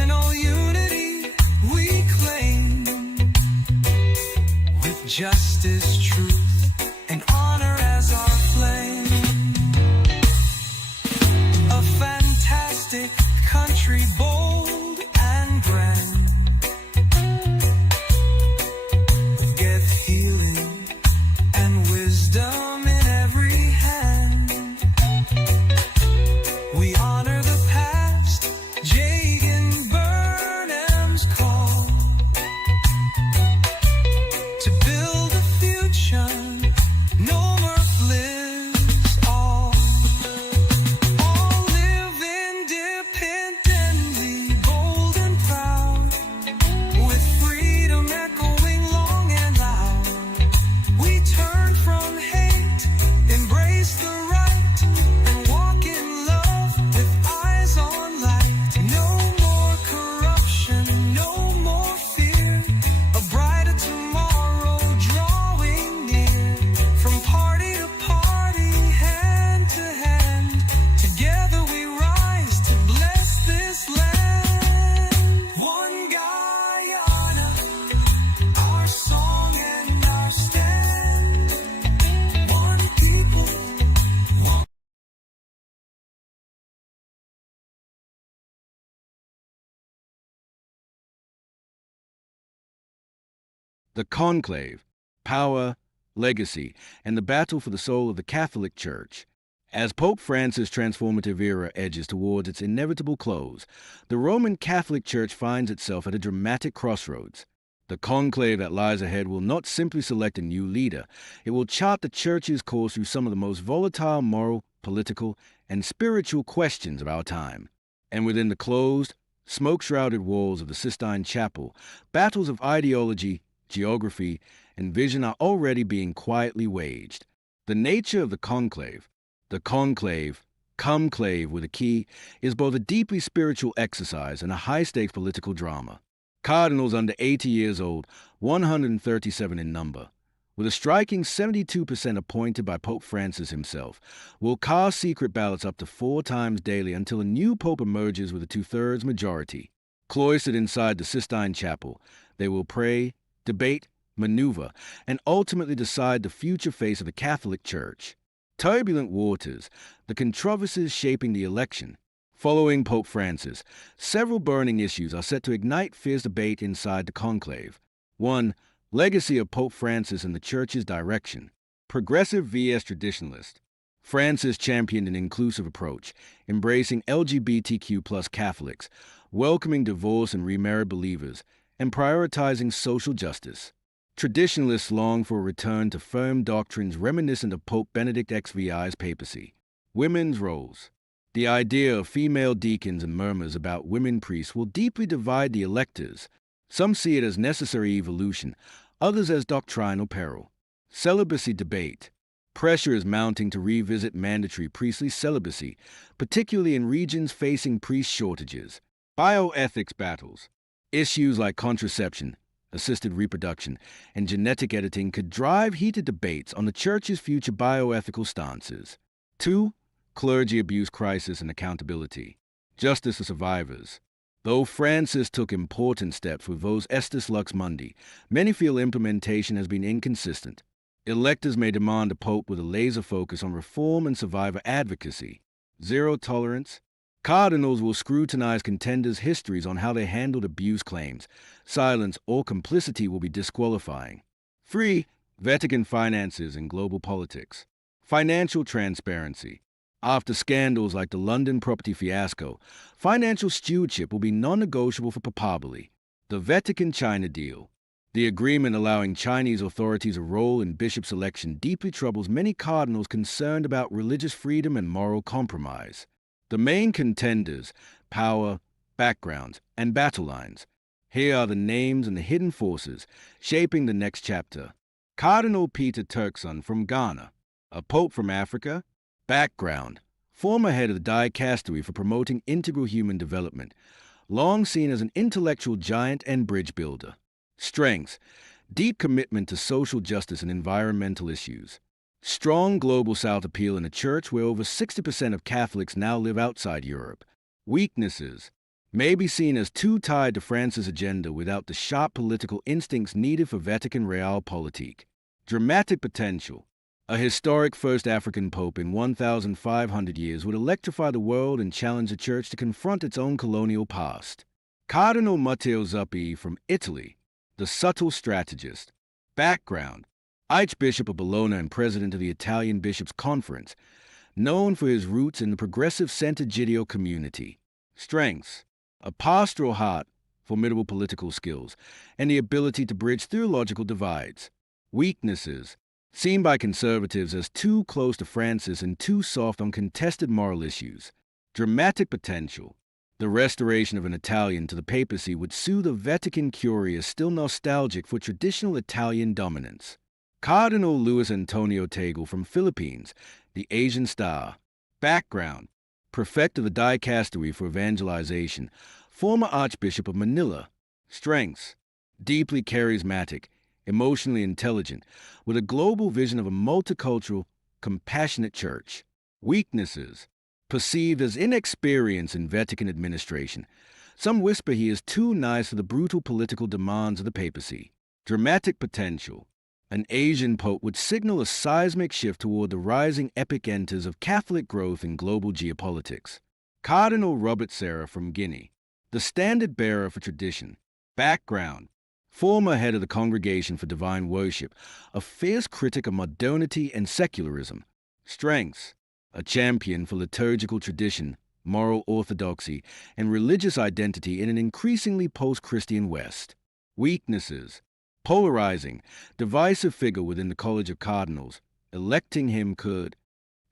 communal unity we claim, with justice, truth, and honor as our flame. A fantastic country, bold and grand, get healing and wisdom in every hand. We honor the past, Jagan Burnham's call, to build a future, no mirth lives all. All live independently, bold and proud, with freedom echoing long and loud. We turn from hate, embrace the right, and walk in love with eyes on light. No more corruption, no more fear, a brighter tomorrow drawing near. From party to party, hand to hand, together we rise to bless this land. One Guyana, our song and our stand. One people, one. The Conclave, Power, Legacy, and the Battle for the Soul of the Catholic Church. As Pope Francis' transformative era edges towards its inevitable close, the Roman Catholic Church finds itself at a dramatic crossroads. The conclave that lies ahead will not simply select a new leader, it will chart the Church's course through some of the most volatile moral, political, and spiritual questions of our time. And within the closed, smoke-shrouded walls of the Sistine Chapel, battles of ideology, geography, and vision are already being quietly waged. The nature of the conclave, come-clave with a key, is both a deeply spiritual exercise and a high-stakes political drama. Cardinals under 80 years old, 137 in number, with a striking 72% appointed by Pope Francis himself, will cast secret ballots up to 4 times daily until a new pope emerges with a 2/3 majority. Cloistered inside the Sistine Chapel, they will pray, debate, maneuver, and ultimately decide the future face of the Catholic Church. Turbulent waters, the controversies shaping the election. Following Pope Francis, several burning issues are set to ignite fierce debate inside the conclave. 1. Legacy of Pope Francis and the Church's direction. Progressive vs. traditionalist. Francis championed an inclusive approach, embracing LGBTQ+ Catholics, welcoming divorce and remarried believers, and prioritizing social justice. Traditionalists long for a return to firm doctrines reminiscent of Pope Benedict XVI's papacy. Women's roles. The idea of female deacons and murmurs about women priests will deeply divide the electors. Some see it as necessary evolution, others as doctrinal peril. Celibacy debate. Pressure is mounting to revisit mandatory priestly celibacy, particularly in regions facing priest shortages. Bioethics battles. Issues like contraception, assisted reproduction, and genetic editing could drive heated debates on the Church's future bioethical stances. 2. Clergy abuse crisis and accountability. Justice for survivors. Though Francis took important steps with Vos Estis Lux Mundi, many feel implementation has been inconsistent. Electors may demand a pope with a laser focus on reform and survivor advocacy. Zero tolerance. Cardinals will scrutinize contenders' histories on how they handled abuse claims. Silence or complicity will be disqualifying. 3. Vatican finances and global politics. Financial transparency. After scandals like the London property fiasco, financial stewardship will be non-negotiable for papably. The Vatican-China deal. The agreement allowing Chinese authorities a role in bishop selection deeply troubles many cardinals concerned about religious freedom and moral compromise. The main contenders, power, backgrounds, and battle lines. Here are the names and the hidden forces shaping the next chapter. Cardinal Peter Turkson from Ghana, a pope from Africa. Background: former head of the dicastery for promoting integral human development, long seen as an intellectual giant and bridge builder. Strengths: deep commitment to social justice and environmental issues. Strong global South appeal in a church where over 60% of Catholics now live outside Europe. Weaknesses: may be seen as too tied to France's agenda without the sharp political instincts needed for Vatican realpolitik. Dramatic potential. A historic first African pope in 1,500 years would electrify the world and challenge the Church to confront its own colonial past. Cardinal Matteo Zuppi from Italy, the subtle strategist. Background: Archbishop of Bologna and president of the Italian Bishops' Conference, known for his roots in the progressive Santa Gidio community. Strengths: a pastoral heart, formidable political skills, and the ability to bridge theological divides. Weaknesses: seen by conservatives as too close to Francis and too soft on contested moral issues. Dramatic potential: the restoration of an Italian to the papacy would soothe a Vatican curious still nostalgic for traditional Italian dominance. Cardinal Luis Antonio Tagle from Philippines, the Asian star. Background: prefect of the dicastery for evangelization, former Archbishop of Manila. Strengths: deeply charismatic, emotionally intelligent, with a global vision of a multicultural, compassionate church. Weaknesses: perceived as inexperienced in Vatican administration. Some whisper he is too nice for the brutal political demands of the papacy. Dramatic potential: an Asian pope would signal a seismic shift toward the rising epic enters of Catholic growth in global geopolitics. Cardinal Robert Serra from Guinea, the standard bearer for tradition. Background: former head of the Congregation for Divine Worship, a fierce critic of modernity and secularism. Strengths: a champion for liturgical tradition, moral orthodoxy, and religious identity in an increasingly post-Christian West. Weaknesses: polarizing, divisive figure within the College of Cardinals. Electing him could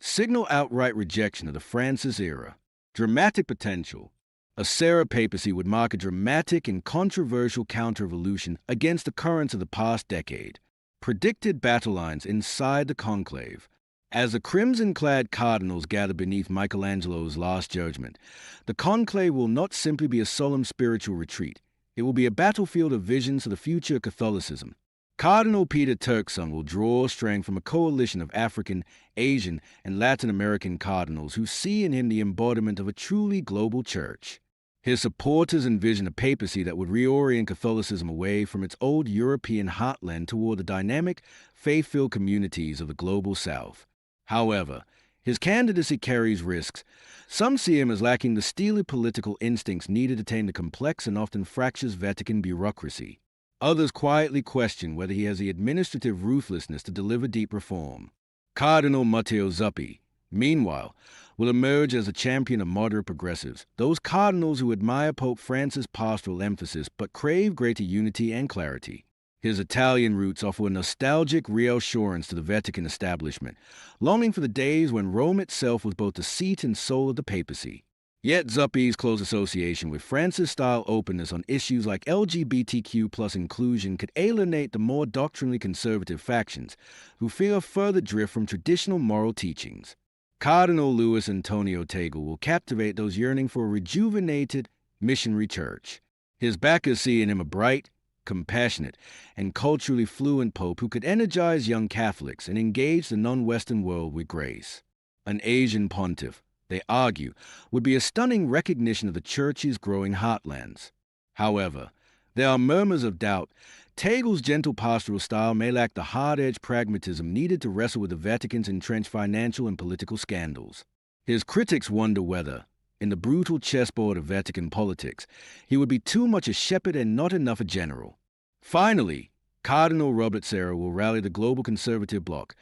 signal outright rejection of the Francis era. Dramatic potential: a Serra papacy would mark a dramatic and controversial counter-revolution against the currents of the past decade. Predicted battle lines inside the conclave. As the crimson-clad cardinals gather beneath Michelangelo's Last Judgment, the conclave will not simply be a solemn spiritual retreat. It will be a battlefield of visions of the future of Catholicism. Cardinal Peter Turkson will draw strength from a coalition of African, Asian, and Latin American cardinals who see in him the embodiment of a truly global church. His supporters envision a papacy that would reorient Catholicism away from its old European heartland toward the dynamic, faith-filled communities of the global South. However, his candidacy carries risks. Some see him as lacking the steely political instincts needed to tame the complex and often fractious Vatican bureaucracy. Others quietly question whether he has the administrative ruthlessness to deliver deep reform. Cardinal Matteo Zuppi, meanwhile, will emerge as a champion of moderate progressives, those cardinals who admire Pope Francis' pastoral emphasis but crave greater unity and clarity. His Italian roots offer a nostalgic reassurance to the Vatican establishment, longing for the days when Rome itself was both the seat and soul of the papacy. Yet Zuppi's close association with Francis-style openness on issues like LGBTQ+ inclusion could alienate the more doctrinally conservative factions, who fear a further drift from traditional moral teachings. Cardinal Luis Antonio Tagle will captivate those yearning for a rejuvenated missionary church. His backers see in him a bright, compassionate, and culturally fluent pope who could energize young Catholics and engage the non-Western world with grace. An Asian pontiff, they argue, would be a stunning recognition of the Church's growing heartlands. However, there are murmurs of doubt. Tagle's gentle pastoral style may lack the hard-edged pragmatism needed to wrestle with the Vatican's entrenched financial and political scandals. His critics wonder whether, in the brutal chessboard of Vatican politics, he would be too much a shepherd and not enough a general. Finally, Cardinal Robert Serra will rally the global conservative bloc,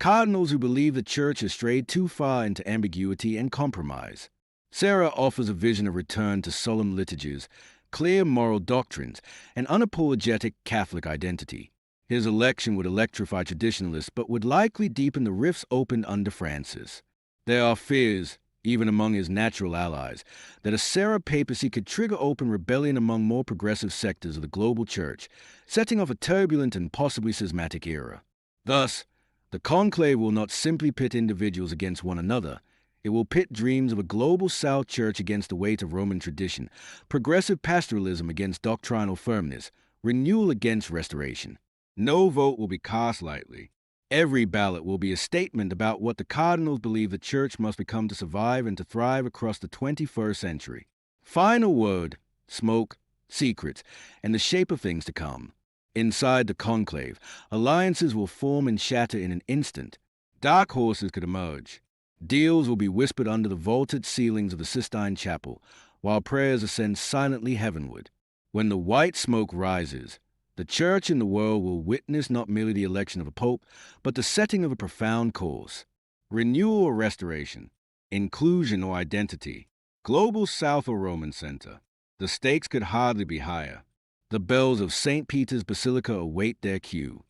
cardinals who believe the Church has strayed too far into ambiguity and compromise. Serra offers a vision of return to solemn liturgies, clear moral doctrines, and unapologetic Catholic identity. His election would electrify traditionalists but would likely deepen the rifts opened under Francis. There are fears, even among his natural allies, that a Serra papacy could trigger open rebellion among more progressive sectors of the global church, setting off a turbulent and possibly schismatic era. Thus, the conclave will not simply pit individuals against one another. It will pit dreams of a global South Church against the weight of Roman tradition, progressive pastoralism against doctrinal firmness, renewal against restoration. No vote will be cast lightly. Every ballot will be a statement about what the cardinals believe the Church must become to survive and to thrive across the 21st century. Final word, smoke, secrets, and the shape of things to come. Inside the conclave, alliances will form and shatter in an instant. Dark horses could emerge. Deals will be whispered under the vaulted ceilings of the Sistine Chapel, while prayers ascend silently heavenward. When the white smoke rises, the church and the world will witness not merely the election of a pope, but the setting of a profound course. Renewal or restoration, inclusion or identity, global South or Roman center. The stakes could hardly be higher. The bells of St. Peter's Basilica await their cue.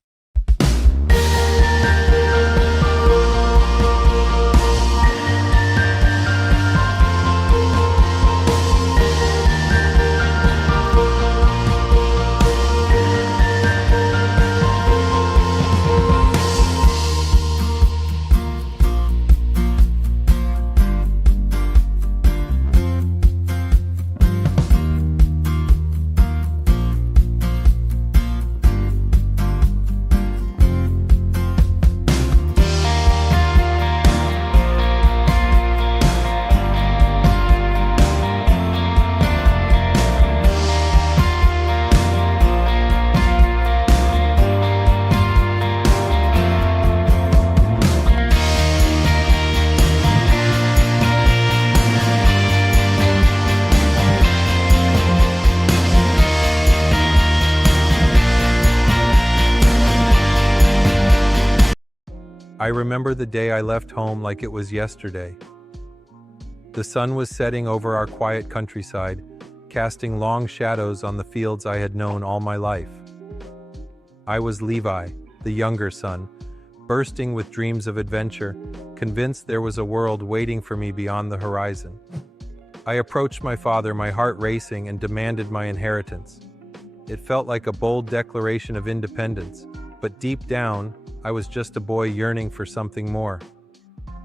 I remember the day I left home like it was yesterday. The sun was setting over our quiet countryside, casting long shadows on the fields I had known all my life. I was Levi, the younger son, bursting with dreams of adventure, convinced there was a world waiting for me beyond the horizon. I approached my father, my heart racing, and demanded my inheritance. It felt like a bold declaration of independence, but deep down, I was just a boy yearning for something more.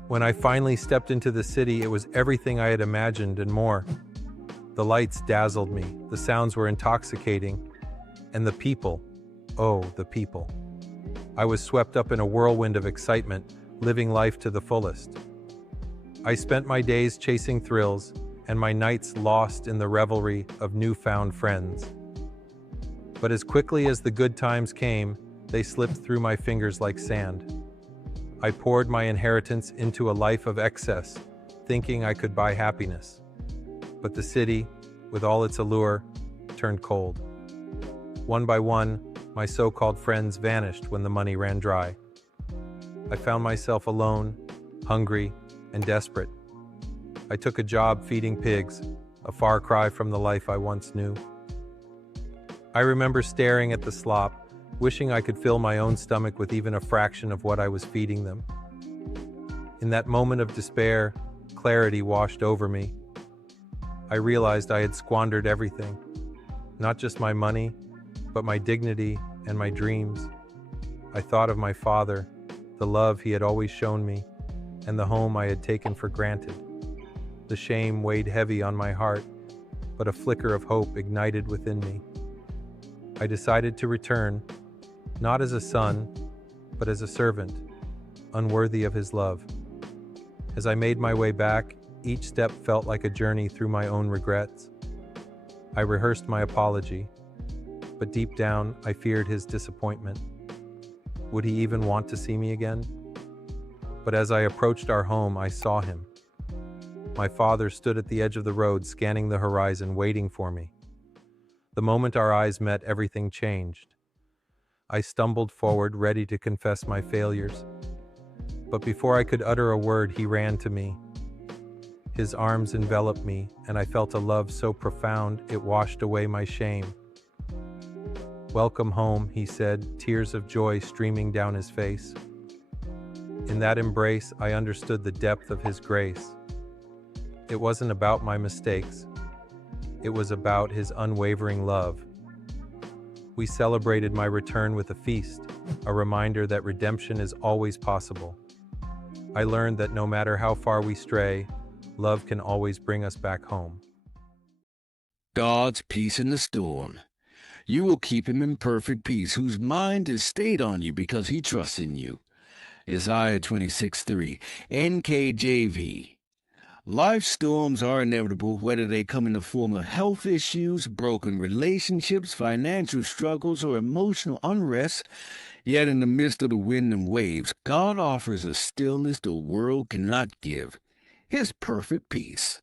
When I finally stepped into the city, it was everything I had imagined and more. The lights dazzled me, the sounds were intoxicating, and the people, oh, the people. I was swept up in a whirlwind of excitement, living life to the fullest. I spent my days chasing thrills, and my nights lost in the revelry of newfound friends. But as quickly as the good times came, they slipped through my fingers like sand. I poured my inheritance into a life of excess, thinking I could buy happiness. But the city, with all its allure, turned cold. One by one, my so-called friends vanished when the money ran dry. I found myself alone, hungry, and desperate. I took a job feeding pigs, a far cry from the life I once knew. I remember staring at the slop, wishing I could fill my own stomach with even a fraction of what I was feeding them. In that moment of despair, clarity washed over me. I realized I had squandered everything, not just my money, but my dignity and my dreams. I thought of my father, the love he had always shown me, and the home I had taken for granted. The shame weighed heavy on my heart, but a flicker of hope ignited within me. I decided to return, not as a son, but as a servant, unworthy of his love. As I made my way back, each step felt like a journey through my own regrets. I rehearsed my apology, but deep down, I feared his disappointment. Would he even want to see me again? But as I approached our home, I saw him. My father stood at the edge of the road, scanning the horizon, waiting for me. The moment our eyes met, everything changed. I stumbled forward, ready to confess my failures. But before I could utter a word, he ran to me. His arms enveloped me, and I felt a love so profound it washed away my shame. "Welcome home," he said, tears of joy streaming down his face. In that embrace, I understood the depth of his grace. It wasn't about my mistakes. It was about his unwavering love. We celebrated my return with a feast, a reminder that redemption is always possible. I learned that no matter how far we stray, love can always bring us back home. God's peace in the storm. You will keep him in perfect peace, whose mind is stayed on you because he trusts in you. Isaiah 26:3, NKJV. Life storms are inevitable, whether they come in the form of health issues, broken relationships, financial struggles, or emotional unrest. Yet in the midst of the wind and waves, God offers a stillness the world cannot give, His perfect peace.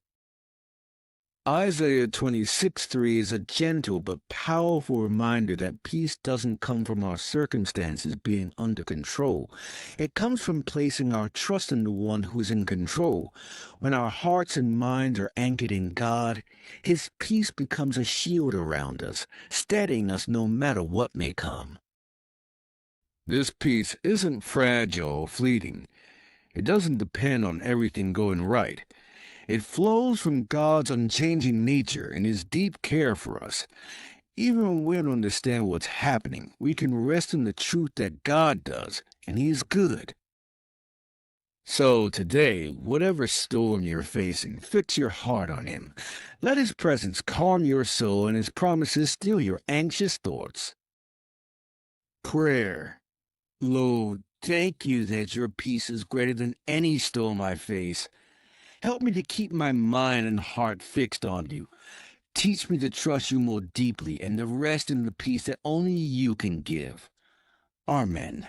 Isaiah 26:3 is a gentle but powerful reminder that peace doesn't come from our circumstances being under control. It comes from placing our trust in the one who is in control. When our hearts and minds are anchored in God, His peace becomes a shield around us, steadying us no matter what may come. This peace isn't fragile or fleeting. It doesn't depend on everything going right. It flows from God's unchanging nature and His deep care for us. Even when we don't understand what's happening, we can rest in the truth that God does, and He is good. So today, whatever storm you're facing, fix your heart on Him. Let His presence calm your soul and His promises still your anxious thoughts. Prayer. Lord, thank you that your peace is greater than any storm I face. Help me to keep my mind and heart fixed on you. Teach me to trust you more deeply and to rest in the peace that only you can give. Amen.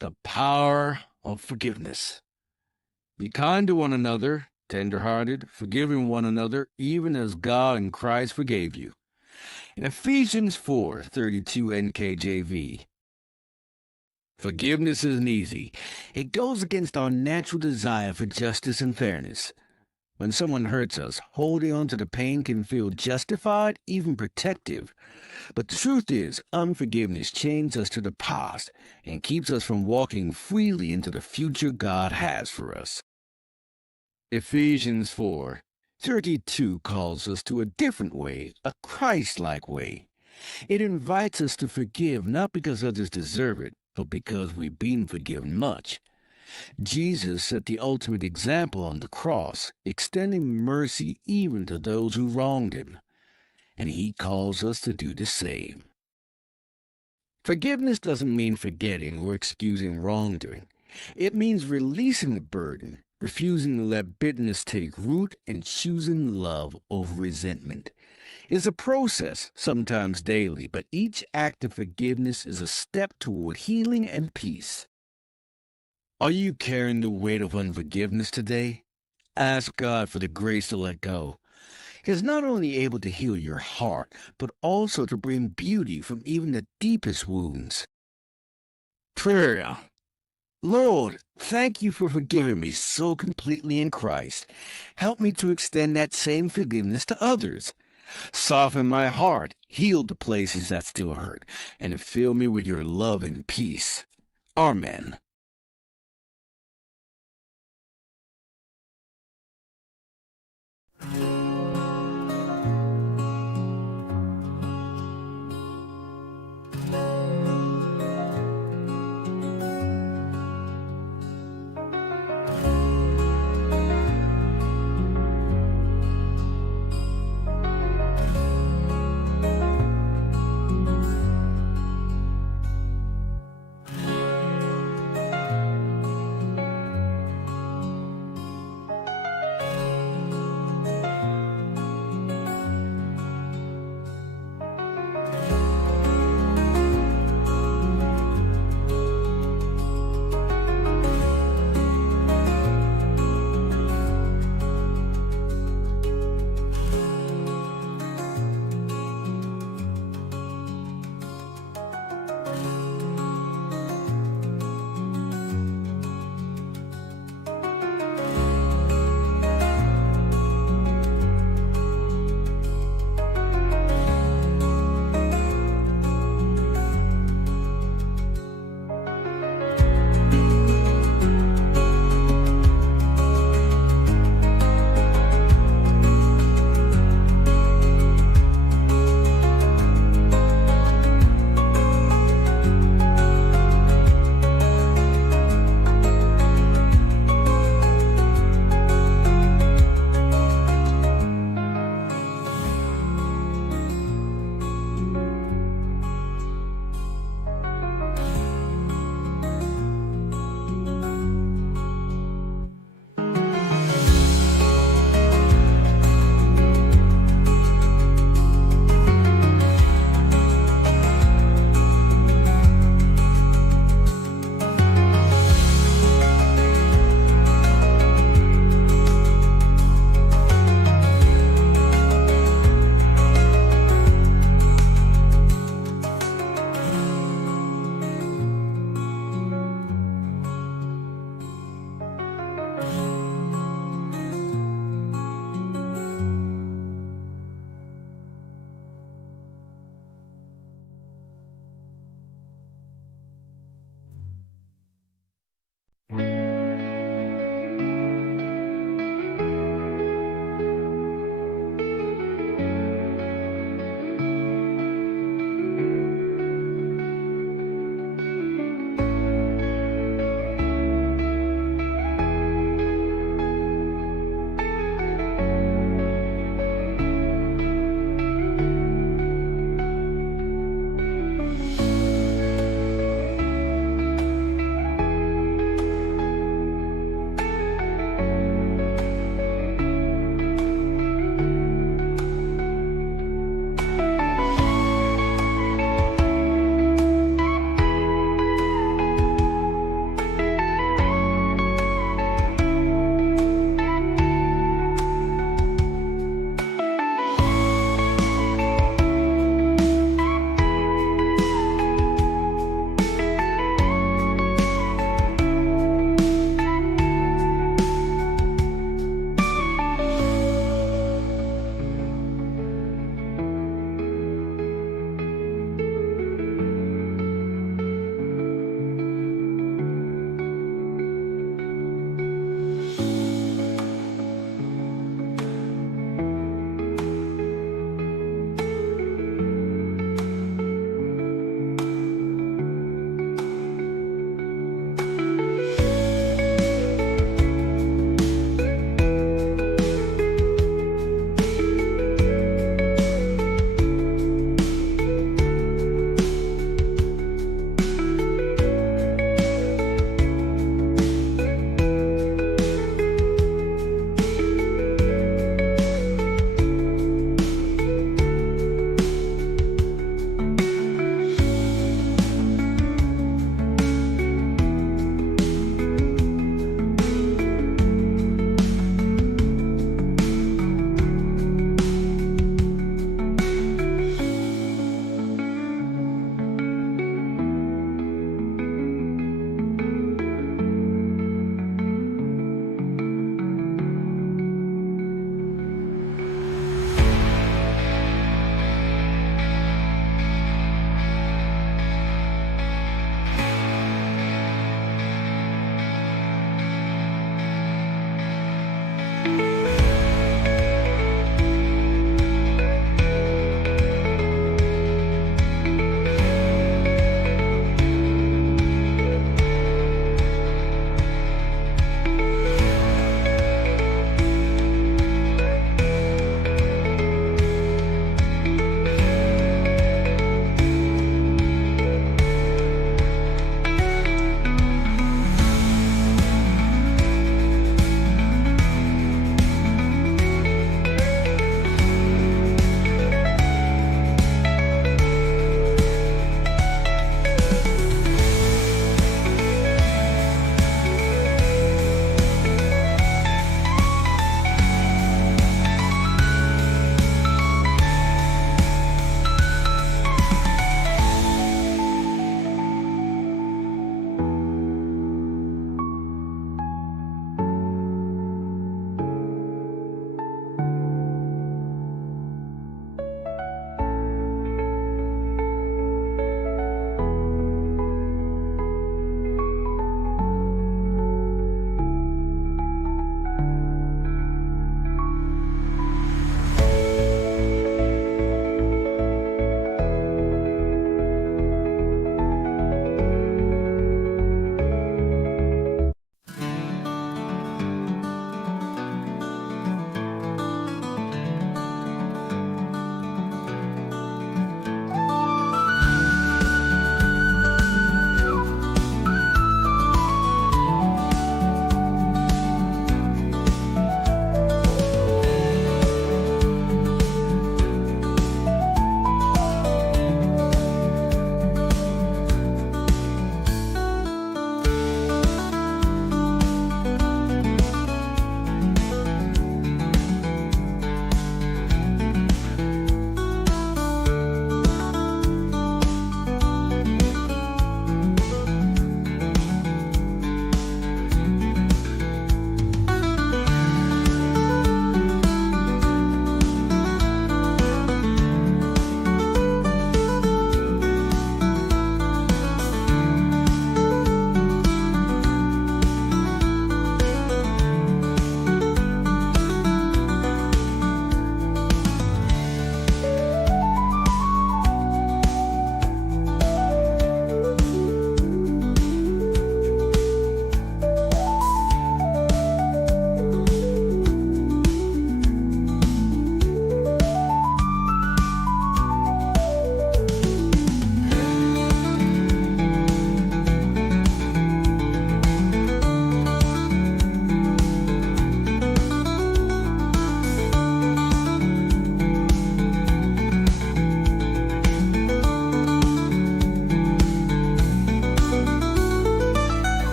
The power of forgiveness. Be kind to one another, tender-hearted, forgiving one another, even as God in Christ forgave you. In Ephesians 4:32 NKJV. Forgiveness isn't easy. It goes against our natural desire for justice and fairness. When someone hurts us, holding on to the pain can feel justified, even protective. But the truth is, unforgiveness chains us to the past and keeps us from walking freely into the future God has for us. Ephesians 4:32 calls us to a different way, a Christ-like way. It invites us to forgive not because others deserve it, but because we've been forgiven much. Jesus set the ultimate example on the cross, extending mercy even to those who wronged him. And he calls us to do the same. Forgiveness doesn't mean forgetting or excusing wrongdoing. It means releasing the burden, refusing to let bitterness take root, and choosing love over resentment. It's a process, sometimes daily, but each act of forgiveness is a step toward healing and peace. Are you carrying the weight of unforgiveness today? Ask God for the grace to let go. He is not only able to heal your heart, but also to bring beauty from even the deepest wounds. Prayer. Lord, thank you for forgiving me so completely in Christ. Help me to extend that same forgiveness to others. Soften my heart, heal the places that still hurt, and fill me with your love and peace. Amen.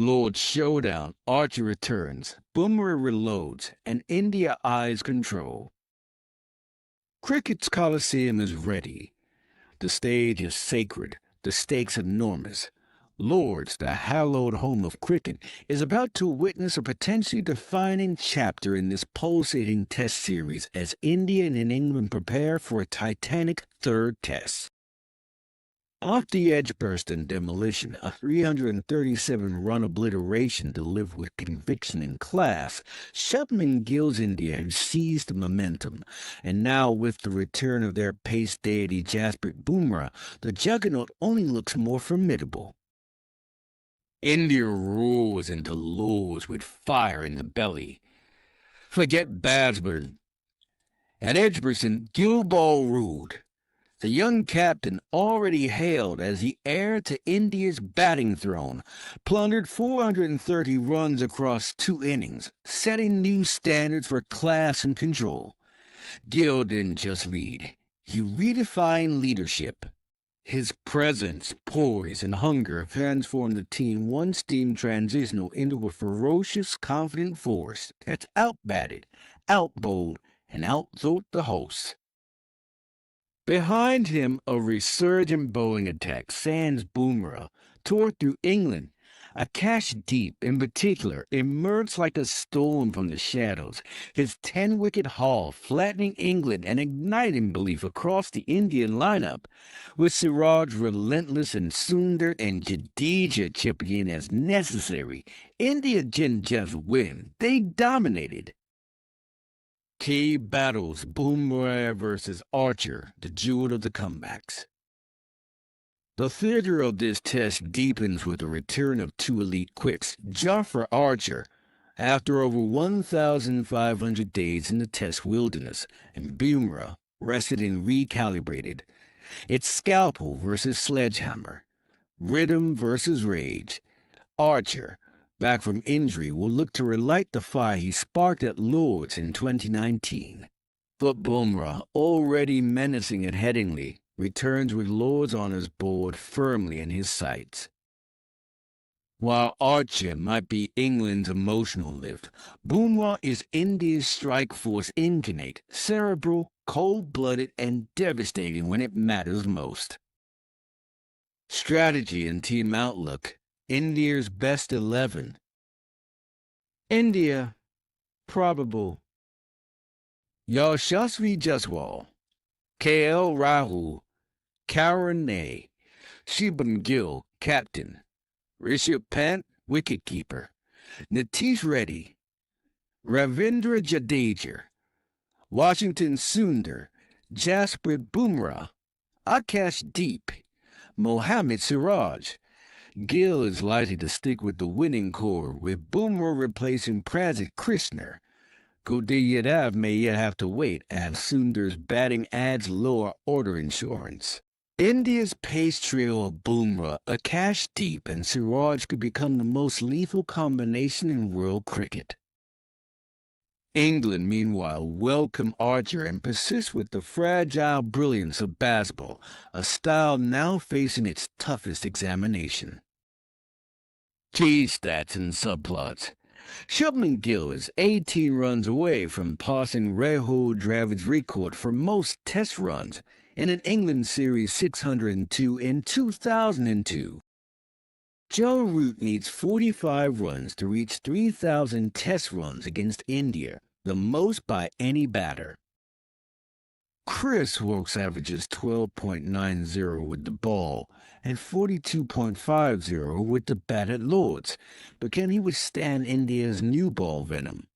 Lord showdown, Archer returns, Boomer reloads, and India eyes control. Cricket's Coliseum is ready. The stage is sacred, the stakes enormous. Lord's, the hallowed home of cricket, is about to witness a potentially defining chapter in this pulsating test series as India and England prepare for a titanic third test. Off the Edgeburst and demolition, a 337-run obliteration delivered with conviction and class, Shubman Gill's India have seized momentum, and now with the return of their pace deity Jasprit Bumrah, the juggernaut only looks more formidable. India roars into Lords with fire in the belly. Forget Basburn. At Edgbaston, Gilball ruled. The young captain, already hailed as the heir to India's batting throne, plundered 430 runs across 2 innings, setting new standards for class and control. Gill didn't just lead. He redefined leadership. His presence, poise, and hunger transformed the team one steam transitional into a ferocious, confident force that's outbatted, outbowled, and outthought the hosts. Behind him, a resurgent bowling attack, sans Bumrah, tore through England. Akash Deep, in particular, emerged like a storm from the shadows, his 10-wicket haul flattening England and igniting belief across the Indian lineup, with Siraj relentless and Sundar and Jadeja chipping in as necessary. India didn't just win, they dominated. Key battles, Bumrah versus Archer, the jewel of the comebacks. The theater of this test deepens with the return of 2 elite quicks, Jafar Archer, after over 1,500 days in the test wilderness, and Bumrah, rested and recalibrated. It's scalpel versus sledgehammer, rhythm versus rage. Archer, back from injury, will look to relight the fire he sparked at Lord's in 2019. But Bumrah, already menacing at Headingley, returns with Lord's honours board firmly in his sights. While Archer might be England's emotional lift, Bumrah is India's strike force incarnate, cerebral, cold-blooded, and devastating when it matters most. Strategy and team outlook, India's best 11. India, probable. Yashasvi Jaswal, KL Rahul, Karan Nay, Shubman Gill, captain, Rishabh Pant, wicketkeeper, Nitish Reddy, Ravindra Jadeja, Washington Sundar, Jasprit Bumrah, Akash Deep, Mohammad Siraj. Gill is likely to stick with the winning core, with Bumrah replacing Prasid Krishna. Kuldeep Yadav may yet have to wait, as Sundar's batting adds lower order insurance. India's pace trio of Bumrah, Akash Deep, and Siraj could become the most lethal combination in world cricket. England, meanwhile, welcome Archer and persist with the fragile brilliance of baseball, a style now facing its toughest examination. Key stats and subplots. Shubman Gill is 18 runs away from passing Rahul Dravid's record for most test runs in an England Series 602 in 2002. Joe Root needs 45 runs to reach 3,000 test runs against India, the most by any batter. Chris Woakes averages 12.90 with the ball and 42.50 with the bat at Lord's, but can he withstand India's new ball venom?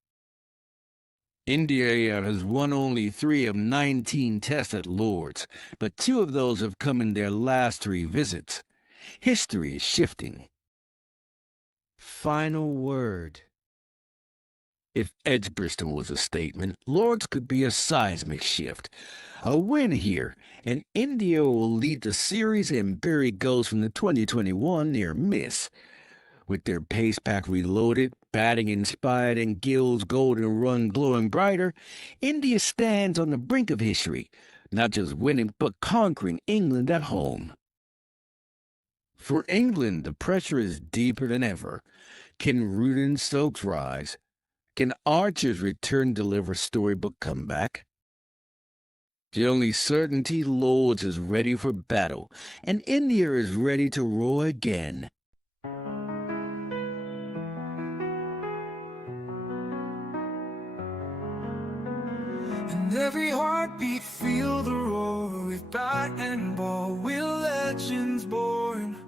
India has won only 3 of 19 tests at Lord's, but 2 of those have come in their last 3 visits. History is shifting. Final word. If Edgbaston was a statement, Lord's could be a seismic shift. A win here, and India will lead the series and bury goals from the 2021 near miss. With their pace pack reloaded, batting inspired, and Gill's golden run glowing brighter, India stands on the brink of history, not just winning but conquering England at home. For England, the pressure is deeper than ever. Can Rudin Stokes rise? Can Archer's return deliver storybook comeback? The only certainty, Lords is ready for battle, and India is ready to roar again. And every heartbeat feel the roar. With bat and ball, we're legends born.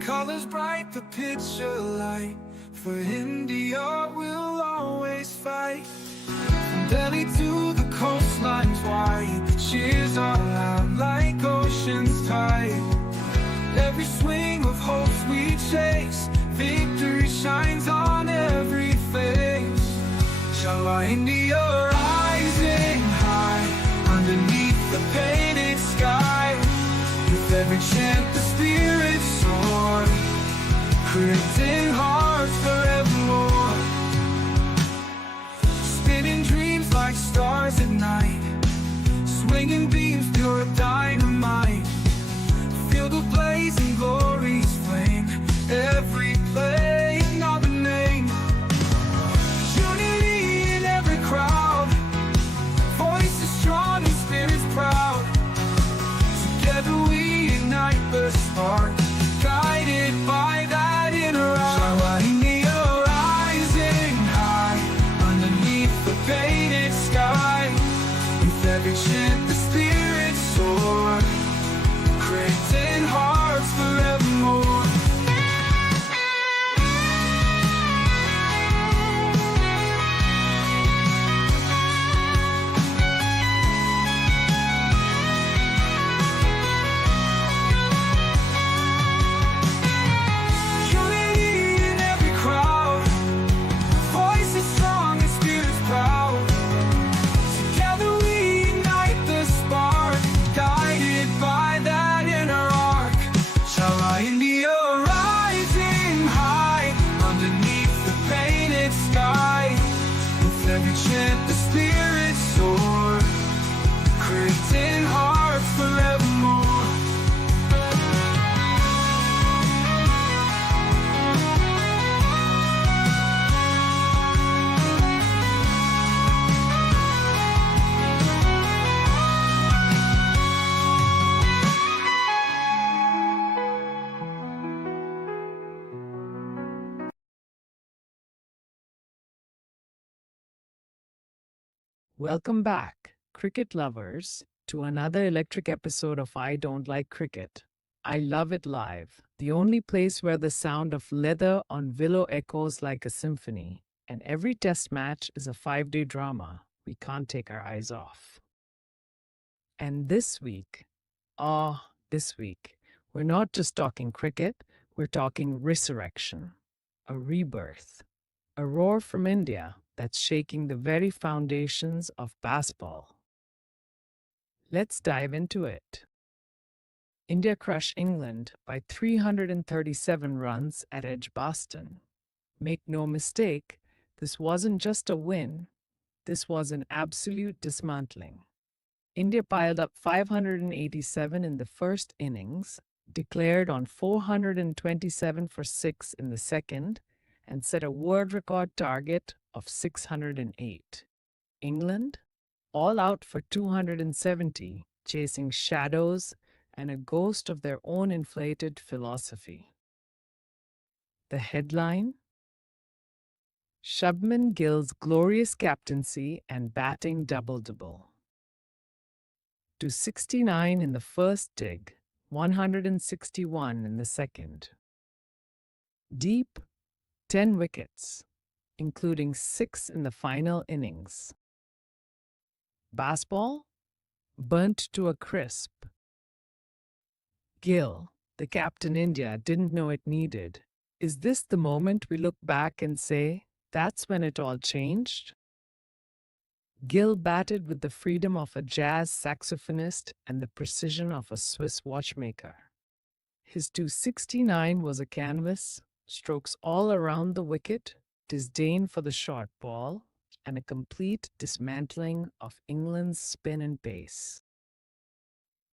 Colors bright, the picture light. For India, we'll always fight. From Delhi to the coastlines wide, the cheers are loud like ocean's tide. Every swing of hopes we chase, victory shines on every face. Shall our India rising high, underneath the painted sky. With every chant the spirits soar, creating hearts forevermore. Spinning dreams like stars at night, swinging beams pure dynamite. Field of blazing glory's flame, every plane of a name. Unity in every crowd, voices strong and spirits proud. Together we ignite the spark, guided by that inner eye. India rising high, underneath the painted sky. With every chant the spirits soar, creating hearts forevermore. Unity in every crowd, voices strong and spirits proud. Together we ignite the spark, guided by that inner arc. Shall our India rising high, underneath the painted sky. With every chant the spirits soar, creating hearts forevermore. Welcome back, cricket lovers, to another electric episode of I Don't Like Cricket. I Love It Live, the only place where the sound of leather on willow echoes like a symphony, and every test match is a 5-day drama we can't take our eyes off. And this week, we're not just talking cricket, we're talking resurrection, a rebirth, a roar from India that's shaking the very foundations of baseball. Let's dive into it. India crushed England by 337 runs at Edgbaston. Make no mistake, this wasn't just a win, this was an absolute dismantling. India piled up 587 in the first innings, declared on 427 for 6 in the second, and set a world record target of 608. England, all out for 270, chasing shadows and a ghost of their own inflated philosophy. The headline? Shubman Gill's glorious captaincy and batting double-double. 269 in the first dig, 161 in the second. Deep, 10 wickets, including 6 in the final innings. Baseball, burnt to a crisp. Gill, the captain India didn't know it needed. Is this the moment we look back and say, that's when it all changed? Gill batted with the freedom of a jazz saxophonist and the precision of a Swiss watchmaker. His 269 was a canvas, strokes all around the wicket, disdain for the short ball, and a complete dismantling of England's spin and pace.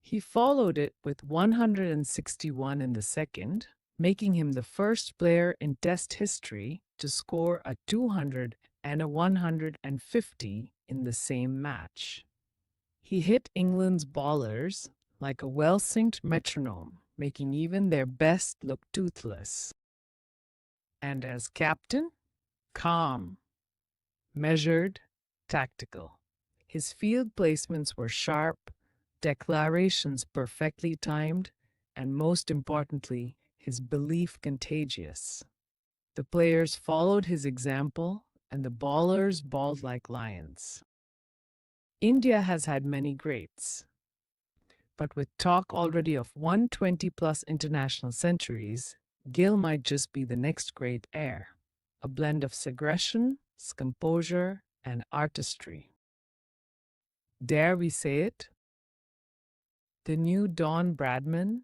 He followed it with 161 in the second, making him the first player in Test history to score a 200 and a 150 in the same match. He hit England's bowlers like a well-synced metronome, making even their best look toothless. And as captain, calm, measured, tactical. His field placements were sharp, declarations perfectly timed, and most importantly, his belief contagious. The players followed his example, and the bowlers bowled like lions. India has had many greats, but with talk already of 120 plus international centuries, Gill might just be the next great heir, a blend of aggression, composure, and artistry. Dare we say it? The new Don Bradman?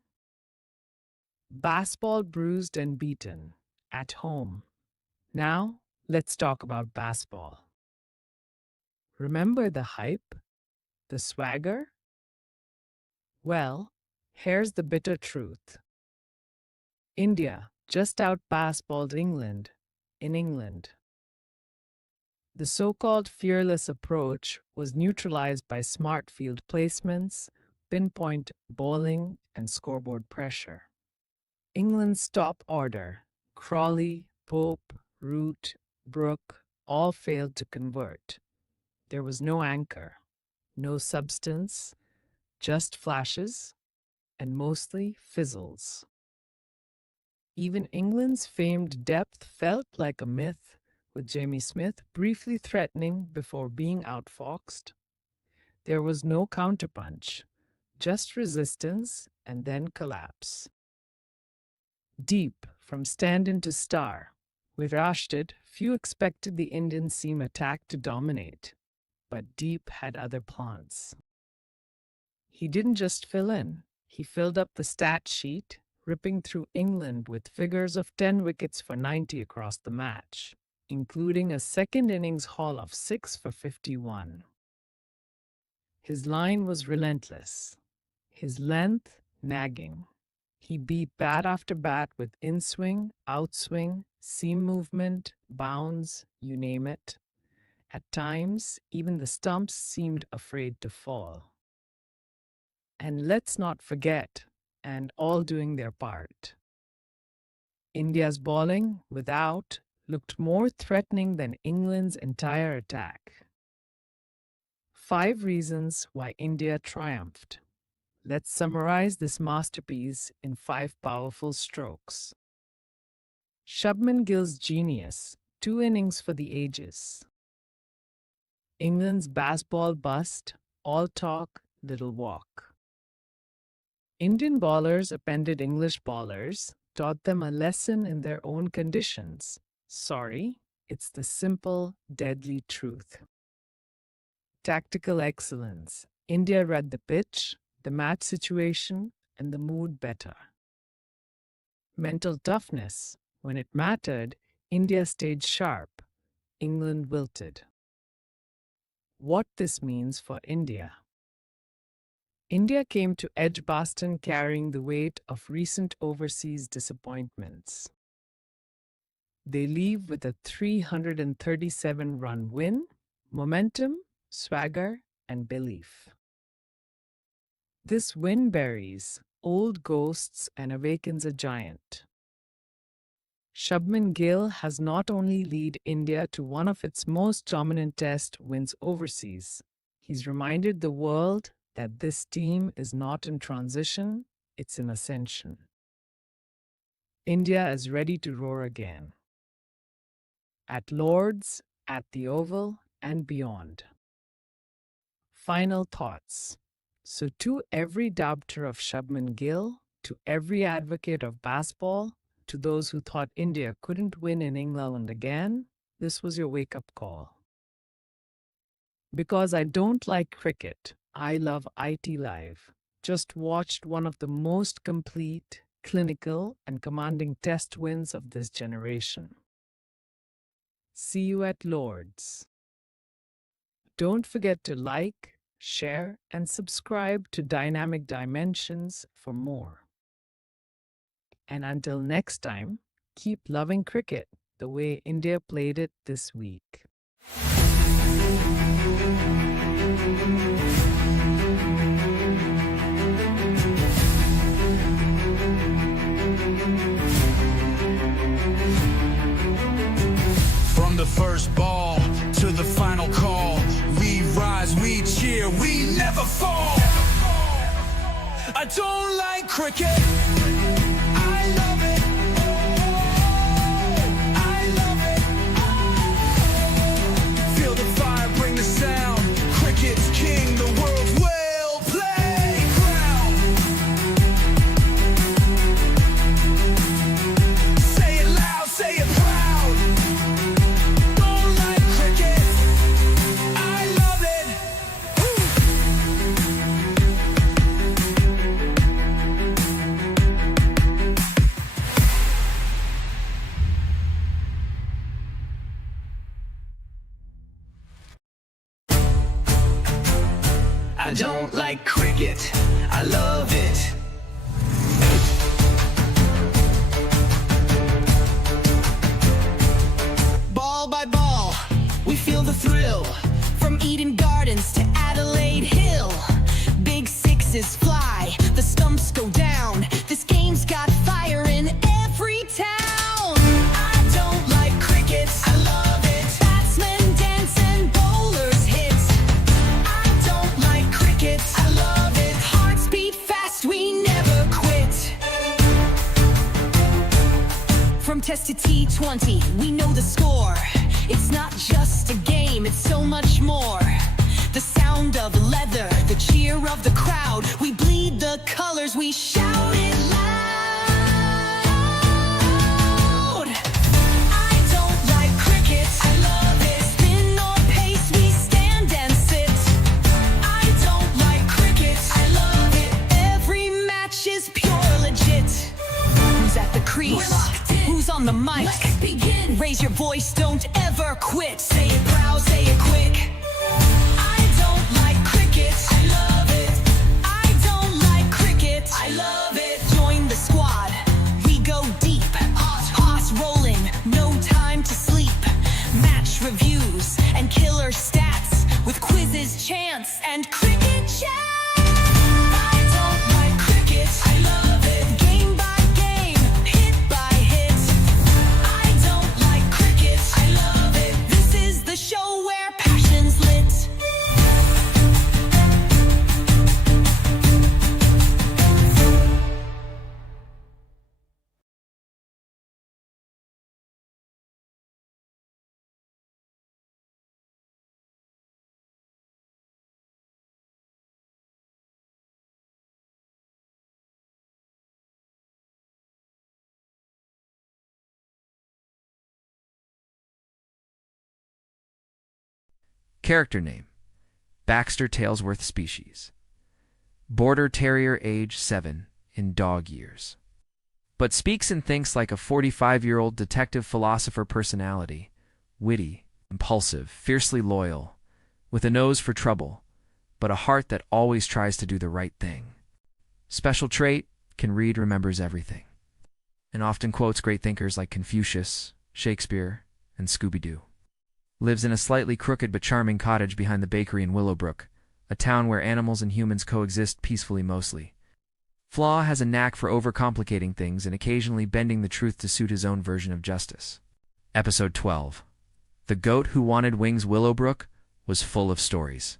Baseball bruised and beaten, at home. Now, let's talk about baseball. Remember the hype? The swagger? Well, here's the bitter truth. India just out-baseballed England in England. The so-called fearless approach was neutralized by smart field placements, pinpoint bowling, and scoreboard pressure. England's top order, Crawley, Pope, Root, Brooke, all failed to convert. There was no anchor, no substance, just flashes, and mostly fizzles. Even England's famed depth felt like a myth, with Jamie Smith briefly threatening before being outfoxed. There was no counterpunch, just resistance and then collapse. Deep from stand-in to star, with Rashid, few expected the Indian seam attack to dominate, but Deep had other plans. He didn't just fill in, he filled up the stat sheet, ripping through England with figures of 10 wickets for 90 across the match, including a second innings haul of 6 for 51. His line was relentless, his length nagging. He beat bat after bat with in-swing, outswing, seam movement, bounds, you name it. At times, even the stumps seemed afraid to fall. And let's not forget, and all doing their part. India's bowling, without, looked more threatening than England's entire attack. 5 reasons why India triumphed. Let's summarize this masterpiece in 5 powerful strokes. Shubman Gill's genius, 2 innings for the ages. England's baseball bust, all talk, little walk. Indian bowlers appended English bowlers, taught them a lesson in their own conditions. Sorry, it's the simple, deadly truth. Tactical excellence. India read the pitch, the match situation, and the mood better. Mental toughness. When it mattered, India stayed sharp. England wilted. What this means for India. India came to Edgbaston carrying the weight of recent overseas disappointments. They leave with a 337-run win, momentum, swagger, and belief. This win buries old ghosts and awakens a giant. Shubman Gill has not only led India to one of its most dominant test wins overseas, he's reminded the world that this team is not in transition, it's in ascension. India is ready to roar again. At Lord's, at the Oval, and beyond. Final thoughts. So to every doubter of Shubman Gill, to every advocate of baseball, to those who thought India couldn't win in England again, this was your wake-up call. Because I don't like cricket, I love IT Live. Just watched one of the most complete, clinical, and commanding test wins of this generation. See you at Lord's. Don't forget to like, share, and subscribe to Dynamic Dimensions for more. And until next time, keep loving cricket the way India played it this week. From the first ball to the final call, we rise, we cheer, we never fall. I don't like cricket. I love it. I love it. Feel the fire, bring the sound. Cricket's king, the world's well playground. Say it loud, say it proud. Don't like cricket. I love it. I don't like cricket. I love it. Ball by ball, we feel the thrill. From Eden Gardens to Adelaide Hill, big sixes fly, the stumps go down. This game's got fire in every town. I don't like cricket. I love it. Batsmen dance and bowlers hit. I don't like cricket. I love it. Hearts beat fast, we never quit. From Test to T20, we know the score. It's not just a game, it's so much more. The sound of leather, the cheer of the crowd. We bleed the colors, we shout it loud. I don't like cricket. I love it. Spin or pace, we stand and sit. I don't like cricket. I love it. Every match is pure legit. Who's at the crease? Who's on the mic? Let's begin. Raise your voice, don't ever quit. Say it proud, say it quick. I don't like cricket. I love it. I don't like cricket. I love it. Join the squad. We go deep. Toss rolling, no time to sleep. Match reviews and killer stats with quizzes, chants, and cricket chat. I don't like cricket. I love it. Game by game, hit by hit. I don't like cricket. I love it. This is the show where passion's lit. Character name: Baxter Talesworth species. Border Terrier, age 7, in dog years. But speaks and thinks like a 45-year-old detective philosopher personality. Witty, impulsive, fiercely loyal, with a nose for trouble, but a heart that always tries to do the right thing. Special trait: can read, remembers everything, and often quotes great thinkers like Confucius, Shakespeare, and Scooby-Doo. Lives in a slightly crooked but charming cottage behind the bakery in Willowbrook, a town where animals and humans coexist peacefully mostly. Flaw has a knack for overcomplicating things and occasionally bending the truth to suit his own version of justice. Episode 12. The Goat Who Wanted Wings. Willowbrook was full of stories.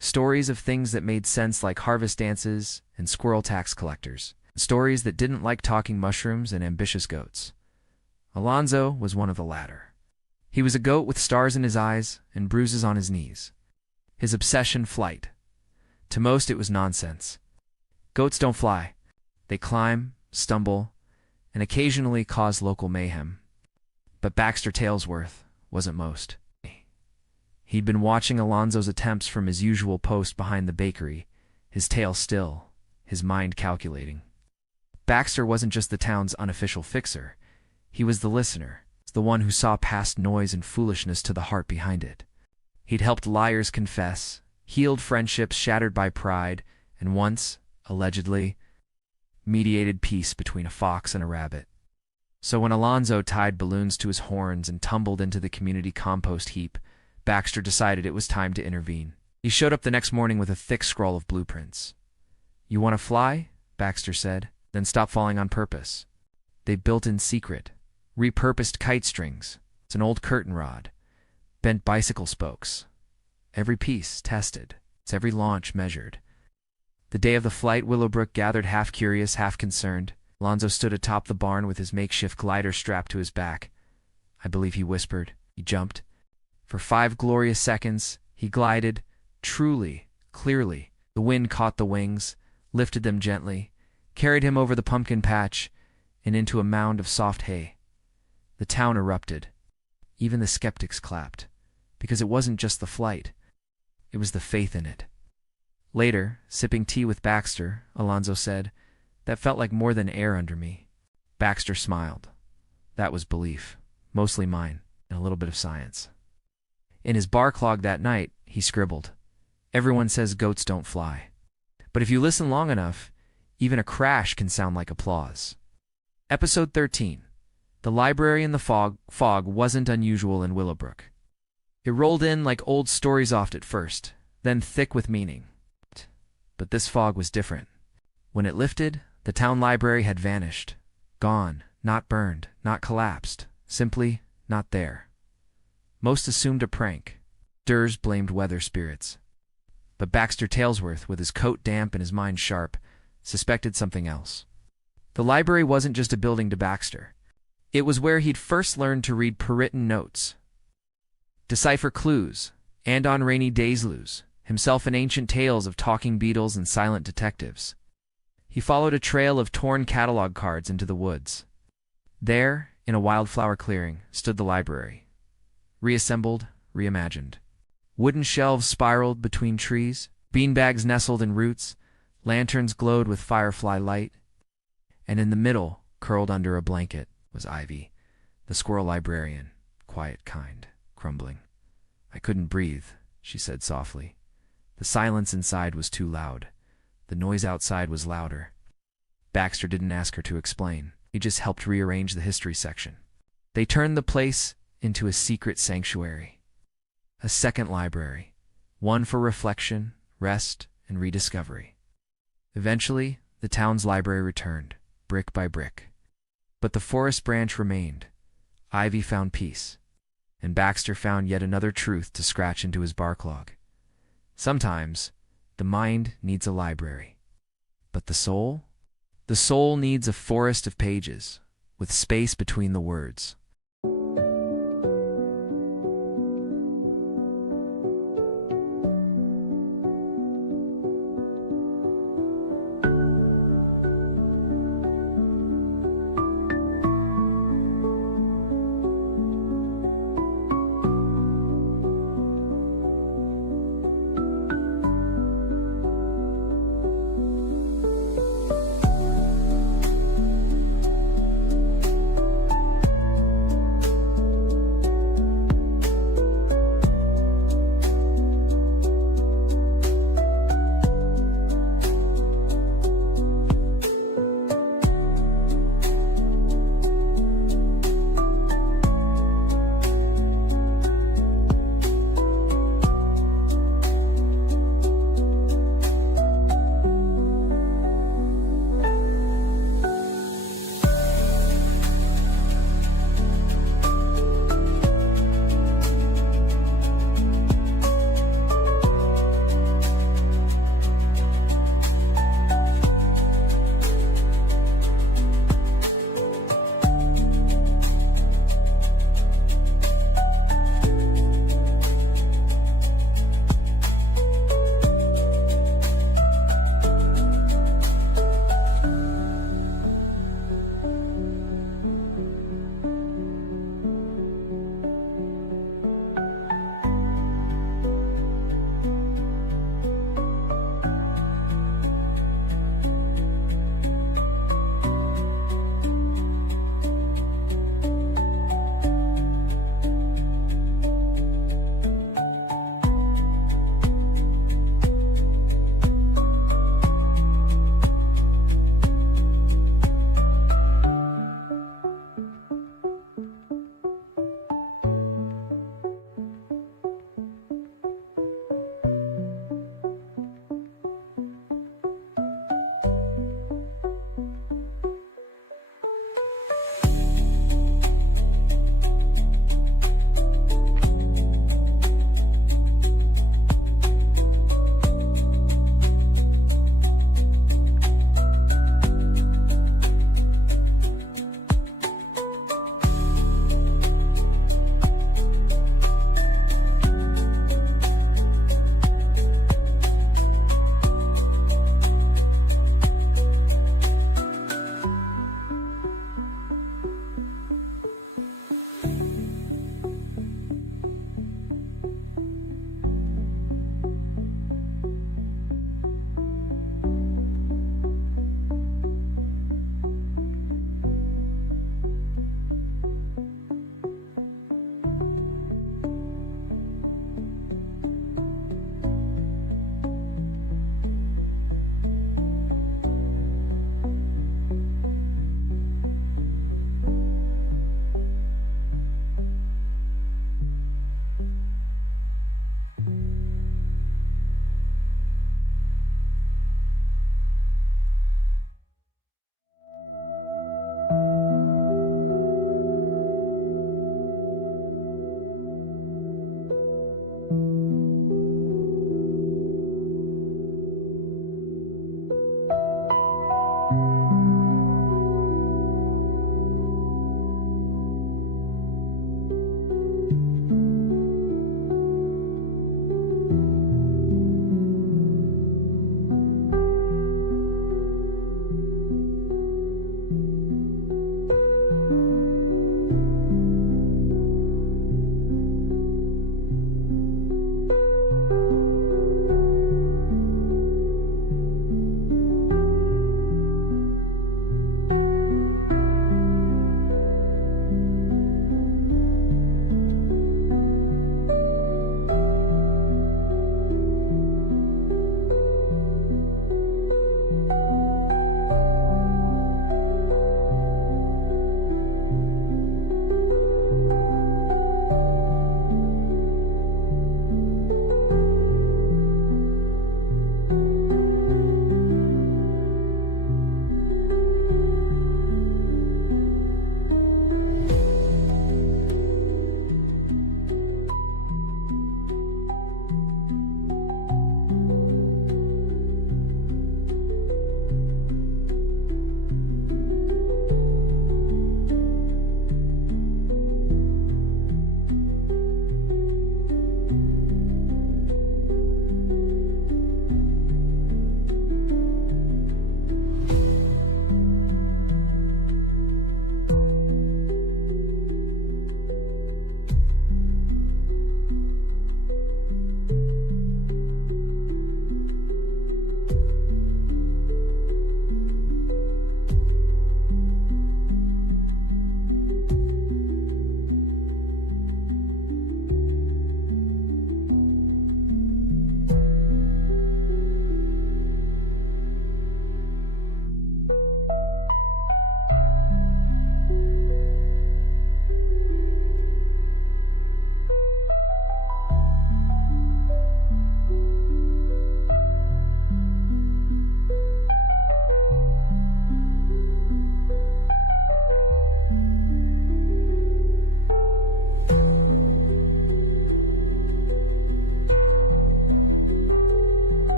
Stories of things that made sense, like harvest dances and squirrel tax collectors. Stories that didn't like talking mushrooms and ambitious goats. Alonzo was one of the latter. He was a goat with stars in his eyes and bruises on his knees. His obsession: flight. To most it was nonsense. Goats don't fly. They climb, stumble, and occasionally cause local mayhem. But Baxter Talesworth wasn't most. He'd been watching Alonzo's attempts from his usual post behind the bakery, his tail still, his mind calculating. Baxter wasn't just the town's unofficial fixer. He was the listener, the one who saw past noise and foolishness to the heart behind it. He'd helped liars confess healed friendships shattered by pride, and once, allegedly, mediated peace between a fox and a rabbit. So when Alonzo tied balloons to his horns and tumbled into the community compost heap, Baxter decided it was time to intervene. He showed up the next morning with a thick scroll of blueprints. "You want to fly?" Baxter said. "Then stop falling on purpose." They built in secret, repurposed kite strings, it's an old curtain rod, bent bicycle spokes. Every piece tested, it's every launch measured. The day of the flight, Willowbrook gathered, half curious, half concerned. Alonzo stood atop the barn with his makeshift glider strapped to his back. "I believe," he whispered. He jumped. For 5 glorious seconds, he glided, truly, clearly. The wind caught the wings, lifted them gently, carried him over the pumpkin patch and into a mound of soft hay. The town erupted. Even the skeptics clapped, because it wasn't just the flight. It was the faith in it. Later, sipping tea with Baxter, Alonzo said, "That felt like more than air under me." Baxter smiled. That was belief, mostly mine, and a little bit of science. In his bar clog that night, he scribbled, "Everyone says goats don't fly. But if you listen long enough, even a crash can sound like applause." Episode 13. The library in the fog wasn't unusual in Willowbrook. It rolled in like old stories oft at first, then thick with meaning. But this fog was different. When it lifted, the town library had vanished. Gone, not burned, not collapsed, simply not there. Most assumed a prank. Durs blamed weather spirits. But Baxter Talesworth, with his coat damp and his mind sharp, suspected something else. The library wasn't just a building to Baxter. It was where he'd first learned to read Puritan notes, decipher clues, and on rainy days lose himself in ancient tales of talking beetles and silent detectives. He followed a trail of torn catalog cards into the woods. There, in a wildflower clearing, stood the library. Reassembled, reimagined. Wooden shelves spiraled between trees, beanbags nestled in roots, lanterns glowed with firefly light, and in the middle, curled under a blanket, was Ivy, the squirrel librarian, quiet, kind, crumbling. "I couldn't breathe," she said softly. The silence inside was too loud. The noise outside was louder. Baxter didn't ask her to explain. He just helped rearrange the history section. They turned the place into a secret sanctuary. A second library, one for reflection, rest, and rediscovery. Eventually, the town's library returned, brick by brick. But the forest branch remained. Ivy found peace, and Baxter found yet another truth to scratch into his bar clog. Sometimes, the mind needs a library. But the soul? The soul needs a forest of pages, with space between the words.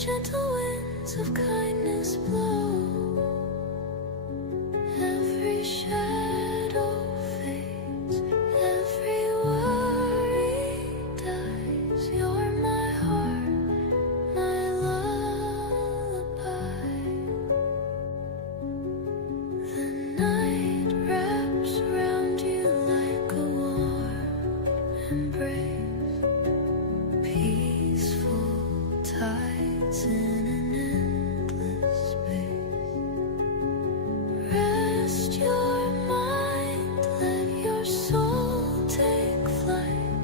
gentle winds of kindness blow, every shadow fades, every worry dies. You're my heart, my lullaby. The night wraps around you like a warm embrace, peaceful tides in an endless space. Rest your mind, let your soul take flight.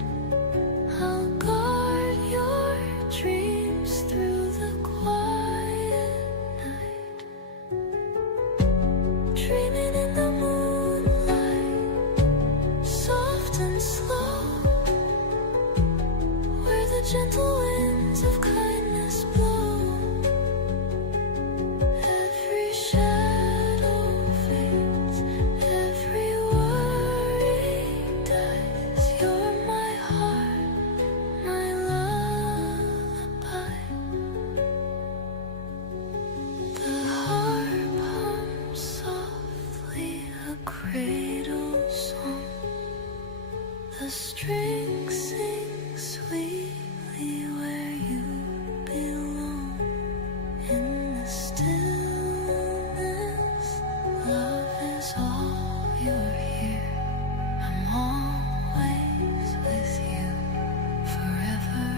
I'll guard your dreams through the quiet night. Dreaming in the moonlight, soft and slow, where the gentle winds of kindness blow. Every shadow fades, every worry dies. You're my heart, my lullaby. The harp hums softly, a cradle song. The strings sing sweetly where you belong. In the stillness, love is all you're here. I'm always with you, forever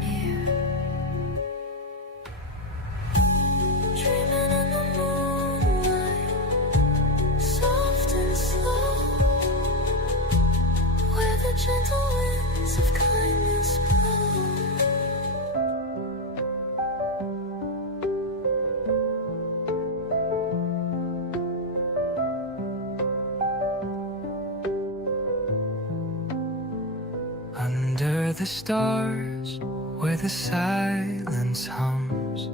near. Dreaming in the moonlight, soft and slow, where the gentle winds of kindness blow. Under the stars, where the silence hums,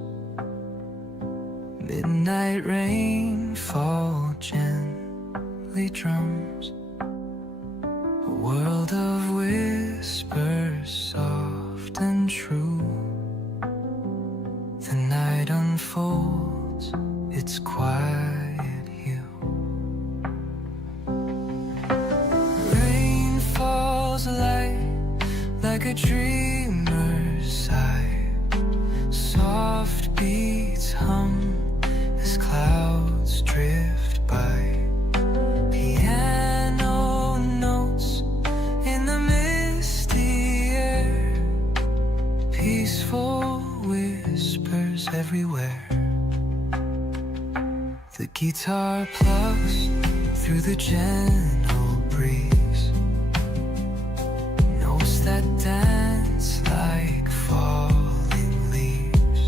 midnight rainfall gently drums. A world of whispers, soft and true. The night unfolds its quiet hue. Rain falls light like a dreamer's sigh. Soft beats hum as clouds drift by. Piano notes in the misty air, peaceful whispers everywhere. The guitar plucks through the gentle breeze, notes that dance like falling leaves.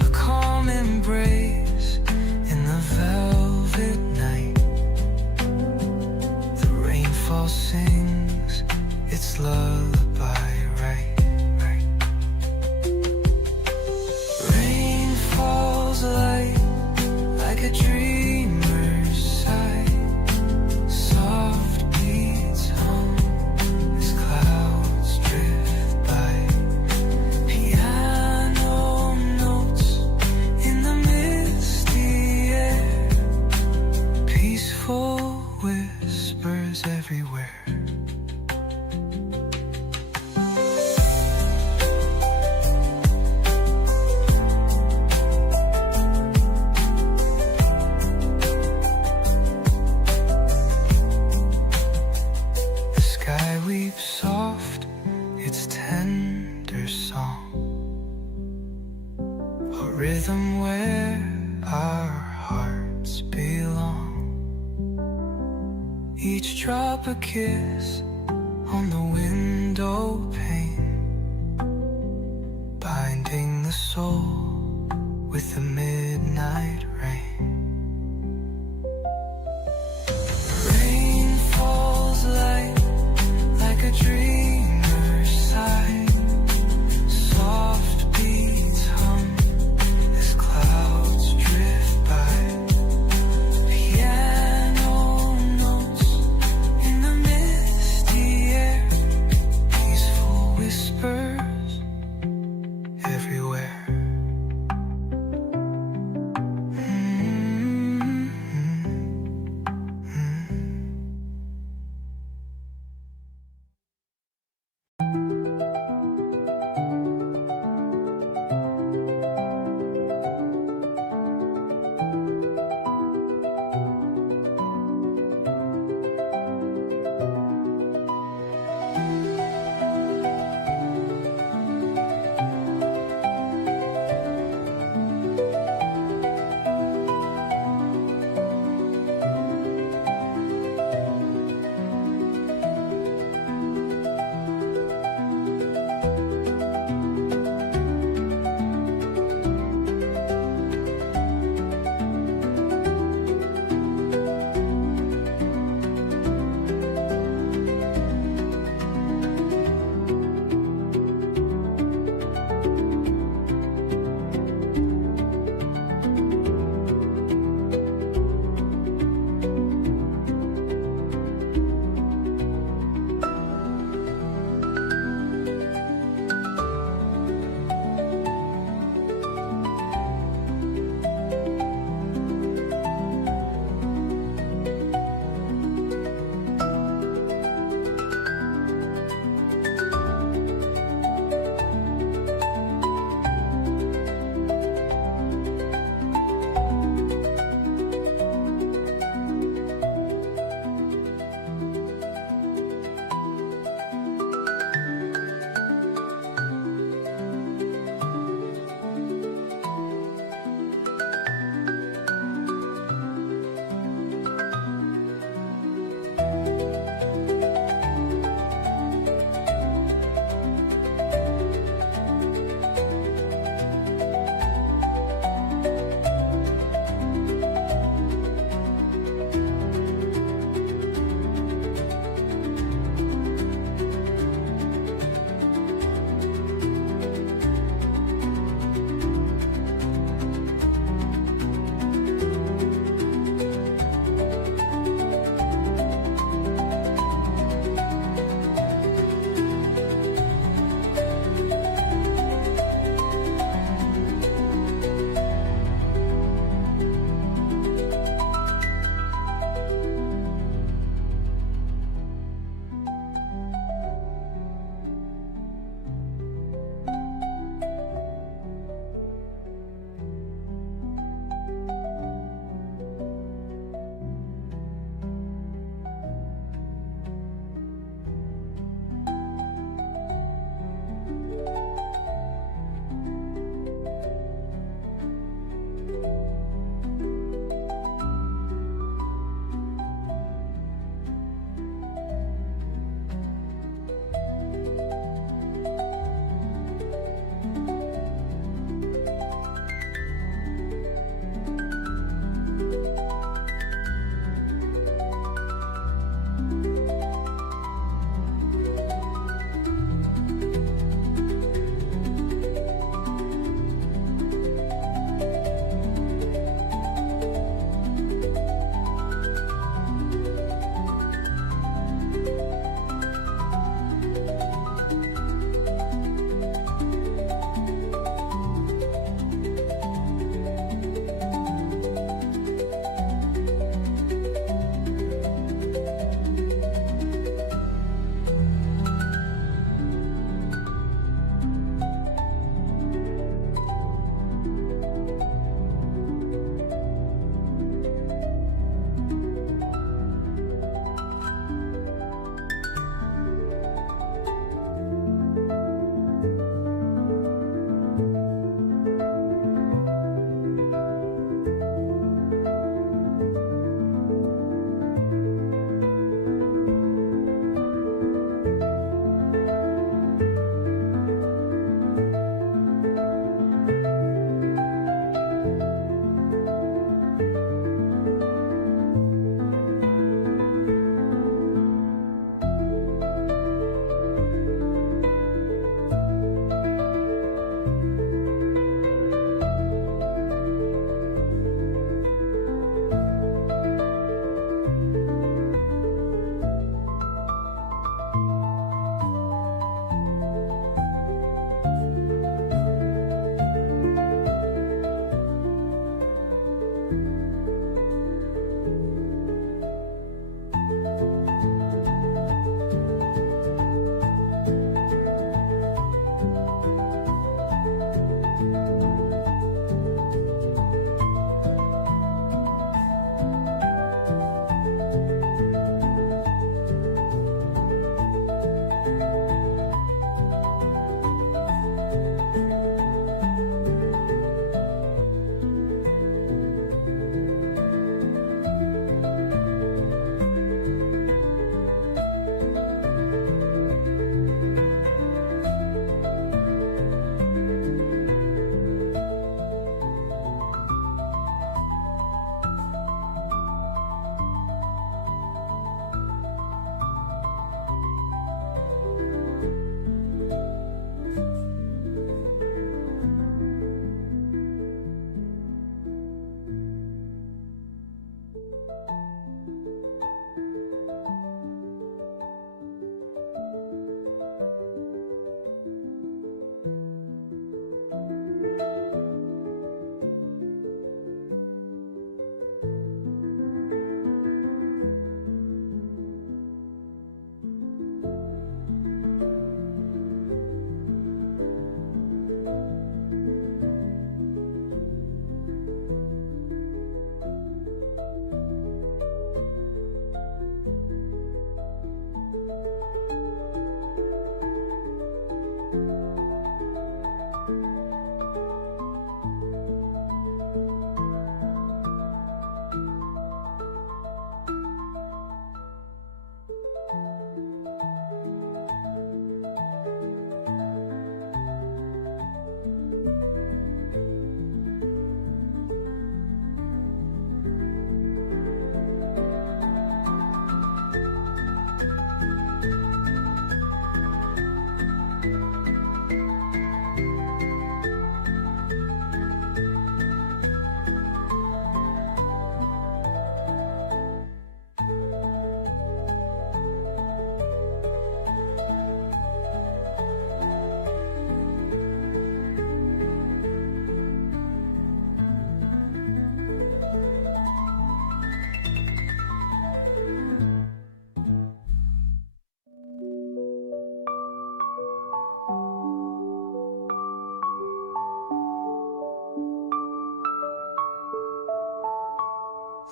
A calm embrace in the velvet night. The rainfall sings its lullaby, right. Rain falls light like a dreamer's sigh. Soft beats hum as clouds drift by. Piano notes in the misty air, peaceful whispers everywhere. The sky weeps soft its tender song, a rhythm where our hearts belong. Each drop a kiss on the window pane, binding the soul with the midnight rain. Rain falls light like a dreamer's sigh. Soft beats hum as clouds drift by. Piano notes in the misty air, peaceful whispers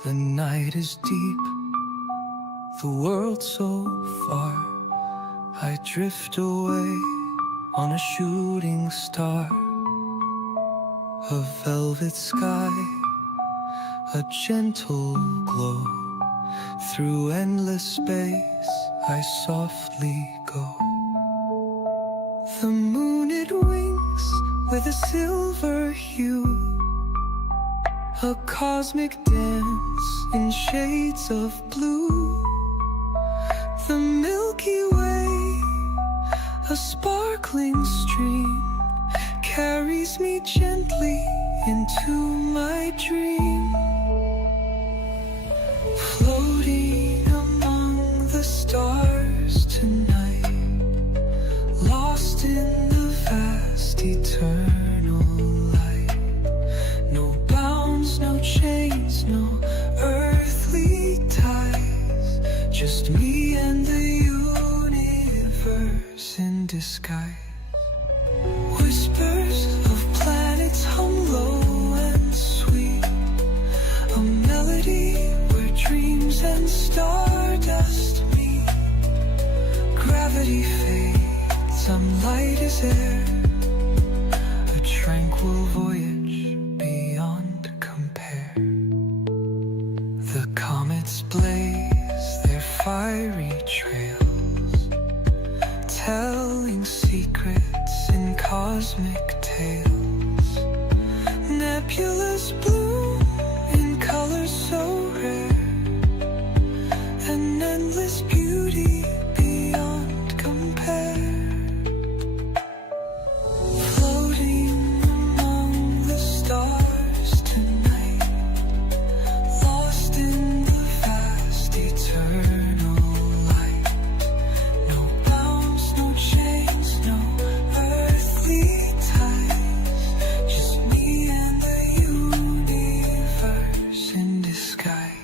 The night is deep, the world so far. I drift away on a shooting star. A velvet sky, a gentle glow. Through endless space I softly go. The moon it winks with a silver hue, a cosmic dance in shades of blue. The Milky Way, a sparkling stream, carries me gently into my dream. Floating among the stars tonight, lost in the vast eternal light. No bounds, no chains, no earthly ties, just me and the universe in disguise. Whispers of planets hum low and sweet, a melody where dreams and stardust meet. Gravity fades, I'm light as air, a tranquil voyage beyond compare. The comets blaze their fiery trails, telling secrets in cosmic tales. Nebulas bloom in colors so rare, an endless beauty beyond compare. Floating among the stars tonight, lost in the vast eternal light. No bounds, no chains, no earthly ties, just me and the universe in disguise.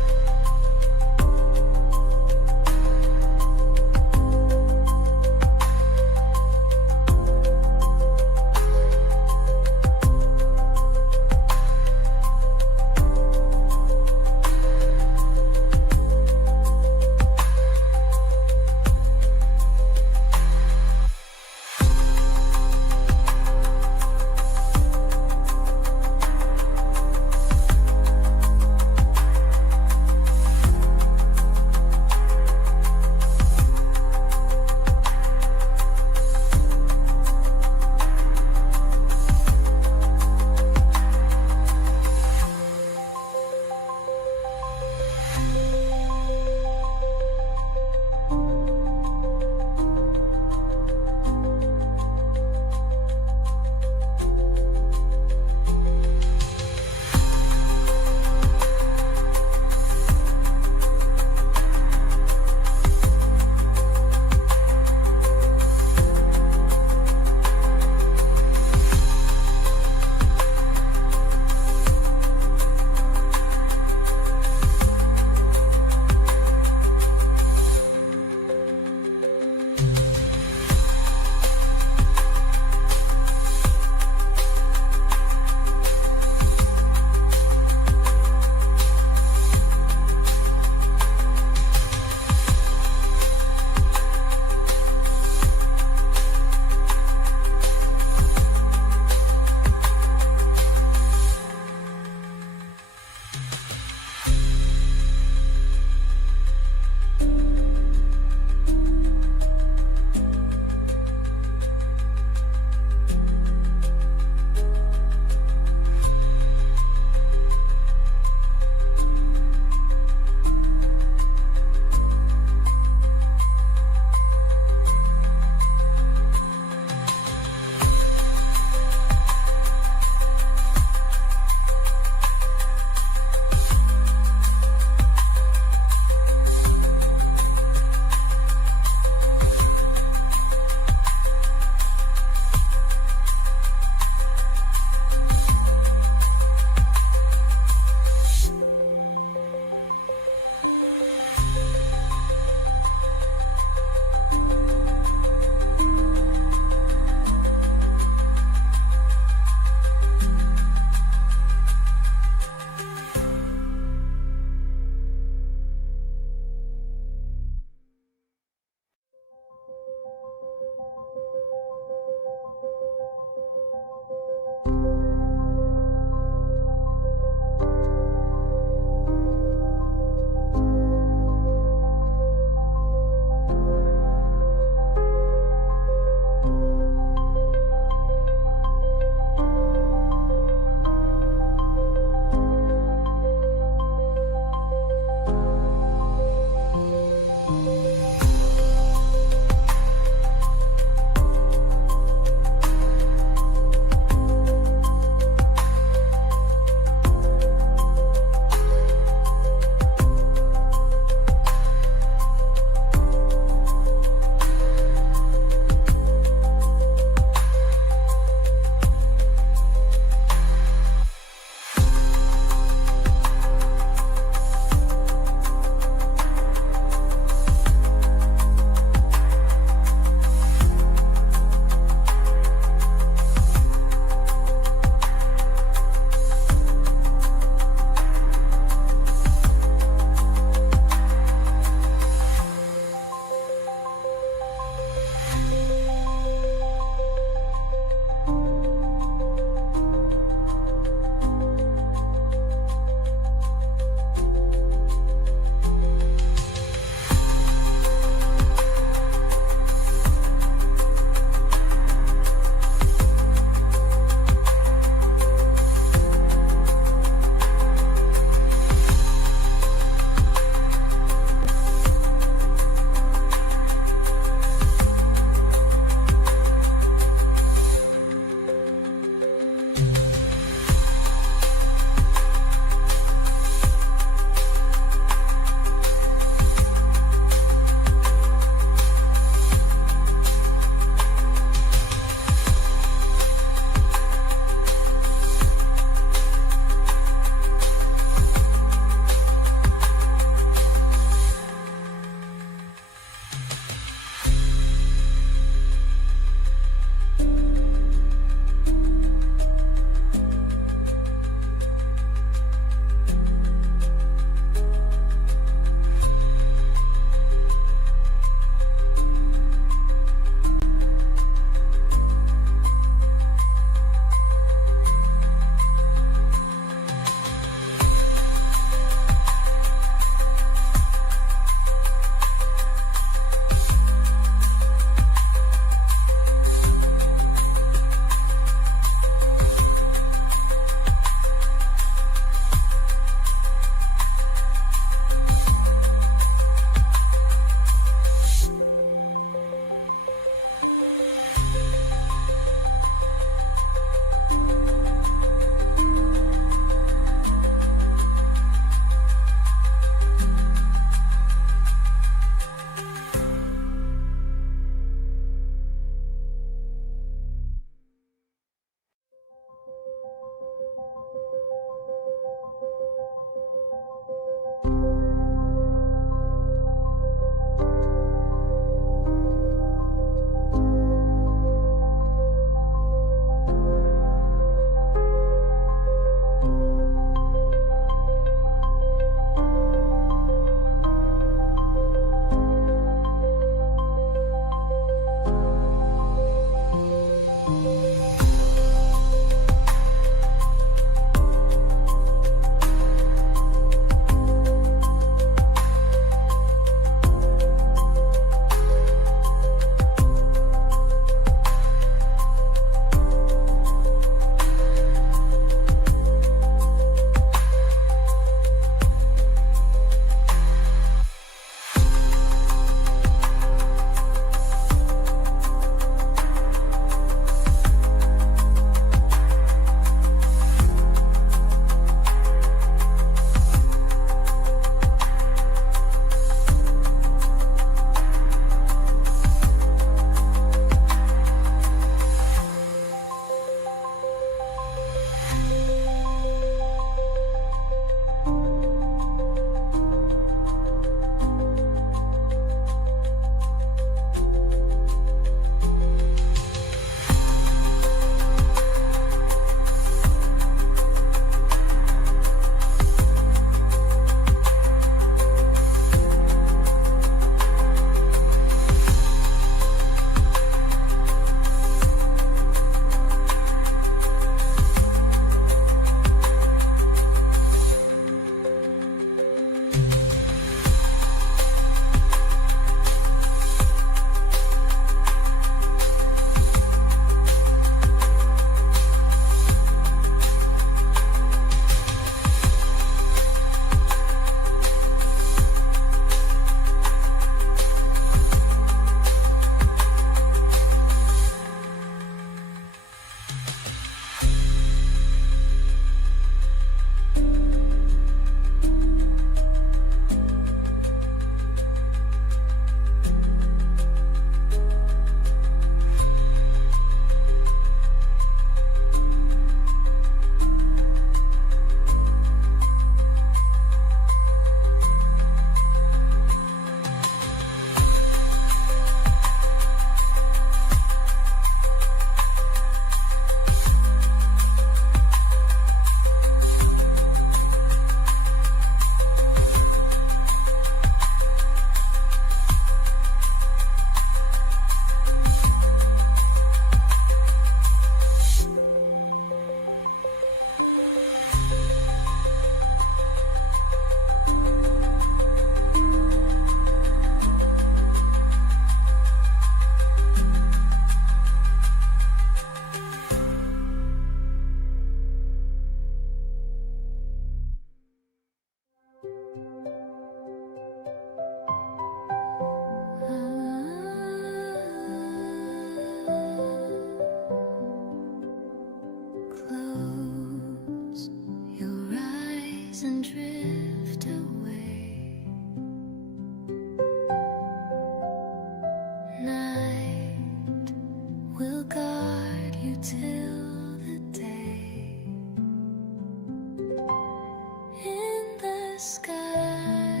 sky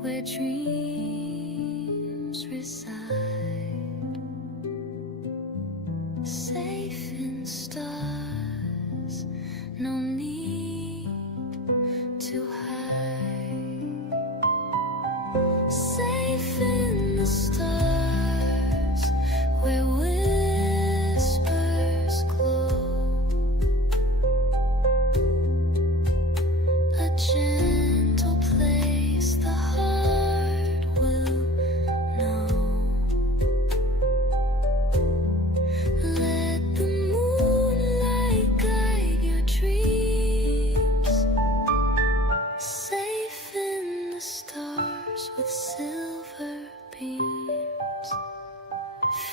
where dreams reside, safe in stars, no need to hide, safe in the stars where whispers glow, a gentle place the heart will know. Let the moonlight guide your dreams, safe in the stars with silver beams.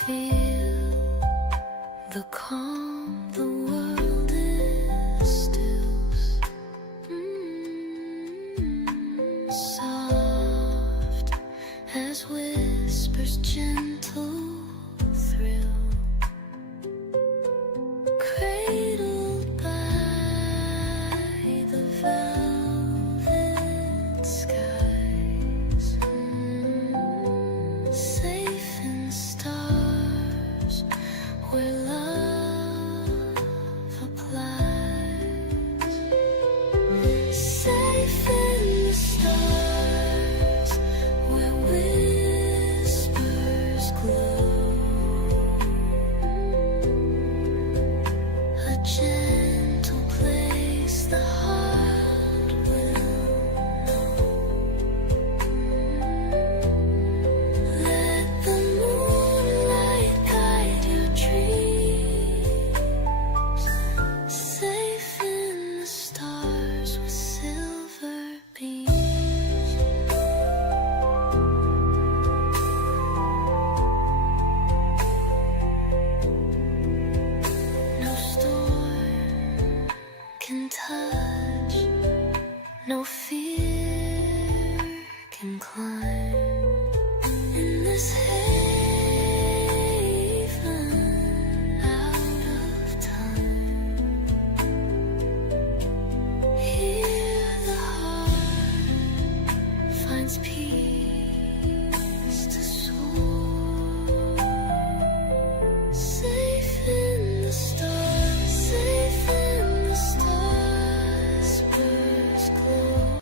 Feel the calm the world instills. Soft as whispers, gentle thrill, cradled by the velvet skies, safe in stars where love applies, safe in the stars where whispers glow, a gentle place the heart will know. Let the moonlight guide your dreams, safe in the stars with silver beams. No storm can touch, no fear can climb in this haven out of time. Here the heart finds peace to soar, safe in the stars, safe in the stars, birds glow.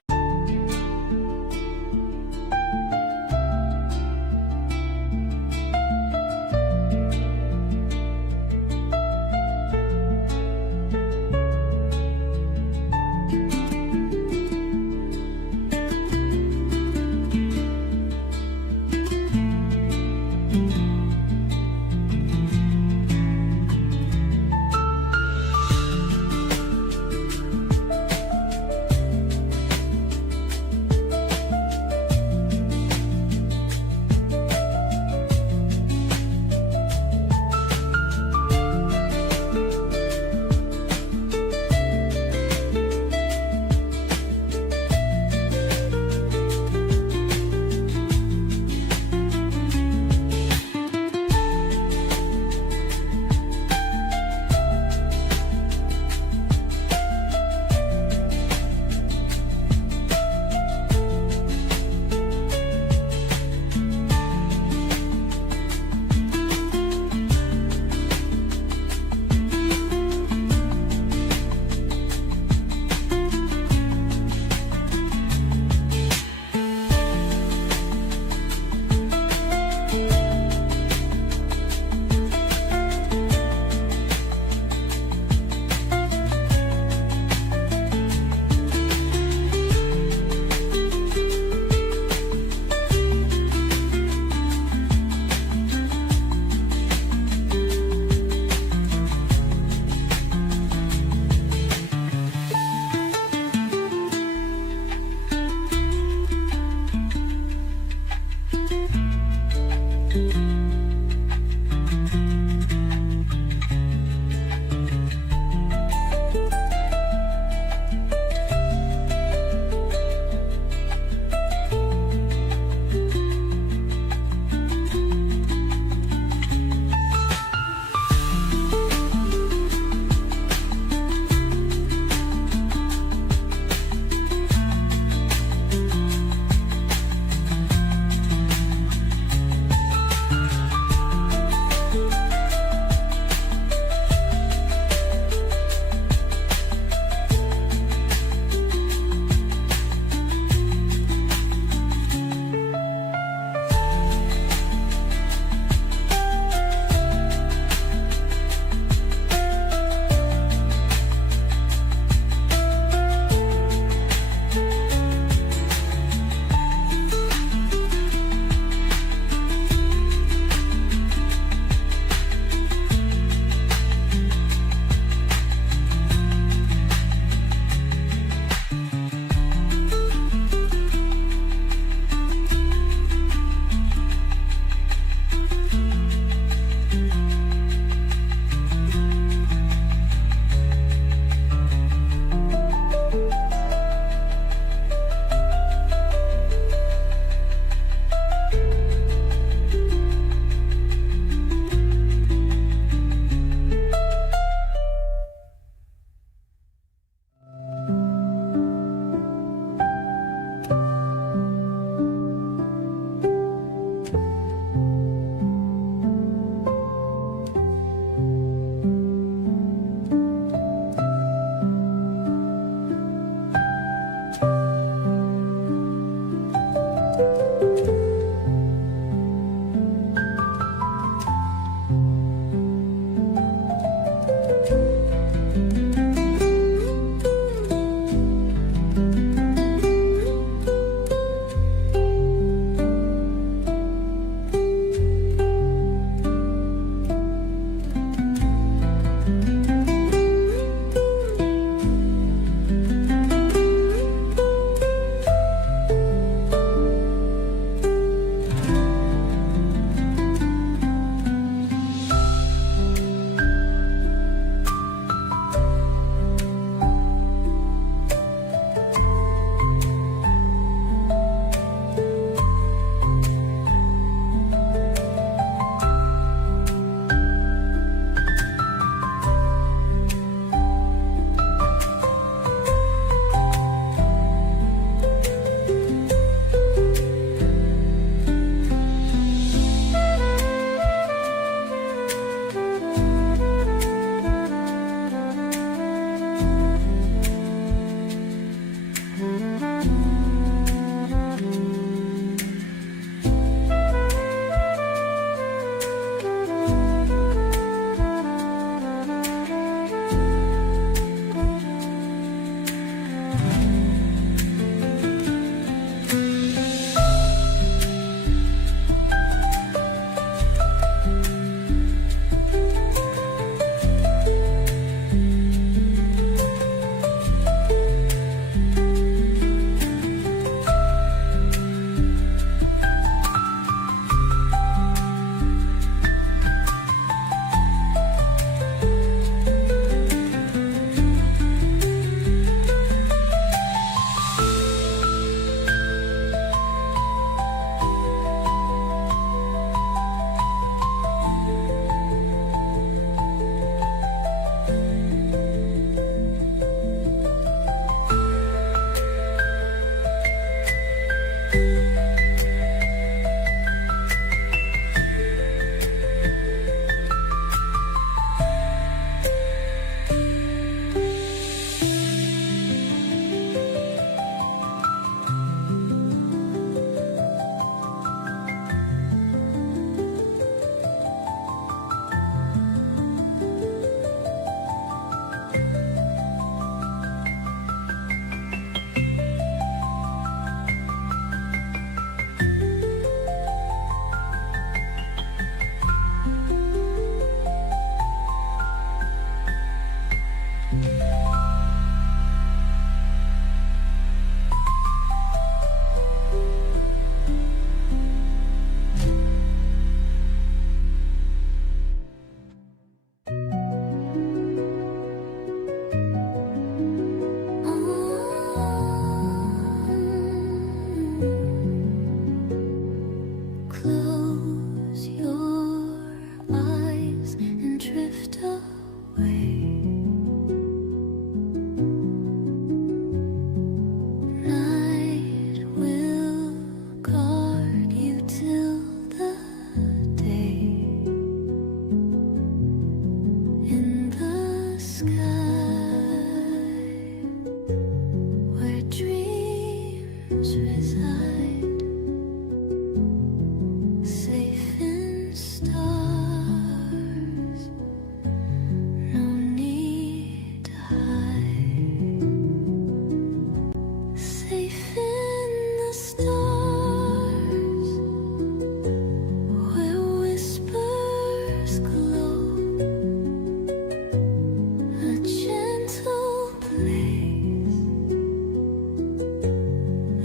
place.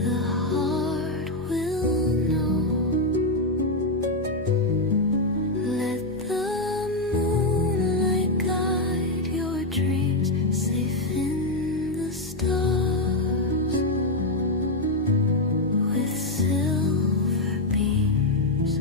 The heart will know. Let the moonlight guide your dreams, safe in the stars, with silver beams.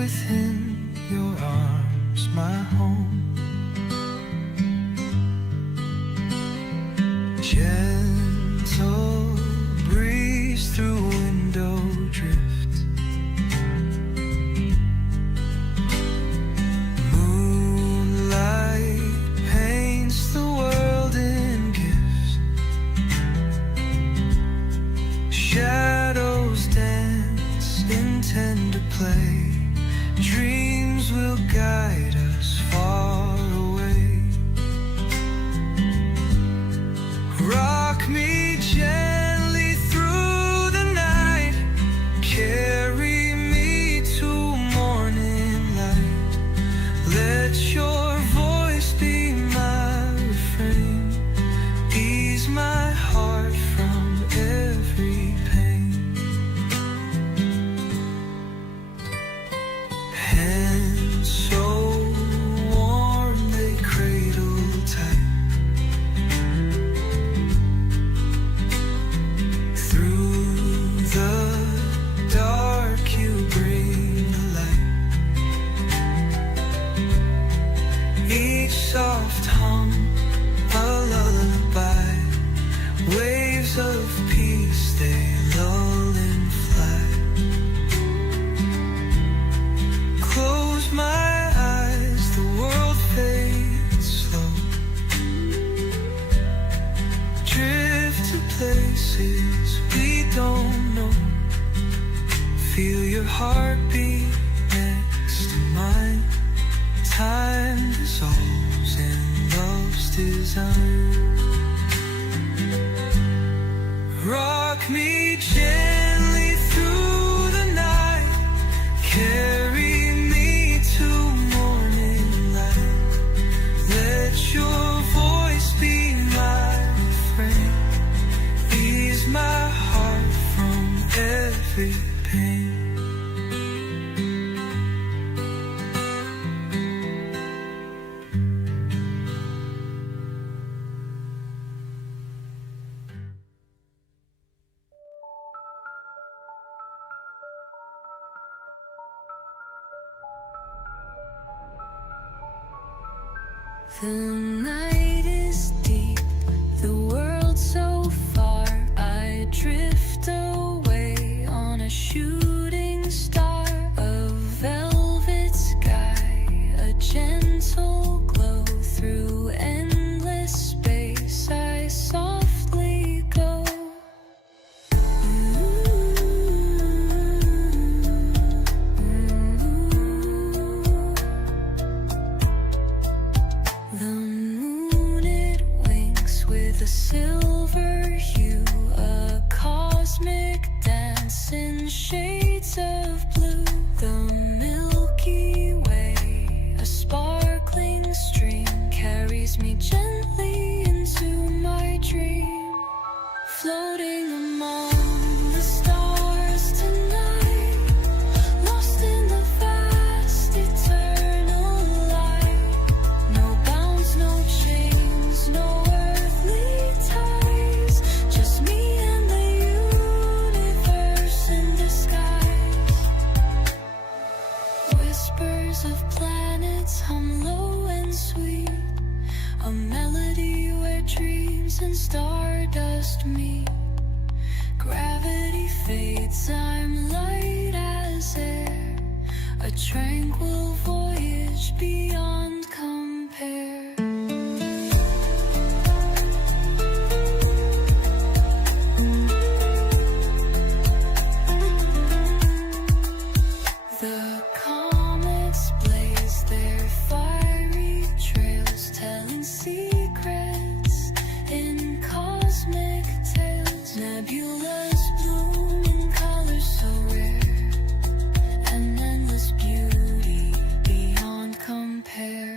within your arms, my home. Gentle breeze through window drift, moonlight paints the world in gifts, shadows dance in tender play, dreams will guide us far away. Rock me gently through the night, carry me to morning light. Let your voice be my refrain, ease my heart from every pain. Hands so warm they cradle tight, dark you bring the light. Each soft hum a lullaby, waves of peace they lull in flight. Close my eyes, the world fades slow, drift to places we don't know. Feel your heartbeat next to mine. Time dissolves in love's design. Rock me gently through the night, carry me to morning light. Let your voice be my friend, ease my heart from every pain. The night is deep, the world so far. I drift away on a shooting star, a velvet sky, a gentle glow through endless space. I softly go. The moon, it winks with a silver hue, a cosmic dance in shades of blue. The Milky Way, a sparkling stream, carries me gently into my dream. Floating among the stars tonight, lost in the vast eternal light. No bounds, no chains, no earthly ties, just me and the universe in disguise. Whispers of planets hum low and sweet, a melody where dreams and stardust meet. Gravity fades, I'm light as air, a tranquil voyage beyond compare. The comets blaze their fiery trails, telling secrets in cosmic tales. Nebulas bloom in colors so rare, an endless beauty beyond compare.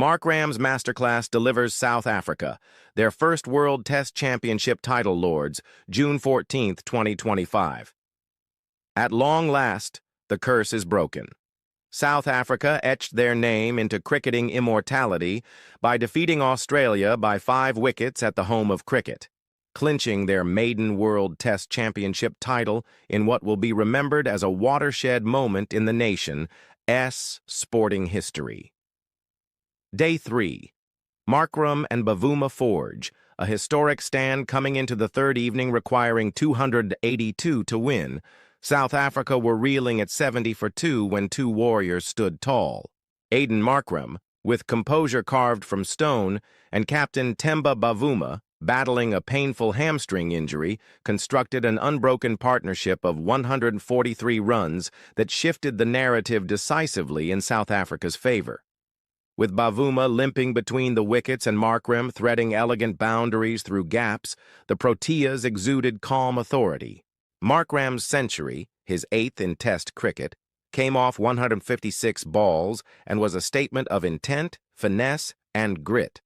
Markram's masterclass delivers South Africa, their first World Test Championship title lords, June 14, 2025. At long last, the curse is broken. South Africa etched their name into cricketing immortality by defeating Australia by 5 wickets at the home of cricket, clinching their maiden World Test Championship title in what will be remembered as a watershed moment in the nation's sporting history. Day 3. Markram and Bavuma Forge, a historic stand coming into the third evening requiring 282 to win. South Africa were reeling at 70 for 2 when 2 warriors stood tall. Aiden Markram, with composure carved from stone, and Captain Temba Bavuma, battling a painful hamstring injury, constructed an unbroken partnership of 143 runs that shifted the narrative decisively in South Africa's favor. With Bavuma limping between the wickets and Markram threading elegant boundaries through gaps, the Proteas exuded calm authority. Markram's century, his 8th in Test cricket, came off 156 balls and was a statement of intent, finesse, and grit.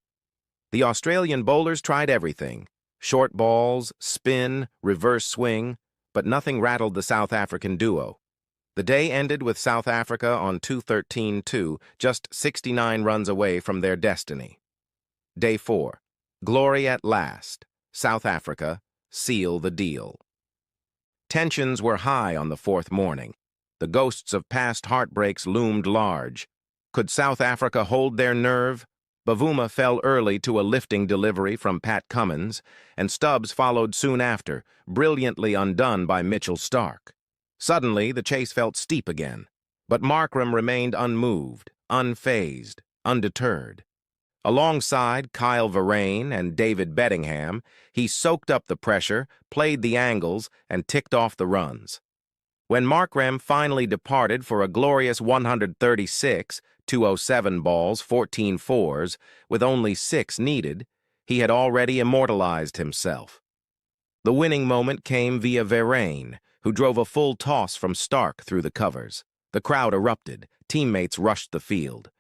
The Australian bowlers tried everything: short balls, spin, reverse swing, but nothing rattled the South African duo. The day ended with South Africa on 213-2, just 69 runs away from their destiny. Day 4. Glory at last. South Africa seal the deal. Tensions were high on the 4th morning. The ghosts of past heartbreaks loomed large. Could South Africa hold their nerve? Bavuma fell early to a lifting delivery from Pat Cummins, and Stubbs followed soon after, brilliantly undone by Mitchell Starc. Suddenly, the chase felt steep again, but Markram remained unmoved, unfazed, undeterred. Alongside Kyle Verreynne and David Bedingham, he soaked up the pressure, played the angles, and ticked off the runs. When Markram finally departed for a glorious 136, 207 balls, 14 fours, with only 6 needed, he had already immortalized himself. The winning moment came via Verreynne, who drove a full toss from Starc through the covers. The crowd erupted, teammates rushed the field.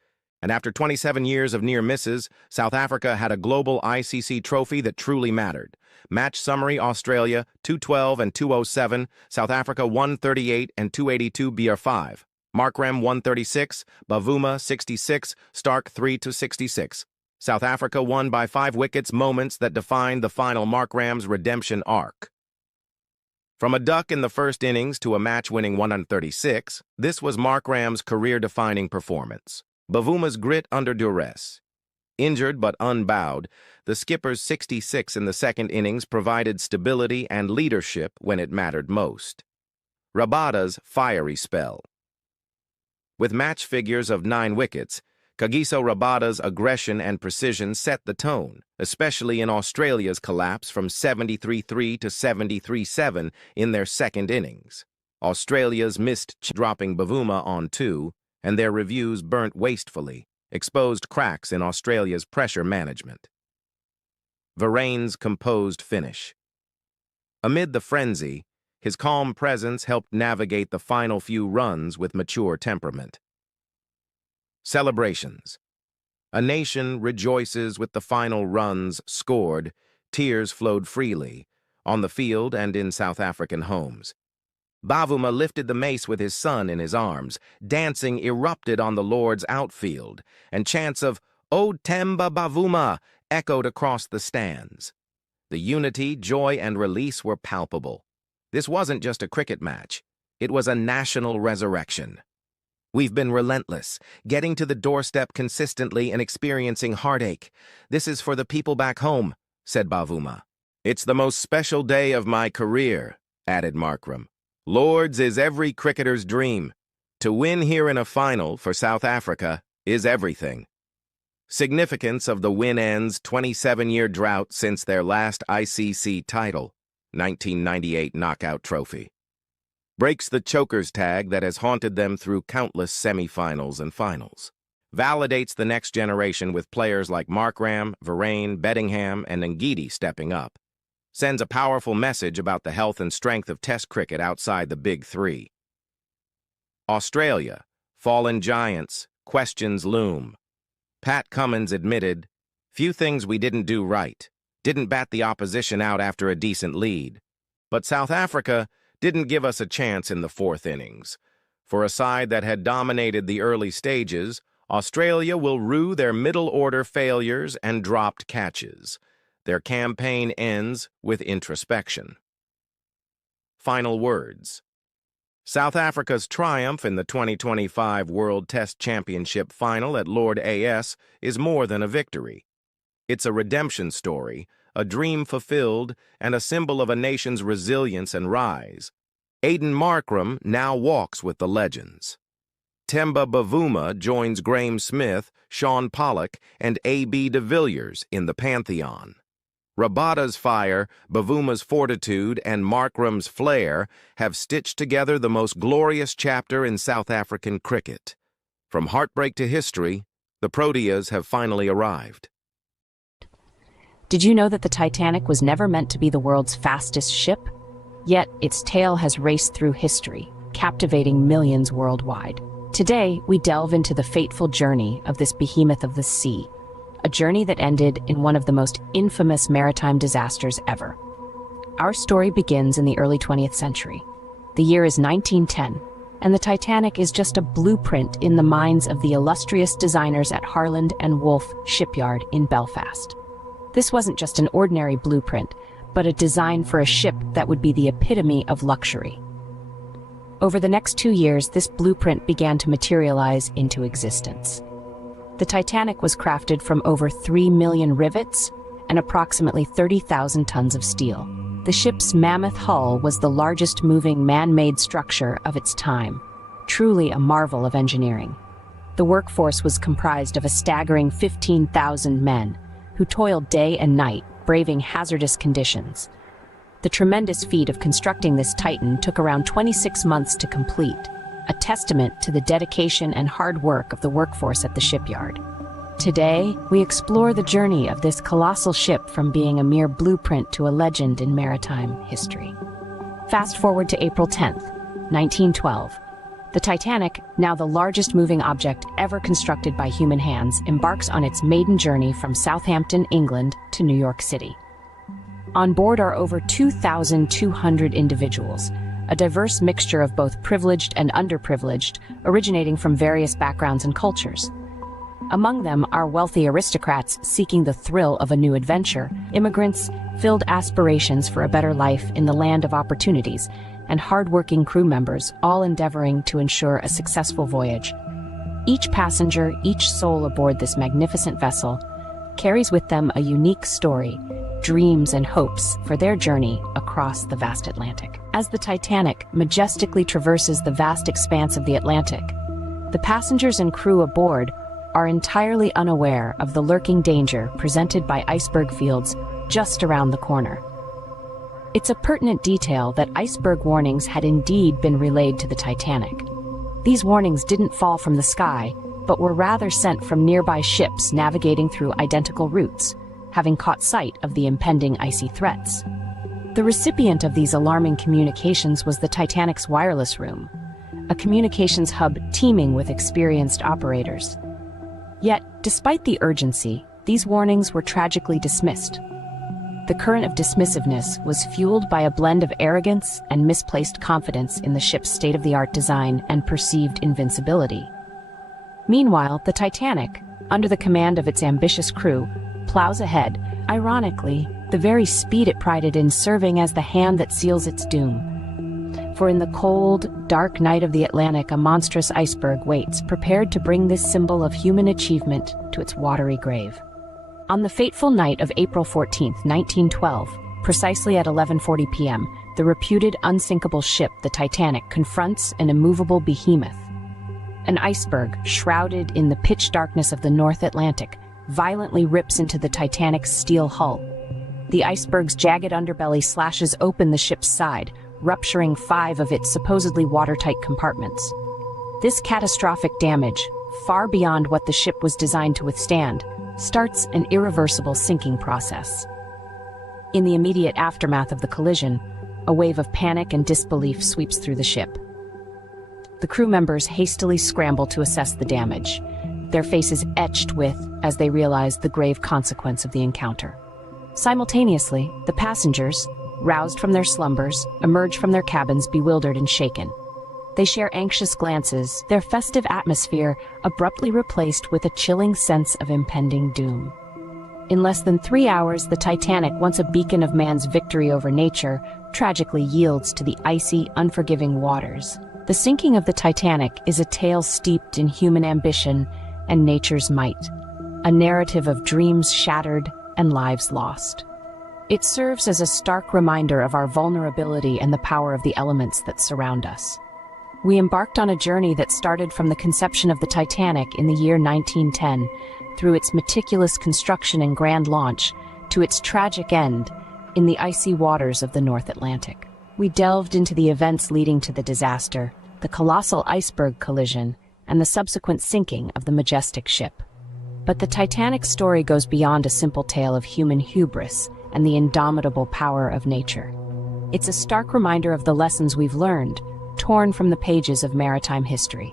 And after 27 years of near misses, South Africa had a global ICC trophy that truly mattered. Match summary: Australia 212 and 207, South Africa 138 and 282 BR5. Markram 136, Bavuma 66, Starc 3-66. South Africa won by 5 wickets, moments that defined the final Markram's redemption arc. From a duck in the first innings to a match-winning 136, this was Markram's career-defining performance. Bavuma's grit under duress. Injured but unbowed, the skipper's 66 in the second innings provided stability and leadership when it mattered most. Rabada's fiery spell. With match figures of 9 wickets, Kagiso Rabada's aggression and precision set the tone, especially in Australia's collapse from 73-3 to 73-7 in their second innings. Australia's missed dropping Bavuma on 2, and their reviews burnt wastefully, exposed cracks in Australia's pressure management. Verreynne's composed finish. Amid the frenzy, his calm presence helped navigate the final few runs with mature temperament. Celebrations. A nation rejoices with the final runs scored, tears flowed freely, on the field and in South African homes. Bavuma lifted the mace with his son in his arms, dancing erupted on the Lord's outfield, and chants of "O Temba Bavuma" echoed across the stands. The unity, joy, and release were palpable. This wasn't just a cricket match. It was a national resurrection. We've been relentless, getting to the doorstep consistently and experiencing heartache. This is for the people back home, said Bavuma. It's the most special day of my career, added Markram. Lords is every cricketer's dream. To win here in a final for South Africa is everything. Significance of the Win's 27-year drought since their last ICC title, 1998 knockout trophy. Breaks the choker's tag that has haunted them through countless semifinals and finals. Validates the next generation with players like Markram, Verreynne, Bedingham, and Ngidi stepping up. Sends a powerful message about the health and strength of Test cricket outside the Big Three. Australia, fallen giants, questions loom. Pat Cummins admitted, "Few things we didn't do right. Didn't bat the opposition out after a decent lead. But South Africa didn't give us a chance in the fourth innings. For a side that had dominated the early stages, Australia will rue their middle-order failures and dropped catches. Their campaign ends with introspection." Final words. South Africa's triumph in the 2025 World Test Championship final at Lord AS is more than a victory. It's a redemption story, a dream fulfilled, and a symbol of a nation's resilience and rise. Aiden Markram now walks with the legends. Temba Bavuma joins Graeme Smith, Sean Pollock, and A.B. de Villiers in the Pantheon. Rabada's fire, Bavuma's fortitude, and Markram's flair have stitched together the most glorious chapter in South African cricket. From heartbreak to history, the Proteas have finally arrived. Did you know that the Titanic was never meant to be the world's fastest ship? Yet, its tale has raced through history, captivating millions worldwide. Today, we delve into the fateful journey of this behemoth of the sea, a journey that ended in one of the most infamous maritime disasters ever. Our story begins in the early 20th century. The year is 1910, and the Titanic is just a blueprint in the minds of the illustrious designers at Harland and Wolff shipyard in Belfast. This wasn't just an ordinary blueprint, but a design for a ship that would be the epitome of luxury. Over the next 2 years, this blueprint began to materialize into existence. The Titanic was crafted from over 3 million rivets and approximately 30,000 tons of steel. The ship's mammoth hull was the largest moving man-made structure of its time, truly a marvel of engineering. The workforce was comprised of a staggering 15,000 men, who toiled day and night, braving hazardous conditions. The tremendous feat of constructing this Titan took around 26 months to complete, a testament to the dedication and hard work of the workforce at the shipyard. Today, we explore the journey of this colossal ship from being a mere blueprint to a legend in maritime history. Fast forward to April 10th, 1912. The Titanic, now the largest moving object ever constructed by human hands, embarks on its maiden journey from Southampton, England, to New York City. On board are over 2,200 individuals, a diverse mixture of both privileged and underprivileged, originating from various backgrounds and cultures. Among them are wealthy aristocrats seeking the thrill of a new adventure, immigrants filled aspirations for a better life in the land of opportunities, and hard-working crew members, all endeavoring to ensure a successful voyage. Each passenger, each soul aboard this magnificent vessel, carries with them a unique story, dreams and hopes for their journey across the vast Atlantic. As the Titanic majestically traverses the vast expanse of the Atlantic, the passengers and crew aboard are entirely unaware of the lurking danger presented by iceberg fields just around the corner. It's a pertinent detail that iceberg warnings had indeed been relayed to the Titanic. These warnings didn't fall from the sky, but were rather sent from nearby ships navigating through identical routes, having caught sight of the impending icy threats. The recipient of these alarming communications was the Titanic's wireless room, a communications hub teeming with experienced operators. Yet, despite the urgency, these warnings were tragically dismissed. The current of dismissiveness was fueled by a blend of arrogance and misplaced confidence in the ship's state-of-the-art design and perceived invincibility. Meanwhile, the Titanic, under the command of its ambitious crew, plows ahead, ironically, the very speed it prided in serving as the hand that seals its doom. For in the cold, dark night of the Atlantic, a monstrous iceberg waits, prepared to bring this symbol of human achievement to its watery grave. On the fateful night of April 14, 1912, precisely at 11:40 p.m., the reputed unsinkable ship, the Titanic, confronts an immovable behemoth. An iceberg, shrouded in the pitch darkness of the North Atlantic, violently rips into the Titanic's steel hull. The iceberg's jagged underbelly slashes open the ship's side, rupturing 5 of its supposedly watertight compartments. This catastrophic damage, far beyond what the ship was designed to withstand, starts an irreversible sinking process. In the immediate aftermath of the collision, a wave of panic and disbelief sweeps through the ship. The crew members hastily scramble to assess the damage. their faces etched with, as they realize the grave consequence of the encounter. Simultaneously, the passengers, roused from their slumbers, emerge from their cabins bewildered and shaken. They share anxious glances, their festive atmosphere abruptly replaced with a chilling sense of impending doom. In less than 3 hours, the Titanic, once a beacon of man's victory over nature, tragically yields to the icy, unforgiving waters. The sinking of the Titanic is a tale steeped in human ambition and nature's might, a narrative of dreams shattered and lives lost. It serves as a stark reminder of our vulnerability and the power of the elements that surround us. We embarked on a journey that started from the conception of the Titanic in the year 1910, through its meticulous construction and grand launch, to its tragic end in the icy waters of the North Atlantic. We delved into the events leading to the disaster, the colossal iceberg collision, and the subsequent sinking of the majestic ship. But the Titanic's story goes beyond a simple tale of human hubris and the indomitable power of nature. It's a stark reminder of the lessons we've learned, torn from the pages of maritime history.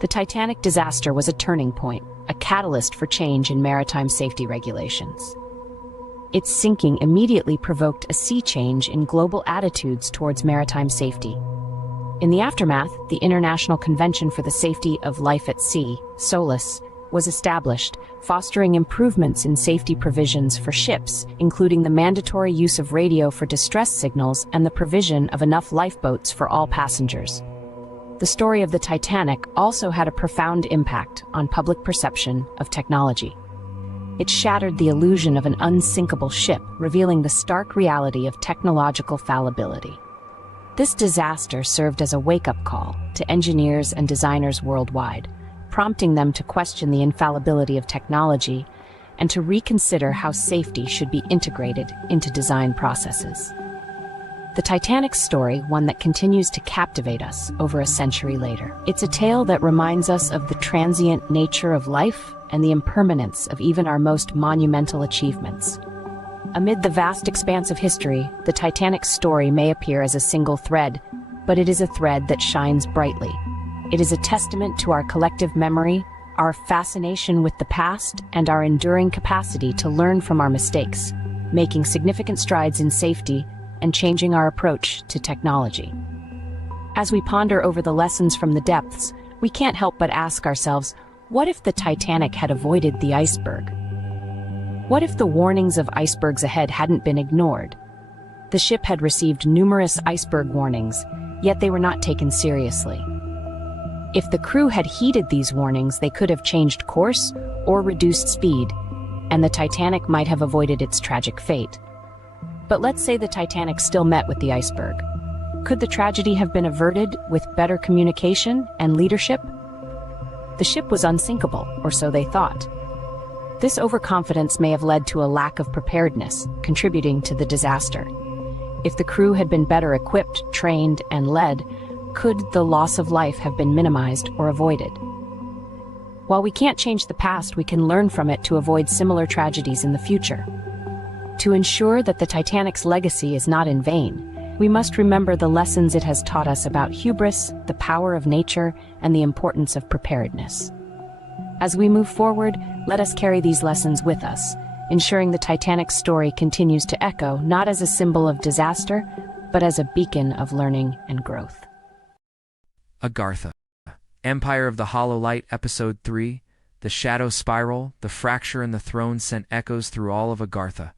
The Titanic disaster was a turning point, a catalyst for change in maritime safety regulations. Its sinking immediately provoked a sea change in global attitudes towards maritime safety. In the aftermath, the International Convention for the Safety of Life at Sea, SOLAS, was established, fostering improvements in safety provisions for ships, including the mandatory use of radio for distress signals and the provision of enough lifeboats for all passengers. The story of the Titanic also had a profound impact on public perception of technology. It shattered the illusion of an unsinkable ship, revealing the stark reality of technological fallibility. This disaster served as a wake-up call to engineers and designers worldwide, prompting them to question the infallibility of technology and to reconsider how safety should be integrated into design processes. The Titanic's story, one that continues to captivate us over a century later. It's a tale that reminds us of the transient nature of life and the impermanence of even our most monumental achievements. Amid the vast expanse of history, the Titanic's story may appear as a single thread, but it is a thread that shines brightly. It is a testament to our collective memory, our fascination with the past, and our enduring capacity to learn from our mistakes, making significant strides in safety and changing our approach to technology. As we ponder over the lessons from the depths, we can't help but ask ourselves, what if the Titanic had avoided the iceberg? What if the warnings of icebergs ahead hadn't been ignored? The ship had received numerous iceberg warnings, yet they were not taken seriously. If the crew had heeded these warnings, they could have changed course or reduced speed, and the Titanic might have avoided its tragic fate. But let's say the Titanic still met with the iceberg. Could the tragedy have been averted with better communication and leadership? The ship was unsinkable, or so they thought. This overconfidence may have led to a lack of preparedness, contributing to the disaster. If the crew had been better equipped, trained, and led, could the loss of life have been minimized or avoided? While we can't change the past, we can learn from it to avoid similar tragedies in the future. To ensure that the Titanic's legacy is not in vain, we must remember the lessons it has taught us about hubris, the power of nature, and the importance of preparedness. As we move forward, let us carry these lessons with us, ensuring the Titanic's story continues to echo not as a symbol of disaster, but as a beacon of learning and growth. Agartha. Empire of the Hollow Light, Episode 3. The Shadow Spiral, the Fracture in the Throne sent echoes through all of Agartha.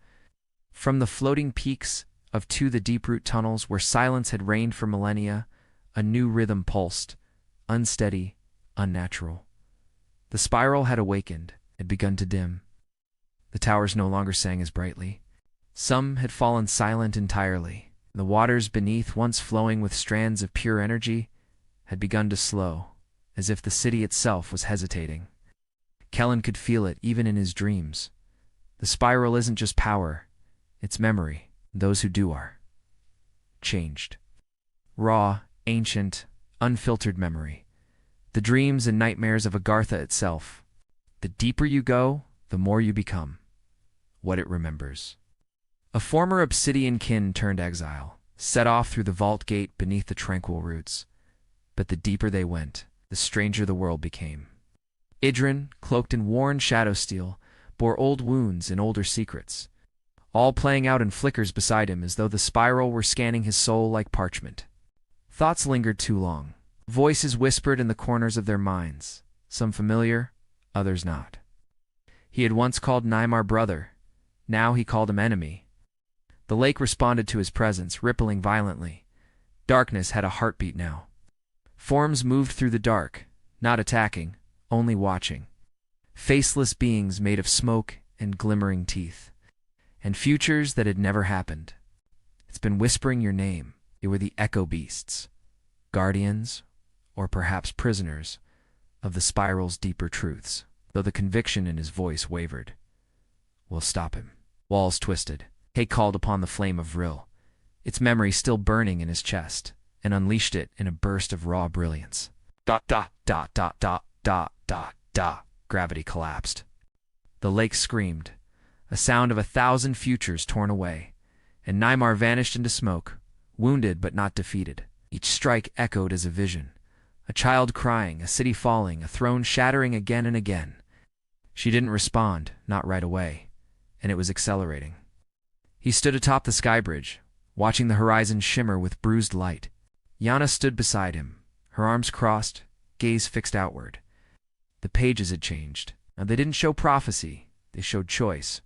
From the floating peaks to the deep-root tunnels where silence had reigned for millennia, a new rhythm pulsed, unsteady, unnatural. The spiral had awakened, had begun to dim. The towers no longer sang as brightly. Some had fallen silent entirely. The waters beneath, once flowing with strands of pure energy, had begun to slow, as if the city itself was hesitating. Kellen could feel it even in his dreams. The spiral isn't just power, it's memory. Those who do are changed. Raw, ancient, unfiltered memory. The dreams and nightmares of Agartha itself. The deeper you go, the more you become. What it remembers. A former obsidian kin turned exile, set off through the vault gate beneath the tranquil roots. But the deeper they went, the stranger the world became. Idrin, cloaked in worn shadow steel, bore old wounds and older secrets, all playing out in flickers beside him as though the spiral were scanning his soul like parchment. Thoughts lingered too long. Voices whispered in the corners of their minds, some familiar, others not. He had once called Neymar brother. Now he called him enemy. The lake responded to his presence, rippling violently. Darkness had a heartbeat now. Forms moved through the dark, not attacking, only watching. Faceless beings made of smoke and glimmering teeth. And futures that had never happened. It's been whispering your name. They were the echo beasts, guardians, or perhaps prisoners, of the spiral's deeper truths, though the conviction in his voice wavered. We'll stop him. Walls twisted. Hay called upon the flame of Vril, its memory still burning in his chest, and unleashed it in a burst of raw brilliance. Dot, dot, dot, dot, dot, dot, dot, dot. Gravity collapsed. The lake screamed, a sound of 1,000 futures torn away, and Neymar vanished into smoke, wounded but not defeated. Each strike echoed as a vision. A child crying, a city falling, a throne shattering again and again. She didn't respond, not right away, and it was accelerating. He stood atop the sky bridge, watching the horizon shimmer with bruised light. Yana stood beside him, her arms crossed, gaze fixed outward. The pages had changed. Now they didn't show prophecy, they showed choice.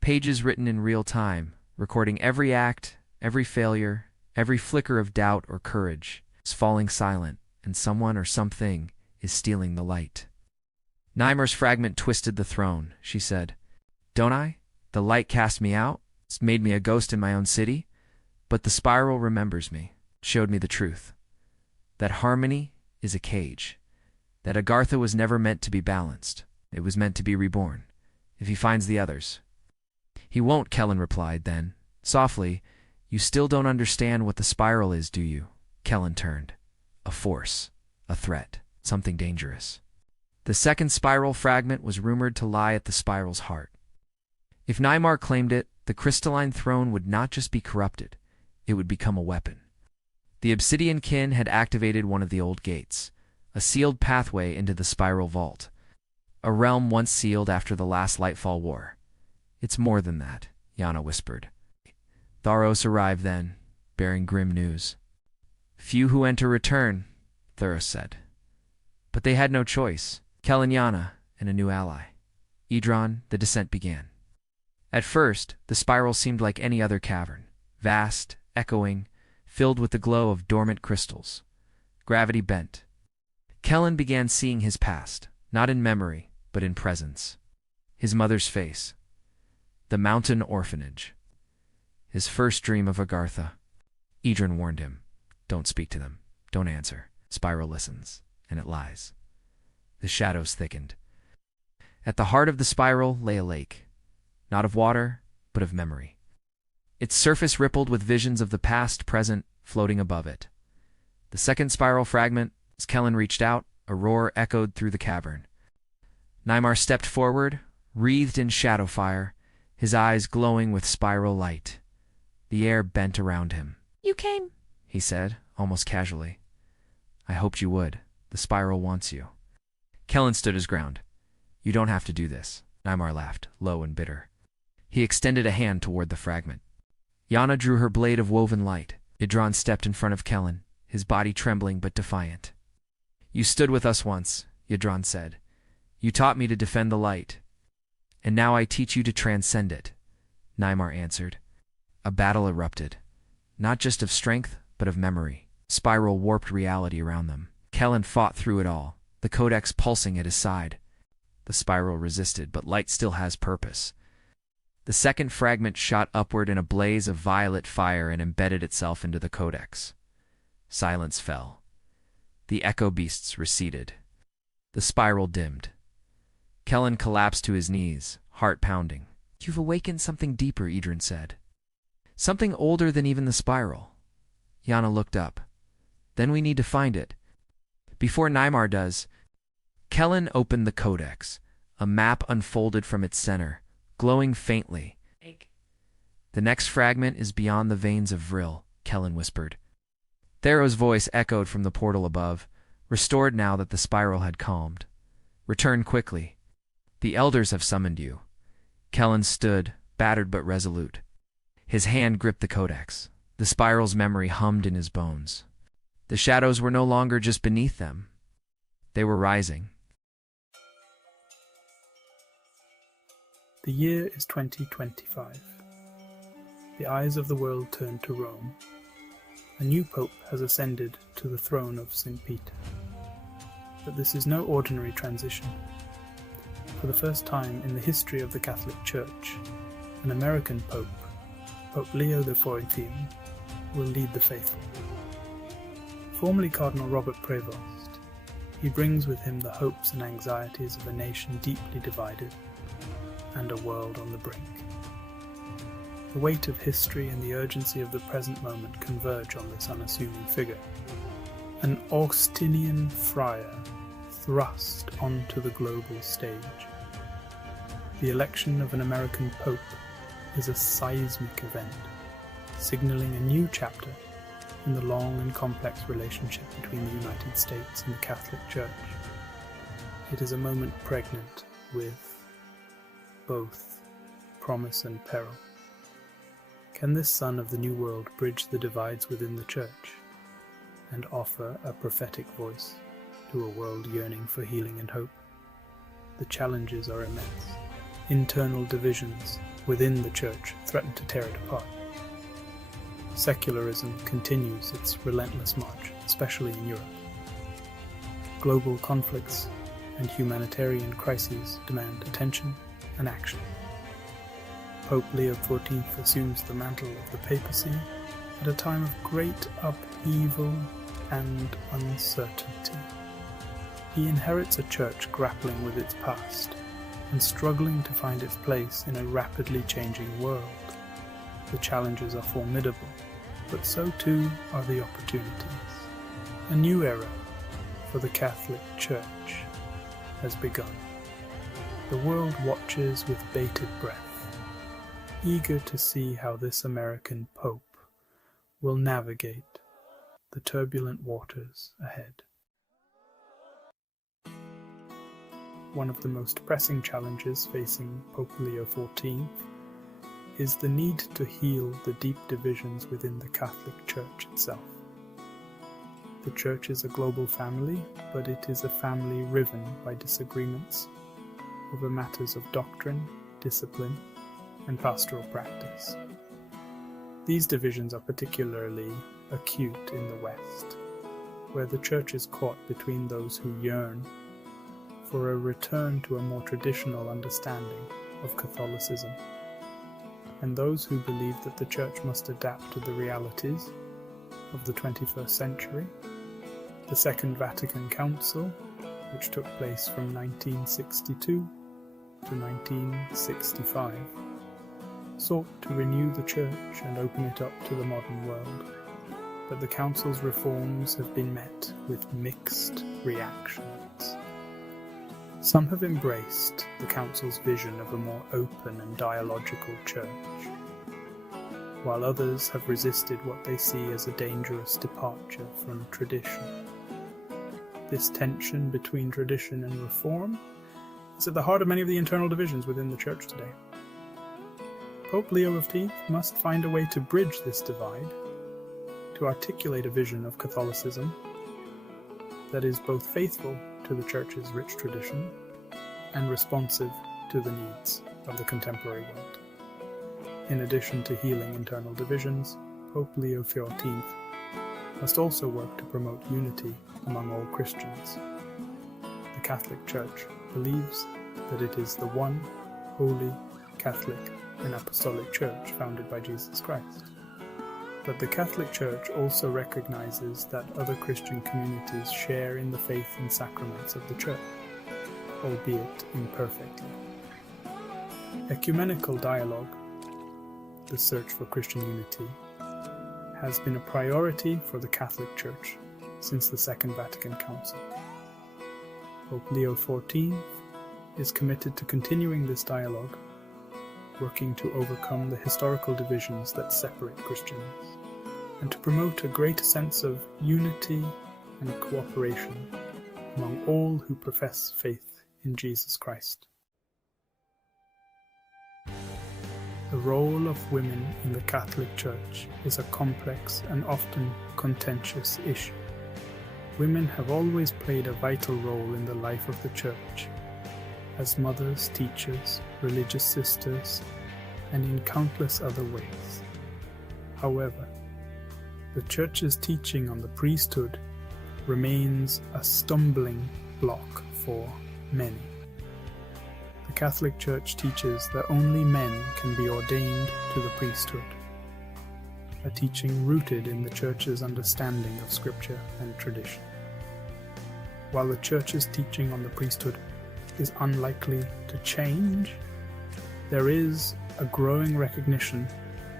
Pages written in real time, recording every act, every failure, every flicker of doubt or courage, is falling silent, and someone or something is stealing the light. Nymar's fragment twisted the throne, she said. Don't I? The light cast me out. It's made me a ghost in my own city. But the spiral remembers me, showed me the truth. That harmony is a cage. That Agartha was never meant to be balanced. It was meant to be reborn, if he finds the others. He won't, Kellen replied then, softly. You still don't understand what the spiral is, do you? Kellen turned. A force, a threat, something dangerous. The second spiral fragment was rumored to lie at the spiral's heart. If Neymar claimed it, the crystalline throne would not just be corrupted, it would become a weapon. The Obsidian Kin had activated one of the old gates, a sealed pathway into the spiral vault, a realm once sealed after the last Lightfall War. It's more than that, Yana whispered. Tharos arrived then, bearing grim news. Few who enter return, Thuros said. But they had no choice. Kel and Yana, and a new ally. Idron, the descent began. At first, the spiral seemed like any other cavern, vast, echoing, filled with the glow of dormant crystals. Gravity bent. Kellen began seeing his past, not in memory, but in presence. His mother's face. The mountain orphanage. His first dream of Agartha. Idron warned him. Don't speak to them. Don't answer. Spiral listens, and it lies. The shadows thickened. At the heart of the spiral lay a lake. Not of water, but of memory. Its surface rippled with visions of the past, present, floating above it. The second spiral fragment, as Kellen reached out, a roar echoed through the cavern. Neymar stepped forward, wreathed in shadow fire, his eyes glowing with spiral light. The air bent around him. You came, he said, almost casually. I hoped you would. The spiral wants you. Kellen stood his ground. You don't have to do this. Neymar laughed, low and bitter. He extended a hand toward the fragment. Yana drew her blade of woven light. Idron stepped in front of Kellen, his body trembling but defiant. You stood with us once, Idron said. You taught me to defend the light. And now I teach you to transcend it, Neymar answered. A battle erupted. Not just of strength, but of memory. Spiral warped reality around them. Kellen fought through it all, the codex pulsing at his side. The spiral resisted, but light still has purpose. The second fragment shot upward in a blaze of violet fire and embedded itself into the codex. Silence fell. The echo beasts receded. The spiral dimmed. Kellen collapsed to his knees, heart pounding. You've awakened something deeper, Idron said. Something older than even the spiral. Yana looked up. Then we need to find it. Before Neymar does, Kellen opened the codex. A map unfolded from its center, glowing faintly. The next fragment is beyond the veins of Vril, Kellen whispered. Thero's voice echoed from the portal above, restored now that the spiral had calmed. Return quickly. The elders have summoned you. Kellen stood, battered but resolute. His hand gripped the codex. The spiral's memory hummed in his bones. The shadows were no longer just beneath them. They were rising. The year is 2025. The eyes of the world turn to Rome. A new pope has ascended to the throne of St. Peter. But this is no ordinary transition. For the first time in the history of the Catholic Church, an American pope, Pope Leo XIV, will lead the faithful. Formerly Cardinal Robert Prevost, he brings with him the hopes and anxieties of a nation deeply divided and a world on the brink. The weight of history and the urgency of the present moment converge on this unassuming figure. An Augustinian friar thrust onto the global stage. The election of an American pope is a seismic event, signaling a new chapter in the long and complex relationship between the United States and the Catholic Church. It is a moment pregnant with both promise and peril. Can this son of the New World bridge the divides within the Church and offer a prophetic voice to a world yearning for healing and hope? The challenges are immense. Internal divisions within the Church threaten to tear it apart. Secularism continues its relentless march, especially in Europe. Global conflicts and humanitarian crises demand attention and action. Pope Leo XIV assumes the mantle of the papacy at a time of great upheaval and uncertainty. He inherits a church grappling with its past and struggling to find its place in a rapidly changing world. The challenges are formidable, but so too are the opportunities. A new era for the Catholic Church has begun. The world watches with bated breath, eager to see how this American Pope will navigate the turbulent waters ahead. One of the most pressing challenges facing Pope Leo XIV is the need to heal the deep divisions within the Catholic Church itself. The Church is a global family, but it is a family riven by disagreements over matters of doctrine, discipline, and pastoral practice. These divisions are particularly acute in the West, where the Church is caught between those who yearn for a return to a more traditional understanding of Catholicism, and those who believe that the Church must adapt to the realities of the 21st century. The Second Vatican Council, which took place from 1962 to 1965, sought to renew the Church and open it up to the modern world, but the Council's reforms have been met with mixed reactions. Some have embraced the Council's vision of a more open and dialogical Church, while others have resisted what they see as a dangerous departure from tradition. This tension between tradition and reform is at the heart of many of the internal divisions within the Church today. Pope Leo XIV must find a way to bridge this divide, to articulate a vision of Catholicism that is both faithful to the Church's rich tradition and responsive to the needs of the contemporary world. In addition to healing internal divisions, Pope Leo XIV must also work to promote unity among all Christians. The Catholic Church believes that it is the one holy, Catholic, and Apostolic Church founded by Jesus Christ. But the Catholic Church also recognizes that other Christian communities share in the faith and sacraments of the Church, albeit imperfectly. Ecumenical dialogue, the search for Christian unity, has been a priority for the Catholic Church since the Second Vatican Council. Pope Leo XIV is committed to continuing this dialogue, working to overcome the historical divisions that separate Christians, and to promote a greater sense of unity and cooperation among all who profess faith in Jesus Christ. The role of women in the Catholic Church is a complex and often contentious issue. Women have always played a vital role in the life of the Church, as mothers, teachers, religious sisters, and in countless other ways. However, the Church's teaching on the priesthood remains a stumbling block for many. The Catholic Church teaches that only men can be ordained to the priesthood, a teaching rooted in the Church's understanding of Scripture and tradition. While the Church's teaching on the priesthood is unlikely to change, there is a growing recognition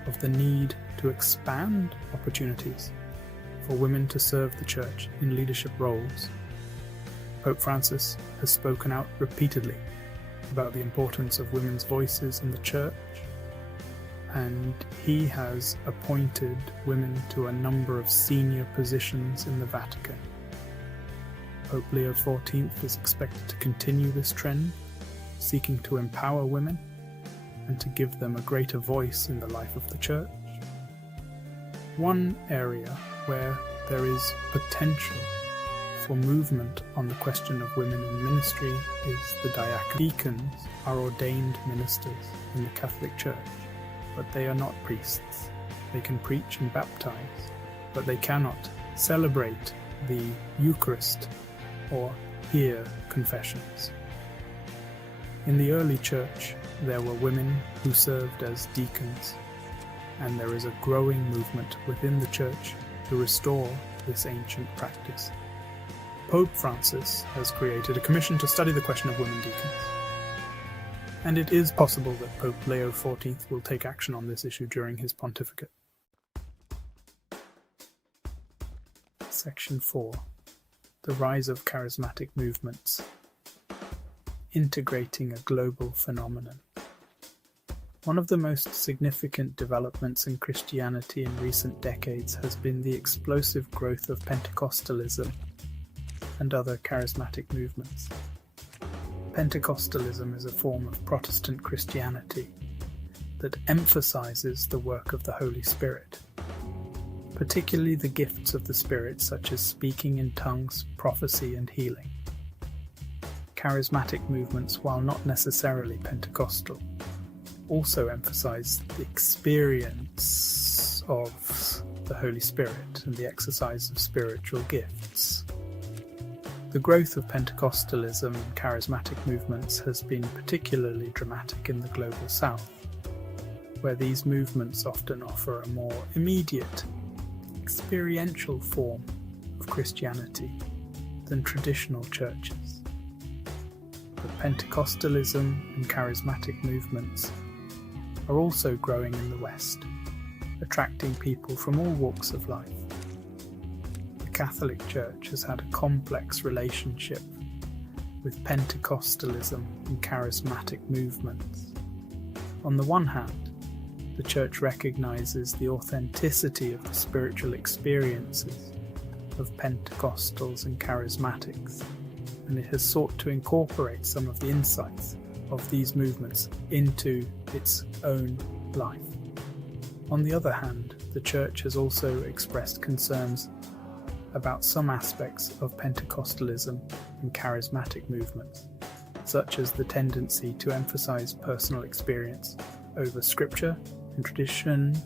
of the need to expand opportunities for women to serve the Church in leadership roles. Pope Francis has spoken out repeatedly about the importance of women's voices in the Church, and he has appointed women to a number of senior positions in the Vatican. Pope Leo XIV is expected to continue this trend, seeking to empower women and to give them a greater voice in the life of the Church. One area where there is potential for movement on the question of women in ministry is the diaconate. Deacons are ordained ministers in the Catholic Church, but they are not priests. They can preach and baptize, but they cannot celebrate the Eucharist or hear confessions. In the early Church, there were women who served as deacons, and there is a growing movement within the Church to restore this ancient practice. Pope Francis has created a commission to study the question of women deacons, and it is possible that Pope Leo XIV will take action on this issue during his pontificate. Section 4. The rise of charismatic movements. Integrating a global phenomenon. One of the most significant developments in Christianity in recent decades has been the explosive growth of Pentecostalism and other charismatic movements. Pentecostalism is a form of Protestant Christianity that emphasizes the work of the Holy Spirit, particularly the gifts of the Spirit such as speaking in tongues, prophecy, and healing. Charismatic movements, while not necessarily Pentecostal, also emphasize the experience of the Holy Spirit and the exercise of spiritual gifts. The growth of Pentecostalism and charismatic movements has been particularly dramatic in the Global South, where these movements often offer a more immediate, experiential form of Christianity than traditional churches. But Pentecostalism and charismatic movements are also growing in the West, attracting people from all walks of life. The Catholic Church has had a complex relationship with Pentecostalism and charismatic movements. On the one hand, the Church recognizes the authenticity of the spiritual experiences of Pentecostals and charismatics, and it has sought to incorporate some of the insights of these movements into its own life. On the other hand, the Church has also expressed concerns about some aspects of Pentecostalism and charismatic movements, such as the tendency to emphasize personal experience over scripture and tradition.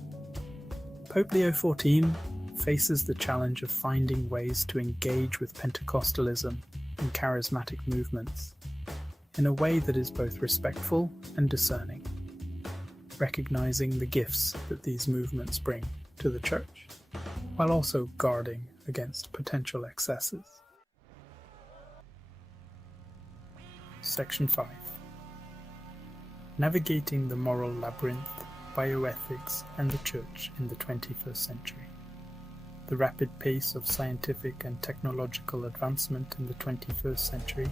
Pope Leo XIV faces the challenge of finding ways to engage with Pentecostalism and charismatic movements in a way that is both respectful and discerning, recognizing the gifts that these movements bring to the Church, while also guarding against potential excesses. Section 5. Navigating the moral labyrinth, bioethics, and the Church in the 21st century. The rapid pace of scientific and technological advancement in the 21st century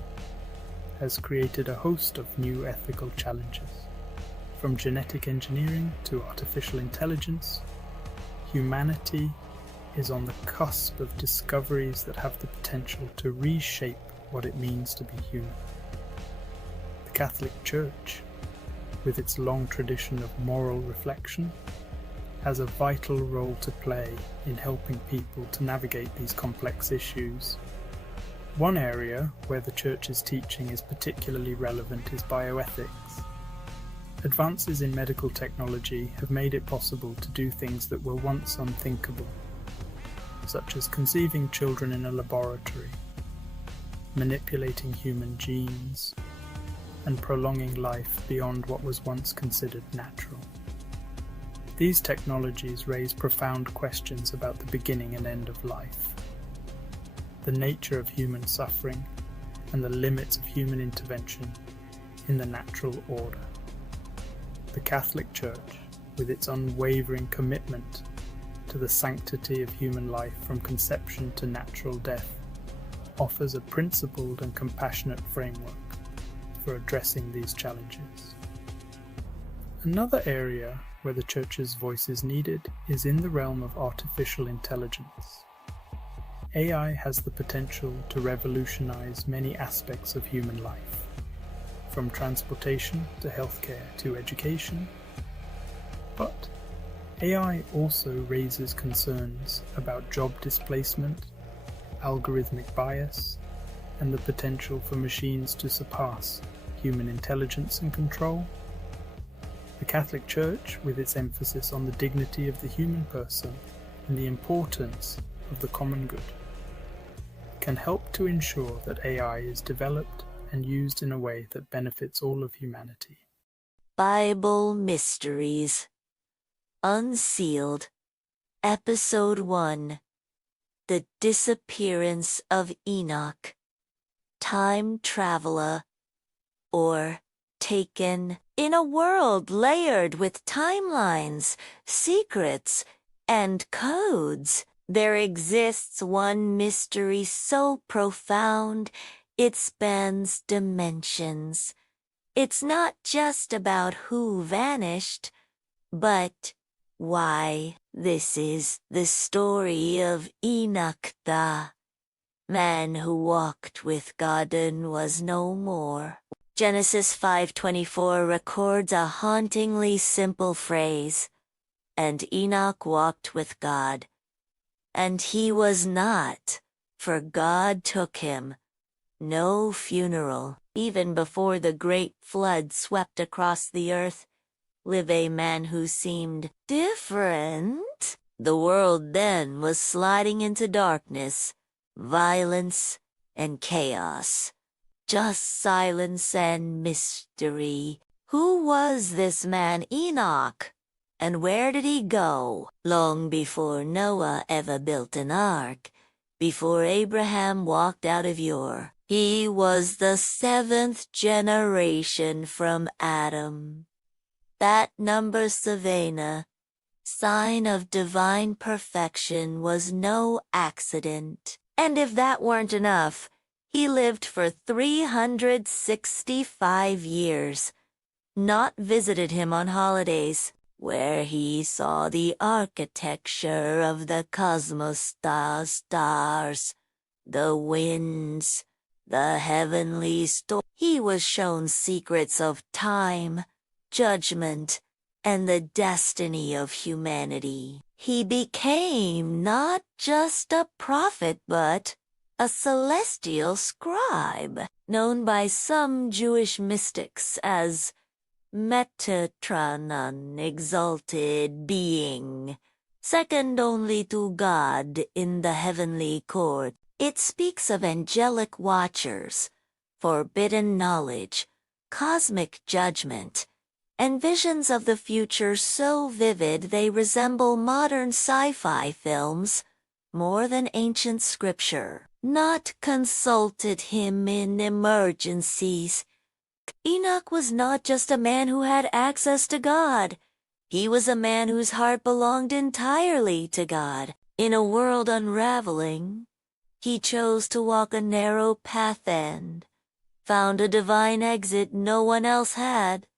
has created a host of new ethical challenges. From genetic engineering to artificial intelligence, humanity is on the cusp of discoveries that have the potential to reshape what it means to be human. The Catholic Church, with its long tradition of moral reflection, has a vital role to play in helping people to navigate these complex issues. One area where the Church's teaching is particularly relevant is bioethics. Advances in medical technology have made it possible to do things that were once unthinkable, such as conceiving children in a laboratory, manipulating human genes, and prolonging life beyond what was once considered natural. These technologies raise profound questions about the beginning and end of life, the nature of human suffering, and the limits of human intervention in the natural order. The Catholic Church, with its unwavering commitment to the sanctity of human life from conception to natural death, offers a principled and compassionate framework for addressing these challenges. Another area where the Church's voice is needed is in the realm of artificial intelligence. AI has the potential to revolutionize many aspects of human life, from transportation to healthcare to education. But AI also raises concerns about job displacement, algorithmic bias, and the potential for machines to surpass human intelligence and control. The Catholic Church, with its emphasis on the dignity of the human person and the importance of the common good, can help to ensure that AI is developed and used in a way that benefits all of humanity. Bible Mysteries Unsealed Episode 1 The Disappearance of Enoch, Time Traveler, or Taken. In a world layered with timelines, secrets, and codes, there exists one mystery so profound it spans dimensions. It's not just about who vanished, but why. This is the story of Enoch, the man who walked with God and was no more. Genesis 5:24 records a hauntingly simple phrase, "And Enoch walked with God, and he was not, for God took him." No funeral, even before the great flood swept across the earth, lived a man who seemed different. The world then was sliding into darkness, violence, and chaos. Just silence and mystery. Who was this man Enoch? And where did he go? Long before Noah ever built an ark, before Abraham walked out of Ur, he was the 7th generation from Adam. That number Savannah, sign of divine perfection, was no accident. And if that weren't enough, he lived for 365 years, not visited him on holidays, where he saw the architecture of the cosmos, the stars, the winds, the heavenly storm. He was shown secrets of time, judgment, and the destiny of humanity. He became not just a prophet, but a celestial scribe, known by some Jewish mystics as Metatron, an exalted being, second only to God in the heavenly court. It speaks of angelic watchers, forbidden knowledge, cosmic judgment, and visions of the future so vivid they resemble modern sci-fi films more than ancient scripture. Not consulted him in emergencies. Enoch was not just a man who had access to God. He was a man whose heart belonged entirely to God. In a world unraveling, he chose to walk a narrow path and found a divine exit no one else had.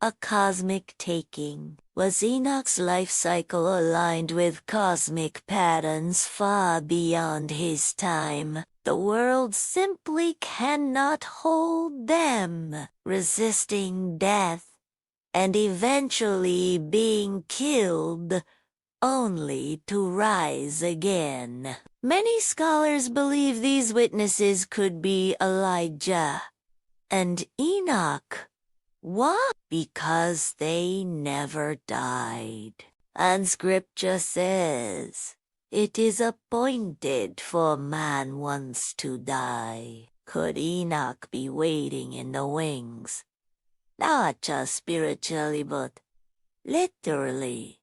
A cosmic taking. Was Enoch's life cycle aligned with cosmic patterns far beyond his time? The world simply cannot hold them, resisting death and eventually being killed only to rise again. Many scholars believe these witnesses could be Elijah and Enoch. Why? Because they never died. And scripture says, it is appointed for man once to die. Could Enoch be waiting in the wings? Not just spiritually, but literally.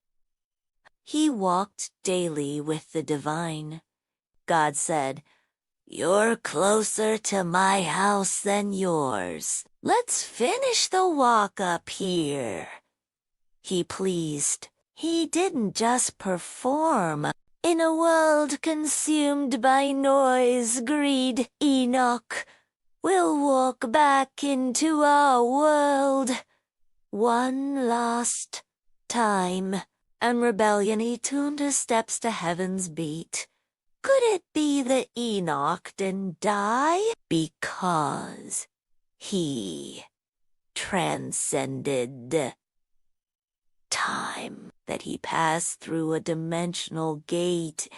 He walked daily with the divine. God said, "You're closer to my house than yours. Let's finish the walk up here." He pleased. He didn't just perform. In a world consumed by noise, greed, Enoch will walk back into our world one last time. And rebellion, he tuned his steps to heaven's beat. Could it be that Enoch didn't die? Because he transcended time, that he passed through a dimensional gate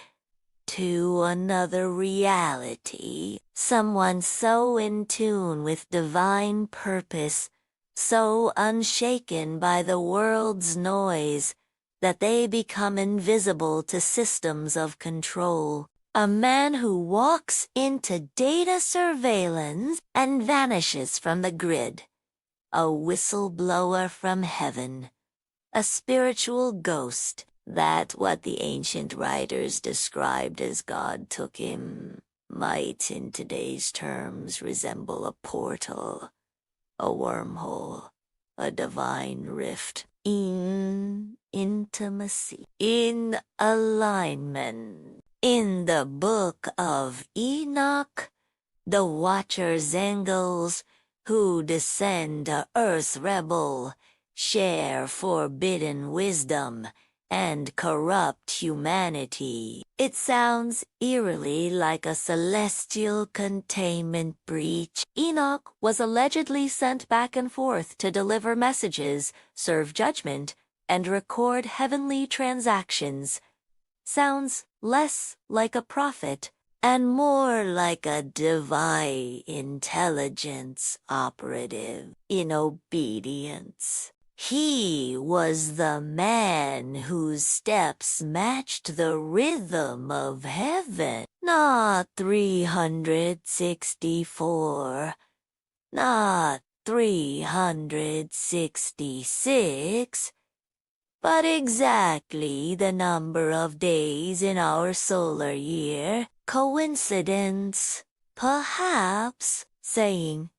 to another reality. Someone so in tune with divine purpose, so unshaken by the world's noise, that they become invisible to systems of control. A man who walks into data surveillance and vanishes from the grid. A whistleblower from heaven. A spiritual ghost. That what the ancient writers described as God took him might in today's terms resemble a portal, a wormhole, a divine rift. In intimacy, in alignment. In the book of Enoch, the Watcher's angels who descend to Earth's rebel share forbidden wisdom and corrupt humanity. It sounds eerily like a celestial containment breach. Enoch was allegedly sent back and forth to deliver messages, serve judgment, and record heavenly transactions. Sounds less like a prophet and more like a divine intelligence operative in obedience. He was the man whose steps matched the rhythm of heaven, not 364, not 366, but exactly the number of days in our solar year. Coincidence? Perhaps. Saying,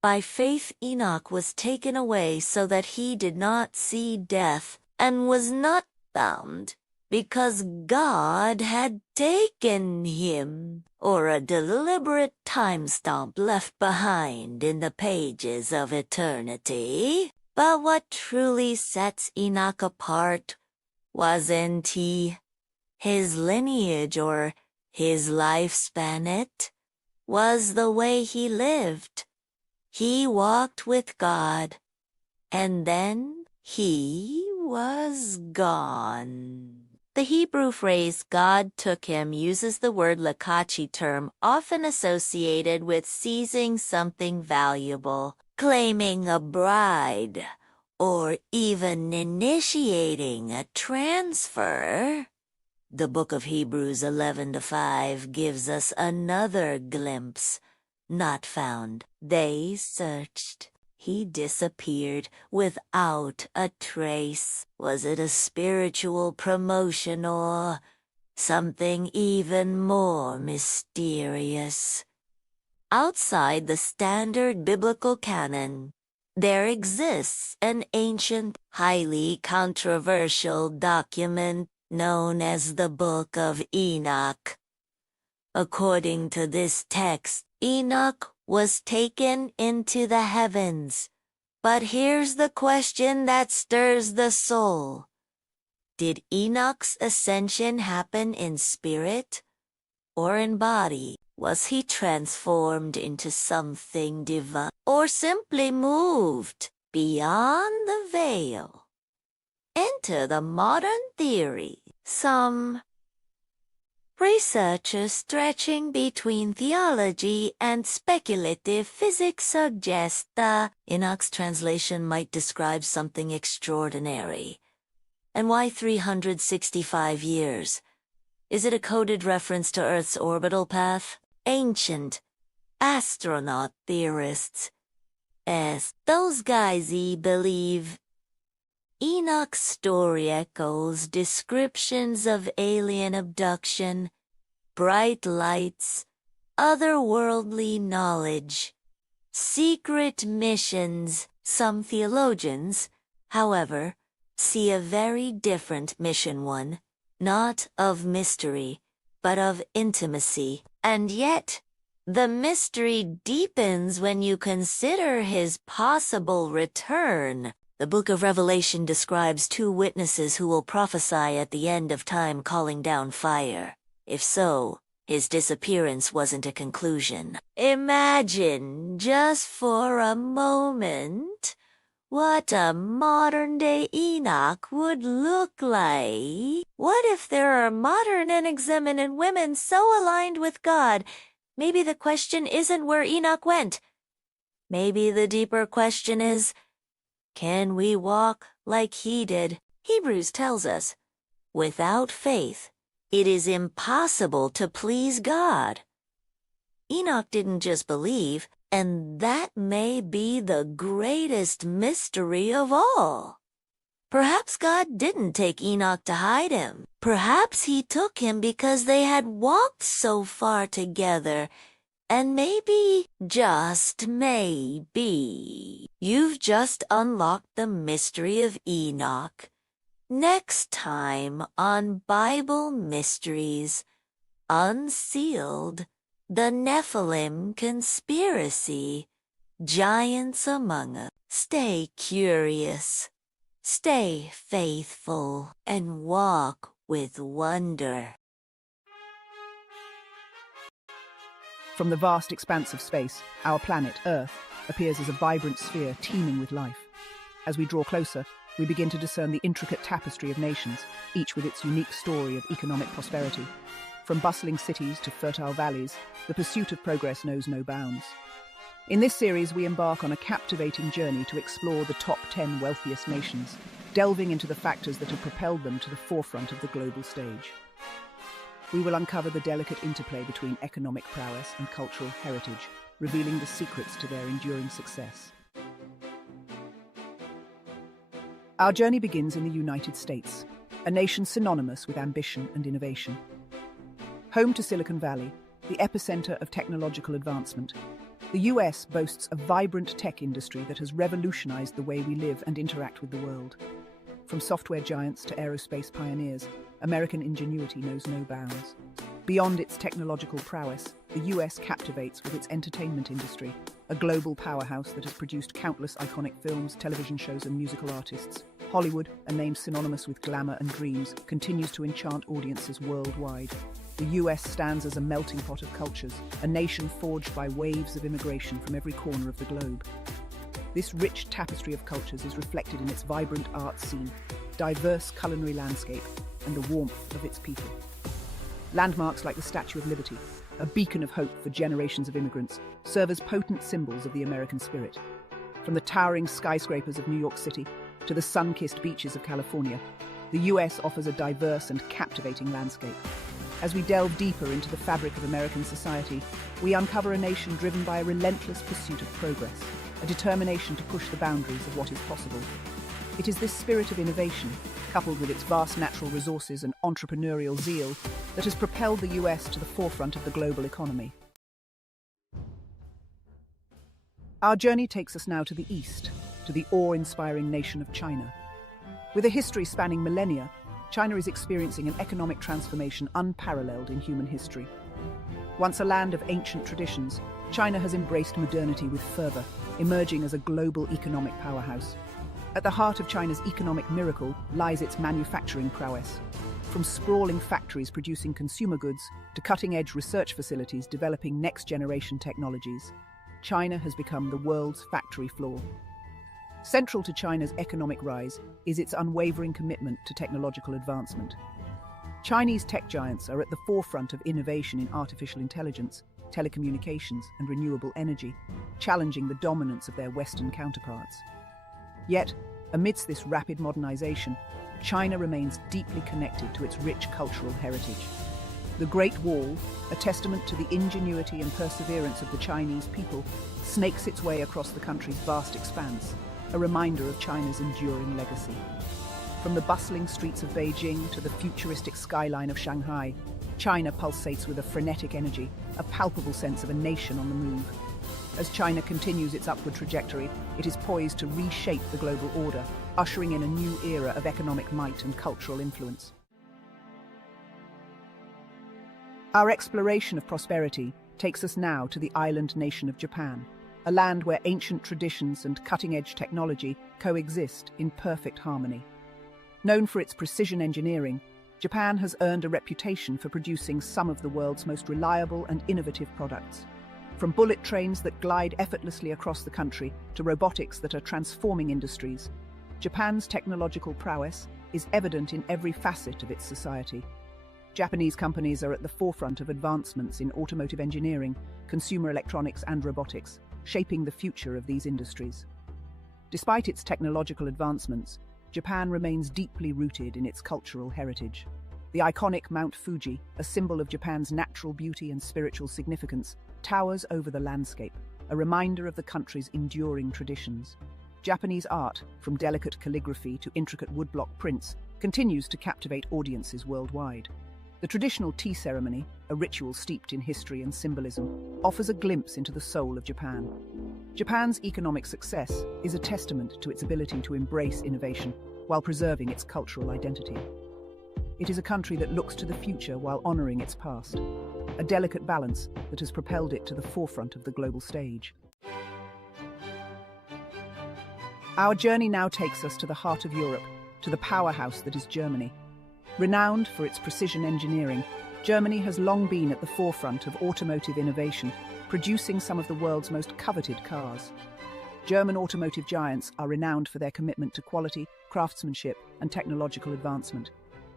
by faith Enoch was taken away so that he did not see death, and was not found, because God had taken him, or a deliberate time stamp left behind in the pages of eternity. But what truly sets Enoch apart wasn't he, his lineage or his lifespan. It was the way he lived. He walked with God, and then he was gone. The Hebrew phrase "God took him" uses the word lakachi term often associated with seizing something valuable, claiming a bride, or even initiating a transfer. The book of Hebrews 11:5 gives us another glimpse. Not found. They searched. He disappeared without a trace. Was it a spiritual promotion or something even more mysterious? Outside the standard biblical canon, there exists an ancient, highly controversial document known as the Book of Enoch. According to this text, Enoch was taken into the heavens. But here's the question that stirs the soul. Did Enoch's ascension happen in spirit or in body? Was he transformed into something divine, or simply moved beyond the veil? Enter the modern theory. Some researchers stretching between theology and speculative physics suggest the Enoch's translation might describe something extraordinary. And why 365 years? Is it a coded reference to Earth's orbital path? Ancient astronaut theorists, as those guys believe, Enoch's story echoes descriptions of alien abduction, bright lights, otherworldly knowledge, secret missions. Some theologians, however, see a very different mission one, not of mystery, but of intimacy. And yet, the mystery deepens when you consider his possible return. The book of Revelation describes two witnesses who will prophesy at the end of time calling down fire. If so, his disappearance wasn't a conclusion. Imagine, just for a moment, what a modern-day Enoch would look like. What if there are modern and examine women so aligned with God? Maybe the question isn't where Enoch went. Maybe the deeper question is, can we walk like he did? Hebrews tells us, without faith, it is impossible to please God. Enoch didn't just believe, and that may be the greatest mystery of all. Perhaps God didn't take Enoch to hide him. Perhaps he took him because they had walked so far together. And maybe, just maybe, you've just unlocked the mystery of Enoch. Next time on Bible Mysteries Unsealed, the Nephilim Conspiracy, Giants Among Us. Stay curious, stay faithful, and walk with wonder. From the vast expanse of space, our planet, Earth, appears as a vibrant sphere teeming with life. As we draw closer, we begin to discern the intricate tapestry of nations, each with its unique story of economic prosperity. From bustling cities to fertile valleys, the pursuit of progress knows no bounds. In this series, we embark on a captivating journey to explore the top 10 wealthiest nations, delving into the factors that have propelled them to the forefront of the global stage. We will uncover the delicate interplay between economic prowess and cultural heritage, revealing the secrets to their enduring success. Our journey begins in the United States, a nation synonymous with ambition and innovation. Home to Silicon Valley, the epicenter of technological advancement, the US boasts a vibrant tech industry that has revolutionized the way we live and interact with the world. From software giants to aerospace pioneers, American ingenuity knows no bounds. Beyond its technological prowess, the US captivates with its entertainment industry, a global powerhouse that has produced countless iconic films, television shows, and musical artists. Hollywood, a name synonymous with glamour and dreams, continues to enchant audiences worldwide. The US stands as a melting pot of cultures, a nation forged by waves of immigration from every corner of the globe. This rich tapestry of cultures is reflected in its vibrant art scene, diverse culinary landscape, and the warmth of its people. Landmarks like the Statue of Liberty, a beacon of hope for generations of immigrants, serve as potent symbols of the American spirit. From the towering skyscrapers of New York City to the sun-kissed beaches of California, the US offers a diverse and captivating landscape. As we delve deeper into the fabric of American society, we uncover a nation driven by a relentless pursuit of progress, a determination to push the boundaries of what is possible. It is this spirit of innovation, coupled with its vast natural resources and entrepreneurial zeal, that has propelled the US to the forefront of the global economy. Our journey takes us now to the east, to the awe-inspiring nation of China. With a history spanning millennia, China is experiencing an economic transformation unparalleled in human history. Once a land of ancient traditions, China has embraced modernity with fervor, emerging as a global economic powerhouse. At the heart of China's economic miracle lies its manufacturing prowess. From sprawling factories producing consumer goods to cutting-edge research facilities developing next-generation technologies, China has become the world's factory floor. Central to China's economic rise is its unwavering commitment to technological advancement. Chinese tech giants are at the forefront of innovation in artificial intelligence, telecommunications, and renewable energy, challenging the dominance of their Western counterparts. Yet, amidst this rapid modernization, China remains deeply connected to its rich cultural heritage. The Great Wall, a testament to the ingenuity and perseverance of the Chinese people, snakes its way across the country's vast expanse, a reminder of China's enduring legacy. From the bustling streets of Beijing to the futuristic skyline of Shanghai, China pulsates with a frenetic energy, a palpable sense of a nation on the move. As China continues its upward trajectory, it is poised to reshape the global order, ushering in a new era of economic might and cultural influence. Our exploration of prosperity takes us now to the island nation of Japan, a land where ancient traditions and cutting-edge technology coexist in perfect harmony. Known for its precision engineering, Japan has earned a reputation for producing some of the world's most reliable and innovative products. From bullet trains that glide effortlessly across the country to robotics that are transforming industries, Japan's technological prowess is evident in every facet of its society. Japanese companies are at the forefront of advancements in automotive engineering, consumer electronics, and robotics, shaping the future of these industries. Despite its technological advancements, Japan remains deeply rooted in its cultural heritage. The iconic Mount Fuji, a symbol of Japan's natural beauty and spiritual significance, towers over the landscape, a reminder of the country's enduring traditions. Japanese art, from delicate calligraphy to intricate woodblock prints, continues to captivate audiences worldwide. The traditional tea ceremony, a ritual steeped in history and symbolism, offers a glimpse into the soul of Japan. Japan's economic success is a testament to its ability to embrace innovation while preserving its cultural identity. It is a country that looks to the future while honoring its past, a delicate balance that has propelled it to the forefront of the global stage. Our journey now takes us to the heart of Europe, to the powerhouse that is Germany. Renowned for its precision engineering, Germany has long been at the forefront of automotive innovation, producing some of the world's most coveted cars. German automotive giants are renowned for their commitment to quality, craftsmanship, and technological advancement.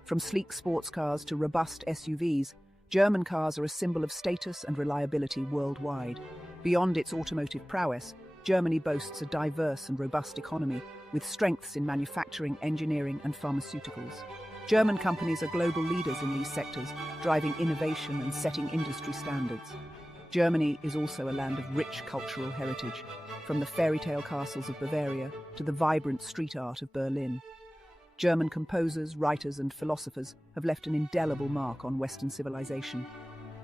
From sleek sports cars to robust SUVs, German cars are a symbol of status and reliability worldwide. Beyond its automotive prowess, Germany boasts a diverse and robust economy, with strengths in manufacturing, engineering, and pharmaceuticals. German companies are global leaders in these sectors, driving innovation and setting industry standards. Germany is also a land of rich cultural heritage, from the fairy tale castles of Bavaria to the vibrant street art of Berlin. German composers, writers, and philosophers have left an indelible mark on Western civilization.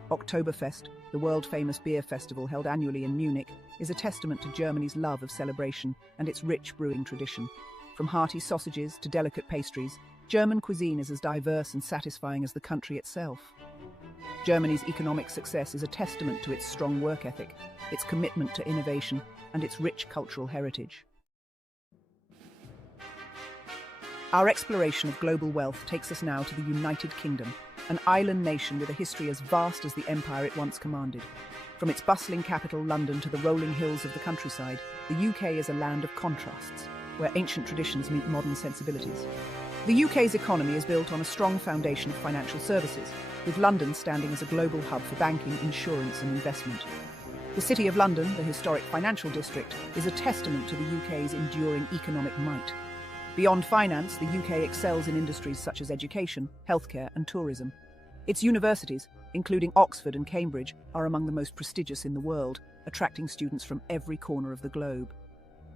Oktoberfest, the world-famous beer festival held annually in Munich, is a testament to Germany's love of celebration and its rich brewing tradition. From hearty sausages to delicate pastries, German cuisine is as diverse and satisfying as the country itself. Germany's economic success is a testament to its strong work ethic, its commitment to innovation, and its rich cultural heritage. Our exploration of global wealth takes us now to the United Kingdom, an island nation with a history as vast as the empire it once commanded. From its bustling capital, London, to the rolling hills of the countryside, the UK is a land of contrasts, where ancient traditions meet modern sensibilities. The UK's economy is built on a strong foundation of financial services, with London standing as a global hub for banking, insurance, and investment. The City of London, the historic financial district, is a testament to the UK's enduring economic might. Beyond finance, the UK excels in industries such as education, healthcare, and tourism. Its universities, including Oxford and Cambridge, are among the most prestigious in the world, attracting students from every corner of the globe.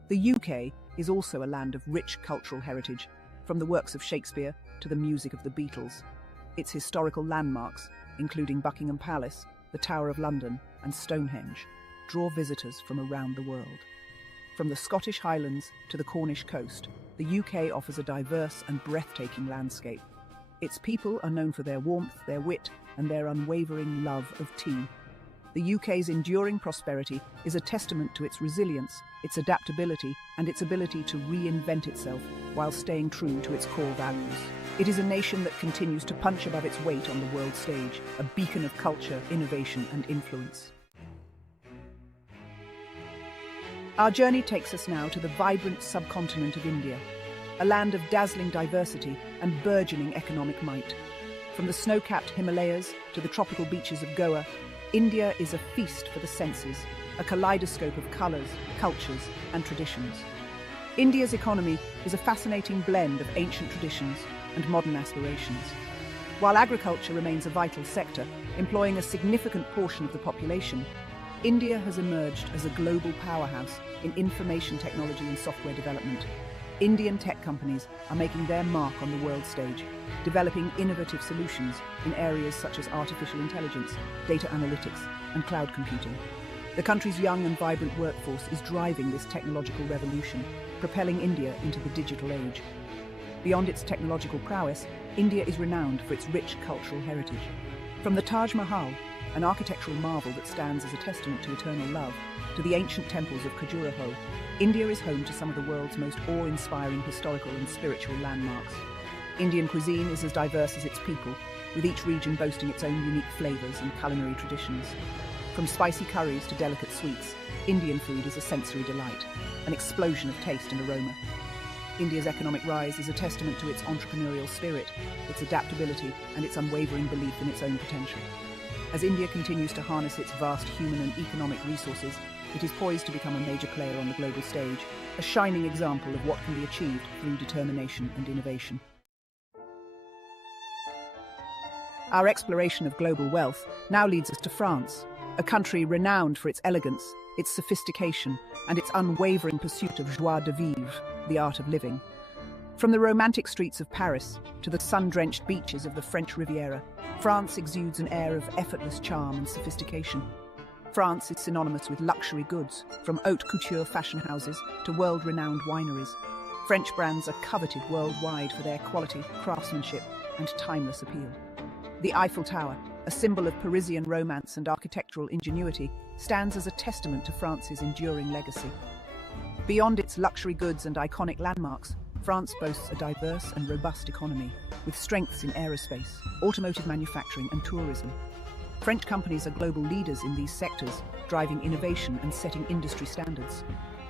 The UK is also a land of rich cultural heritage, from the works of Shakespeare to the music of the Beatles. Its historical landmarks, including Buckingham Palace, the Tower of London, and Stonehenge, draw visitors from around the world. From the Scottish Highlands to the Cornish coast, the UK offers a diverse and breathtaking landscape. Its people are known for their warmth, their wit, and their unwavering love of tea. the UK's enduring prosperity is a testament to its resilience, its adaptability, and its ability to reinvent itself while staying true to its core values. It is a nation that continues to punch above its weight on the world stage, a beacon of culture, innovation, and influence. Our journey takes us now to the vibrant subcontinent of India, a land of dazzling diversity and burgeoning economic might. From the snow-capped Himalayas to the tropical beaches of Goa, India is a feast for the senses, a kaleidoscope of colours, cultures, and traditions. India's economy is a fascinating blend of ancient traditions and modern aspirations. While agriculture remains a vital sector, employing a significant portion of the population, India has emerged as a global powerhouse in information technology and software development. Indian tech companies are making their mark on the world stage, developing innovative solutions in areas such as artificial intelligence, data analytics, and cloud computing. The country's young and vibrant workforce is driving this technological revolution, propelling India into the digital age. Beyond its technological prowess, India is renowned for its rich cultural heritage. From the Taj Mahal, an architectural marvel that stands as a testament to eternal love, to the ancient temples of Khajuraho, India is home to some of the world's most awe-inspiring historical and spiritual landmarks. Indian cuisine is as diverse as its people, with each region boasting its own unique flavours and culinary traditions. From spicy curries to delicate sweets, Indian food is a sensory delight, an explosion of taste and aroma. India's economic rise is a testament to its entrepreneurial spirit, its adaptability, and its unwavering belief in its own potential. As India continues to harness its vast human and economic resources, it is poised to become a major player on the global stage, a shining example of what can be achieved through determination and innovation. Our exploration of global wealth now leads us to France, a country renowned for its elegance, its sophistication, and its unwavering pursuit of joie de vivre, the art of living. From the romantic streets of Paris to the sun-drenched beaches of the French Riviera, France exudes an air of effortless charm and sophistication. France is synonymous with luxury goods, from haute couture fashion houses to world-renowned wineries. French brands are coveted worldwide for their quality, craftsmanship, and timeless appeal. The Eiffel Tower, a symbol of Parisian romance and architectural ingenuity, stands as a testament to France's enduring legacy. Beyond its luxury goods and iconic landmarks, France boasts a diverse and robust economy, with strengths in aerospace, automotive manufacturing, and tourism. French companies are global leaders in these sectors, driving innovation and setting industry standards.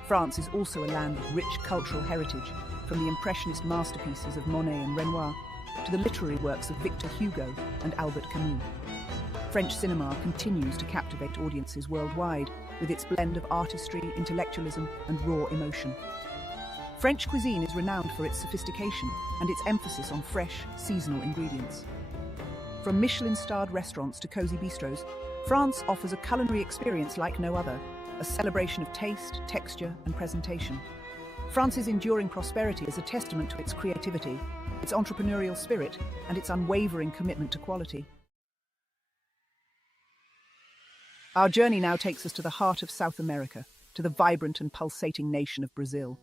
France is also a land of rich cultural heritage, from the impressionist masterpieces of Monet and Renoir to the literary works of Victor Hugo and Albert Camus. French cinema continues to captivate audiences worldwide with its blend of artistry, intellectualism, and raw emotion. French cuisine is renowned for its sophistication and its emphasis on fresh, seasonal ingredients. From Michelin-starred restaurants to cozy bistros, France offers a culinary experience like no other, a celebration of taste, texture, and presentation. France's enduring prosperity is a testament to its creativity, its entrepreneurial spirit, and its unwavering commitment to quality. Our journey now takes us to the heart of South America, to the vibrant and pulsating nation of Brazil.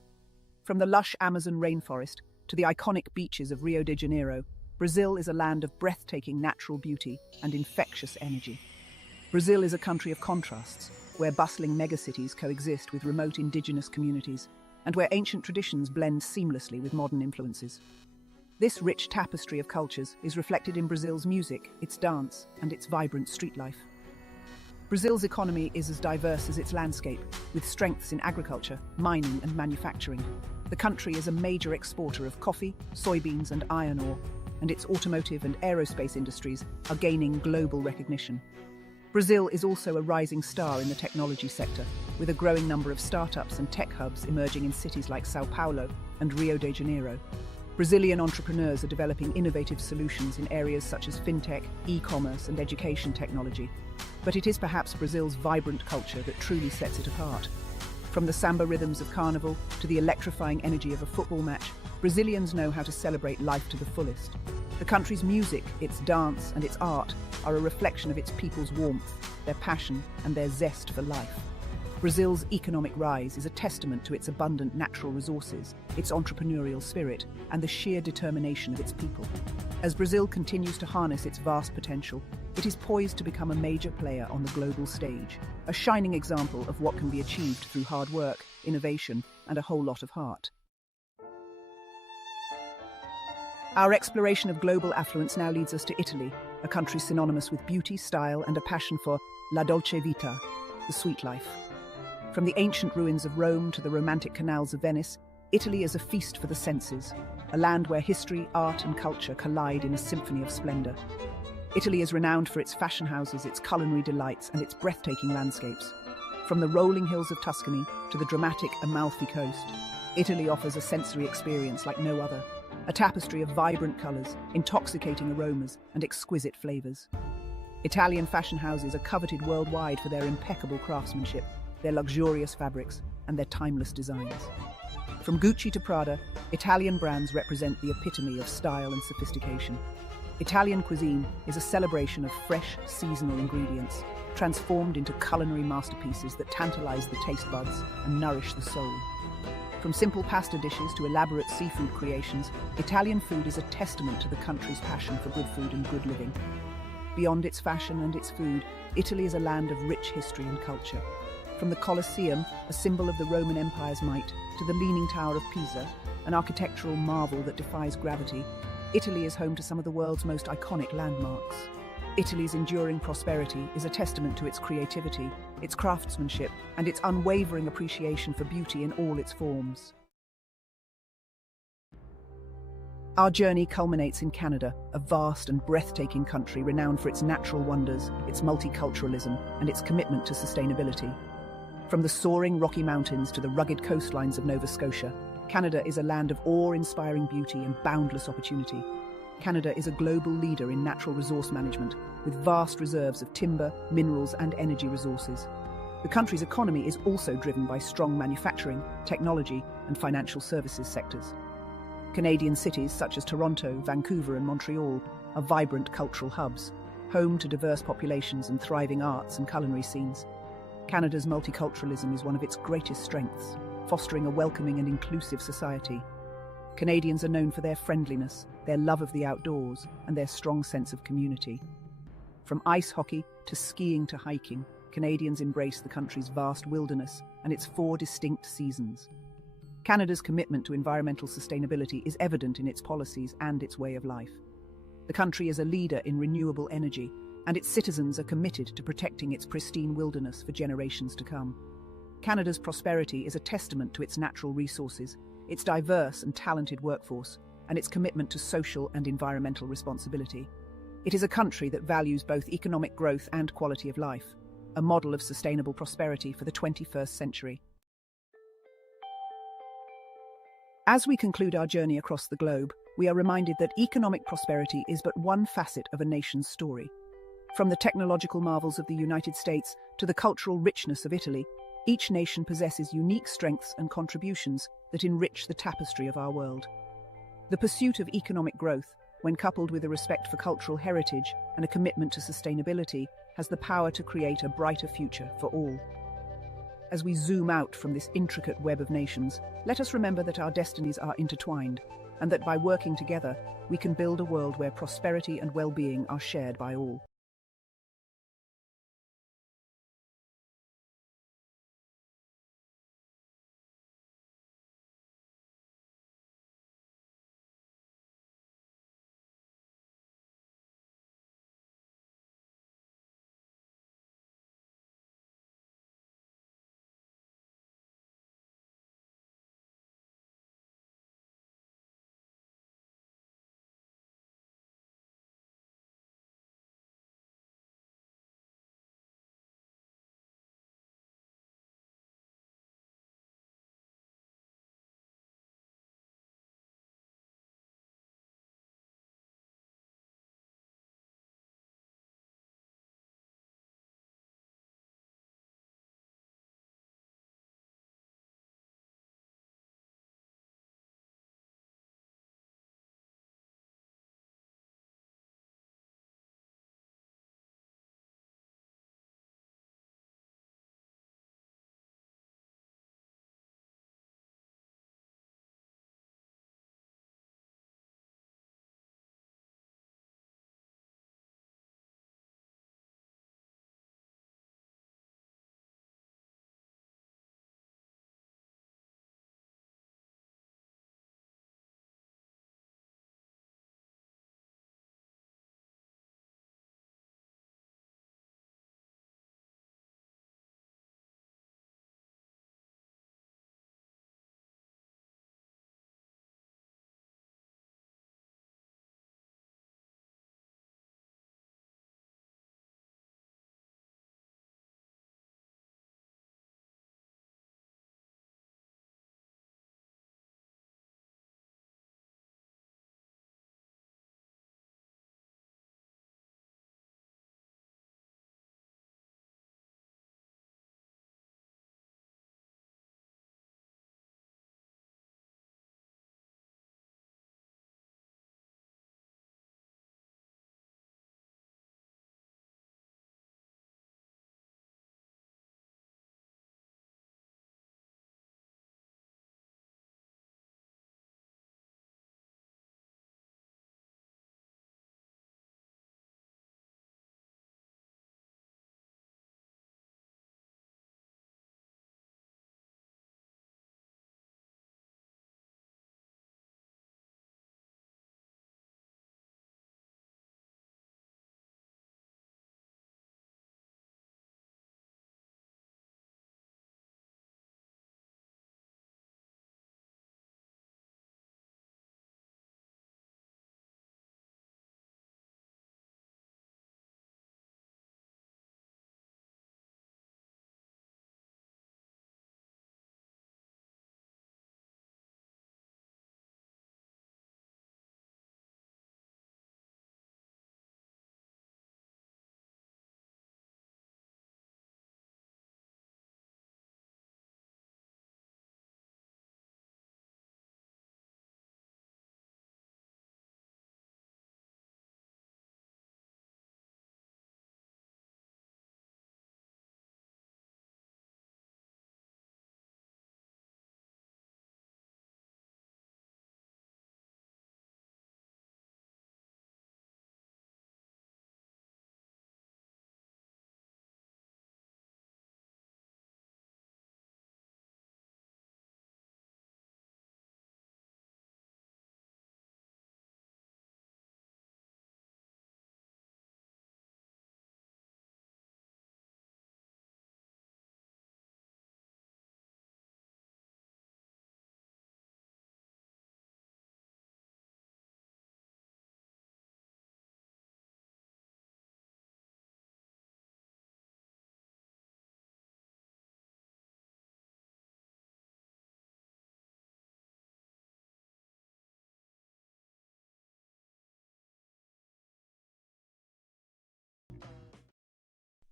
From the lush Amazon rainforest to the iconic beaches of Rio de Janeiro, Brazil is a land of breathtaking natural beauty and infectious energy. Brazil is a country of contrasts, where bustling megacities coexist with remote indigenous communities, and where ancient traditions blend seamlessly with modern influences. This rich tapestry of cultures is reflected in Brazil's music, its dance, and its vibrant street life. Brazil's economy is as diverse as its landscape, with strengths in agriculture, mining, and manufacturing. The country is a major exporter of coffee, soybeans, and iron ore, and its automotive and aerospace industries are gaining global recognition. Brazil is also a rising star in the technology sector, with a growing number of startups and tech hubs emerging in cities like Sao Paulo and Rio de Janeiro. Brazilian entrepreneurs are developing innovative solutions in areas such as fintech, e-commerce, and education technology. But it is perhaps Brazil's vibrant culture that truly sets it apart. From the samba rhythms of carnival to the electrifying energy of a football match, Brazilians know how to celebrate life to the fullest. The country's music, its dance, and its art are a reflection of its people's warmth, their passion, and their zest for life. Brazil's economic rise is a testament to its abundant natural resources, its entrepreneurial spirit, and the sheer determination of its people. As Brazil continues to harness its vast potential, it is poised to become a major player on the global stage, a shining example of what can be achieved through hard work, innovation, and a whole lot of heart. Our exploration of global affluence now leads us to Italy, a country synonymous with beauty, style, and a passion for la dolce vita, the sweet life. From the ancient ruins of Rome to the romantic canals of Venice, Italy is a feast for the senses, a land where history, art, and culture collide in a symphony of splendor. Italy is renowned for its fashion houses, its culinary delights, and its breathtaking landscapes. From the rolling hills of Tuscany to the dramatic Amalfi Coast, Italy offers a sensory experience like no other, a tapestry of vibrant colors, intoxicating aromas, and exquisite flavors. Italian fashion houses are coveted worldwide for their impeccable craftsmanship, their luxurious fabrics, and their timeless designs. From Gucci to Prada, Italian brands represent the epitome of style and sophistication. Italian cuisine is a celebration of fresh, seasonal ingredients, transformed into culinary masterpieces that tantalize the taste buds and nourish the soul. From simple pasta dishes to elaborate seafood creations, Italian food is a testament to the country's passion for good food and good living. Beyond its fashion and its food, Italy is a land of rich history and culture. From the Colosseum, a symbol of the Roman Empire's might, to the Leaning Tower of Pisa, an architectural marvel that defies gravity, Italy is home to some of the world's most iconic landmarks. Italy's enduring prosperity is a testament to its creativity, its craftsmanship, and its unwavering appreciation for beauty in all its forms. Our journey culminates in Canada, a vast and breathtaking country renowned for its natural wonders, its multiculturalism, and its commitment to sustainability. From the soaring Rocky Mountains to the rugged coastlines of Nova Scotia, Canada is a land of awe-inspiring beauty and boundless opportunity. Canada is a global leader in natural resource management, with vast reserves of timber, minerals, and energy resources. The country's economy is also driven by strong manufacturing, technology, and financial services sectors. Canadian cities such as Toronto, Vancouver, and Montreal are vibrant cultural hubs, home to diverse populations and thriving arts and culinary scenes. Canada's multiculturalism is one of its greatest strengths, fostering a welcoming and inclusive society. Canadians are known for their friendliness, their love of the outdoors, and their strong sense of community. From ice hockey to skiing to hiking, Canadians embrace the country's vast wilderness and its 4 distinct seasons. Canada's commitment to environmental sustainability is evident in its policies and its way of life. The country is a leader in renewable energy, and its citizens are committed to protecting its pristine wilderness for generations to come. Canada's prosperity is a testament to its natural resources, its diverse and talented workforce, and its commitment to social and environmental responsibility. It is a country that values both economic growth and quality of life, a model of sustainable prosperity for the 21st century. As we conclude our journey across the globe, we are reminded that economic prosperity is but one facet of a nation's story. From the technological marvels of the United States to the cultural richness of Italy, each nation possesses unique strengths and contributions that enrich the tapestry of our world. The pursuit of economic growth, when coupled with a respect for cultural heritage and a commitment to sustainability, has the power to create a brighter future for all. As we zoom out from this intricate web of nations, let us remember that our destinies are intertwined, and that by working together, we can build a world where prosperity and well-being are shared by all.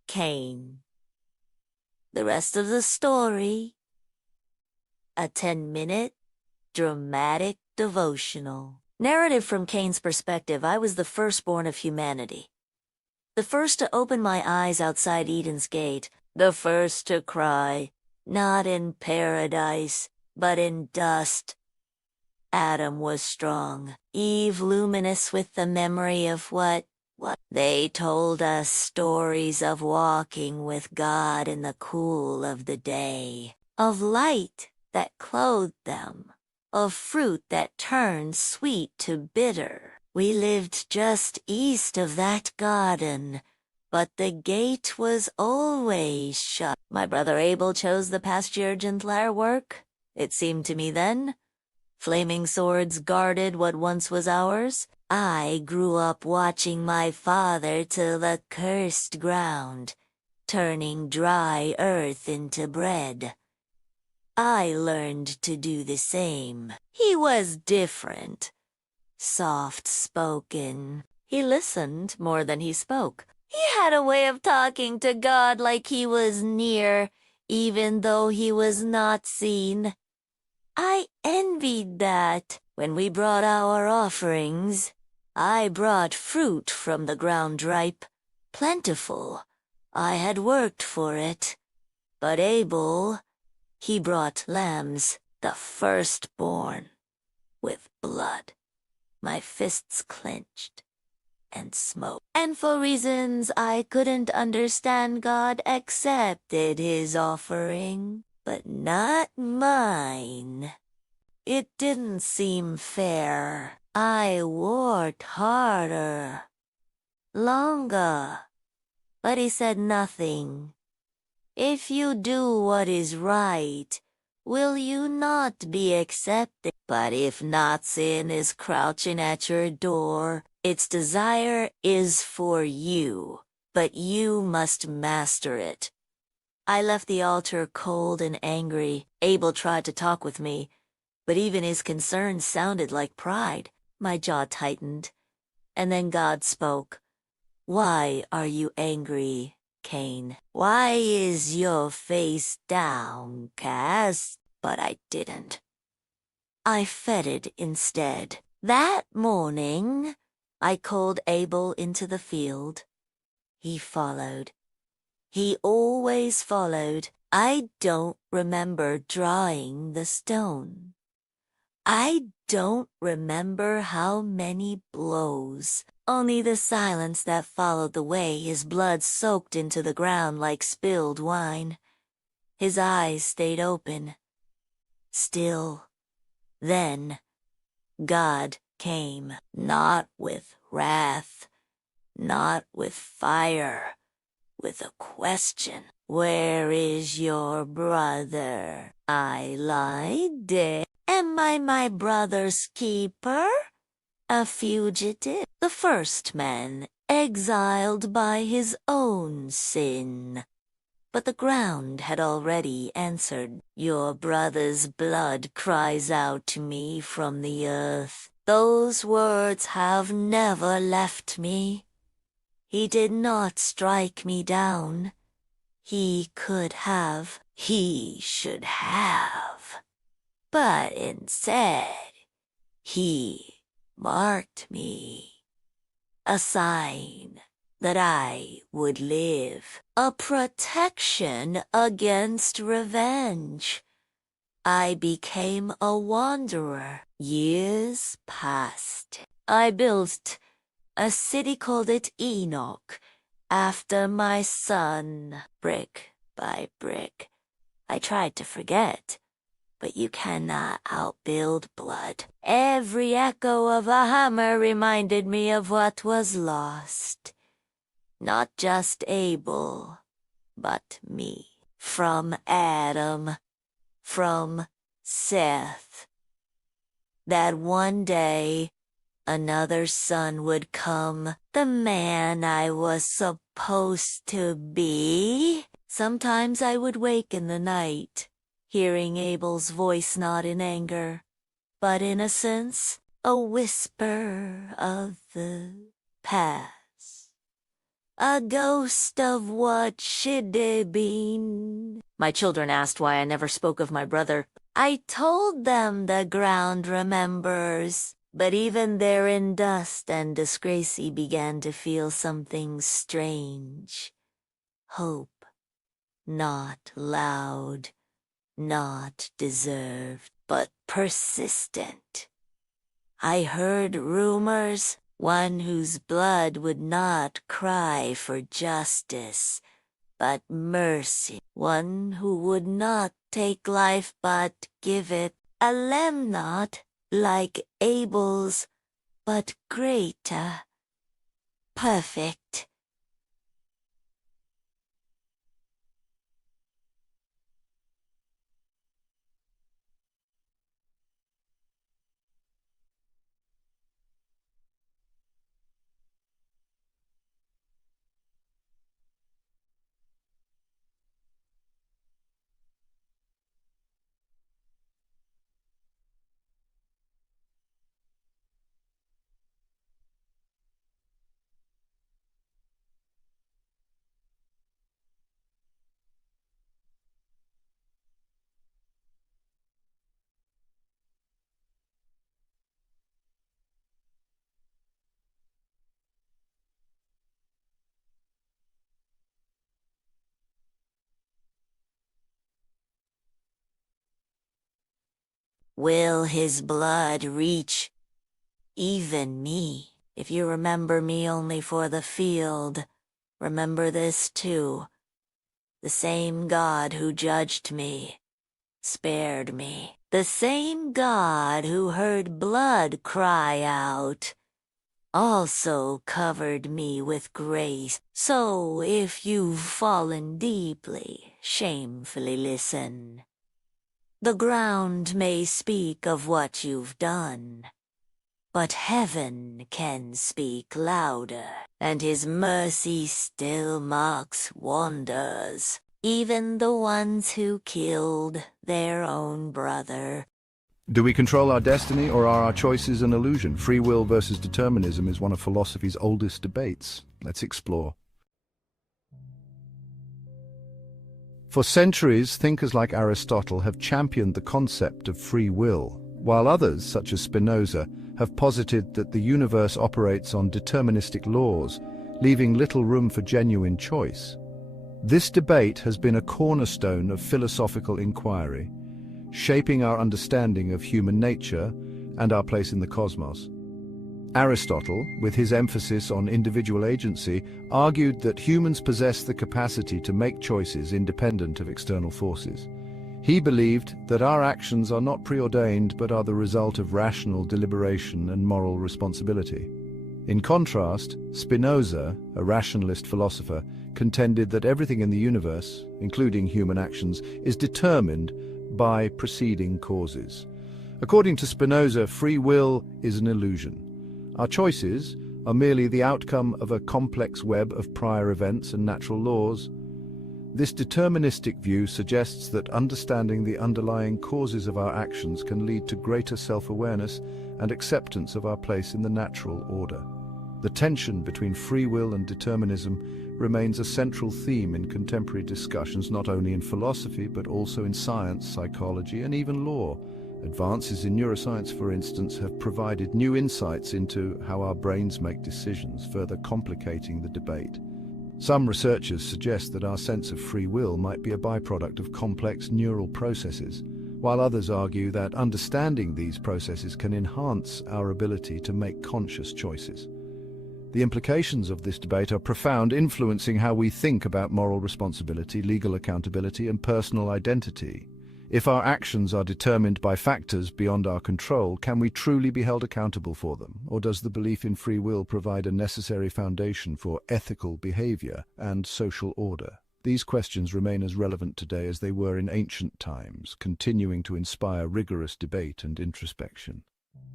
Cain. The rest of the story, a 10-minute dramatic devotional. Narrative from Cain's perspective, I was the firstborn of humanity. The first to open my eyes outside Eden's gate. The first to cry, not in paradise, but in dust. Adam was strong, Eve luminous with the memory of what they told us stories of walking with God in the cool of the day, of light that clothed them, of fruit that turned sweet to bitter. We lived just east of that garden, but the gate was always shut. My brother Abel chose the pasture gentler work, it seemed to me then. Flaming swords guarded what once was ours. I grew up watching my father till the cursed ground, turning dry earth into bread. I learned to do the same. He was different. Soft-spoken. He listened more than he spoke. He had a way of talking to God like he was near, even though he was not seen. I envied that. When we brought our offerings, I brought fruit from the ground ripe, plentiful. I had worked for it. But Abel, he brought lambs, the firstborn, with blood. My fists clenched and smoke. And for reasons I couldn't understand, God accepted his offering, but not mine. It didn't seem fair. I worked harder, longer, but he said nothing. If you do what is right, will you not be accepted? But if not, sin is crouching at your door. Its desire is for you, but you must master it. I left the altar cold and angry. Abel tried to talk with me, but even his concerns sounded like pride. My jaw tightened, and then God spoke. Why are you angry, Cain? Why is your face downcast? But I didn't. I fed it instead. That morning, I called Abel into the field. He followed. He always followed. I don't remember drawing the stone. I don't remember how many blows. Only the silence that followed the way his blood soaked into the ground like spilled wine. His eyes stayed open. Still. Then, God came, not with wrath, not with fire, with a question. Where is your brother? I lied, dead. Am I my brother's keeper? A fugitive? The first man, exiled by his own sin. But the ground had already answered. Your brother's blood cries out to me from the earth. Those words have never left me. He did not strike me down. He could have. He should have. But instead, he marked me. A sign that I would live. A protection against revenge. I became a wanderer. Years passed. I built a city, called it Enoch, after my son. Brick by brick. I tried to forget, but you cannot outbuild blood. Every echo of a hammer reminded me of what was lost. Not just Abel, but me. From Adam, from Seth. That one day another son would come, the man I was supposed to be. Sometimes I would wake in the night, hearing Abel's voice not in anger, but innocence, a whisper of the past. A ghost of what should have been. My children asked why I never spoke of my brother. I told them the ground remembers. But even there in dust and disgrace he began to feel something strange. Hope, not loud, not deserved, but persistent. I heard rumors, one whose blood would not cry for justice, but mercy, one who would not take life but give it, a lamb not like Abel's, but greater, perfect. Will his blood reach even me? If you remember me only for the field, remember this too. The same God who judged me, spared me. The same God who heard blood cry out, also covered me with grace. So if you've fallen deeply, shamefully listen. The ground may speak of what you've done, but heaven can speak louder, and his mercy still marks wonders, even the ones who killed their own brother. Do we control our destiny, or are our choices an illusion? Free will versus determinism is one of philosophy's oldest debates. Let's explore. For centuries, thinkers like Aristotle have championed the concept of free will, while others, such as Spinoza, have posited that the universe operates on deterministic laws, leaving little room for genuine choice. This debate has been a cornerstone of philosophical inquiry, shaping our understanding of human nature and our place in the cosmos. Aristotle, with his emphasis on individual agency, argued that humans possess the capacity to make choices independent of external forces. He believed that our actions are not preordained but are the result of rational deliberation and moral responsibility. In contrast, Spinoza, a rationalist philosopher, contended that everything in the universe, including human actions, is determined by preceding causes. According to Spinoza, free will is an illusion. Our choices are merely the outcome of a complex web of prior events and natural laws. This deterministic view suggests that understanding the underlying causes of our actions can lead to greater self-awareness and acceptance of our place in the natural order. The tension between free will and determinism remains a central theme in contemporary discussions, not only in philosophy but also in science, psychology, and even law. Advances in neuroscience, for instance, have provided new insights into how our brains make decisions, further complicating the debate. Some researchers suggest that our sense of free will might be a byproduct of complex neural processes, while others argue that understanding these processes can enhance our ability to make conscious choices. The implications of this debate are profound, influencing how we think about moral responsibility, legal accountability, and personal identity. If our actions are determined by factors beyond our control, can we truly be held accountable for them? Or does the belief in free will provide a necessary foundation for ethical behavior and social order? These questions remain as relevant today as they were in ancient times, continuing to inspire rigorous debate and introspection.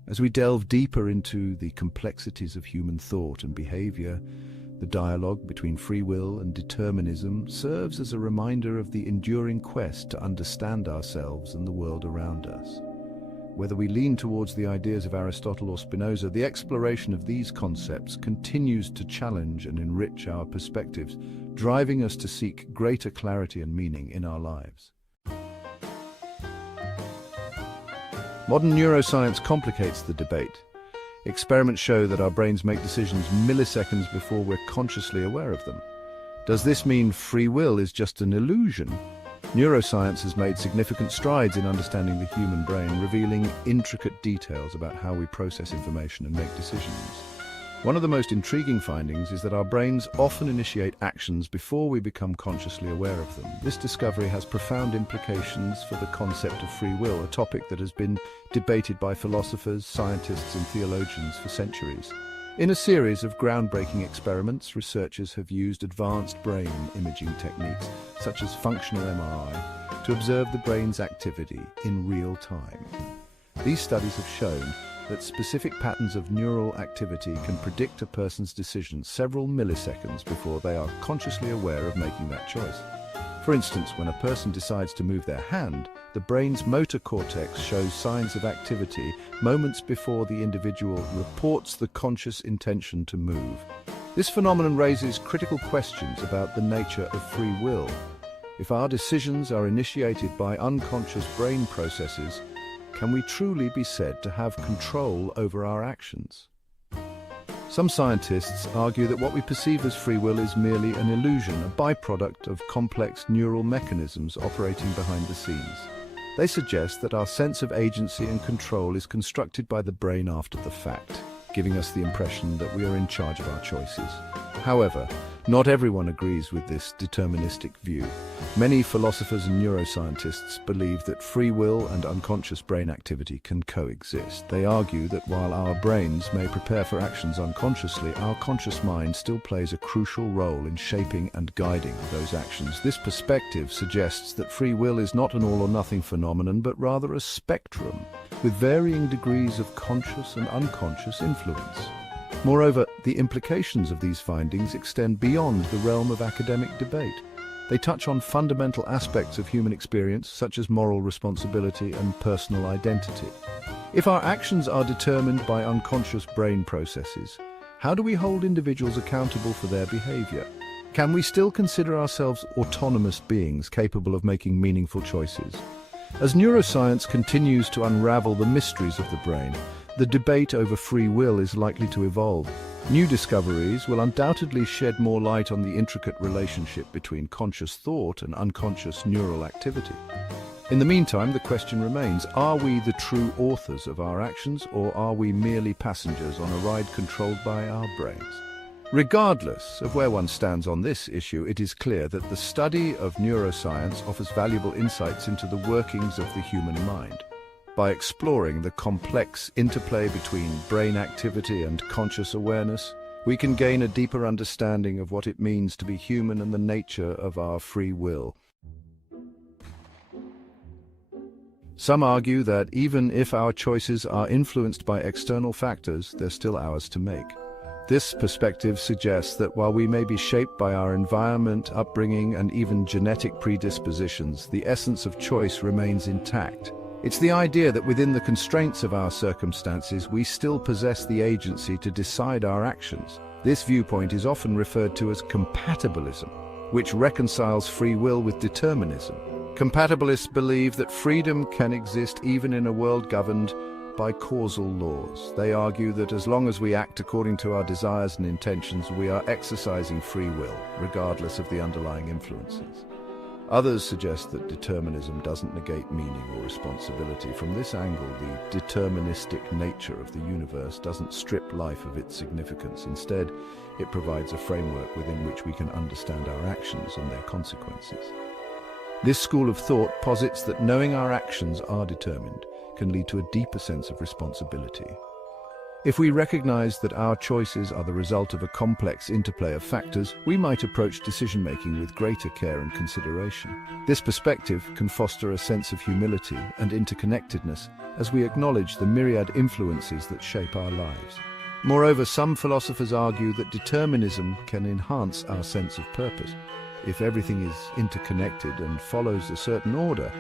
As we delve deeper into the complexities of human thought and behavior, the dialogue between free will and determinism serves as a reminder of the enduring quest to understand ourselves and the world around us. Whether we lean towards the ideas of Aristotle or Spinoza, the exploration of these concepts continues to challenge and enrich our perspectives, driving us to seek greater clarity and meaning in our lives. Modern neuroscience complicates the debate. Experiments show that our brains make decisions milliseconds before we're consciously aware of them. Does this mean free will is just an illusion? Neuroscience has made significant strides in understanding the human brain, revealing intricate details about how we process information and make decisions. One of the most intriguing findings is that our brains often initiate actions before we become consciously aware of them. This discovery has profound implications for the concept of free will, a topic that has been debated by philosophers, scientists, and theologians for centuries. In a series of groundbreaking experiments, researchers have used advanced brain imaging techniques, such as functional MRI, to observe the brain's activity in real time. These studies have shown that specific patterns of neural activity can predict a person's decisions several milliseconds before they are consciously aware of making that choice. For instance, when a person decides to move their hand, the brain's motor cortex shows signs of activity moments before the individual reports the conscious intention to move. This phenomenon raises critical questions about the nature of free will. If our decisions are initiated by unconscious brain processes, can we truly be said to have control over our actions? Some scientists argue that what we perceive as free will is merely an illusion, a byproduct of complex neural mechanisms operating behind the scenes. They suggest that our sense of agency and control is constructed by the brain after the fact, giving us the impression that we are in charge of our choices. However, not everyone agrees with this deterministic view. Many philosophers and neuroscientists believe that free will and unconscious brain activity can coexist. They argue that while our brains may prepare for actions unconsciously, our conscious mind still plays a crucial role in shaping and guiding those actions. This perspective suggests that free will is not an all-or-nothing phenomenon, but rather a spectrum, with varying degrees of conscious and unconscious influence. Moreover, the implications of these findings extend beyond the realm of academic debate. They touch on fundamental aspects of human experience, such as moral responsibility and personal identity. If our actions are determined by unconscious brain processes, how do we hold individuals accountable for their behavior? Can we still consider ourselves autonomous beings capable of making meaningful choices? As neuroscience continues to unravel the mysteries of the brain, the debate over free will is likely to evolve. New discoveries will undoubtedly shed more light on the intricate relationship between conscious thought and unconscious neural activity. In the meantime, the question remains, are we the true authors of our actions, or are we merely passengers on a ride controlled by our brains? Regardless of where one stands on this issue, it is clear that the study of neuroscience offers valuable insights into the workings of the human mind. By exploring the complex interplay between brain activity and conscious awareness, we can gain a deeper understanding of what it means to be human and the nature of our free will. Some argue that even if our choices are influenced by external factors, they're still ours to make. This perspective suggests that while we may be shaped by our environment, upbringing, and even genetic predispositions, the essence of choice remains intact. It's the idea that within the constraints of our circumstances, we still possess the agency to decide our actions. This viewpoint is often referred to as compatibilism, which reconciles free will with determinism. Compatibilists believe that freedom can exist even in a world governed by causal laws. They argue that as long as we act according to our desires and intentions, we are exercising free will, regardless of the underlying influences. Others suggest that determinism doesn't negate meaning or responsibility. From this angle, the deterministic nature of the universe doesn't strip life of its significance. Instead, it provides a framework within which we can understand our actions and their consequences. This school of thought posits that knowing our actions are determined can lead to a deeper sense of responsibility. If we recognize that our choices are the result of a complex interplay of factors, we might approach decision-making with greater care and consideration. This perspective can foster a sense of humility and interconnectedness as we acknowledge the myriad influences that shape our lives. Moreover, some philosophers argue that determinism can enhance our sense of purpose. If everything is interconnected and follows a certain order,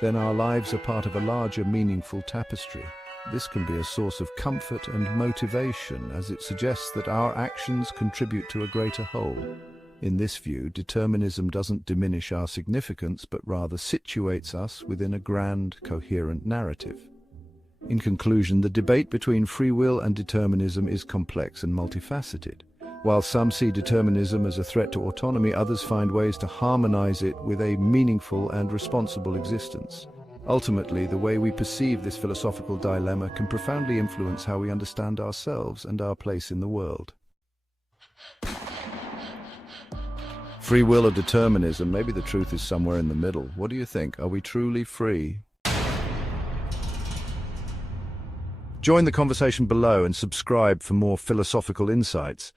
then our lives are part of a larger, meaningful tapestry. This can be a source of comfort and motivation, as it suggests that our actions contribute to a greater whole. In this view, determinism doesn't diminish our significance, but rather situates us within a grand, coherent narrative. In conclusion, the debate between free will and determinism is complex and multifaceted. While some see determinism as a threat to autonomy, others find ways to harmonize it with a meaningful and responsible existence. Ultimately, the way we perceive this philosophical dilemma can profoundly influence how we understand ourselves and our place in the world. Free will or determinism? Maybe the truth is somewhere in the middle. What do you think? Are we truly free? Join the conversation below and subscribe for more philosophical insights.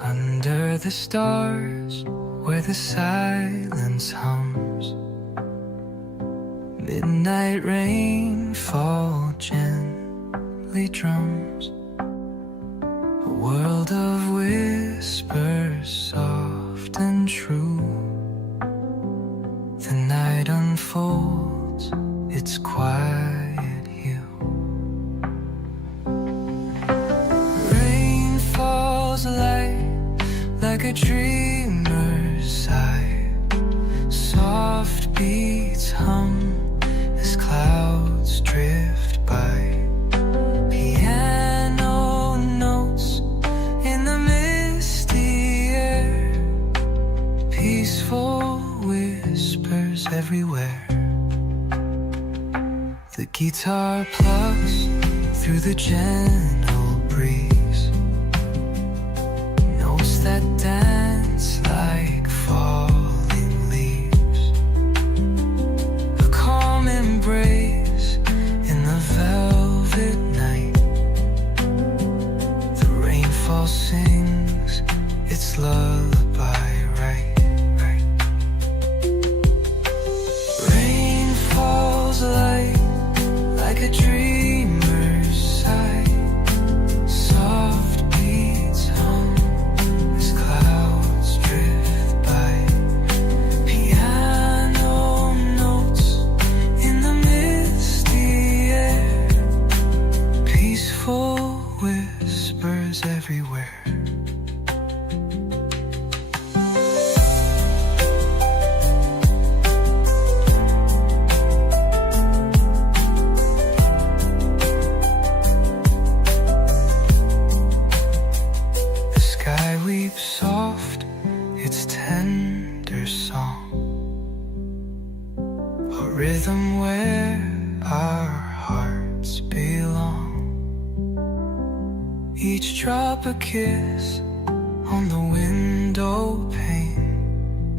Under the stars, where the silence hums, midnight rainfall gently drums. A world of whispers, soft and true. The night unfolds its quiet hue. Rain falls like a dreamer's sigh. Soft beats hum as clouds drift by. Piano notes in the misty air. Peaceful whispers everywhere. The guitar plucks through the gentle breeze. Notes that dance like falling leaves. A calm embrace in the velvet night. The rainfall sings its lullaby right. Rain falls like a dreamer's sigh. rhythm where our hearts belong. Each drop a kiss on the window pane,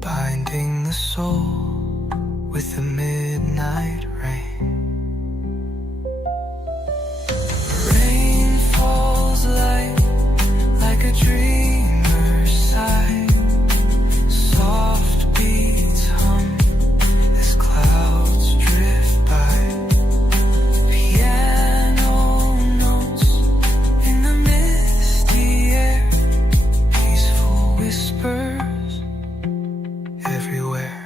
binding the soul with the midnight rain. Rain falls light like a dreamer's sigh. Soft beats hum as clouds drift by. Piano notes in the misty air. Peaceful whispers everywhere.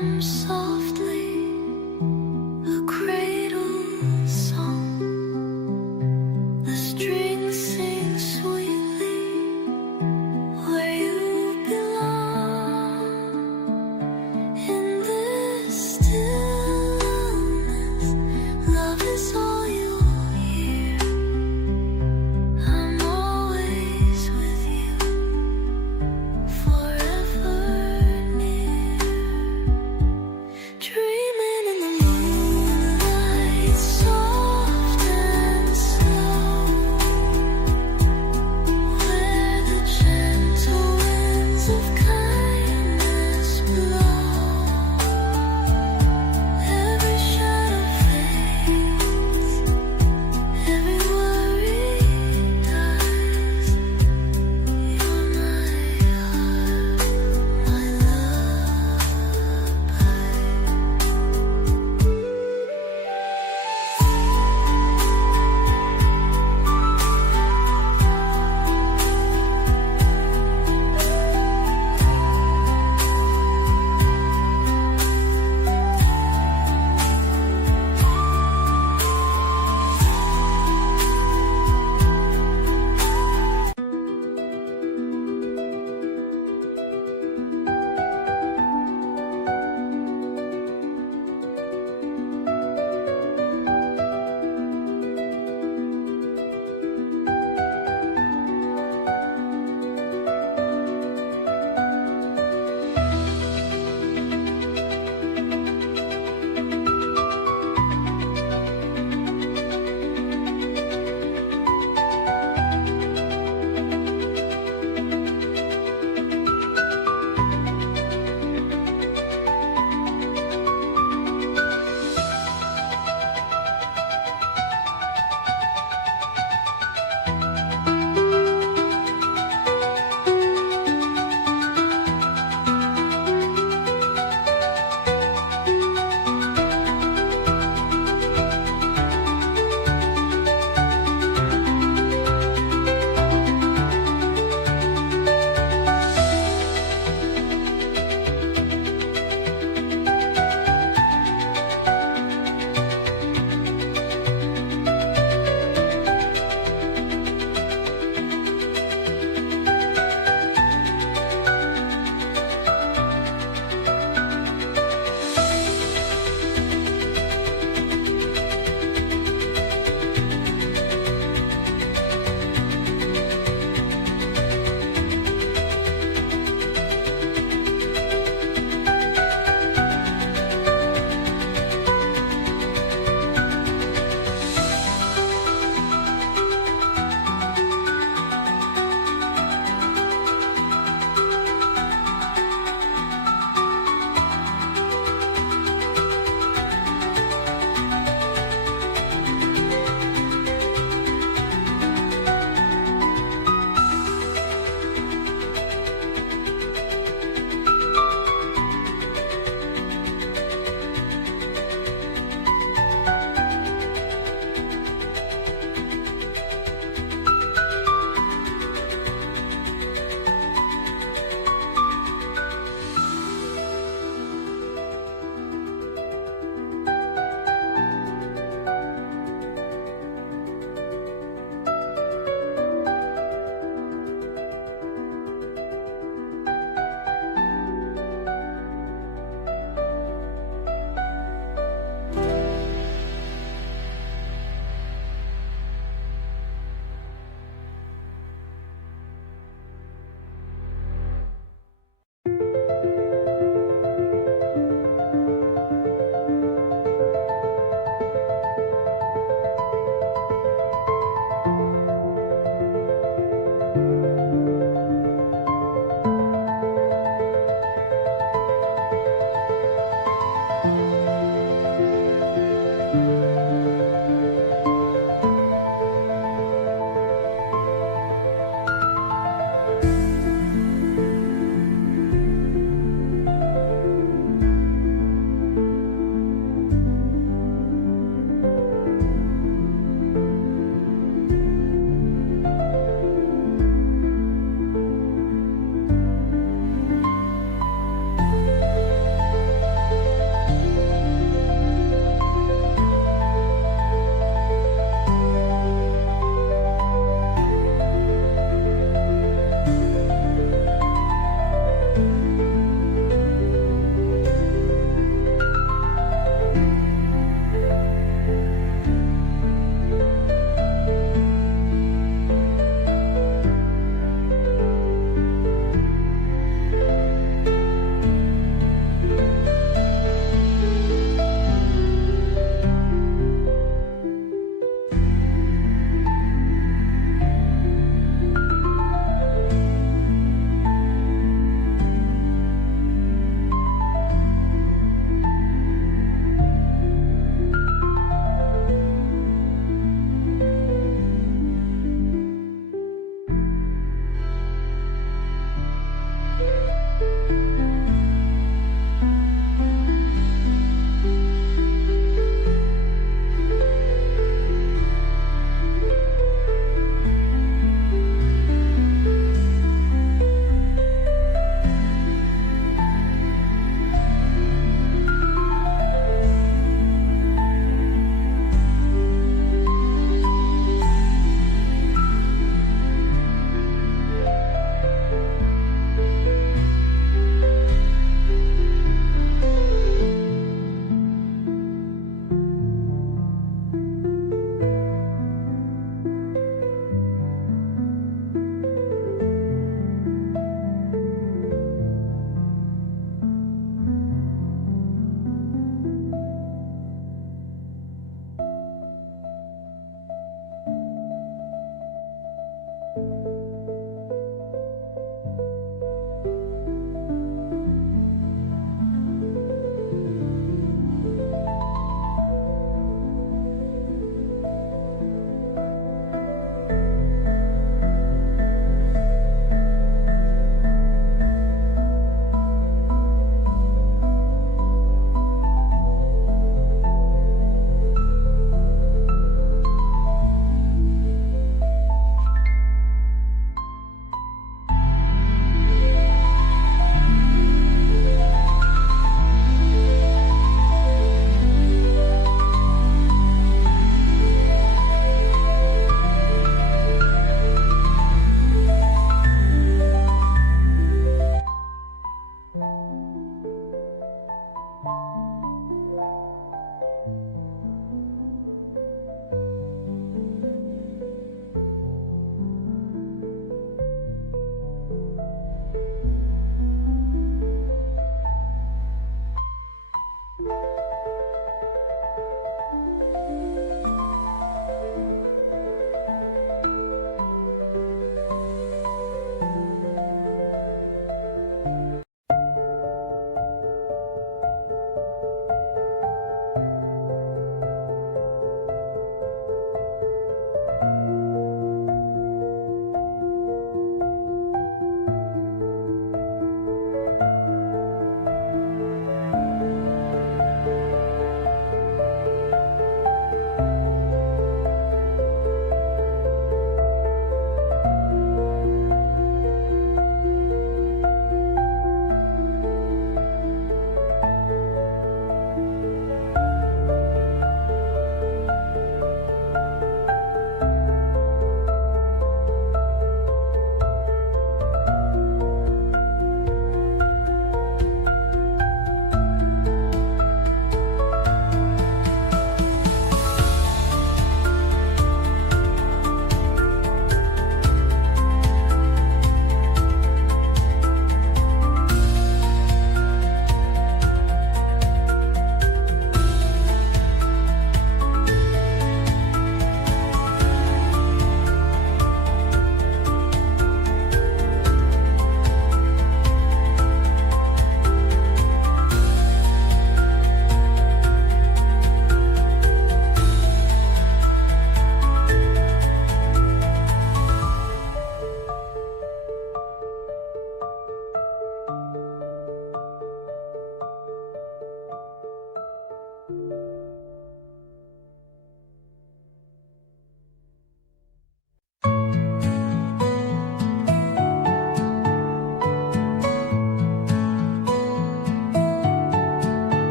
hum softly a cradle song. The strings sing sweetly where you belong. In this stillness, love is all you'll hear. I'm always with you, forever near.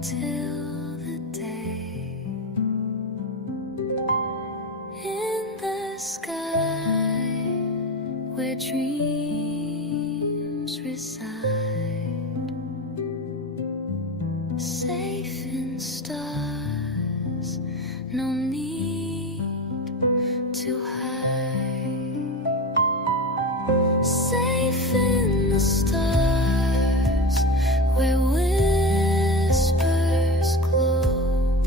till the day in the sky where dreams reside, safe in stars, no need to hide, safe in the stars where whispers glow,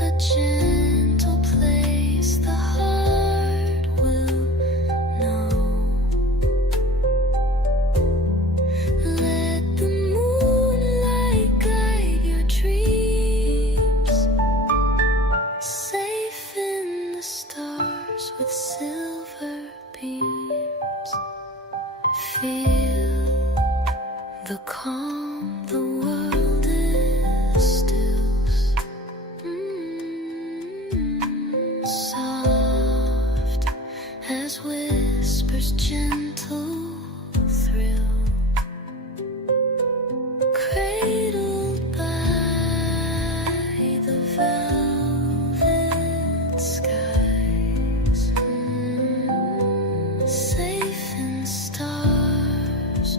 a gentle place the heart will know. Let the moonlight guide your dreams, safe in the stars with silver beams. Feel the calm the world instills, soft as whispers, gentle thrill, cradled by the velvet skies, safe in stars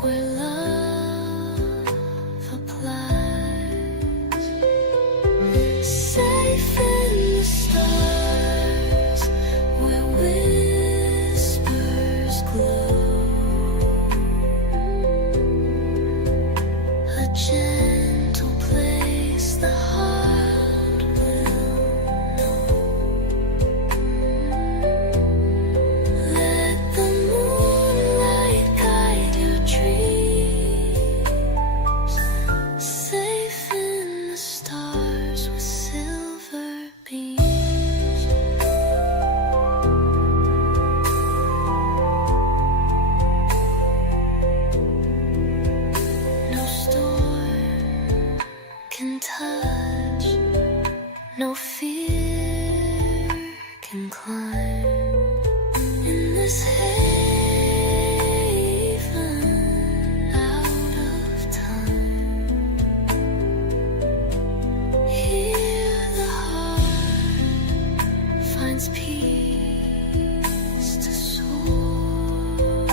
where love applies, safe in the stars where whispers glow, a gentle place the heart will know. Let the moonlight guide your dreams, safe in the stars with silver beams. No storm can touch, no fear can climb in this haven out of time. Here the heart finds peace to soar,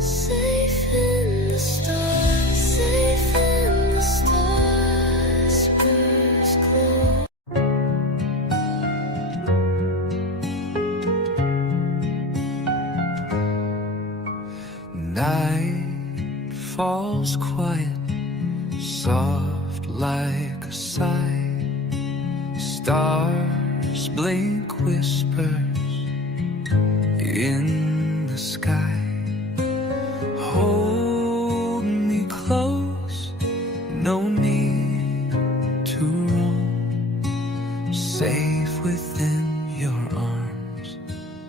safe in the stars, safe in the stars, whispers glow. Night falls quiet, soft like a sigh. Stars blink whispers in the sky. Hold me close, no need to roam. Safe within your arms,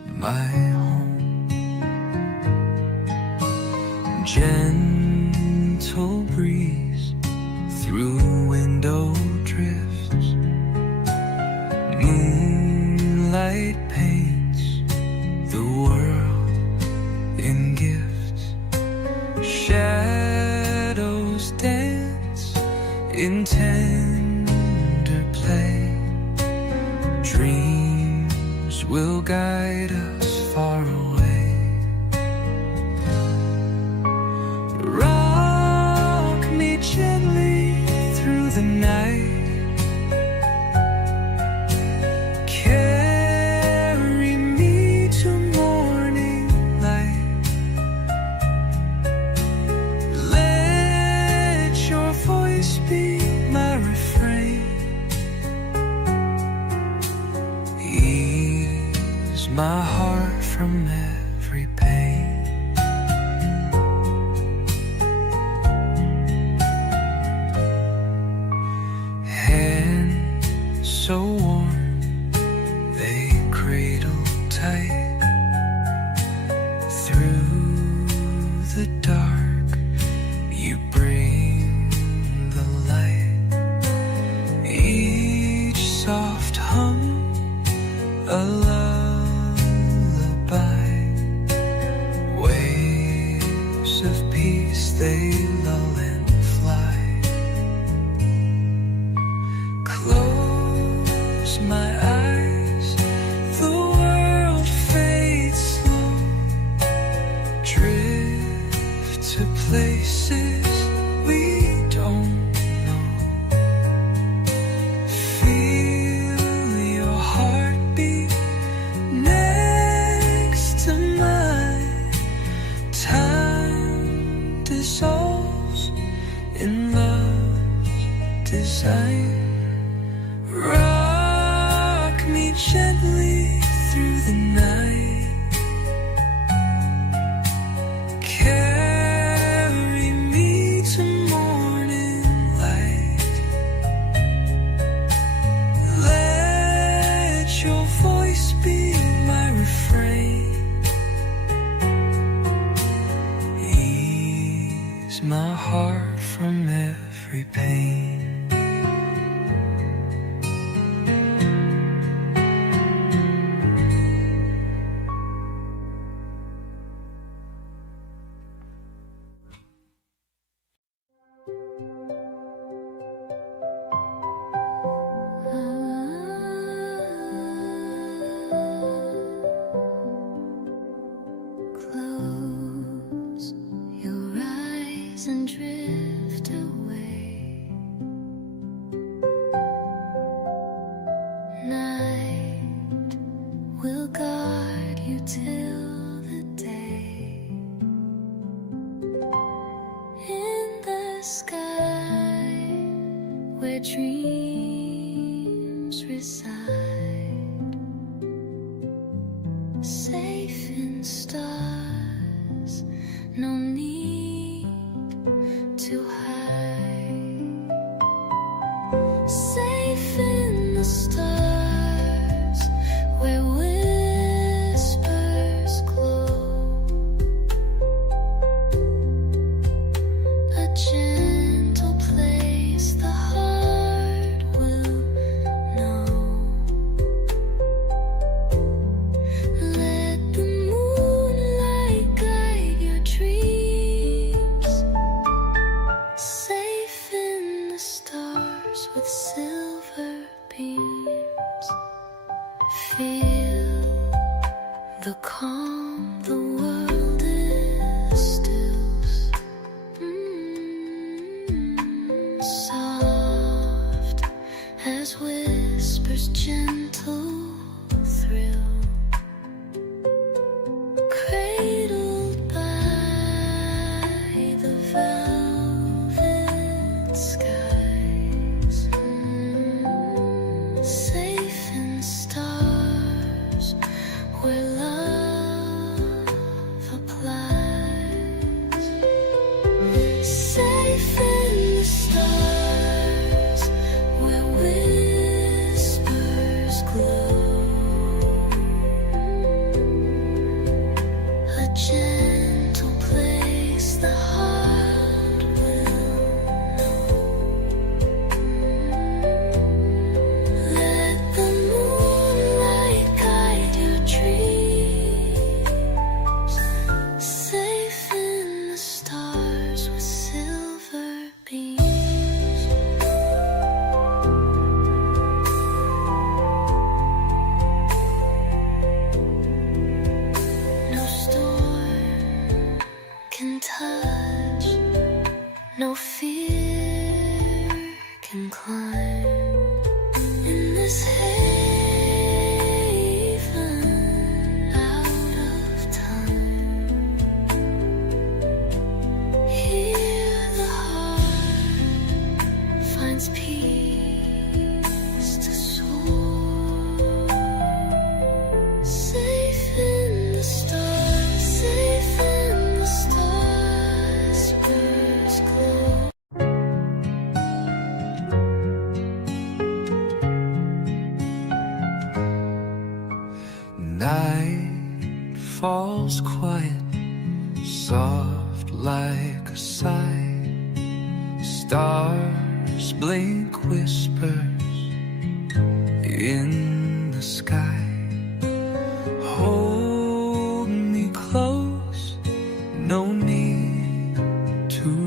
my home. Gentle breeze through window drifts, moonlight paints the world in gifts. Shadows dance in tender play. Dreams will guide us far away. Rock me gently through the night, carry me to morning light. Let your voice be my refrain, ease my heart from every pain. So warm, they cradle tight through the dark. You bring the light. Each soft hum, a lullaby. Waves of peace they lull and fly. Close my eyes, the world fades slow. Drift to places we don't know. Feel your heartbeat next to mine. Time dissolves in love's design. Rock me gently through the night. Carry me to morning light. Let your voice be my refrain. Ease my heart from every pain. Close your eyes and drift away. Night will guard you till the day. In the sky where dreams reside, safe in stars, no need to hide. Safe in the stars where whispers glow. A gentle place the heart will know. Let the moonlight guide your dreams. Safe in the stars with silver beams. Feel the calm, the world is still. Soft as whispers, gentle thrill. Cradled by the velvet skies. Safe in stars where love applies. Safe in the stars where whispers glow. A gentle place the heart will know. Let the moonlight guide your dreams. Safe in the stars with silver beams. No storm can touch, no fear can climb. In this haven out of time, here the heart finds peace to soar. Safe in the stars, safe in the stars, whispers glow. Night falls quiet, soft like a sigh. Stars blink whispers in the sky. Hold me close, no need to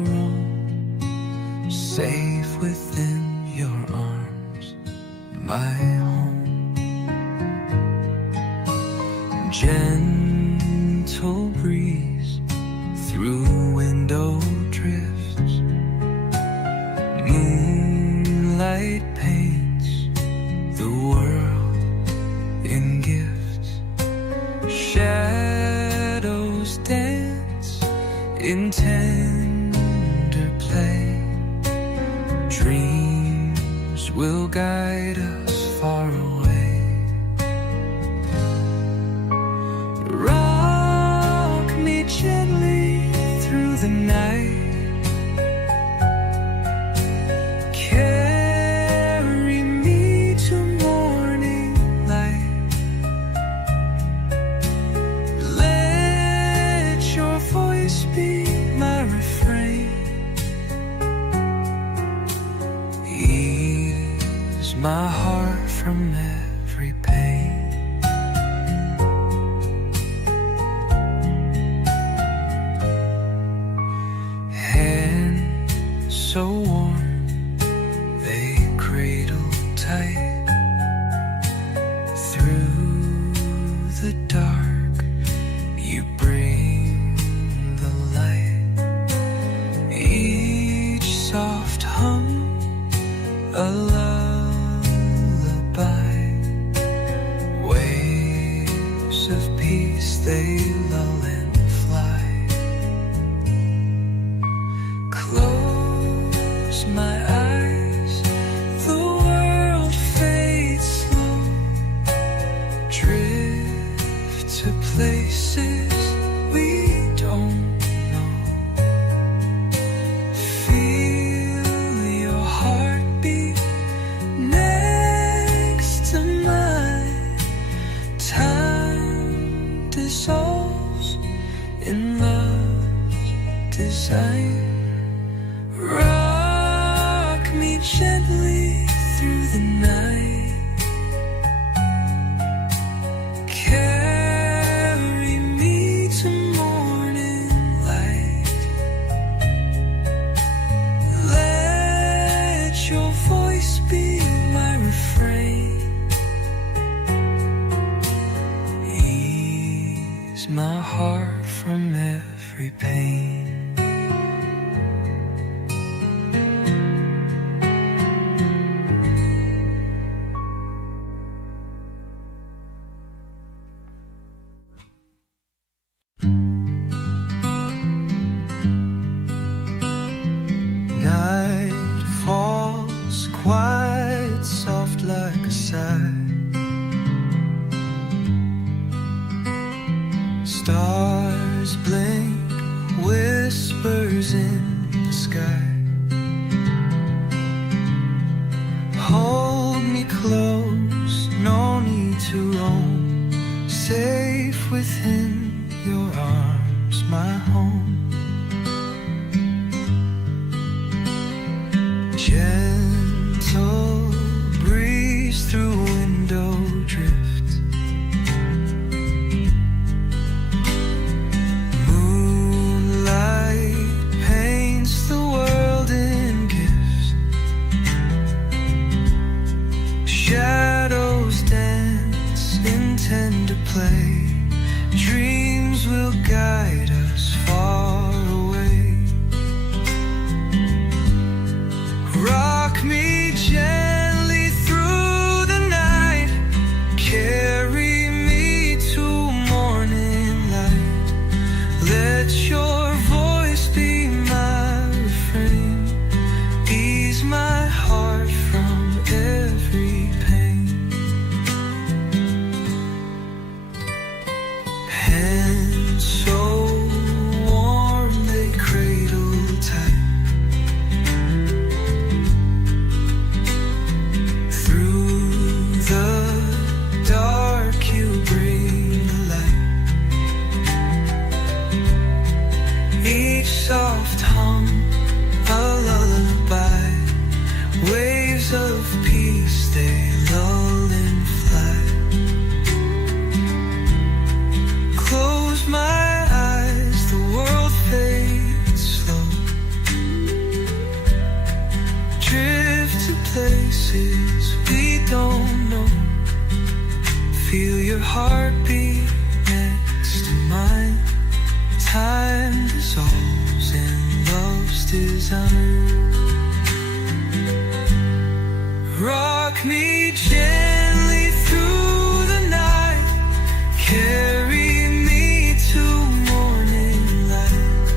in tender play. Dreams will guide us far away. Rock me gently through the night. Carry me to morning light. Let your voice be my refrain. Ease my heart from every pain. Hands so warm, they cradle tight. Through the dark, you bring the light. Each soft hum, a lullaby. Waves of peace, they lull and fly. Close my eyes, the world fades slow. Drift to places we don't know. Feel your heartbeat next to mine. Time dissolves in love's design. Rock me gently through the night. Carry me to morning light. Let your voice be my refrain. Ease my heart from every pain. Night falls quiet, soft like a sigh. Stars blink, whispers in the sky. Hold me close, no need to roam. Safe within your arms, my home. Gentle breeze through window drift. Moonlight paints the world in gifts. Shadows dance in tender play. Dreams will guide us far away. Rock me gently through the night. Carry me to morning light. Let your voice be my refrain. Ease my heart from every pain. Hands so warm, they cradle tight. Dark, you bring the light. Each soft hum, a lullaby. Waves of peace, they lull and fly. Close my eyes, the world fades slow. Drift to places we don't know. Feel your heartbeat next to mine. Time dissolves in love's design. Rock me gently through the night. Carry me to morning light.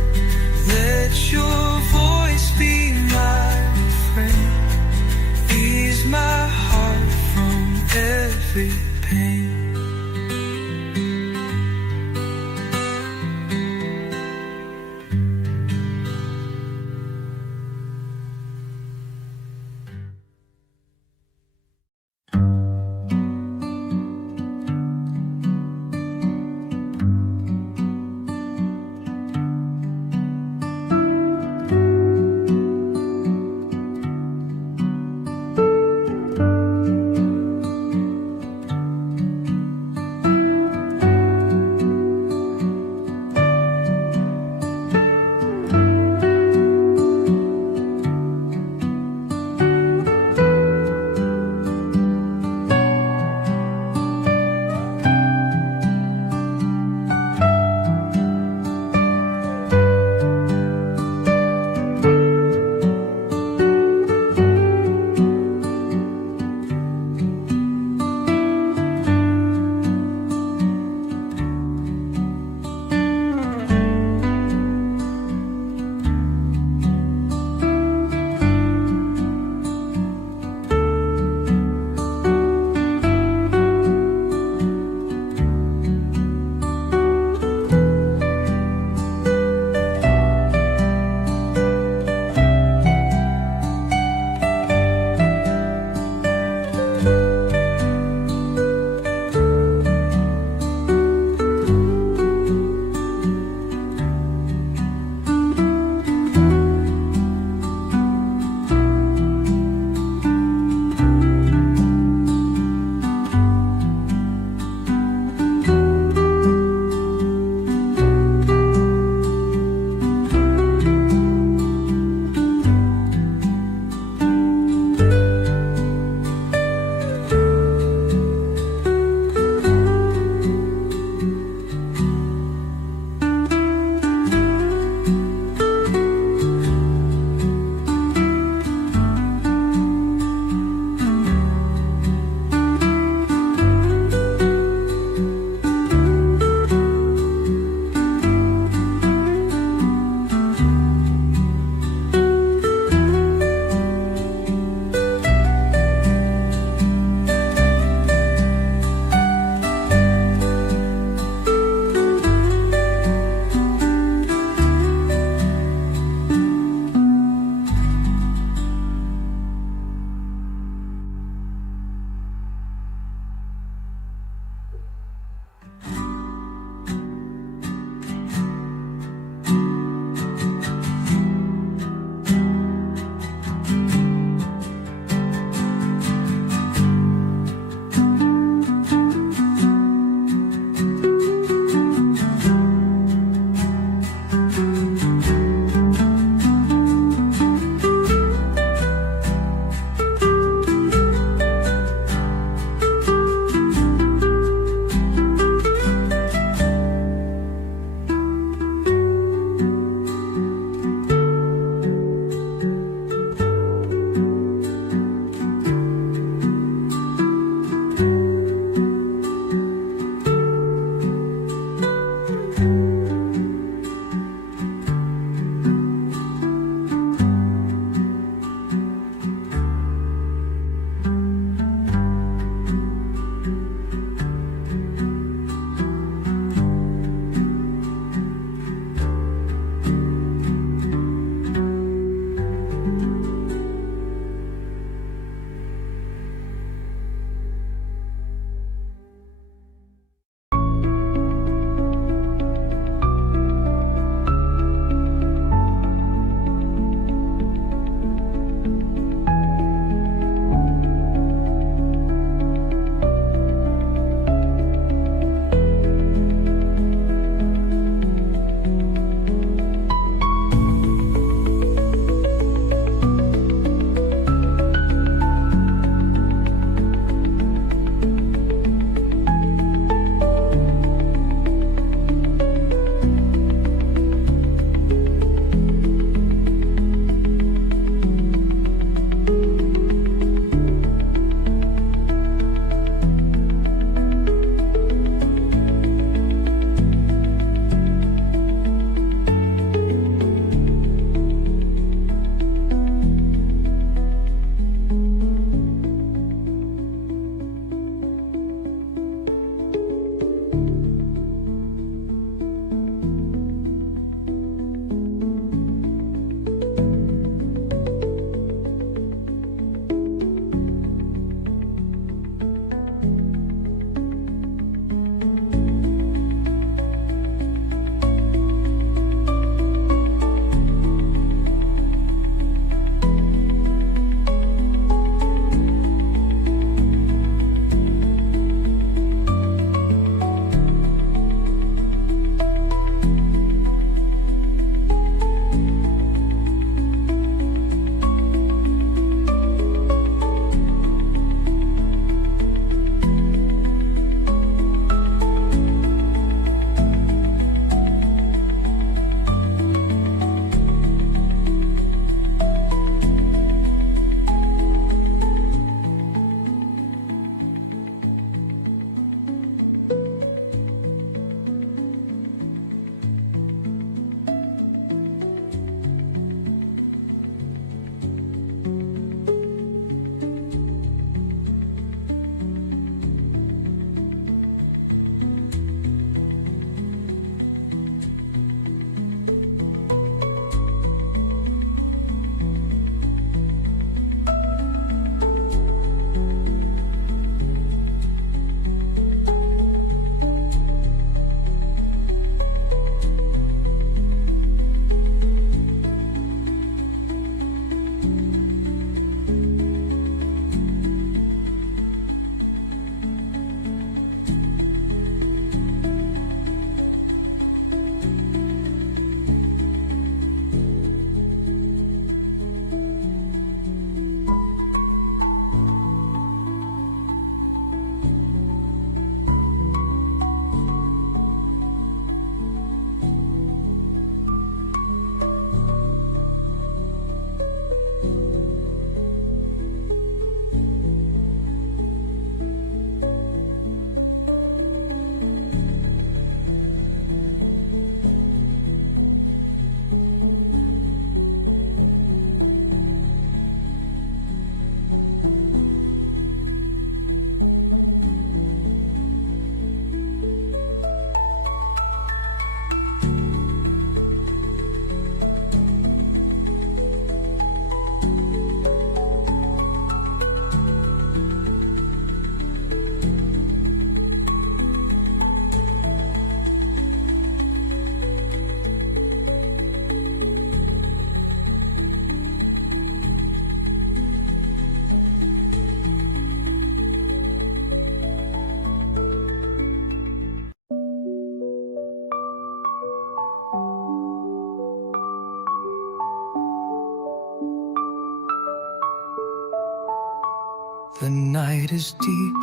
The night is deep,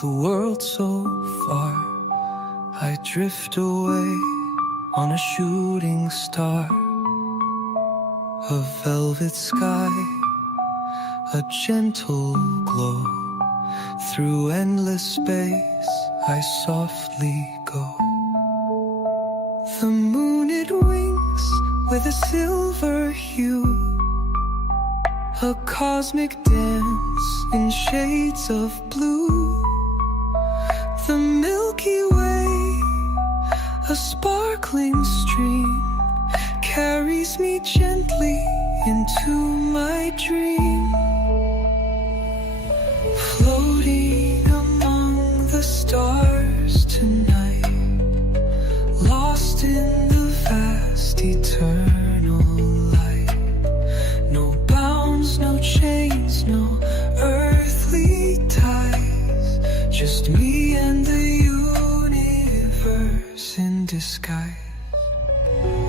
the world so far. I drift away on a shooting star. A velvet sky, a gentle glow. Through endless space I softly go. The moon it winks with a silver hue, a cosmic dance in shades of blue. The Milky Way, a sparkling stream, carries me gently into my dream. Floating among the stars tonight, lost in the vast eternal light. No bounds, no chains, no earthly ties, just me and the universe in disguise.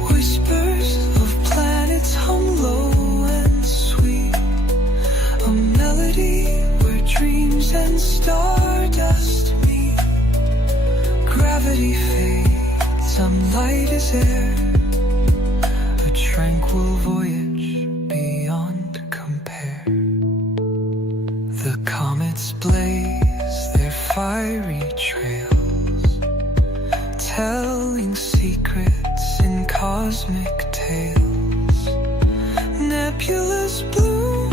Whispers of planets hum low and sweet, a melody where dreams and stardust meet. Gravity fades, I'm light as air, a tranquil voyage beyond compare. The comets blaze their fiery trails, telling secrets in cosmic tales. Nebulas bloom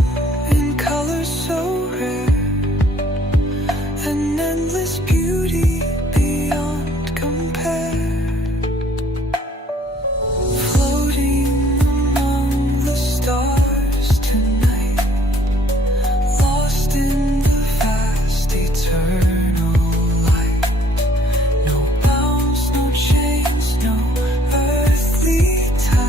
in colors so rare, an endless beauty beyond compare. Floating among the stars tonight, lost in the vast eternal light. No bounds, no chains, no earthly ties.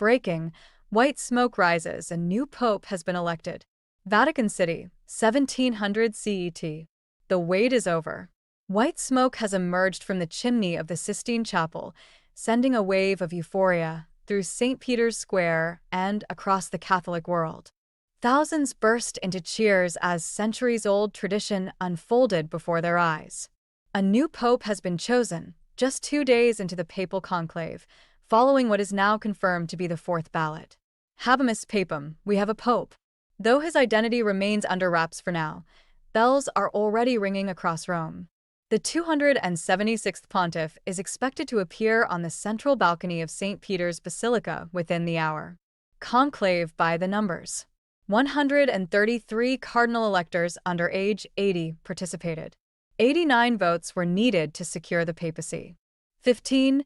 Breaking, white smoke rises, a new pope has been elected. Vatican City, 1700 CET. The wait is over. White smoke has emerged from the chimney of the Sistine Chapel, sending a wave of euphoria through St. Peter's Square and across the Catholic world. Thousands burst into cheers as centuries-old tradition unfolded before their eyes. A new pope has been chosen, just 2 days into the papal conclave, following what is now confirmed to be the fourth ballot. Habemus Papam, we have a pope. Though his identity remains under wraps for now, bells are already ringing across Rome. The 276th pontiff is expected to appear on the central balcony of St. Peter's Basilica within the hour. Conclave by the numbers. 133 cardinal electors under age 80 participated. 89 votes were needed to secure the papacy. 15,000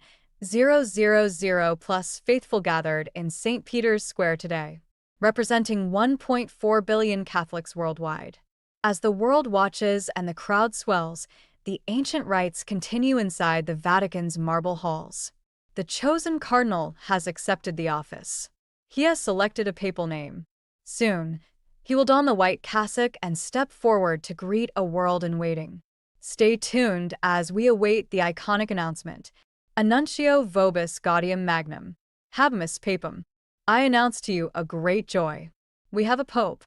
plus faithful gathered in St. Peter's Square today, representing 1.4 billion Catholics worldwide. As the world watches and the crowd swells, the ancient rites continue inside the Vatican's marble halls. The chosen cardinal has accepted the office. He has selected a papal name. Soon, he will don the white cassock and step forward to greet a world in waiting. Stay tuned as we await the iconic announcement. Annuncio vobis gaudium magnum. Habemus Papam. I announce to you a great joy. We have a pope.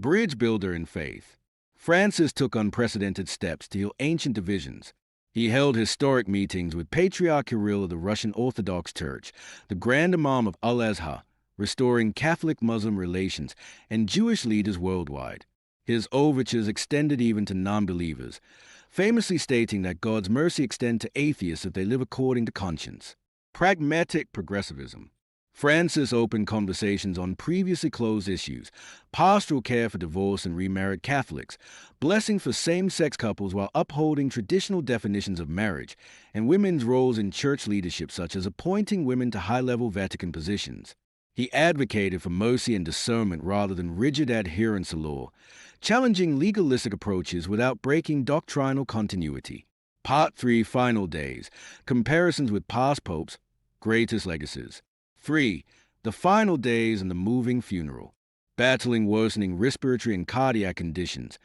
Bridge builder in faith. Francis took unprecedented steps to heal ancient divisions. He held historic meetings with Patriarch Kirill of the Russian Orthodox Church, the Grand Imam of Al-Azhar, restoring Catholic-Muslim relations, and Jewish leaders worldwide. His overtures extended even to non-believers, famously stating that God's mercy extends to atheists if they live according to conscience. Pragmatic progressivism. Francis opened conversations on previously closed issues, pastoral care for divorced and remarried Catholics, blessing for same-sex couples while upholding traditional definitions of marriage, and women's roles in church leadership such as appointing women to high-level Vatican positions. He advocated for mercy and discernment rather than rigid adherence to law, challenging legalistic approaches without breaking doctrinal continuity. Part 3, Final Days. Comparisons with past popes, greatest legacies. 3. The final days and the moving funeral. Battling worsening respiratory and cardiac conditions,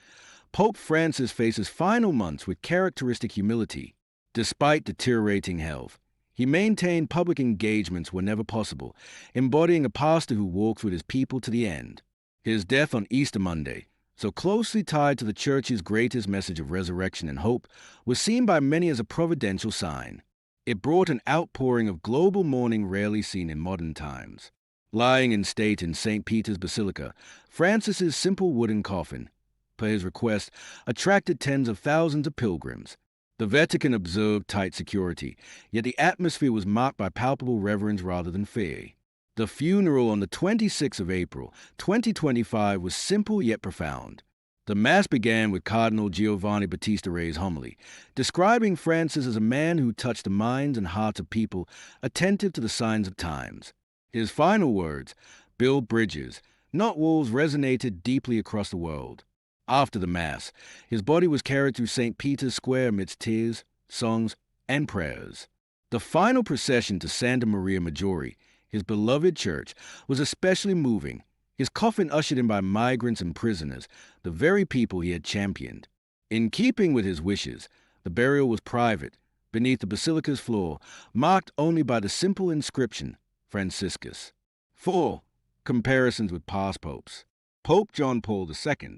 Pope Francis faces final months with characteristic humility. Despite deteriorating health, he maintained public engagements whenever possible, embodying a pastor who walks with his people to the end. His death on Easter Monday, so closely tied to the Church's greatest message of resurrection and hope, was seen by many as a providential sign. It brought an outpouring of global mourning rarely seen in modern times. Lying in state in St. Peter's Basilica, Francis's simple wooden coffin, per his request, attracted tens of thousands of pilgrims. The Vatican observed tight security, yet the atmosphere was marked by palpable reverence rather than fear. The funeral on the 26th of April, 2025 was simple yet profound. The Mass began with Cardinal Giovanni Battista Re's homily, describing Francis as a man who touched the minds and hearts of people attentive to the signs of times. His final words, "Build bridges, not walls," resonated deeply across the world. After the Mass, his body was carried through St. Peter's Square amidst tears, songs, and prayers. The final procession to Santa Maria Maggiore, his beloved church, was especially moving. His coffin ushered in by migrants and prisoners, the very people he had championed. In keeping with his wishes, the burial was private, beneath the basilica's floor, marked only by the simple inscription, Franciscus. 4. Comparisons with past popes. Pope John Paul II.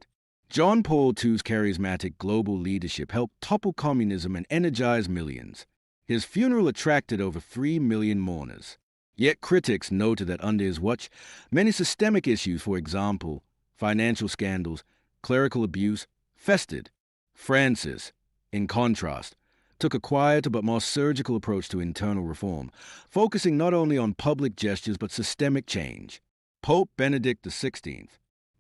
John Paul II's charismatic global leadership helped topple communism and energize millions. His funeral attracted over 3 million mourners. Yet critics noted that under his watch, many systemic issues, for example, financial scandals, clerical abuse, festered. Francis, in contrast, took a quieter but more surgical approach to internal reform, focusing not only on public gestures but systemic change. Pope Benedict XVI.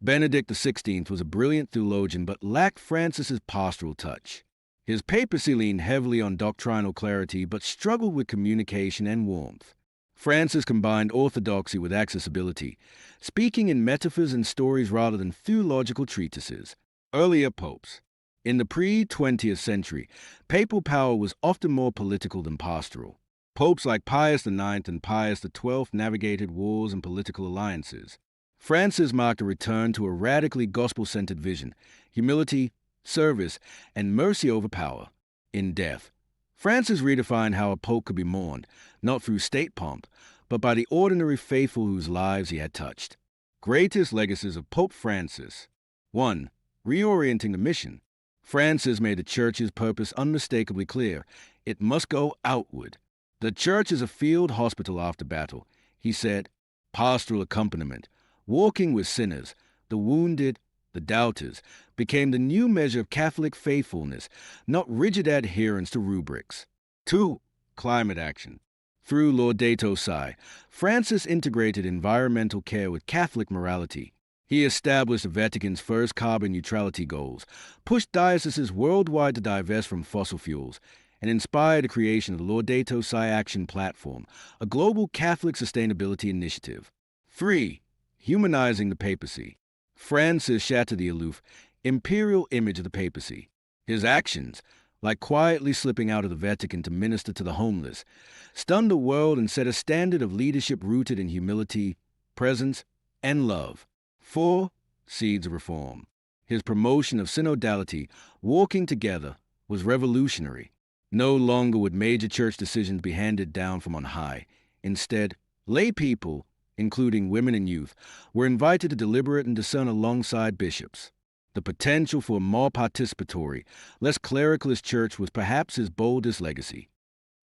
Benedict XVI was a brilliant theologian but lacked Francis's pastoral touch. His papacy leaned heavily on doctrinal clarity but struggled with communication and warmth. Francis combined orthodoxy with accessibility, speaking in metaphors and stories rather than theological treatises. Earlier popes. In the pre-20th century, papal power was often more political than pastoral. Popes like Pius IX and Pius XII navigated wars and political alliances. Francis marked a return to a radically gospel-centered vision, humility, service, and mercy over power. In death, Francis redefined how a pope could be mourned, not through state pomp, but by the ordinary faithful whose lives he had touched. Greatest legacies of Pope Francis. 1. Reorienting the mission. Francis made the Church's purpose unmistakably clear. It must go outward. The Church is a field hospital after battle, he said. Pastoral accompaniment, walking with sinners, the wounded, the doubters, became the new measure of Catholic faithfulness, not rigid adherence to rubrics. 2. Climate action. Through Laudato Si, Francis integrated environmental care with Catholic morality. He established the Vatican's first carbon neutrality goals, pushed dioceses worldwide to divest from fossil fuels, and inspired the creation of the Laudato Si Action Platform, a global Catholic sustainability initiative. 3. Humanizing the papacy. Francis shattered the aloof, imperial image of the papacy. His actions, like quietly slipping out of the Vatican to minister to the homeless, stunned the world and set a standard of leadership rooted in humility, presence, and love. 4. Seeds of reform. His promotion of synodality, walking together, was revolutionary. No longer would major church decisions be handed down from on high. Instead, lay people, including women and youth, were invited to deliberate and discern alongside bishops. The potential for a more participatory, less clericalist church was perhaps his boldest legacy.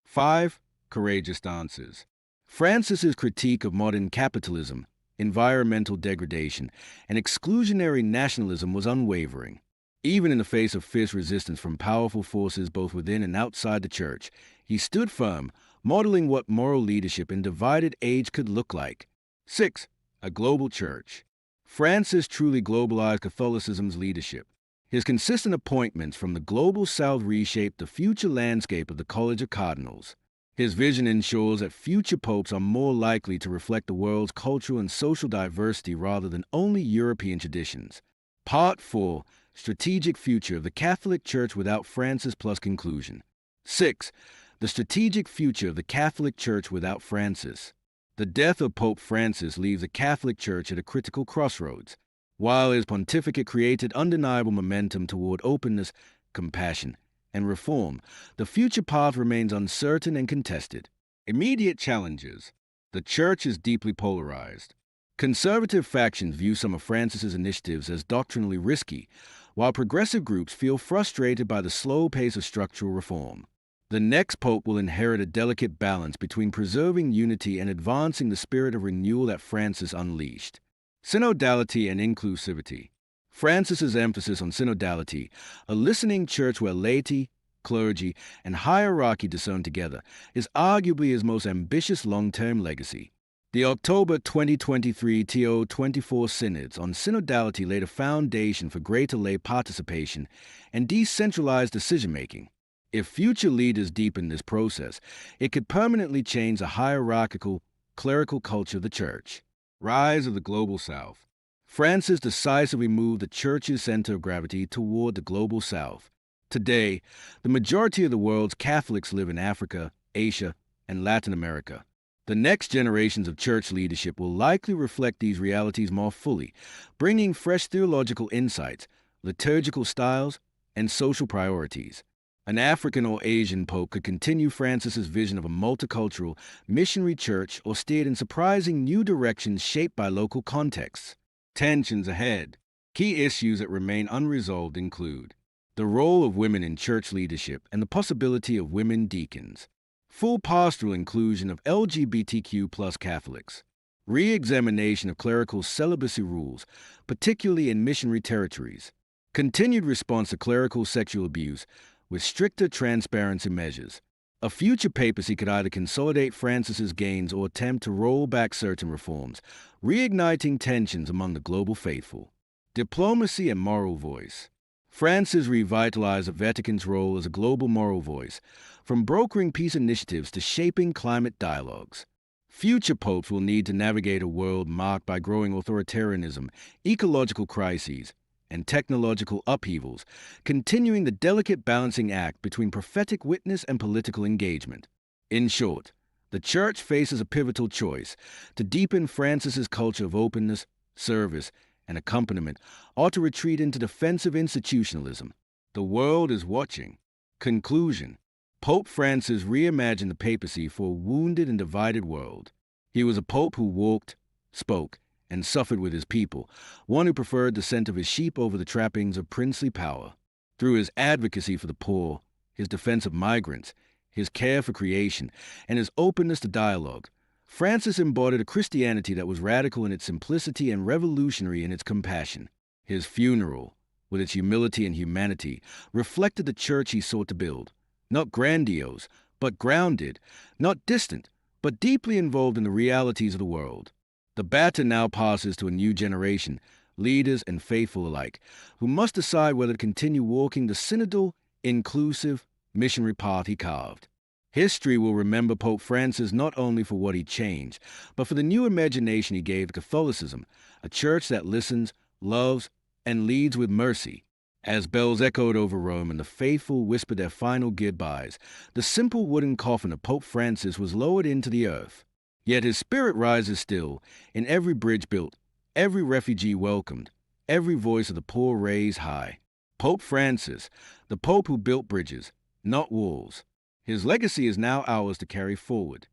5. Courageous stances. Francis's critique of modern capitalism, environmental degradation, and exclusionary nationalism was unwavering. Even in the face of fierce resistance from powerful forces both within and outside the church, he stood firm, modeling what moral leadership in divided age could look like. 6. A global church. Francis truly globalized Catholicism's leadership. His consistent appointments from the global south reshaped the future landscape of the College of Cardinals. His vision ensures that future popes are more likely to reflect the world's cultural and social diversity rather than only European traditions. Part 4. Strategic future of the Catholic Church without Francis plus conclusion. 6. The strategic future of the Catholic Church without Francis. The death of Pope Francis leaves the Catholic Church at a critical crossroads. While his pontificate created undeniable momentum toward openness, compassion, and reform, the future path remains uncertain and contested. Immediate challenges. The Church is deeply polarized. Conservative factions view some of Francis's initiatives as doctrinally risky, while progressive groups feel frustrated by the slow pace of structural reform. The next pope will inherit a delicate balance between preserving unity and advancing the spirit of renewal that Francis unleashed. Synodality and inclusivity. Francis's emphasis on synodality, a listening church where laity, clergy, and hierarchy discern together, is arguably his most ambitious long-term legacy. The October 2023 TO24 synods on synodality laid a foundation for greater lay participation and decentralized decision-making. If future leaders deepen this process, it could permanently change the hierarchical, clerical culture of the Church. Rise of the Global South. Francis decisively moved the Church's center of gravity toward the Global South. Today, the majority of the world's Catholics live in Africa, Asia, and Latin America. The next generations of church leadership will likely reflect these realities more fully, bringing fresh theological insights, liturgical styles, and social priorities. An African or Asian pope could continue Francis's vision of a multicultural, missionary church or steer it in surprising new directions shaped by local contexts. Tensions ahead. Key issues that remain unresolved include the role of women in church leadership and the possibility of women deacons, full pastoral inclusion of LGBTQ+ Catholics, re-examination of clerical celibacy rules, particularly in missionary territories, continued response to clerical sexual abuse, with stricter transparency measures. A future papacy could either consolidate Francis's gains or attempt to roll back certain reforms, reigniting tensions among the global faithful. Diplomacy and moral voice. Francis revitalized the Vatican's role as a global moral voice, from brokering peace initiatives to shaping climate dialogues. Future popes will need to navigate a world marked by growing authoritarianism, ecological crises, and technological upheavals, continuing the delicate balancing act between prophetic witness and political engagement. In short, the Church faces a pivotal choice: to deepen Francis's culture of openness, service, and accompaniment, or to retreat into defensive institutionalism. The world is watching. Conclusion. Pope Francis reimagined the papacy for a wounded and divided world. He was a pope who walked, spoke, and suffered with his people, one who preferred the scent of his sheep over the trappings of princely power. Through his advocacy for the poor, his defense of migrants, his care for creation, and his openness to dialogue, Francis embodied a Christianity that was radical in its simplicity and revolutionary in its compassion. His funeral, with its humility and humanity, reflected the church he sought to build, not grandiose, but grounded, not distant, but deeply involved in the realities of the world. The baton now passes to a new generation, leaders and faithful alike, who must decide whether to continue walking the synodal, inclusive, missionary path he carved. History will remember Pope Francis not only for what he changed, but for the new imagination he gave to Catholicism, a church that listens, loves, and leads with mercy. As bells echoed over Rome and the faithful whispered their final goodbyes, the simple wooden coffin of Pope Francis was lowered into the earth. Yet his spirit rises still, in every bridge built, every refugee welcomed, every voice of the poor raised high. Pope Francis, the Pope who built bridges, not walls. His legacy is now ours to carry forward.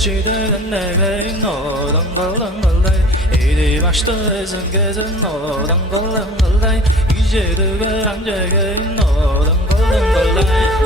지대는 내게 너랑 걸랑걸레 이리 마시더에선 게든 너랑 걸랑걸레 이제 그게랑 제게 너랑 걸랑걸레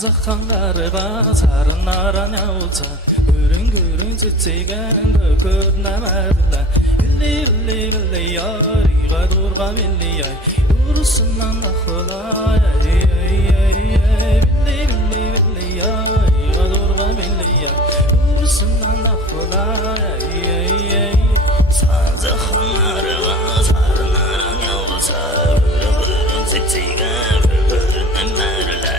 상작한가르가 사른 나라냐우자 그릉그릉 지치간 그끝나마들라 일리 야리가 돌가 밀리야 우르스난 나홀라야 빌리 야리가 돌가 밀리야 우르스난 나홀라야 상작한가르가 사른 나라냐우자 그릉그릉 지치간 그끝나마들라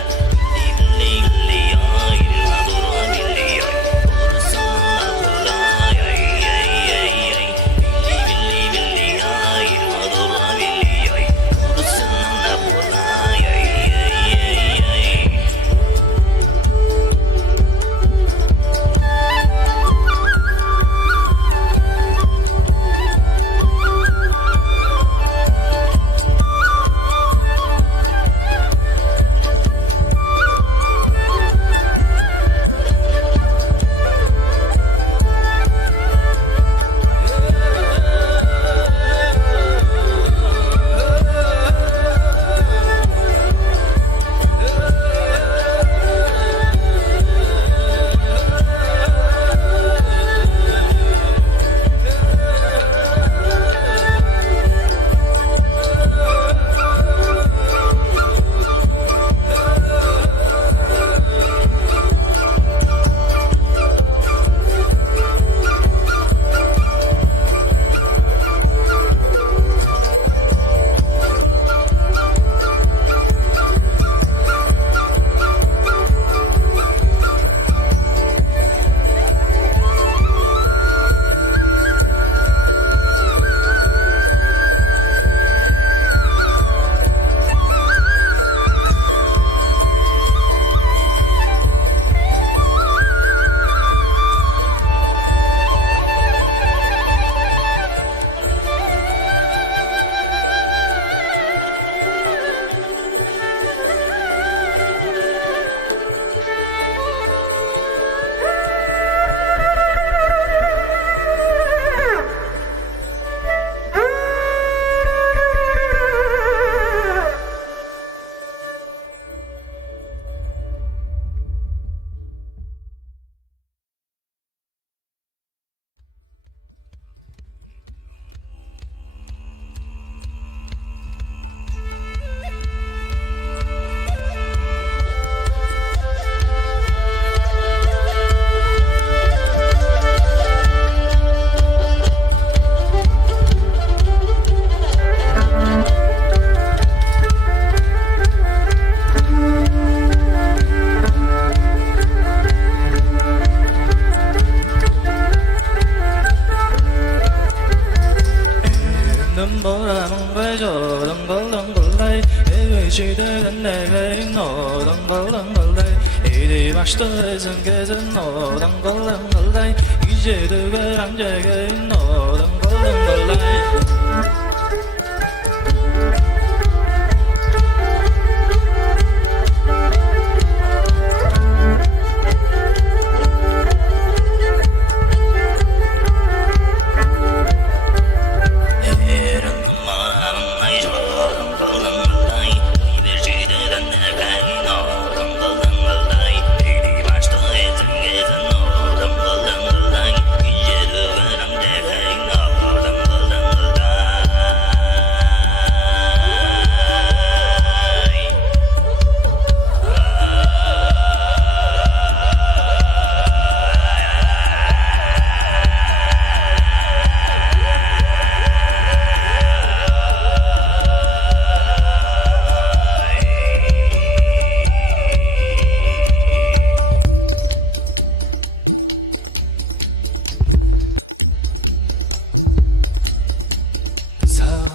뭐라는 걸 저런 걸런 걸래 에외지들은 내게 너런 걸런 걸래 이리 마시더에선 게전 너런 걸런 걸래 이제 그게 남자게 너런 걸런 걸래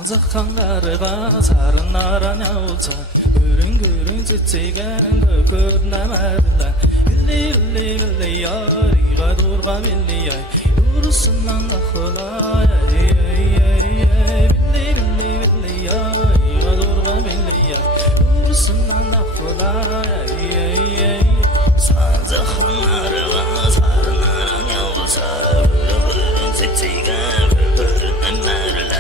상작한가르가 사른 나라냐우자 그릉그릉 지치간 그끝나마들라 일리 야리가 돌가 밀리야 우르스난 나홀라야 빌리 야리가 돌가 밀리야 우르스난 나홀라야 상작한가르가 사른 나라냐우자 그릉그릉 지치간 그끝나마들라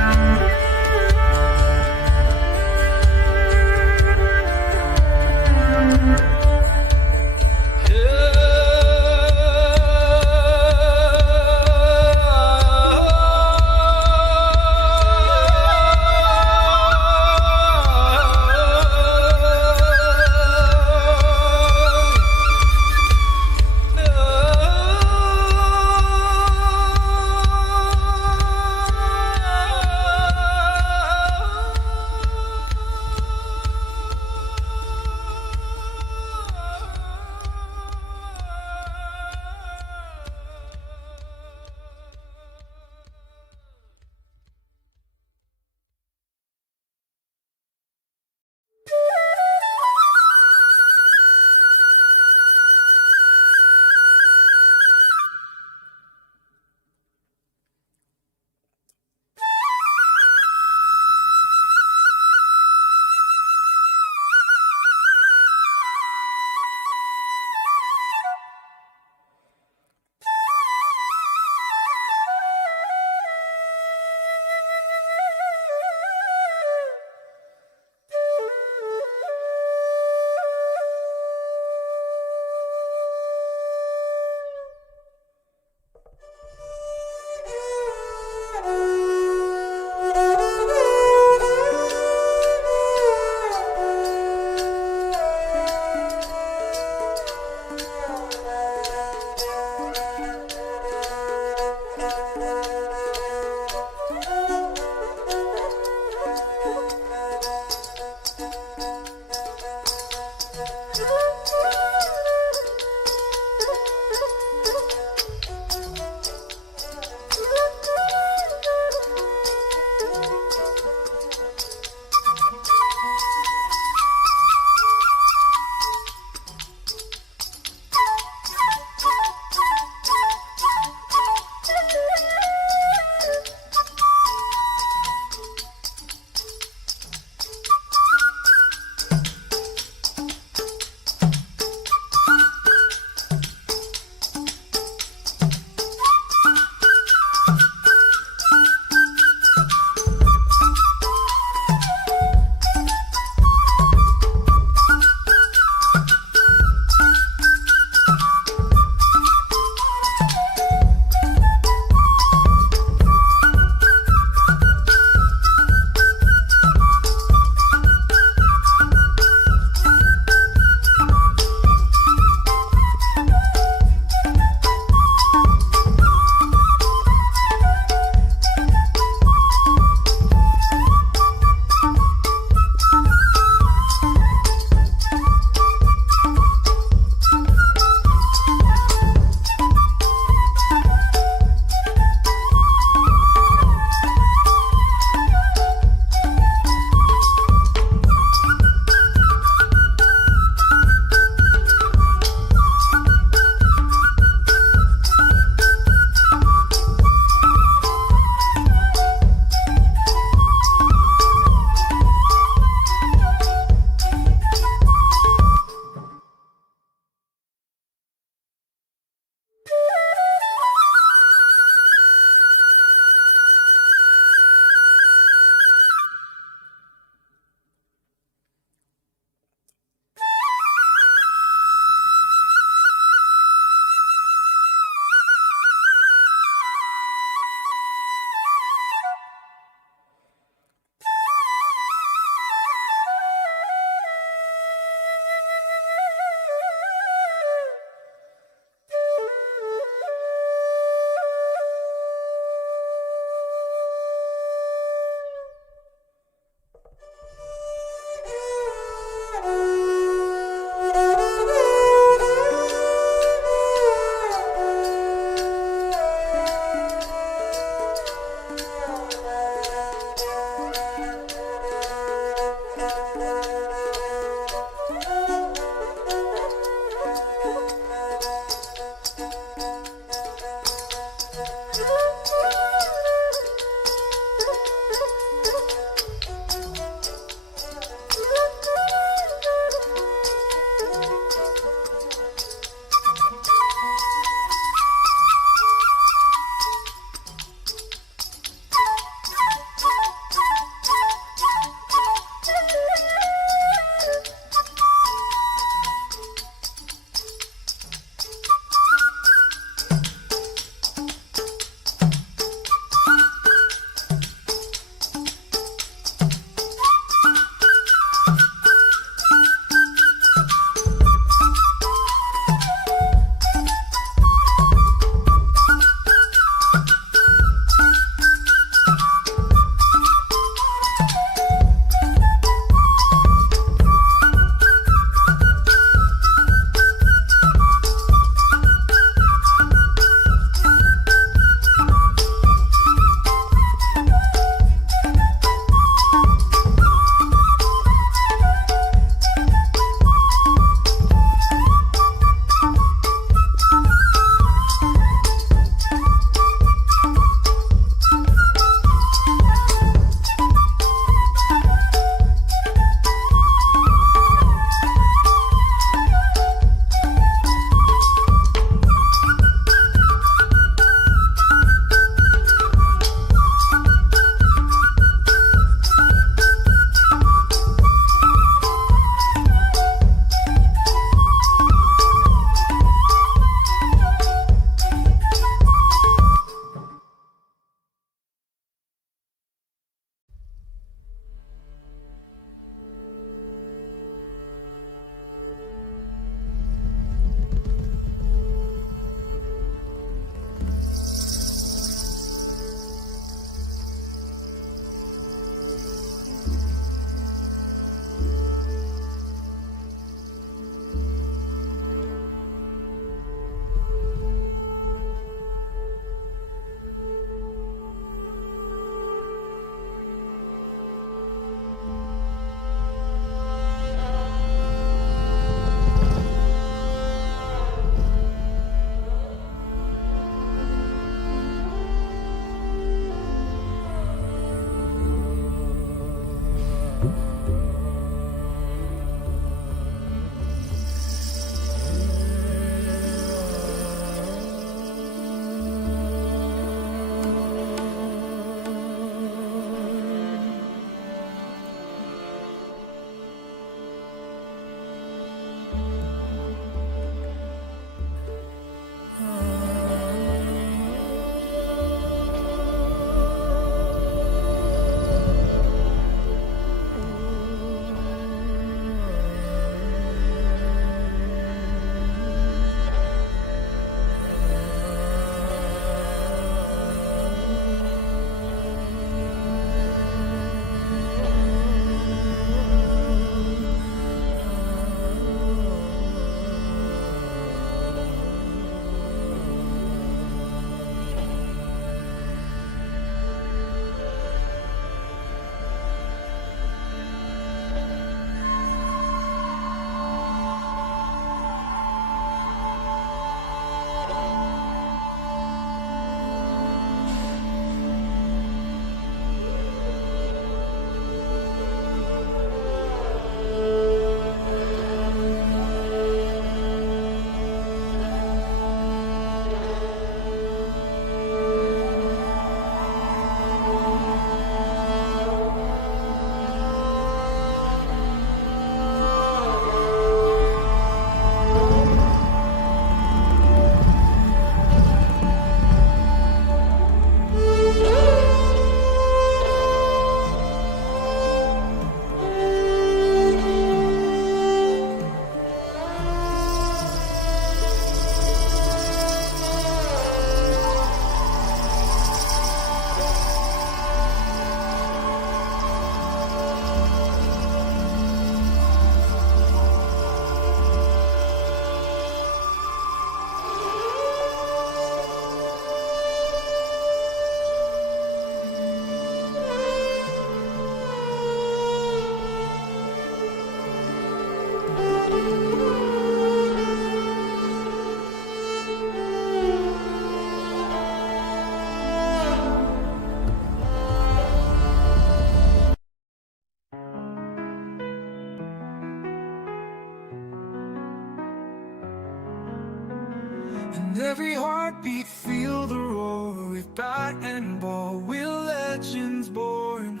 And every heartbeat feel the roar. With bat and ball, we're legends born.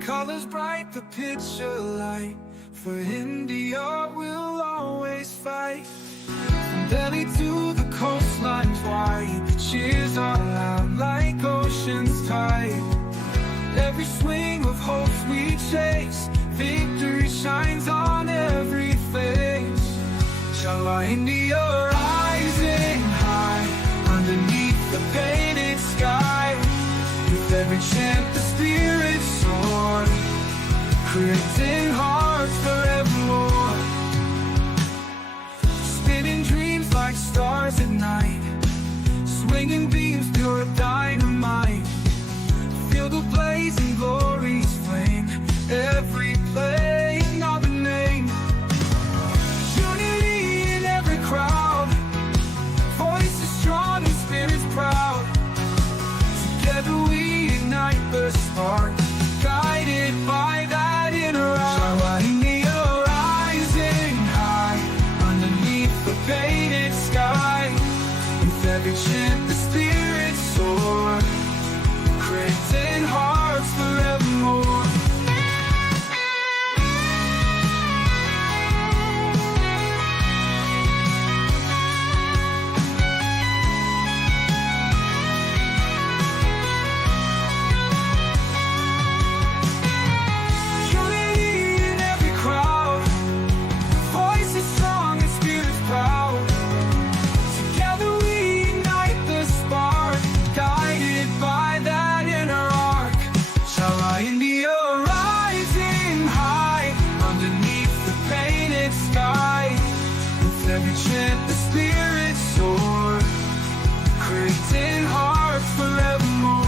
Colors bright, the picture light. For India, we'll always fight. From Delhi to the coastlines wide, the cheers are loud like ocean's tide. Every swing of hopes we chase, victory shines on every face. Shala India rising high, underneath the painted sky. With every chant the spirits soar, creating hearts forevermore. Spinning dreams like stars at night, swinging beams pure dynamite. Feel the blazing glory's flame, every playing of a name. Unity in every crowd, voices strong and spirits proud. Together we ignite the spark, guided by that inner eye. India rising high, underneath the painted sky. With every chant the spirits soar, creating hearts forevermore. Unity in every crowd, voices strong and spirits proud. Together we ignite the spark, guided by that inner arc. Shala India rising high, underneath the painted sky. With every chant the spirits soar, creating hearts forevermore.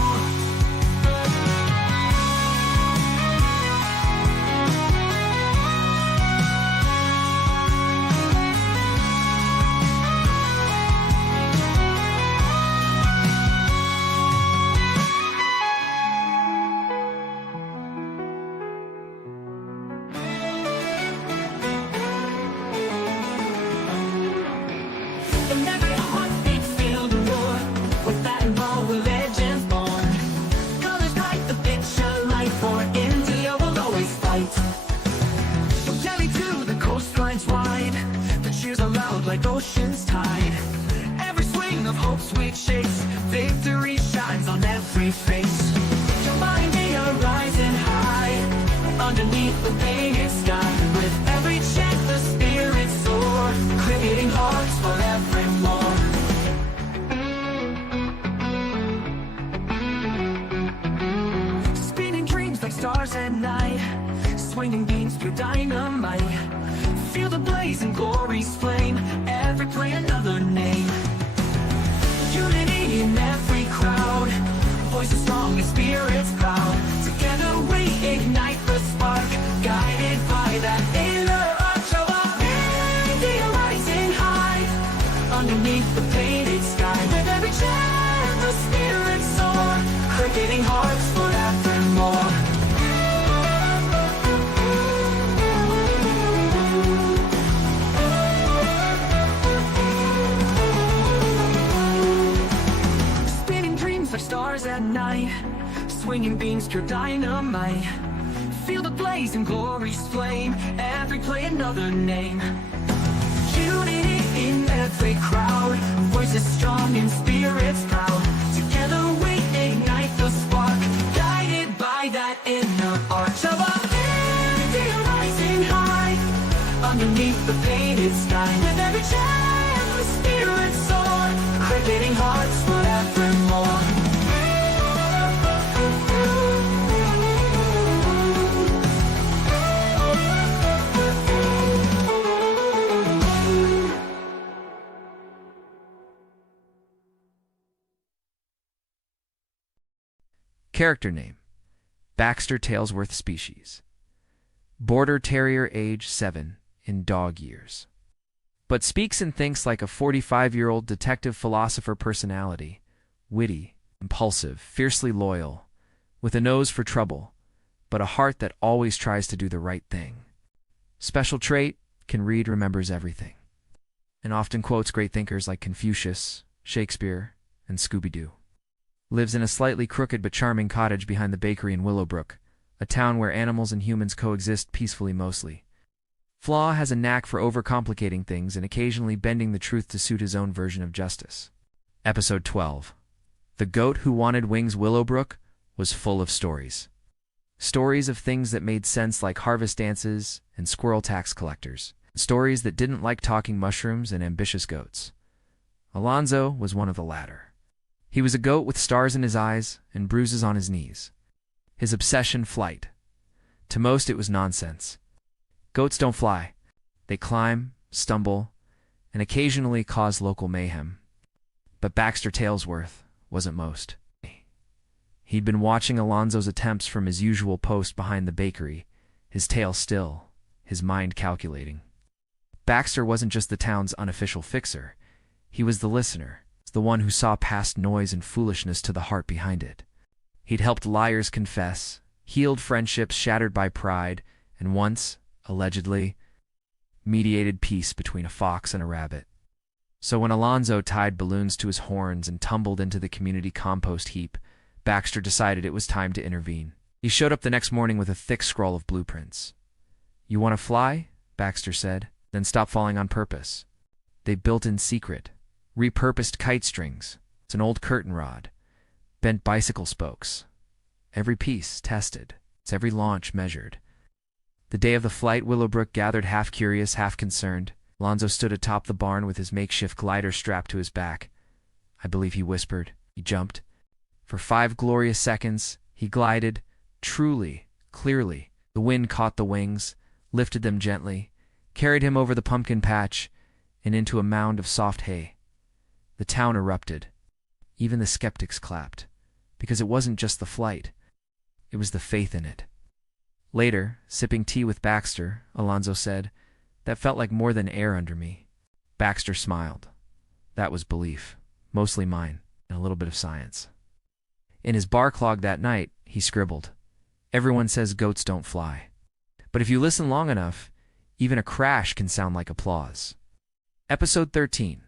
And every heartbeat feel the roar. With that and ball, we're legends born. Colors bright, the picture light. For India, we'll always fight. From Delhi to the coastlines wide, the cheers are loud like ocean's tide. Every swing of hope sweet shakes, victory shines on every face. Jumba India rising high, underneath the painted sky. With every chant the spirits soar, creating hearts forevermore. Spinning dreams like stars at night, swinging beams through dynamite. Feel the blazing glory's flame, every play another name. Unity in every crowd, voices strong and spirits proud. Together we ignite the spark, guided by that inner arch of our India rising high, underneath the painted sky. With every chant the spirits soar, creating hearts forevermore. Spinning dreams like stars at night, swinging beams pure dynamite. Feel the blazing glory's flame, every play another name. Unity in every crowd, voices strong and spirits proud. Together we ignite the spark, guided by that inner arch of our India rising high, underneath the painted sky. With every chant the spirits soar, creating hearts forevermore. Character name: Baxter Talesworth species. Border Terrier age 7 in dog years. But speaks and thinks like a 45-year-old detective philosopher personality, witty, impulsive, fiercely loyal, with a nose for trouble, but a heart that always tries to do the right thing. Special trait: can read, remembers everything. and often quotes great thinkers like Confucius, Shakespeare, and Scooby-Doo. Lives in a slightly crooked but charming cottage behind the bakery in Willowbrook, a town where animals and humans coexist peacefully mostly. Flaw has a knack for overcomplicating things and occasionally bending the truth to suit his own version of justice. Episode 12. The Goat Who Wanted Wings. Willowbrook was full of stories. Stories of things that made sense, like harvest dances and squirrel tax collectors. Stories that didn't like talking mushrooms and ambitious goats. Alonzo was one of the latter. He was a goat with stars in his eyes and bruises on his knees. His obsession, flight. To most it was nonsense. Goats don't fly. They climb, stumble, and occasionally cause local mayhem. But Baxter Talesworth wasn't most. He'd been watching Alonzo's attempts from his usual post behind the bakery, his tail still, his mind calculating. Baxter wasn't just the town's unofficial fixer. He was the listener, the one who saw past noise and foolishness to the heart behind it. He'd helped liars confess, healed friendships shattered by pride, and once, allegedly, mediated peace between a fox and a rabbit. So when Alonzo tied balloons to his horns and tumbled into the community compost heap, Baxter decided it was time to intervene. He showed up the next morning with a thick scroll of blueprints. "You want to fly?" Baxter said. "Then stop falling on purpose." They built in secret, repurposed kite strings, it's an old curtain rod, bent bicycle spokes. Every piece tested, it's every launch measured. The day of the flight, Willowbrook gathered, half curious, half concerned. Alonzo stood atop the barn with his makeshift glider strapped to his back. "I believe," he whispered. He jumped. For 5 glorious seconds, he glided, truly, clearly. The wind caught the wings, lifted them gently, carried him over the pumpkin patch and into a mound of soft hay. The town erupted. Even the skeptics clapped, because it wasn't just the flight. It was the faith in it. Later, sipping tea with Baxter, Alonzo said, "That felt like more than air under me." Baxter smiled. That was belief, mostly mine, and a little bit of science. In his bar clog that night, he scribbled, "Everyone says goats don't fly. But if you listen long enough, even a crash can sound like applause." Episode 13.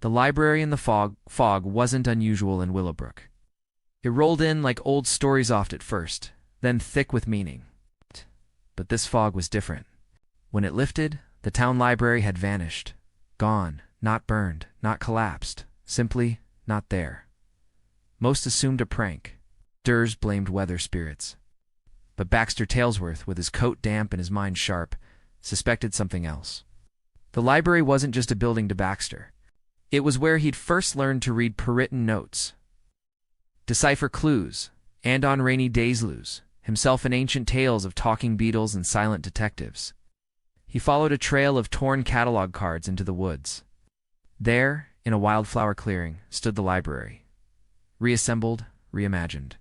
The library in the fog wasn't unusual in Willowbrook. It rolled in like old stories oft at first, then thick with meaning. But this fog was different. When it lifted, the town library had vanished. Gone, not burned, not collapsed, simply not there. Most assumed a prank. Durs blamed weather spirits. But Baxter Talesworth, with his coat damp and his mind sharp, suspected something else. The library wasn't just a building to Baxter. It was where he'd first learned to read per-written notes, decipher clues, and on rainy days lose himself in ancient tales of talking beetles and silent detectives. He followed a trail of torn catalog cards into the woods. There, in a wildflower clearing, stood the library. Reassembled, reimagined.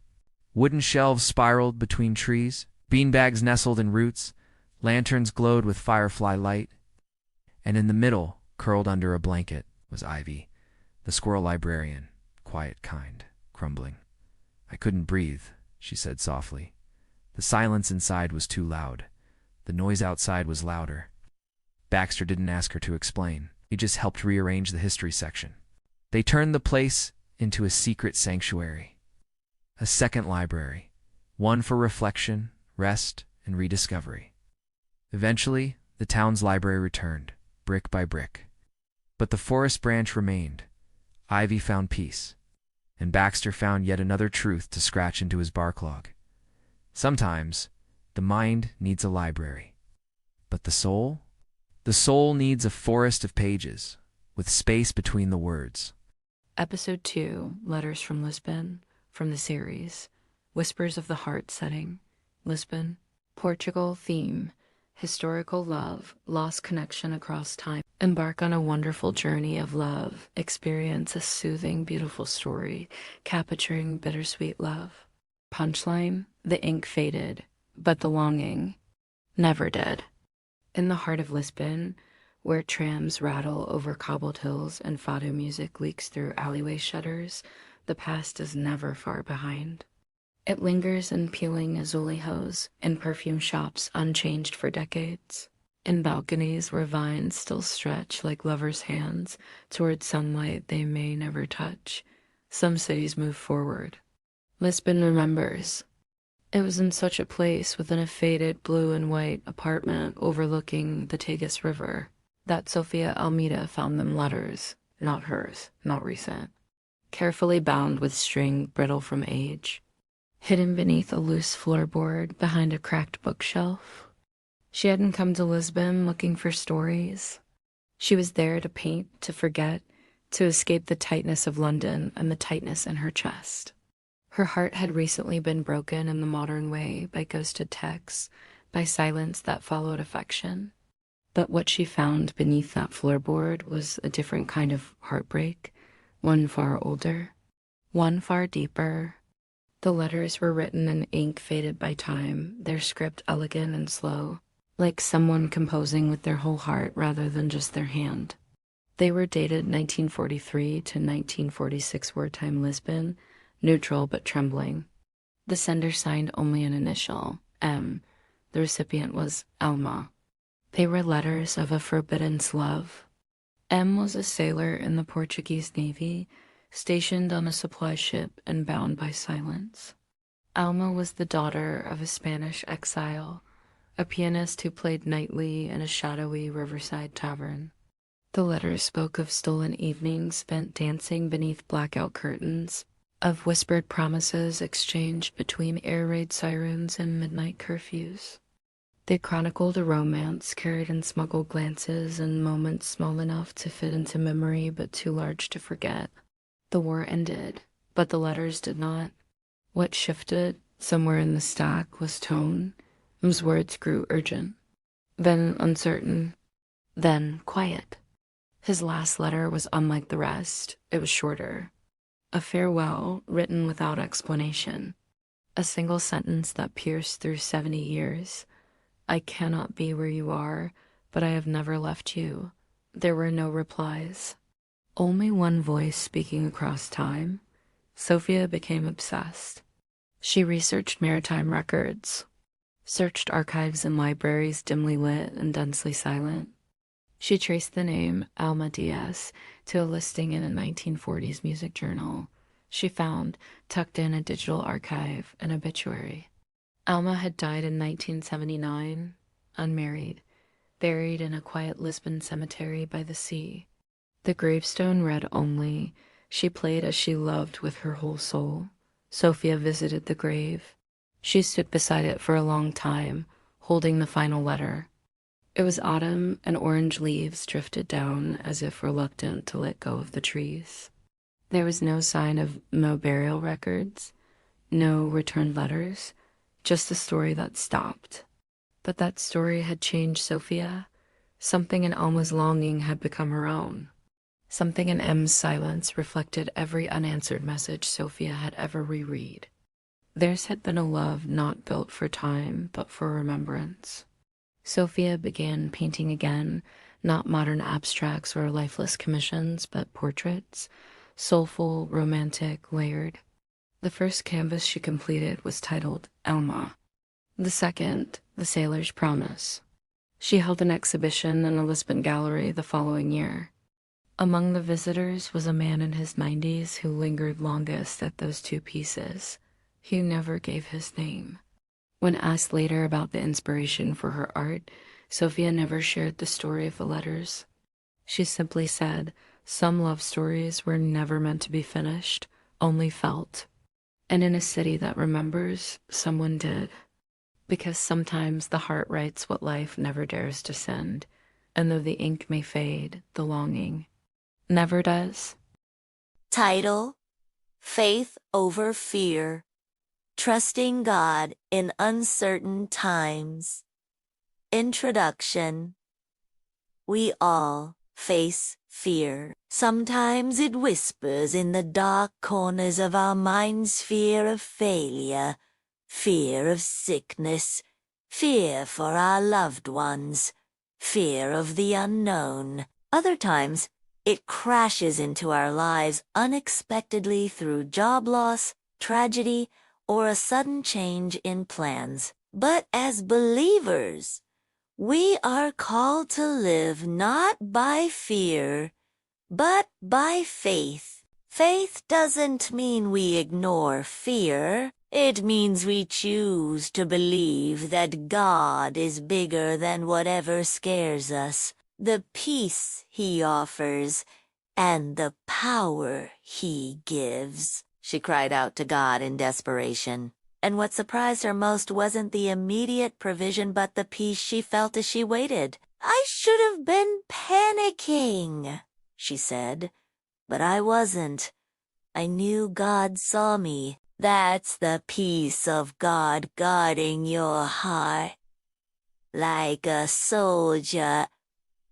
Wooden shelves spiraled between trees, beanbags nestled in roots, lanterns glowed with firefly light, and in the middle, curled under a blanket, was Ivy, the squirrel librarian, quiet, kind, crumbling. "I couldn't breathe," she said softly. The silence inside was too loud. The noise outside was louder. Baxter didn't ask her to explain. He just helped rearrange the history section. They turned the place into a secret sanctuary. A second library, one for reflection, rest, and rediscovery. Eventually, the town's library returned, brick by brick. But the forest branch remained. Ivy found peace, and Baxter found yet another truth to scratch into his bar clog. Sometimes, the mind needs a library. But the soul? The soul needs a forest of pages, with space between the words. Episode 2, Letters from Lisbon, from the series, Whispers of the Heart setting, Lisbon, Portugal theme, historical love, lost connection across time. Embark on a wonderful journey of love, experience a soothing, beautiful story, capturing bittersweet love. Punchline, the ink faded, but the longing never did. In the heart of Lisbon, where trams rattle over cobbled hills and fado music leaks through alleyway shutters, the past is never far behind. It lingers in peeling azulejos and perfume shops unchanged for decades. In balconies where vines still stretch like lovers' hands toward sunlight they may never touch, some cities move forward. Lisbon remembers. It was in such a place within a faded blue and white apartment overlooking the Tagus River that Sofia Almeida found them letters, not hers, not recent, carefully bound with string brittle from age, hidden beneath a loose floorboard behind a cracked bookshelf. She hadn't come to Lisbon looking for stories. She was there to paint, to forget, to escape the tightness of London and the tightness in her chest. Her heart had recently been broken in the modern way by ghosted texts, by silence that followed affection. But what she found beneath that floorboard was a different kind of heartbreak, one far older, one far deeper. The letters were written in ink faded by time, their script elegant and slow, like someone composing with their whole heart rather than just their hand. They were dated 1943 to 1946 wartime Lisbon, neutral but trembling. The sender signed only an initial, M. The recipient was Alma. They were letters of a forbidden love. M was a sailor in the Portuguese Navy, stationed on a supply ship and bound by silence. Alma was the daughter of a Spanish exile, a pianist who played nightly in a shadowy riverside tavern. The letters spoke of stolen evenings spent dancing beneath blackout curtains, of whispered promises exchanged between air raid sirens and midnight curfews. They chronicled a romance carried in smuggled glances and moments small enough to fit into memory but too large to forget. The war ended, but the letters did not. What shifted, somewhere in the stack, was tone. M's words grew urgent, then uncertain, then quiet. His last letter was unlike the rest. It was shorter. A farewell written without explanation. A single sentence that pierced through 70 years. I cannot be where you are, but I have never left you. There were no replies. Only one voice speaking across time. Sofia became obsessed. She researched maritime records, searched archives in libraries dimly lit and densely silent. She traced the name Alma Diaz to a listing in a 1940s music journal. She found, tucked in a digital archive, an obituary. Alma had died in 1979, unmarried, buried in a quiet Lisbon cemetery by the sea. The gravestone read only, "She played as she loved with her whole soul." Sofia visited the grave. She stood beside it for a long time, holding the final letter. It was autumn, and orange leaves drifted down as if reluctant to let go of the trees. There was no sign of no burial records, no returned letters, just a story that stopped. But that story had changed Sofia. Something in Alma's longing had become her own. Something in M's silence reflected every unanswered message Sofia had ever reread. Theirs had been a love not built for time, but for remembrance. Sofia began painting again, not modern abstracts or lifeless commissions, but portraits, soulful, romantic, layered. The first canvas she completed was titled Alma. The second, The Sailor's Promise. She held an exhibition in a Lisbon gallery the following year. Among the visitors was a man in his 90s who lingered longest at those two pieces. He never gave his name. When asked later about the inspiration for her art, Sofia never shared the story of the letters. She simply said, some love stories were never meant to be finished, only felt. And in a city that remembers, someone did. Because sometimes the heart writes what life never dares to send, and though the ink may fade, the longing never does. Title: Faith Over Fear. Trusting God in Uncertain Times. Introduction. We all face fear. Sometimes it whispers in the dark corners of our minds, fear of failure, fear of sickness, fear for our loved ones, fear of the unknown. Other times, it crashes into our lives unexpectedly through job loss, tragedy, or a sudden change in plans. But as believers, We are called to live not by fear, but by faith. Faith doesn't mean we ignore fear. It means we choose to believe that God is bigger than whatever scares us, the peace He offers, and the power He gives. She cried out to God in desperation. And what surprised her most wasn't the immediate provision but the peace she felt as she waited. I should have been panicking, she said, but I wasn't. I knew God saw me. That's the peace of God guarding your heart. Like a soldier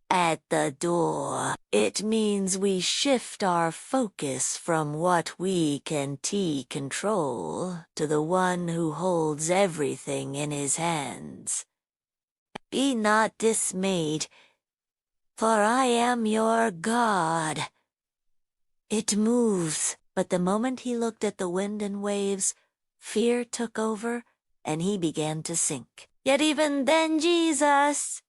at the door. It means we shift our focus from what we can control to the one who holds everything in his hands. Be not dismayed, for I am your God. It moves, but the moment he looked at the wind and waves, fear took over and he began to sink. Yet even then Jesus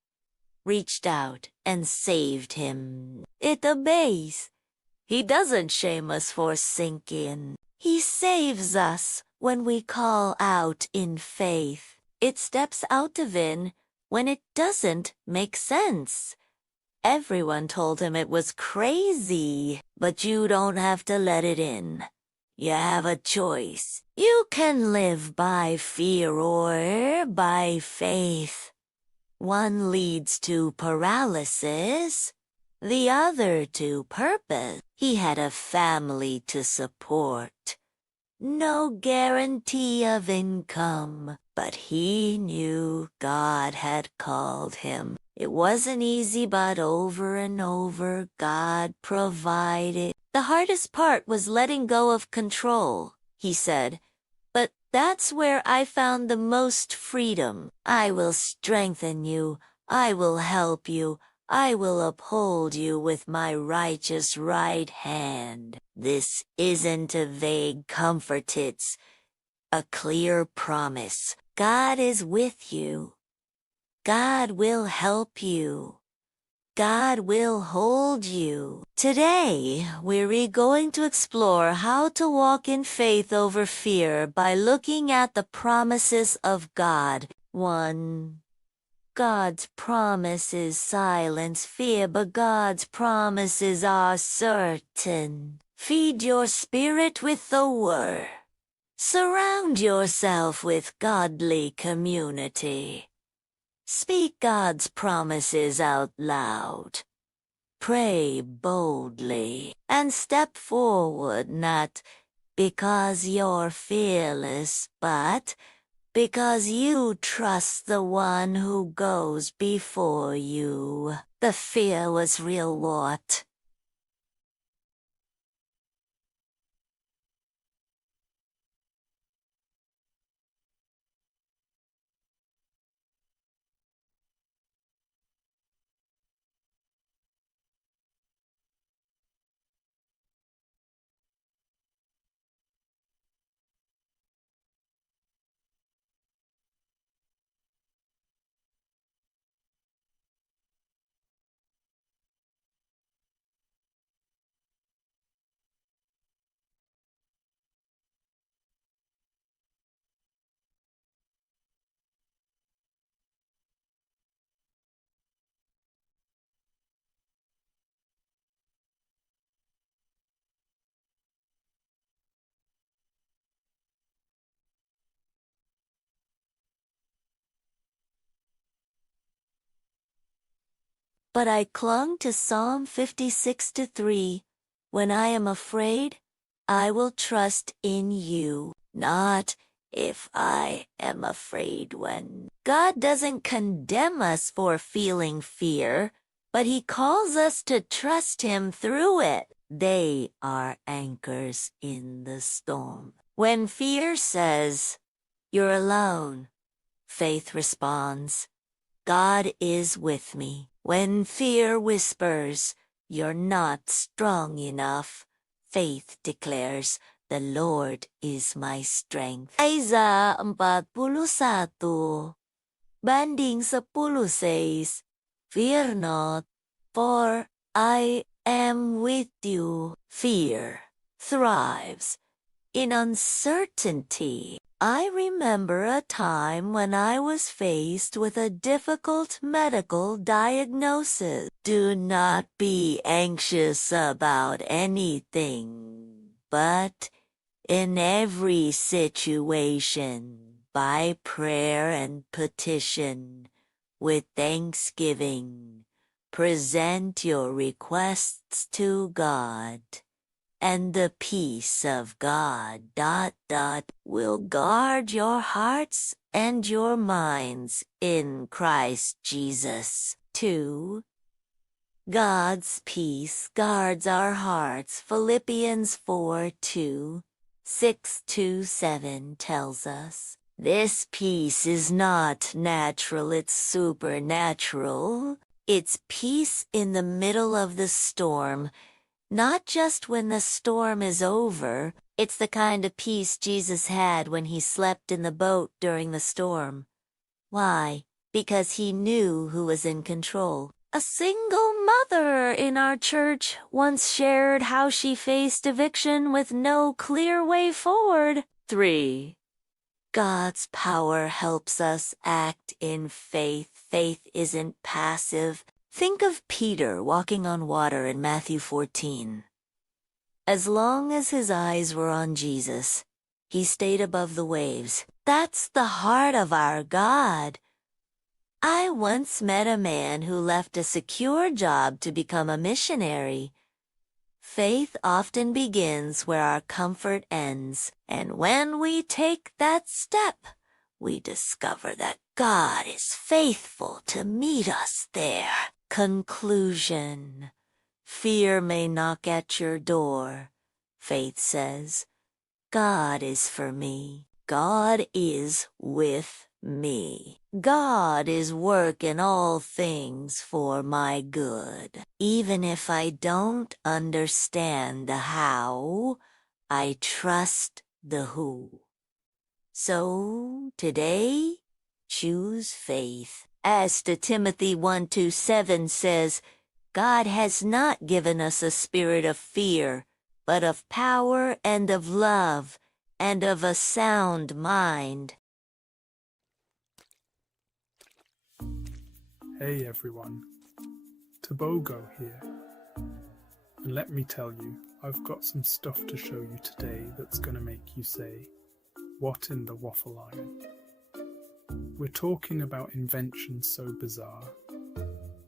reached out and saved him. It obeys. He doesn't shame us for sinking. He saves us when we call out in faith. It steps out of in when it doesn't make sense. Everyone told him it was crazy, but you don't have to let it in. You have a choice. You can live by fear or by faith. One leads to paralysis, the other to purpose. He had a family to support. No guarantee of income, but he knew God had called him. It wasn't easy, but over and over, God provided. The hardest part was letting go of control, he said. But that's where I found the most freedom. I will strengthen you. I will help you. I will uphold you with my righteous right hand. This isn't a vague comfort, it's a clear promise. God is with you. God will help you. God will hold you. Today, we're going to explore how to walk in faith over fear by looking at the promises of God. 1. God's promises silence fear, but God's promises are certain. Feed your spirit with the Word. Surround yourself with godly community. Speak God's promises out loud. Pray boldly and step forward, not because you're fearless, but because you trust the one who goes before you. The fear was real, what? But I clung to Psalm 56:3. When I am afraid, I will trust in you, not if I am afraid when. God doesn't condemn us for feeling fear, but He calls us to trust Him through it. They are anchors in the storm. When fear says, "You're alone," faith responds, "God is with me." When fear whispers, "You're not strong enough," faith declares, "The Lord is my strength." Isaiah 41. Banding 10 says, Fear not, for I am with you. Fear thrives in uncertainty. I remember a time when I was faced with a difficult medical diagnosis. Do not be anxious about anything, but in every situation, by prayer and petition, with thanksgiving, present your requests to God, and the peace of God will guard your hearts and your minds in Christ Jesus. 2. God's peace guards our hearts. Philippians 4:2, 6-7 tells us, this peace is not natural, it's supernatural. It's peace in the middle of the storm, not just when the storm is over. It's the kind of peace Jesus had when he slept in the boat during the storm. Why? Because he knew who was in control. A single mother in our church once shared how she faced eviction with no clear way forward. 3. God's power helps us act in faith. Faith isn't passive. Think of Peter walking on water in Matthew 14. As long as his eyes were on Jesus, he stayed above the waves. That's the heart of our God. I once met a man who left a secure job to become a missionary. Faith often begins where our comfort ends, and when we take that step, we discover that God is faithful to meet us there. Conclusion. Fear may knock at your door. Faith says, God is for me. God is with me. God is working all things for my good. Even if I don't understand the how, I trust the who. So today, choose faith. As to Timothy 1:7 says, God has not given us a spirit of fear, but of power and of love and of a sound mind. Hey everyone, Tobogo here. And let me tell you, I've got some stuff to show you today that's going to make you say, what in the waffle iron? We're talking about inventions so bizarre,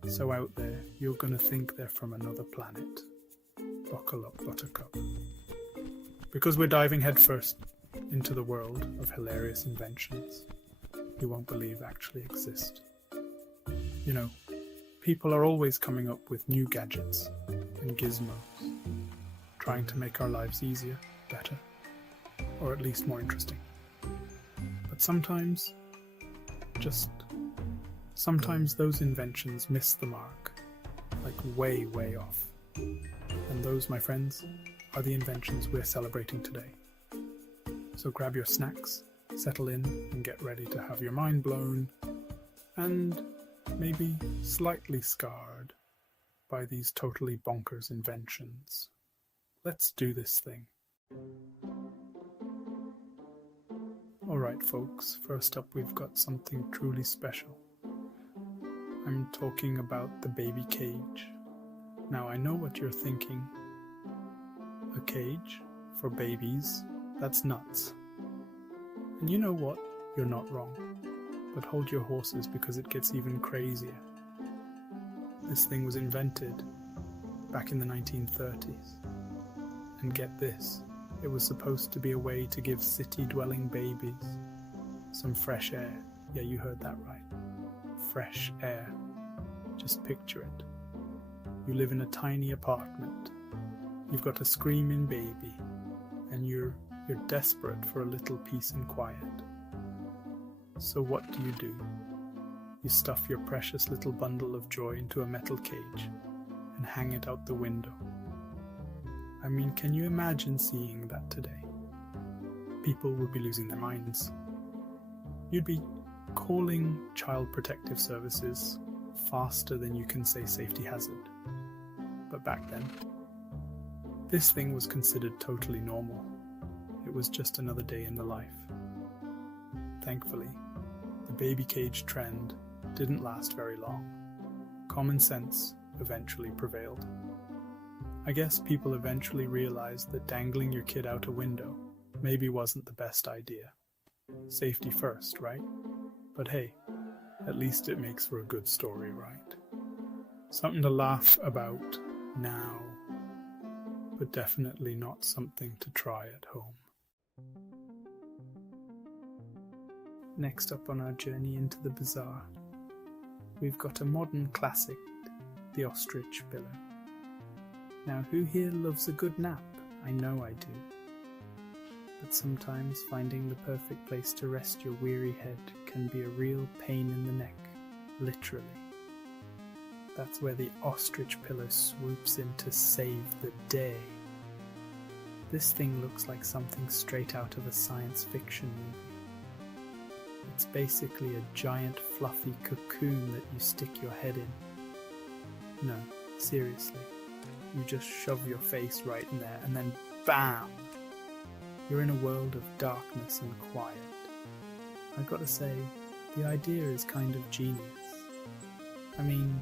so out there, you're going to think they're from another planet. Buckle up, Buttercup. Because we're diving headfirst into the world of hilarious inventions you won't believe actually exist. You know, people are always coming up with new gadgets and gizmos, trying to make our lives easier, better, or at least more interesting. But sometimes those inventions miss the mark, like way, way off. And those, my friends, are the inventions we're celebrating today. So grab your snacks, settle in, and get ready to have your mind blown, and maybe slightly scarred by these totally bonkers inventions. Let's do this thing. Alright folks, first up we've got something truly special. I'm talking about the baby cage. Now I know what you're thinking. A cage for babies? That's nuts. And you know what? You're not wrong. But hold your horses because it gets even crazier. This thing was invented back in the 1930s. And get this, it was supposed to be a way to give city-dwelling babies some fresh air. Yeah, you heard that right. Fresh air. Just picture it. You live in a tiny apartment. You've got a screaming baby, and you're desperate for a little peace and quiet. So what do? You stuff your precious little bundle of joy into a metal cage and hang it out the window. I mean, can you imagine seeing that today? People would be losing their minds. You'd be calling Child Protective Services faster than you can say safety hazard. But back then, this thing was considered totally normal. It was just another day in the life. Thankfully, the baby cage trend didn't last very long. Common sense eventually prevailed. I guess people eventually realized that dangling your kid out a window maybe wasn't the best idea. Safety first, right? But hey, at least it makes for a good story, right? Something to laugh about now, but definitely not something to try at home. Next up on our journey into the bizarre, we've got a modern classic, the ostrich pillow. Now, who here loves a good nap? I know I do. But sometimes finding the perfect place to rest your weary head can be a real pain in the neck, literally. That's where the ostrich pillow swoops in to save the day. This thing looks like something straight out of a science fiction movie. It's basically a giant fluffy cocoon that you stick your head in. No, seriously. You just shove your face right in there and then BAM! You're in a world of darkness and quiet. I gotta say, the idea is kind of genius. I mean,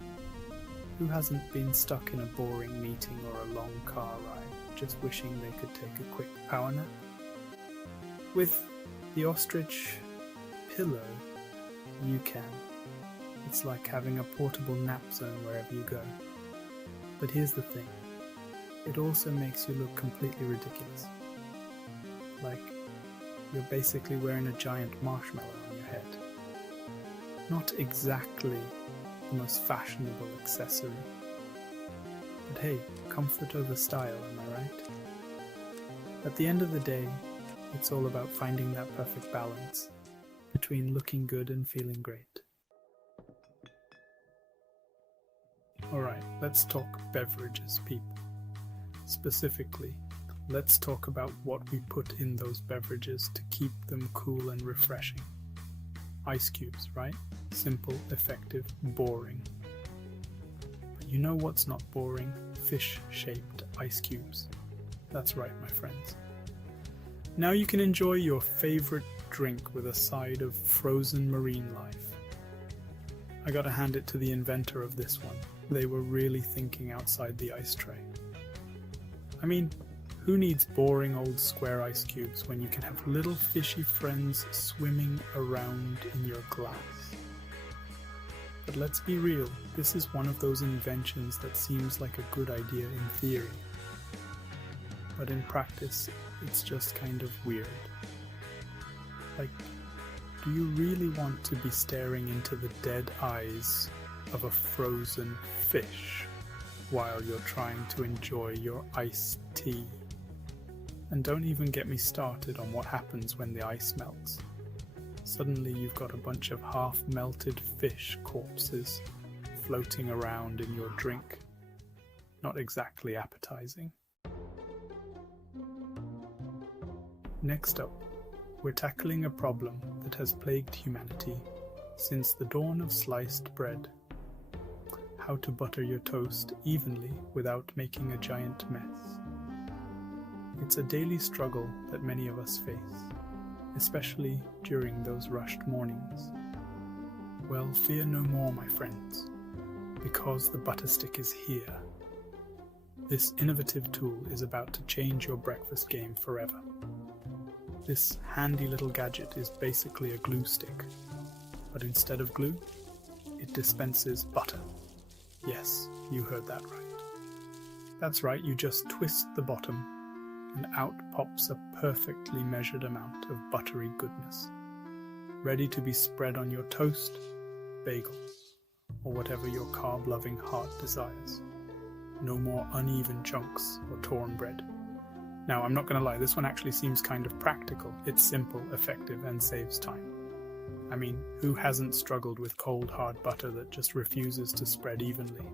who hasn't been stuck in a boring meeting or a long car ride, just wishing they could take a quick power nap? With the ostrich pillow, you can. It's like having a portable nap zone wherever you go. But here's the thing, it also makes you look completely ridiculous. Like, you're basically wearing a giant marshmallow on your head. Not exactly the most fashionable accessory. But hey, comfort over style, am I right? At the end of the day, it's all about finding that perfect balance between looking good and feeling great. Alright, let's talk beverages, people. Specifically, let's talk about what we put in those beverages to keep them cool and refreshing. Ice cubes, right? Simple, effective, boring. But you know what's not boring? Fish-shaped ice cubes. That's right, my friends. Now you can enjoy your favorite drink with a side of frozen marine life. I gotta hand it to the inventor of this one. They were really thinking outside the ice tray. I mean, who needs boring old square ice cubes when you can have little fishy friends swimming around in your glass? But let's be real, this is one of those inventions that seems like a good idea in theory. But in practice, it's just kind of weird. Like, do you really want to be staring into the dead eyes of a frozen fish while you're trying to enjoy your iced tea? And don't even get me started on what happens when the ice melts. Suddenly you've got a bunch of half-melted fish corpses floating around in your drink. Not exactly appetizing. Next up, we're tackling a problem that has plagued humanity since the dawn of sliced bread. How to butter your toast evenly without making a giant mess. It's a daily struggle that many of us face, especially during those rushed mornings. Well, fear no more, my friends, because the butter stick is here. This innovative tool is about to change your breakfast game forever. This handy little gadget is basically a glue stick, but instead of glue, it dispenses butter. Yes, you heard that right. That's right, you just twist the bottom, and out pops a perfectly measured amount of buttery goodness, ready to be spread on your toast, bagels, or whatever your carb-loving heart desires. No more uneven chunks or torn bread. Now, I'm not going to lie, this one actually seems kind of practical. It's simple, effective, and saves time. I mean, who hasn't struggled with cold, hard butter that just refuses to spread evenly?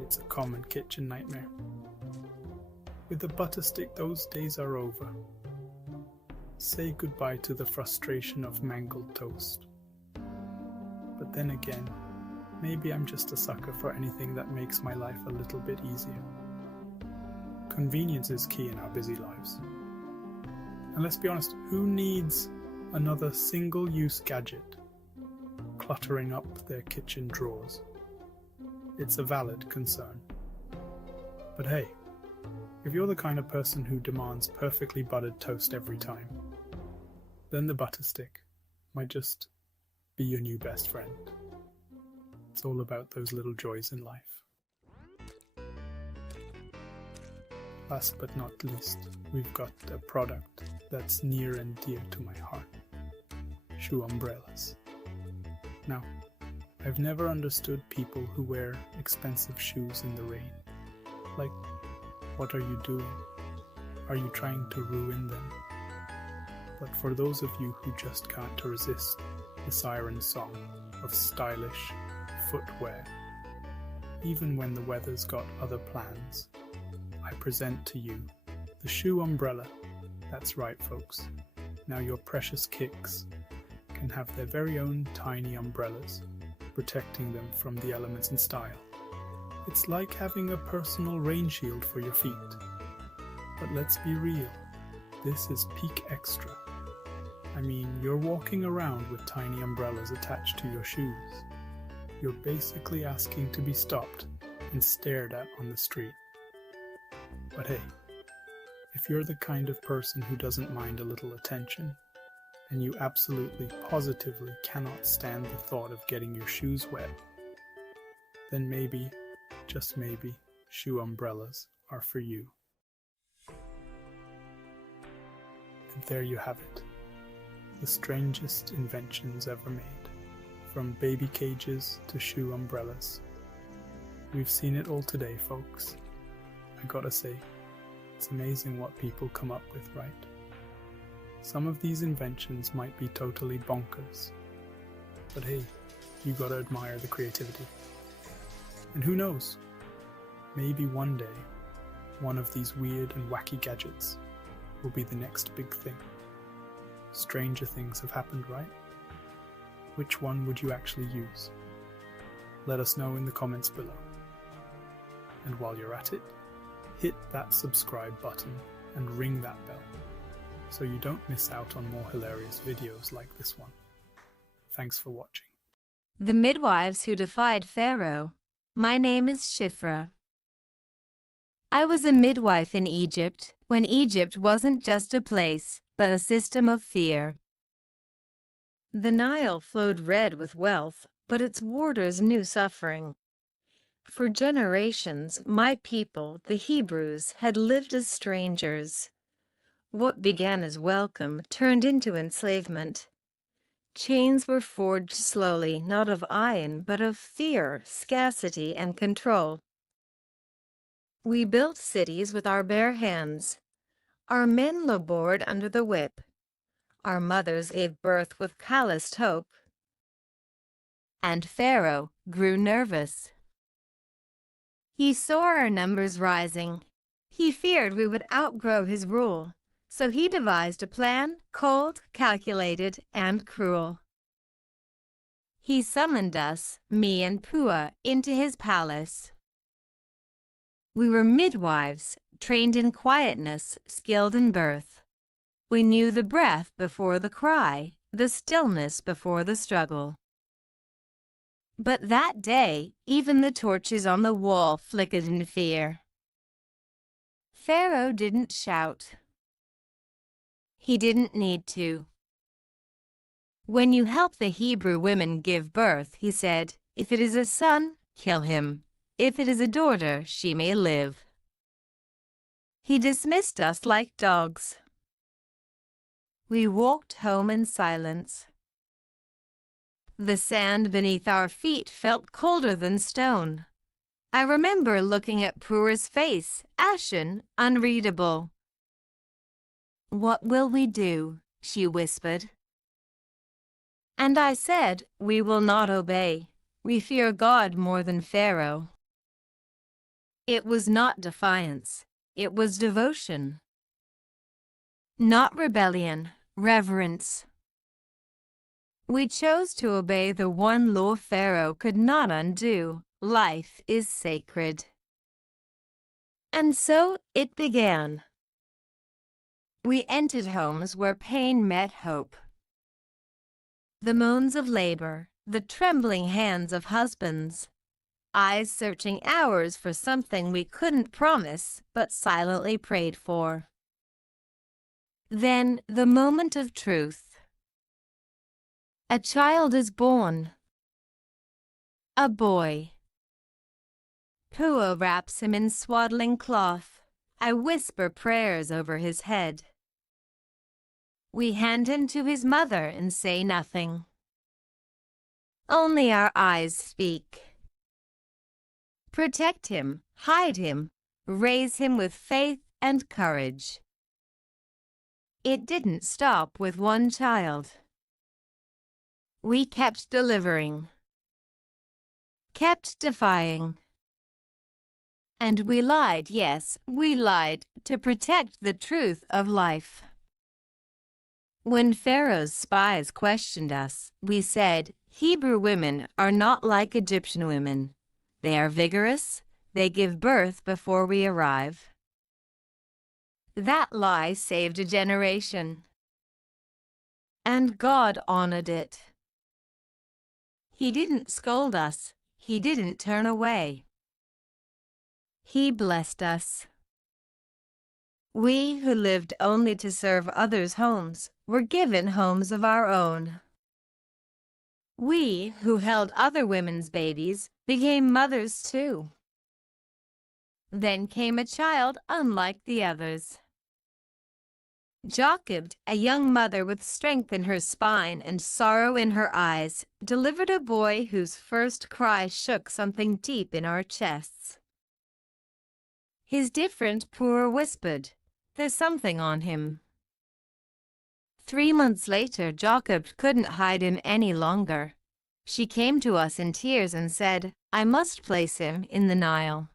It's a common kitchen nightmare. With the butter stick, those days are over. Say goodbye to the frustration of mangled toast. But then again, maybe I'm just a sucker for anything that makes my life a little bit easier. Convenience is key in our busy lives. And let's be honest, who needs another single-use gadget cluttering up their kitchen drawers? It's a valid concern. But hey, if you're the kind of person who demands perfectly buttered toast every time, then the butter stick might just be your new best friend. It's all about those little joys in life. Last but not least, we've got a product that's near and dear to my heart. Shoe umbrellas. Now, I've never understood people who wear expensive shoes in the rain. Like, what are you doing? Are you trying to ruin them? But for those of you who just can't resist the siren song of stylish footwear, even when the weather's got other plans, I present to you the shoe umbrella. That's right, folks. Now your precious kicks can have their very own tiny umbrellas, protecting them from the elements in style. It's like having a personal rain shield for your feet. But let's be real, this is peak extra. I mean, you're walking around with tiny umbrellas attached to your shoes. You're basically asking to be stopped and stared at on the street. But hey, if you're the kind of person who doesn't mind a little attention, and you absolutely positively cannot stand the thought of getting your shoes wet, then maybe, just maybe, shoe umbrellas are for you. And there you have it. The strangest inventions ever made. From baby cages to shoe umbrellas. We've seen it all today, folks. I gotta say, it's amazing what people come up with, right? Some of these inventions might be totally bonkers. But hey, you gotta admire the creativity. And who knows? Maybe one day, one of these weird and wacky gadgets will be the next big thing. Stranger things have happened, right? Which one would you actually use? Let us know in the comments below. And while you're at it, hit that subscribe button and ring that bell so you don't miss out on more hilarious videos like this one. Thanks for watching. The Midwives Who Defied Pharaoh. My name is Shifra. I was a midwife in Egypt when Egypt wasn't just a place, but a system of fear. The Nile flowed red with wealth, but its warders knew suffering. For generations, my people, the Hebrews, had lived as strangers. What began as welcome turned into enslavement. Chains were forged slowly, not of iron, but of fear, scarcity, and control. We built cities with our bare hands. Our men labored under the whip. Our mothers gave birth with calloused hope. And Pharaoh grew nervous. He saw our numbers rising. He feared we would outgrow his rule, so he devised a plan cold, calculated, and cruel. He summoned us, me and Pua, into his palace. We were midwives, trained in quietness, skilled in birth. We knew the breath before the cry, the stillness before the struggle. But that day, even the torches on the wall flickered in fear. Pharaoh didn't shout. He didn't need to. When you help the Hebrew women give birth, he said, if it is a son, kill him. If it is a daughter, she may live. He dismissed us like dogs. We walked home in silence. The sand beneath our feet felt colder than stone. I remember looking at Prua's face, ashen, unreadable. What will we do? She whispered. And I said, we will not obey. We fear God more than Pharaoh. It was not defiance. It was devotion. Not rebellion, reverence. We chose to obey the one law Pharaoh could not undo. Life is sacred. And so it began. We entered homes where pain met hope. The moans of labor, the trembling hands of husbands, eyes searching hours for something we couldn't promise but silently prayed for. Then the moment of truth. A child is born. A boy. Pua wraps him in swaddling cloth. I whisper prayers over his head. We hand him to his mother and say nothing. Only our eyes speak. Protect him, hide him, raise him with faith and courage. It didn't stop with one child. We kept delivering, kept defying. And we lied, yes, we lied to protect the truth of life. When Pharaoh's spies questioned us, we said, Hebrew women are not like Egyptian women. They are vigorous, they give birth before we arrive. That lie saved a generation. And God honored it. He didn't scold us, He didn't turn away. He blessed us. We who lived only to serve others' homes were given homes of our own. We who held other women's babies became mothers too. Then came a child unlike the others. Jochebed, a young mother with strength in her spine and sorrow in her eyes, delivered a boy whose first cry shook something deep in our chests. His different Pua whispered, "There's something on him." 3 months later, Jochebed couldn't hide him any longer. She came to us in tears and said, "I must place him in the Nile."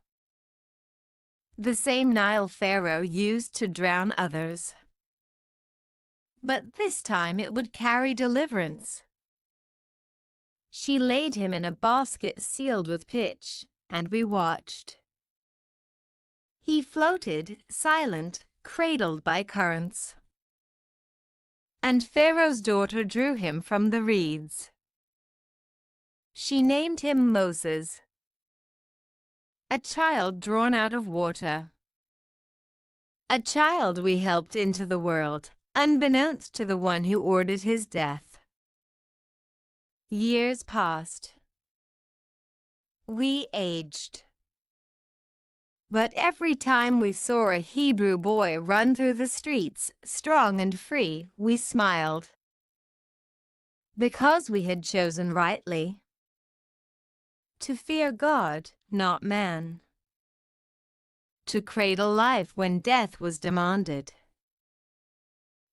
The same Nile Pharaoh used to drown others. But this time it would carry deliverance. She laid him in a basket sealed with pitch, and we watched. He floated, silent, cradled by currents. And Pharaoh's daughter drew him from the reeds. She named him Moses, a child drawn out of water. A child we helped into the world, unbeknownst to the one who ordered his death. Years passed. We aged. But every time we saw a Hebrew boy run through the streets, strong and free, we smiled. Because we had chosen rightly. To fear God, not man. To cradle life when death was demanded.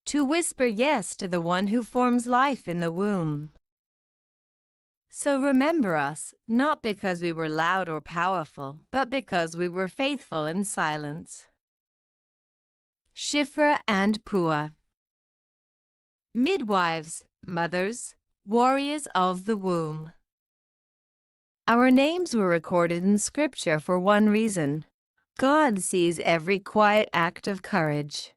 To whisper yes to the one who forms life in the womb. So remember us, not because we were loud or powerful, but because we were faithful in silence. Shifra and Pua. Midwives, mothers, warriors of the womb. Our names were recorded in Scripture for one reason. God sees every quiet act of courage.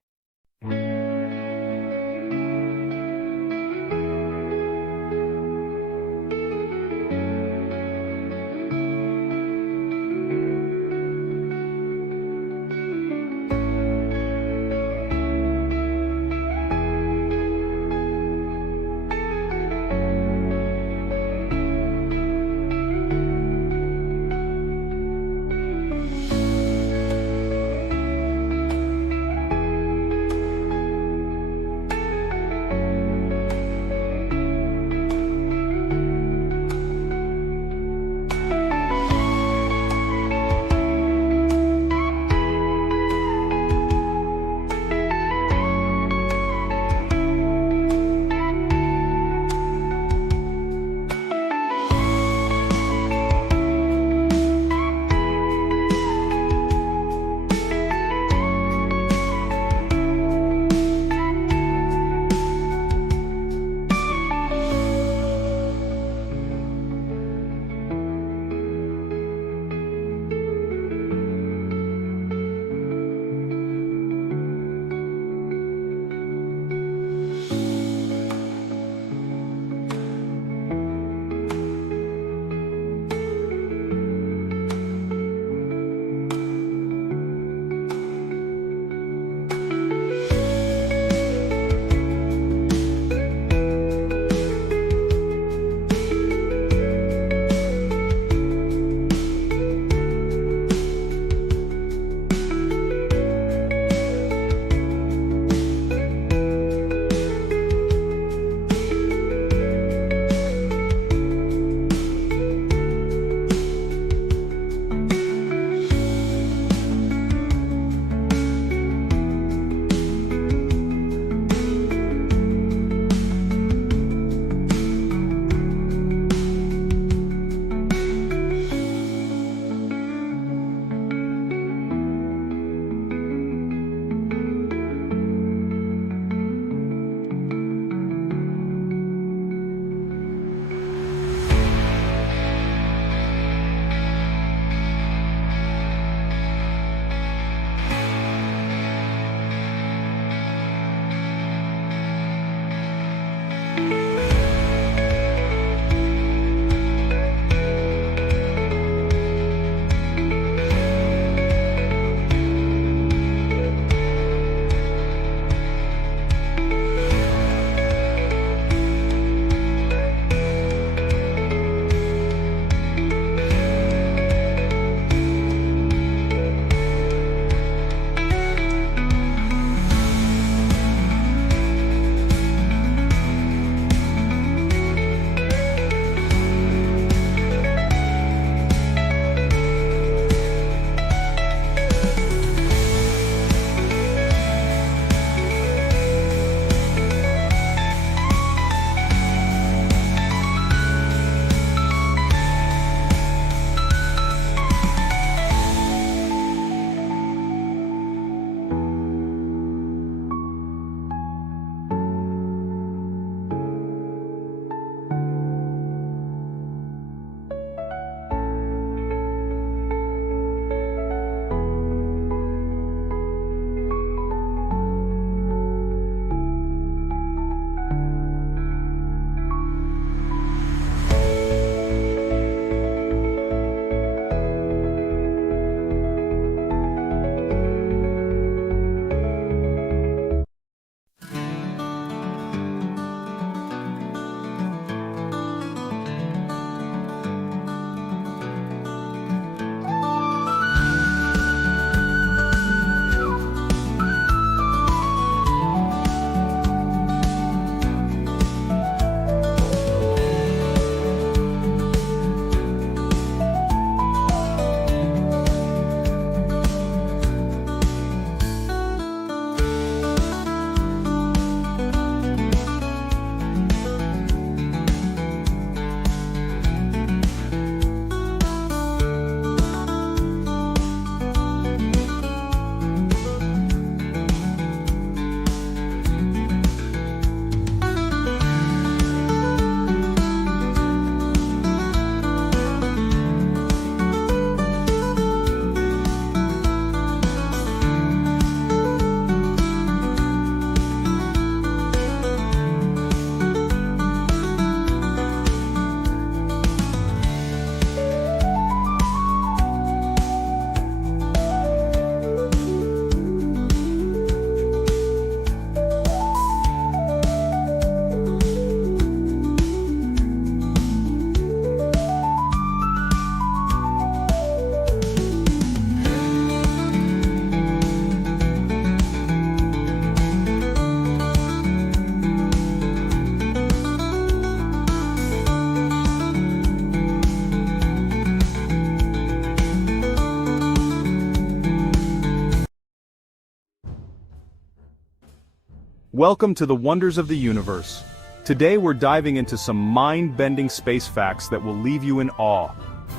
Welcome to the wonders of the universe. Today we're diving into some mind-bending space facts that will leave you in awe.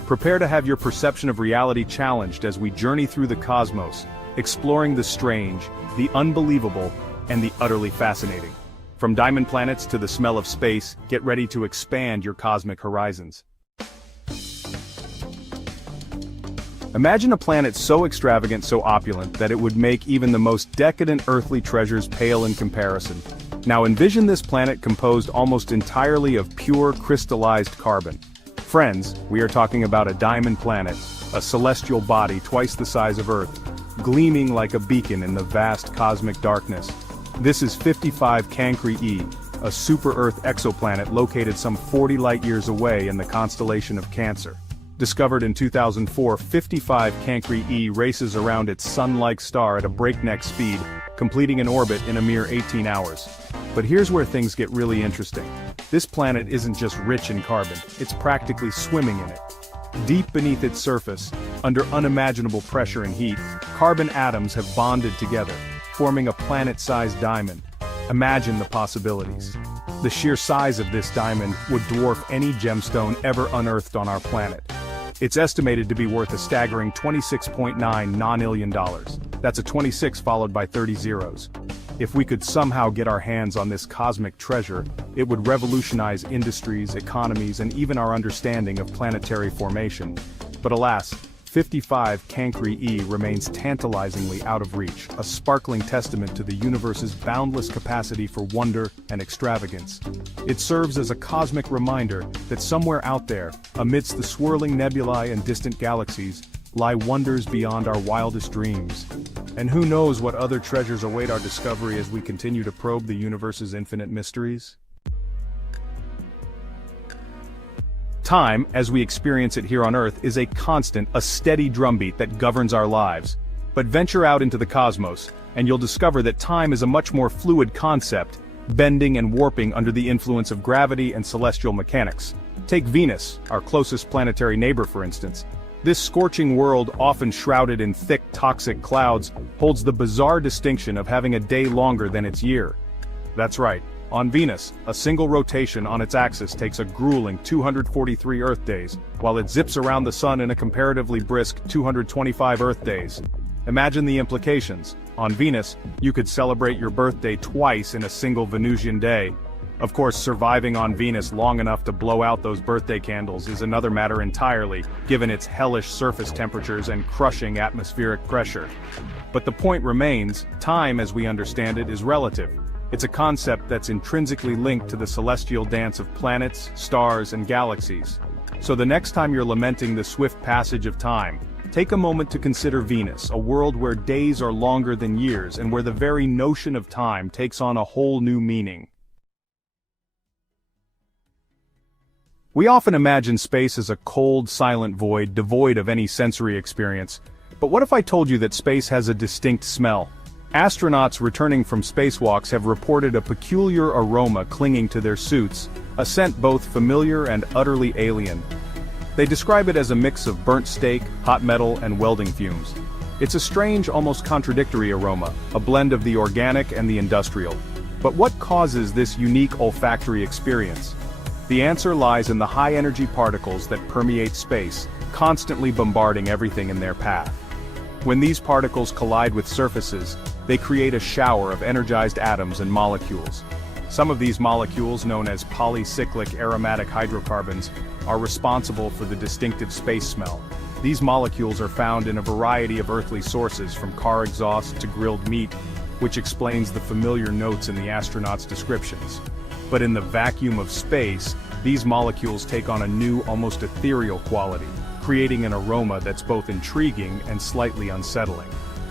Prepare to have your perception of reality challenged as we journey through the cosmos, exploring the strange, the unbelievable, and the utterly fascinating. From diamond planets to the smell of space, get ready to expand your cosmic horizons. Imagine a planet so extravagant, so opulent, that it would make even the most decadent earthly treasures pale in comparison. Now envision this planet composed almost entirely of pure crystallized carbon. Friends, we are talking about a diamond planet, a celestial body twice the size of Earth, gleaming like a beacon in the vast cosmic darkness. This is 55 Cancri E, a super-Earth exoplanet located some 40 light-years away in the constellation of Cancer. Discovered in 2004, 55 Cancri E races around its sun-like star at a breakneck speed, completing an orbit in a mere 18 hours. But here's where things get really interesting. This planet isn't just rich in carbon, it's practically swimming in it. Deep beneath its surface, under unimaginable pressure and heat, carbon atoms have bonded together, forming a planet-sized diamond. Imagine the possibilities. The sheer size of this diamond would dwarf any gemstone ever unearthed on our planet. It's estimated to be worth a staggering $26.9 non-alien. That's a 26 followed by 30 zeros. If we could somehow get our hands on this cosmic treasure, it would revolutionize industries, economies, and even our understanding of planetary formation. But alas, 55 Cancri E remains tantalizingly out of reach, a sparkling testament to the universe's boundless capacity for wonder and extravagance. It serves as a cosmic reminder that somewhere out there, amidst the swirling nebulae and distant galaxies, lie wonders beyond our wildest dreams. And who knows what other treasures await our discovery as we continue to probe the universe's infinite mysteries? Time, as we experience it here on Earth, is a constant, a steady drumbeat that governs our lives. But venture out into the cosmos, and you'll discover that time is a much more fluid concept, bending and warping under the influence of gravity and celestial mechanics. Take Venus, our closest planetary neighbor, for instance. This scorching world, often shrouded in thick, toxic clouds, holds the bizarre distinction of having a day longer than its year. That's right. On Venus, a single rotation on its axis takes a grueling 243 Earth days, while it zips around the Sun in a comparatively brisk 225 Earth days. Imagine the implications. On Venus, you could celebrate your birthday twice in a single Venusian day. Of course, surviving on Venus long enough to blow out those birthday candles is another matter entirely, given its hellish surface temperatures and crushing atmospheric pressure. But the point remains, time as we understand it is relative. It's a concept that's intrinsically linked to the celestial dance of planets, stars, and galaxies. So the next time you're lamenting the swift passage of time, take a moment to consider Venus, a world where days are longer than years and where the very notion of time takes on a whole new meaning. We often imagine space as a cold, silent void devoid of any sensory experience. But what if I told you that space has a distinct smell? Astronauts returning from spacewalks have reported a peculiar aroma clinging to their suits, a scent both familiar and utterly alien. They describe it as a mix of burnt steak, hot metal, and welding fumes. It's a strange, almost contradictory aroma, a blend of the organic and the industrial. But what causes this unique olfactory experience? The answer lies in the high-energy particles that permeate space, constantly bombarding everything in their path. When these particles collide with surfaces, they create a shower of energized atoms and molecules. Some of these molecules, known as polycyclic aromatic hydrocarbons, are responsible for the distinctive space smell. These molecules are found in a variety of earthly sources, from car exhaust to grilled meat, which explains the familiar notes in the astronauts' descriptions. But in the vacuum of space, these molecules take on a new, almost ethereal quality, creating an aroma that's both intriguing and slightly unsettling.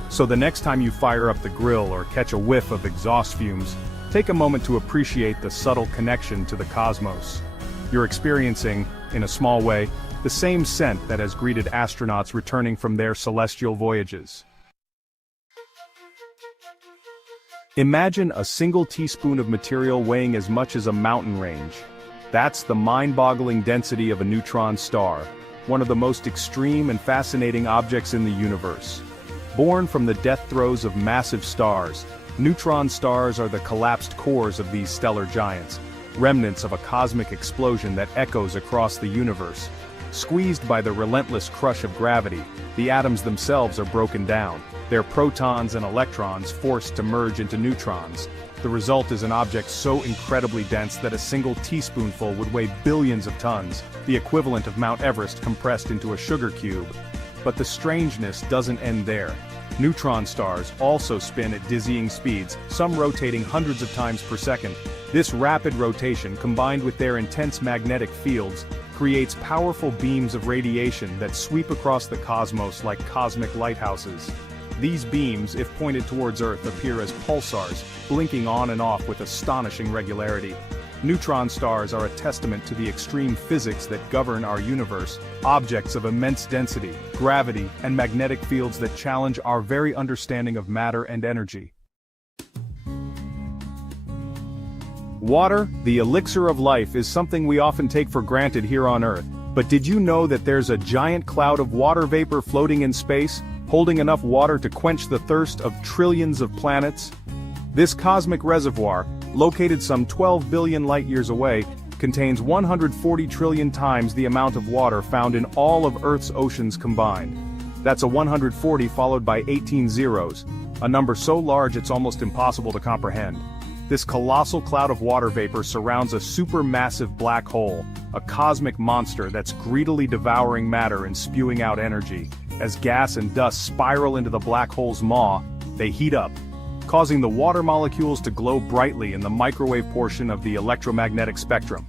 So the next time you fire up the grill or catch a whiff of exhaust fumes, take a moment to appreciate the subtle connection to the cosmos. You're experiencing, in a small way, the same scent that has greeted astronauts returning from their celestial voyages. Imagine a single teaspoon of material weighing as much as a mountain range. That's the mind-boggling density of a neutron star, one of the most extreme and fascinating objects in the universe. Born from the death throes of massive stars, Neutron stars are the collapsed cores of these stellar giants, remnants of a cosmic explosion that echoes across the universe. Squeezed by the relentless crush of gravity, the atoms themselves are broken down, their protons and electrons forced to merge into neutrons. The result is an object so incredibly dense that a single teaspoonful would weigh billions of tons, the equivalent of Mount Everest compressed into a sugar cube. But the strangeness doesn't end there. Neutron stars also spin at dizzying speeds, some rotating hundreds of times per second. This rapid rotation, combined with their intense magnetic fields, creates powerful beams of radiation that sweep across the cosmos like cosmic lighthouses. These beams, if pointed towards Earth, appear as pulsars, blinking on and off with astonishing regularity. Neutron stars are a testament to the extreme physics that govern our universe, objects of immense density, gravity, and magnetic fields that challenge our very understanding of matter and energy. Water, the elixir of life, is something we often take for granted here on Earth. But did you know that there's a giant cloud of water vapor floating in space, holding enough water to quench the thirst of trillions of planets? This cosmic reservoir, located some 12 billion light-years away, contains 140 trillion times the amount of water found in all of Earth's oceans combined. That's a 140 followed by 18 zeros, a number so large it's almost impossible to comprehend. This colossal cloud of water vapor surrounds a supermassive black hole, a cosmic monster that's greedily devouring matter and spewing out energy. As gas and dust spiral into the black hole's maw, they heat up, causing the water molecules to glow brightly in the microwave portion of the electromagnetic spectrum.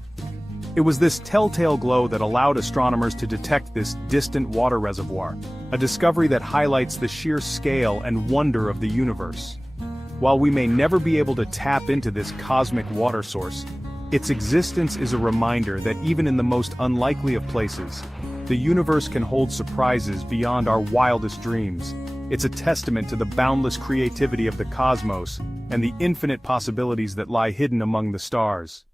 It was this telltale glow that allowed astronomers to detect this distant water reservoir, a discovery that highlights the sheer scale and wonder of the universe. While we may never be able to tap into this cosmic water source, its existence is a reminder that even in the most unlikely of places, the universe can hold surprises beyond our wildest dreams. It's a testament to the boundless creativity of the cosmos and the infinite possibilities that lie hidden among the stars.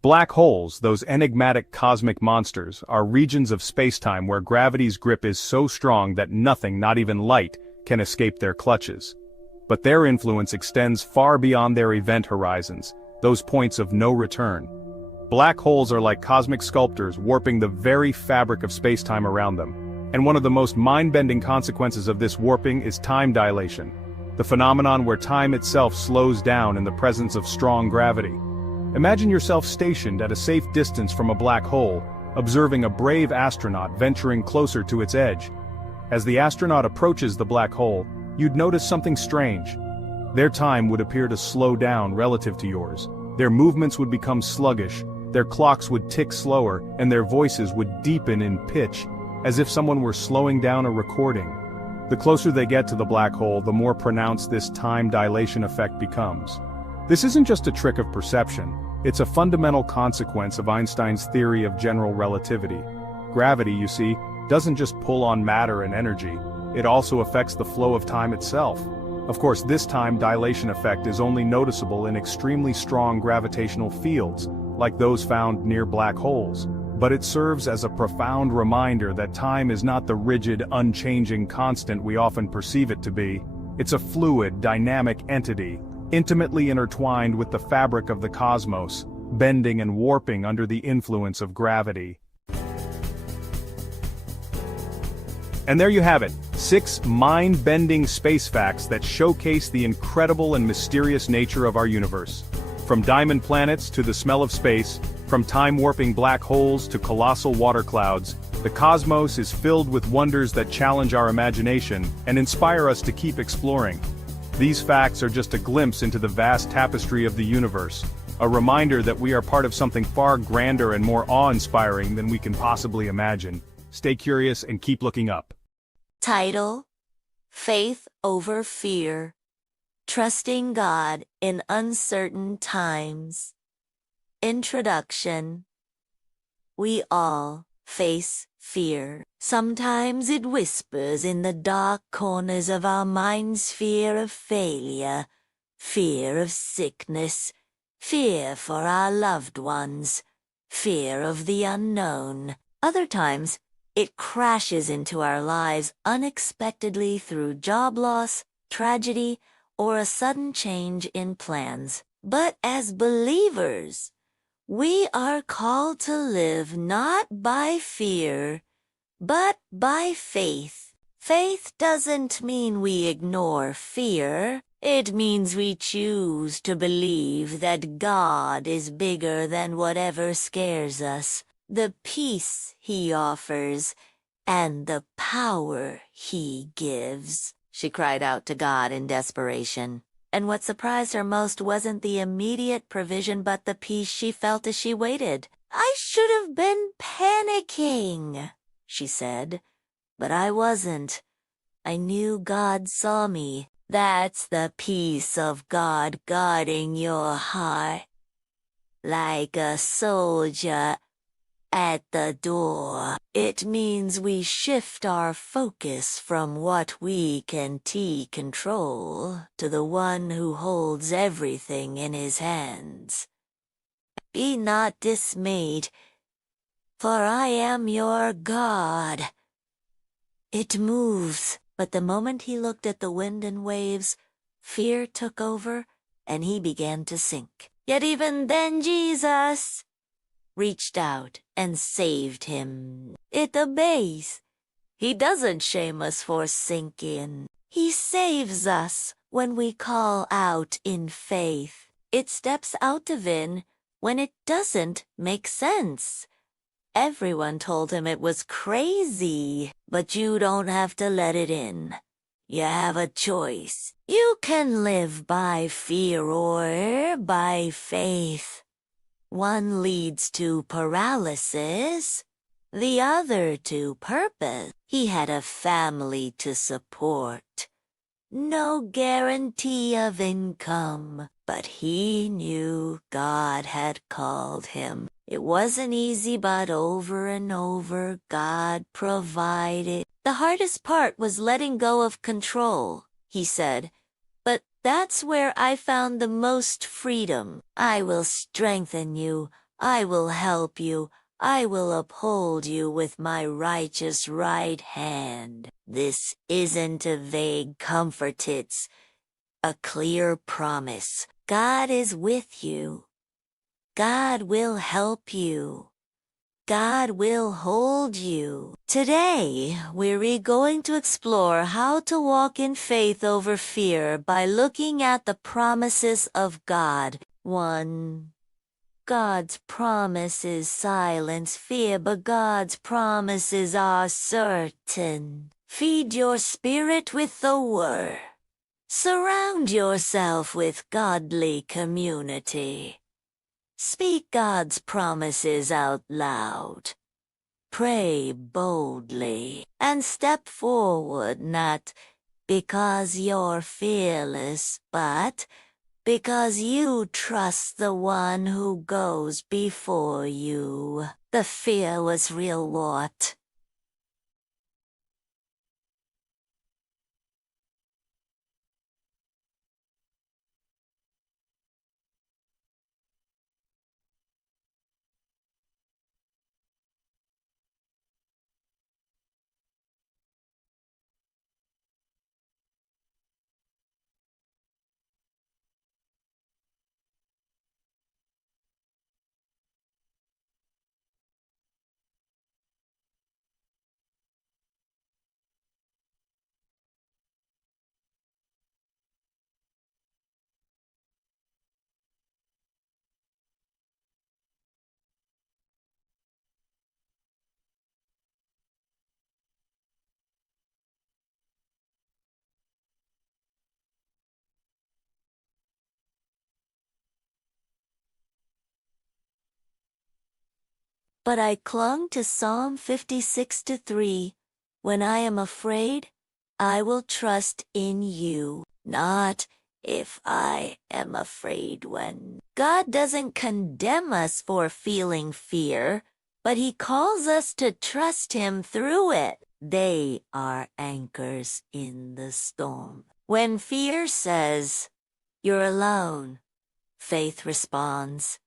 Black holes, those enigmatic cosmic monsters, are regions of spacetime where gravity's grip is so strong that nothing, not even light, can escape their clutches. But their influence extends far beyond their event horizons, those points of no return. Black holes are like cosmic sculptors warping the very fabric of spacetime around them. And one of the most mind-bending consequences of this warping is time dilation, the phenomenon where time itself slows down in the presence of strong gravity. Imagine yourself stationed at a safe distance from a black hole, observing a brave astronaut venturing closer to its edge. As the astronaut approaches the black hole, you'd notice something strange. Their time would appear to slow down relative to yours. Their movements would become sluggish, their clocks would tick slower, and their voices would deepen in pitch, as if someone were slowing down a recording. The closer they get to the black hole, the more pronounced this time dilation effect becomes. This isn't just a trick of perception, it's a fundamental consequence of Einstein's theory of general relativity. Gravity, you see, doesn't just pull on matter and energy, it also affects the flow of time itself. Of course, this time dilation effect is only noticeable in extremely strong gravitational fields, like those found near black holes. But it serves as a profound reminder that time is not the rigid, unchanging constant we often perceive it to be. It's a fluid, dynamic entity, intimately intertwined with the fabric of the cosmos, bending and warping under the influence of gravity. And there you have it, 6 mind-bending space facts that showcase the incredible and mysterious nature of our universe. From diamond planets to the smell of space, from time-warping black holes to colossal water clouds, the cosmos is filled with wonders that challenge our imagination and inspire us to keep exploring. These facts are just a glimpse into the vast tapestry of the universe, a reminder that we are part of something far grander and more awe-inspiring than we can possibly imagine. Stay curious and keep looking up. Title: Faith Over Fear. Trusting God in Uncertain Times. Introduction. We all face fear. Sometimes it whispers in the dark corners of our minds: fear of failure, fear of sickness, fear for our loved ones, fear of the unknown. Other times, It crashes into our lives unexpectedly through job loss, tragedy, or a sudden change in plans. But as believers, we are called to live not by fear, but by faith. Faith doesn't mean we ignore fear. It means we choose to believe that God is bigger than whatever scares us, the peace He offers, and the power He gives. She cried out to God in desperation. And what surprised her most wasn't the immediate provision but the peace she felt as she waited. "I should have been panicking," she said, "but I wasn't. I knew God saw me. That's the peace of God guarding your heart, like a soldier at the door. It means we shift our focus from what we can control to the one who holds everything in his hands. Be not dismayed, for I am your God." It moves, but the moment he looked at the wind and waves, fear took over and he began to sink. Yet even then Jesus reached out and saved him. At the base, He doesn't shame us for sinking. He saves us when we call out in faith. It steps out of in when it doesn't make sense. Everyone told him it was crazy, but you don't have to let it in. You have a choice. You can live by fear or by faith. One leads to paralysis, the other to purpose. He had a family to support. No guarantee of income, but he knew God had called him. It wasn't easy, but over and over, God provided. The hardest part was letting go of control, he said. But that's where I found the most freedom. I will strengthen you. I will help you. I will uphold you with my righteous right hand. This isn't a vague comfort, it's a clear promise. God is with you. God will help you. God will hold you. Today, we're going to explore how to walk in faith over fear by looking at the promises of God. 1. God's promises silence fear, but God's promises are certain. Feed your spirit with the Word. Surround yourself with godly community. Speak God's promises out loud. Pray boldly and step forward, not because you're fearless, but because you trust the one who goes before you. The fear was real, what? But I clung to Psalm 56:3. When I am afraid, I will trust in you, not if I am afraid when. God doesn't condemn us for feeling fear, but He calls us to trust Him through it. They are anchors in the storm. When fear says, "You're alone," faith responds,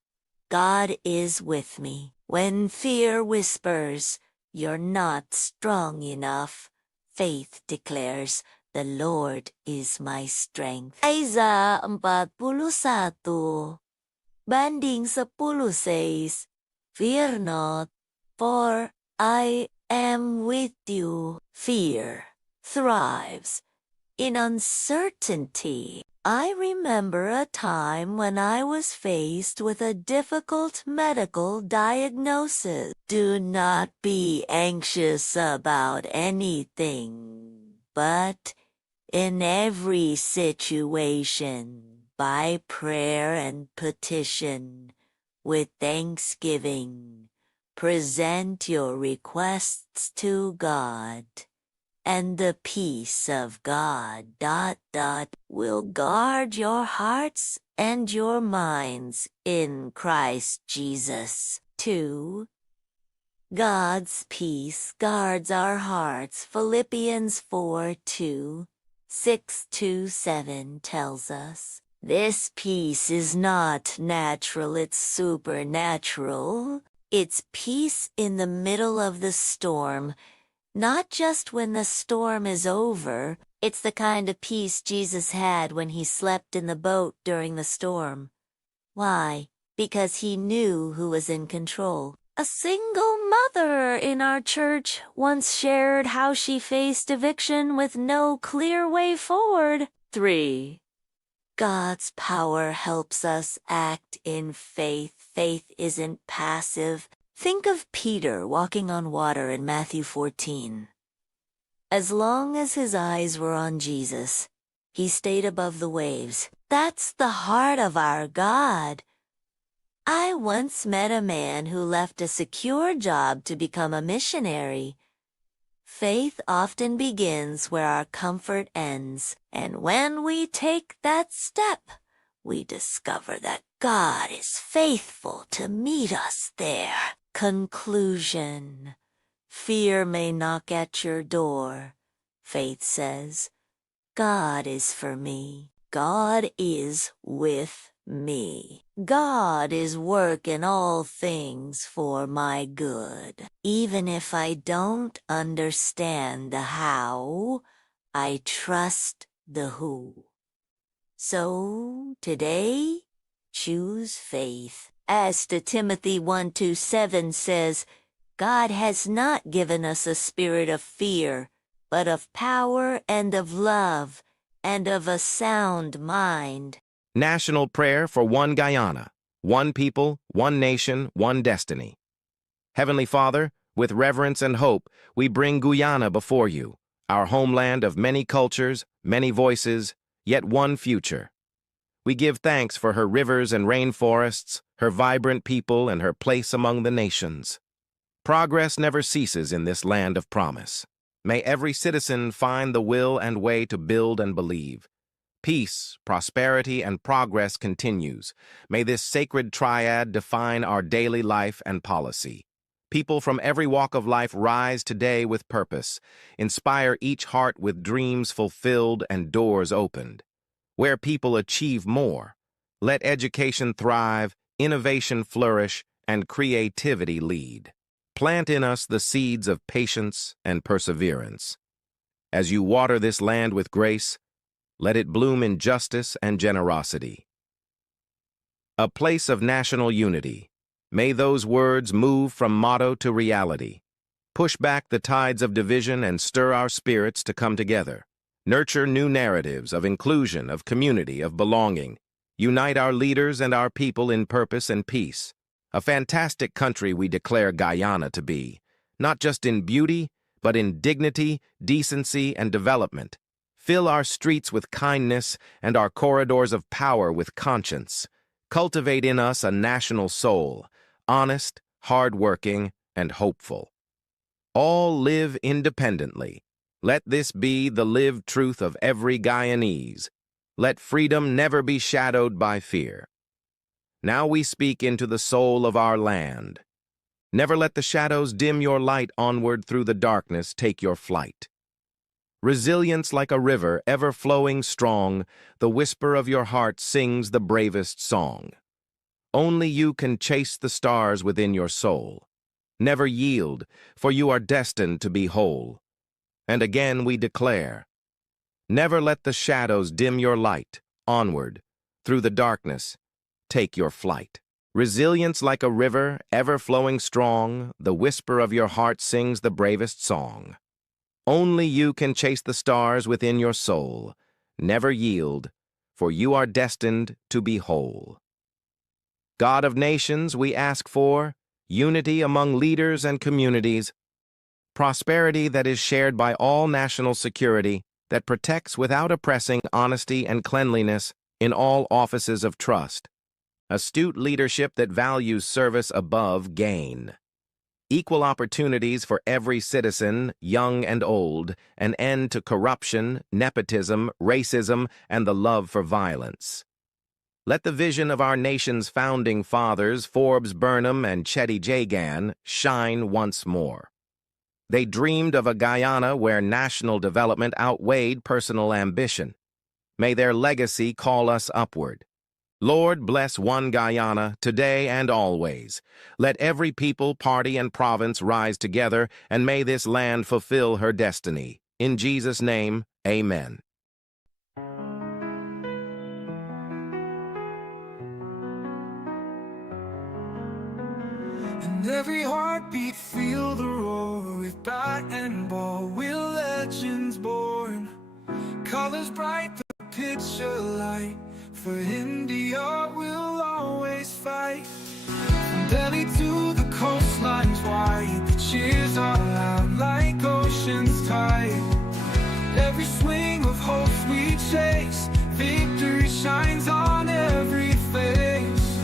"God is with me." When fear whispers, You're not strong enough. Faith declares, the Lord is my strength. Aiza 41, banding 10 says, Fear not, for I am with you. Fear thrives in uncertainty. I remember a time when I was faced with a difficult medical diagnosis. Do not be anxious about anything, but in every situation, by prayer and petition, with thanksgiving, present your requests to God. And the peace of God will guard your hearts and your minds in Christ Jesus. 2. God's peace guards our hearts. Philippians 4:2, 6-7 tells us. This peace is not natural, it's supernatural. It's peace in the middle of the storm. Not just when the storm is over, it's the kind of peace Jesus had when he slept in the boat during the storm. Why? Because he knew who was in control. A single mother in our church once shared how she faced eviction with no clear way forward. 3. God's power helps us act in faith. Faith isn't passive. Think of Peter walking on water in Matthew 14. As long as his eyes were on Jesus, he stayed above the waves. That's the heart of our God. I once met a man who left a secure job to become a missionary. Faith often begins where our comfort ends, and when we take that step, we discover that God is faithful to meet us there. Conclusion. Fear may knock at your door. Faith says, God is for me. God is with me. God is working all things for my good. Even if I don't understand the how, I trust the who. So today, choose faith. As to Timothy 1:7 says, God has not given us a spirit of fear, but of power and of love and of a sound mind. National prayer for one Guyana, one people, one nation, one destiny. Heavenly Father, with reverence and hope, we bring Guyana before you, our homeland of many cultures, many voices, yet one future. We give thanks for her rivers and rainforests, her vibrant people, and her place among the nations. Progress never ceases in this land of promise. May every citizen find the will and way to build and believe. Peace, prosperity, and progress continues. May this sacred triad define our daily life and policy. People from every walk of life rise today with purpose. Inspire each heart with dreams fulfilled and doors opened. Where people achieve more, let education thrive, innovation flourish, and creativity lead. Plant in us the seeds of patience and perseverance. As you water this land with grace, let it bloom in justice and generosity. A place of national unity. May those words move from motto to reality. Push back the tides of division and stir our spirits to come together. Nurture new narratives of inclusion, of community, of belonging. Unite our leaders and our people in purpose and peace. A fantastic country we declare Guyana to be, not just in beauty, but in dignity, decency, and development. Fill our streets with kindness and our corridors of power with conscience. Cultivate in us a national soul, honest, hard-working, and hopeful. All live independently. Let this be the lived truth of every Guyanese. Let freedom never be shadowed by fear. Now we speak into the soul of our land. Never let the shadows dim your light. Onward through the darkness take your flight. Resilience like a river, ever flowing strong, the whisper of your heart sings the bravest song. Only you can chase the stars within your soul. Never yield, for you are destined to be whole. And again we declare, never let the shadows dim your light. Onward, through the darkness, take your flight. Resilience like a river, ever flowing strong, the whisper of your heart sings the bravest song. Only you can chase the stars within your soul. Never yield, for you are destined to be whole. God of nations, we ask for unity among leaders and communities, prosperity that is shared by all, national security that protects without oppressing, honesty and cleanliness in all offices of trust, astute leadership that values service above gain, equal opportunities for every citizen, young and old, an end to corruption, nepotism, racism, and the love for violence. Let the vision of our nation's founding fathers, Forbes Burnham and Chetty Jagan, shine once more. They dreamed of a Guyana where national development outweighed personal ambition. May their legacy call us upward. Lord, bless one Guyana today and always. Let every people, party, and province rise together, and may this land fulfill her destiny. In Jesus' name, amen. And every heartbeat feel the roar. With bat and ball, we're legends born. Colors bright, the picture light. For India, we'll always fight. From Delhi to the coastlines wide, the cheers are loud like ocean's tide. Every swing of hopes we chase, victory shines on every face.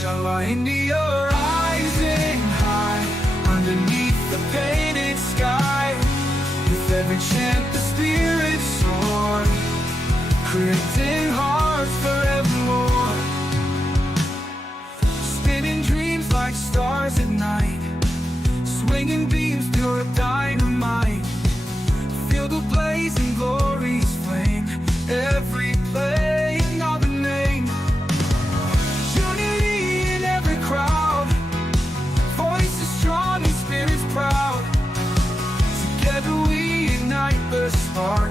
Shall our India rising high, underneath the painted sky. With every chant the spirits soar, creating hearts forevermore. Spinning dreams like stars at night, swinging beams pure dynamite. Feel the blazing glory's flame, every playing of the name. Unity in every crowd, voices strong and spirits proud. Together we ignite the spark,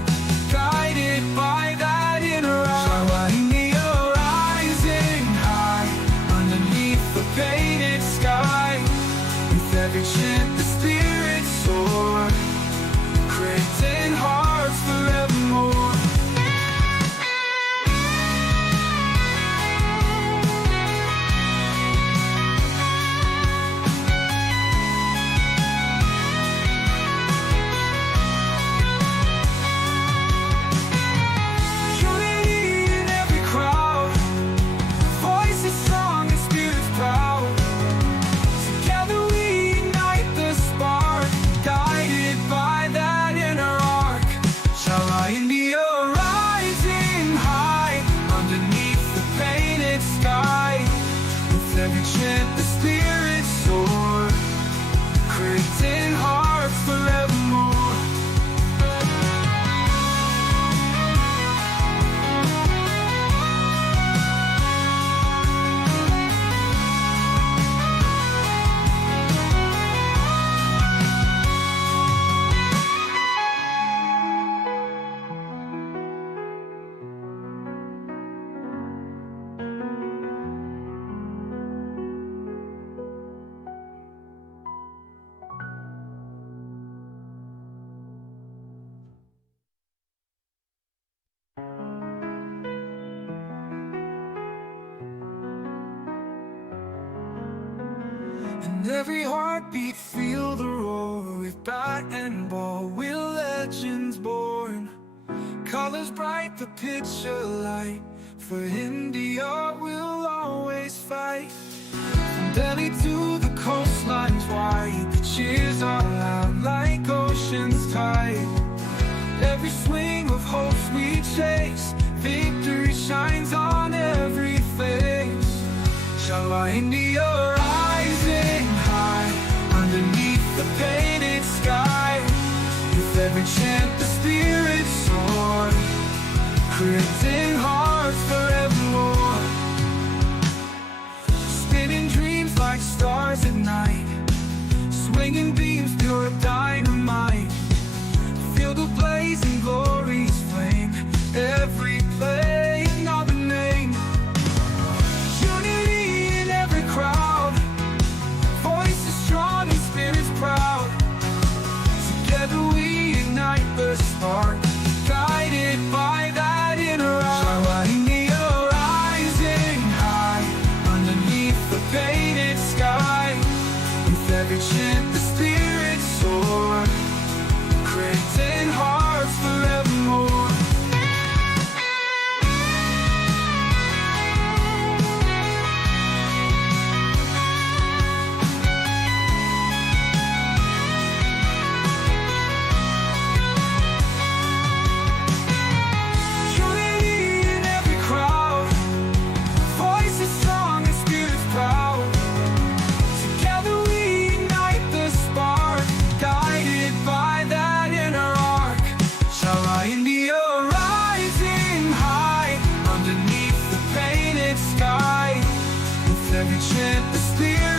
guided by that inner eye. India rising high, underneath the painted sky. With every chant the spirits soar, creating hearts forevermore. And every heartbeat feel the roar. With bat and ball, we're legends born. Colors bright, the picture light. For India, we'll always fight. From Delhi to the coastlines wide, the cheers are loud like ocean's tide. Every swing of hopes we chase, victory shines on every face. Shall our India rising high, underneath the painted sky. With every chant the spirits soar, creating hearts forevermore. Spinning dreams like stars at night, every chant the spirit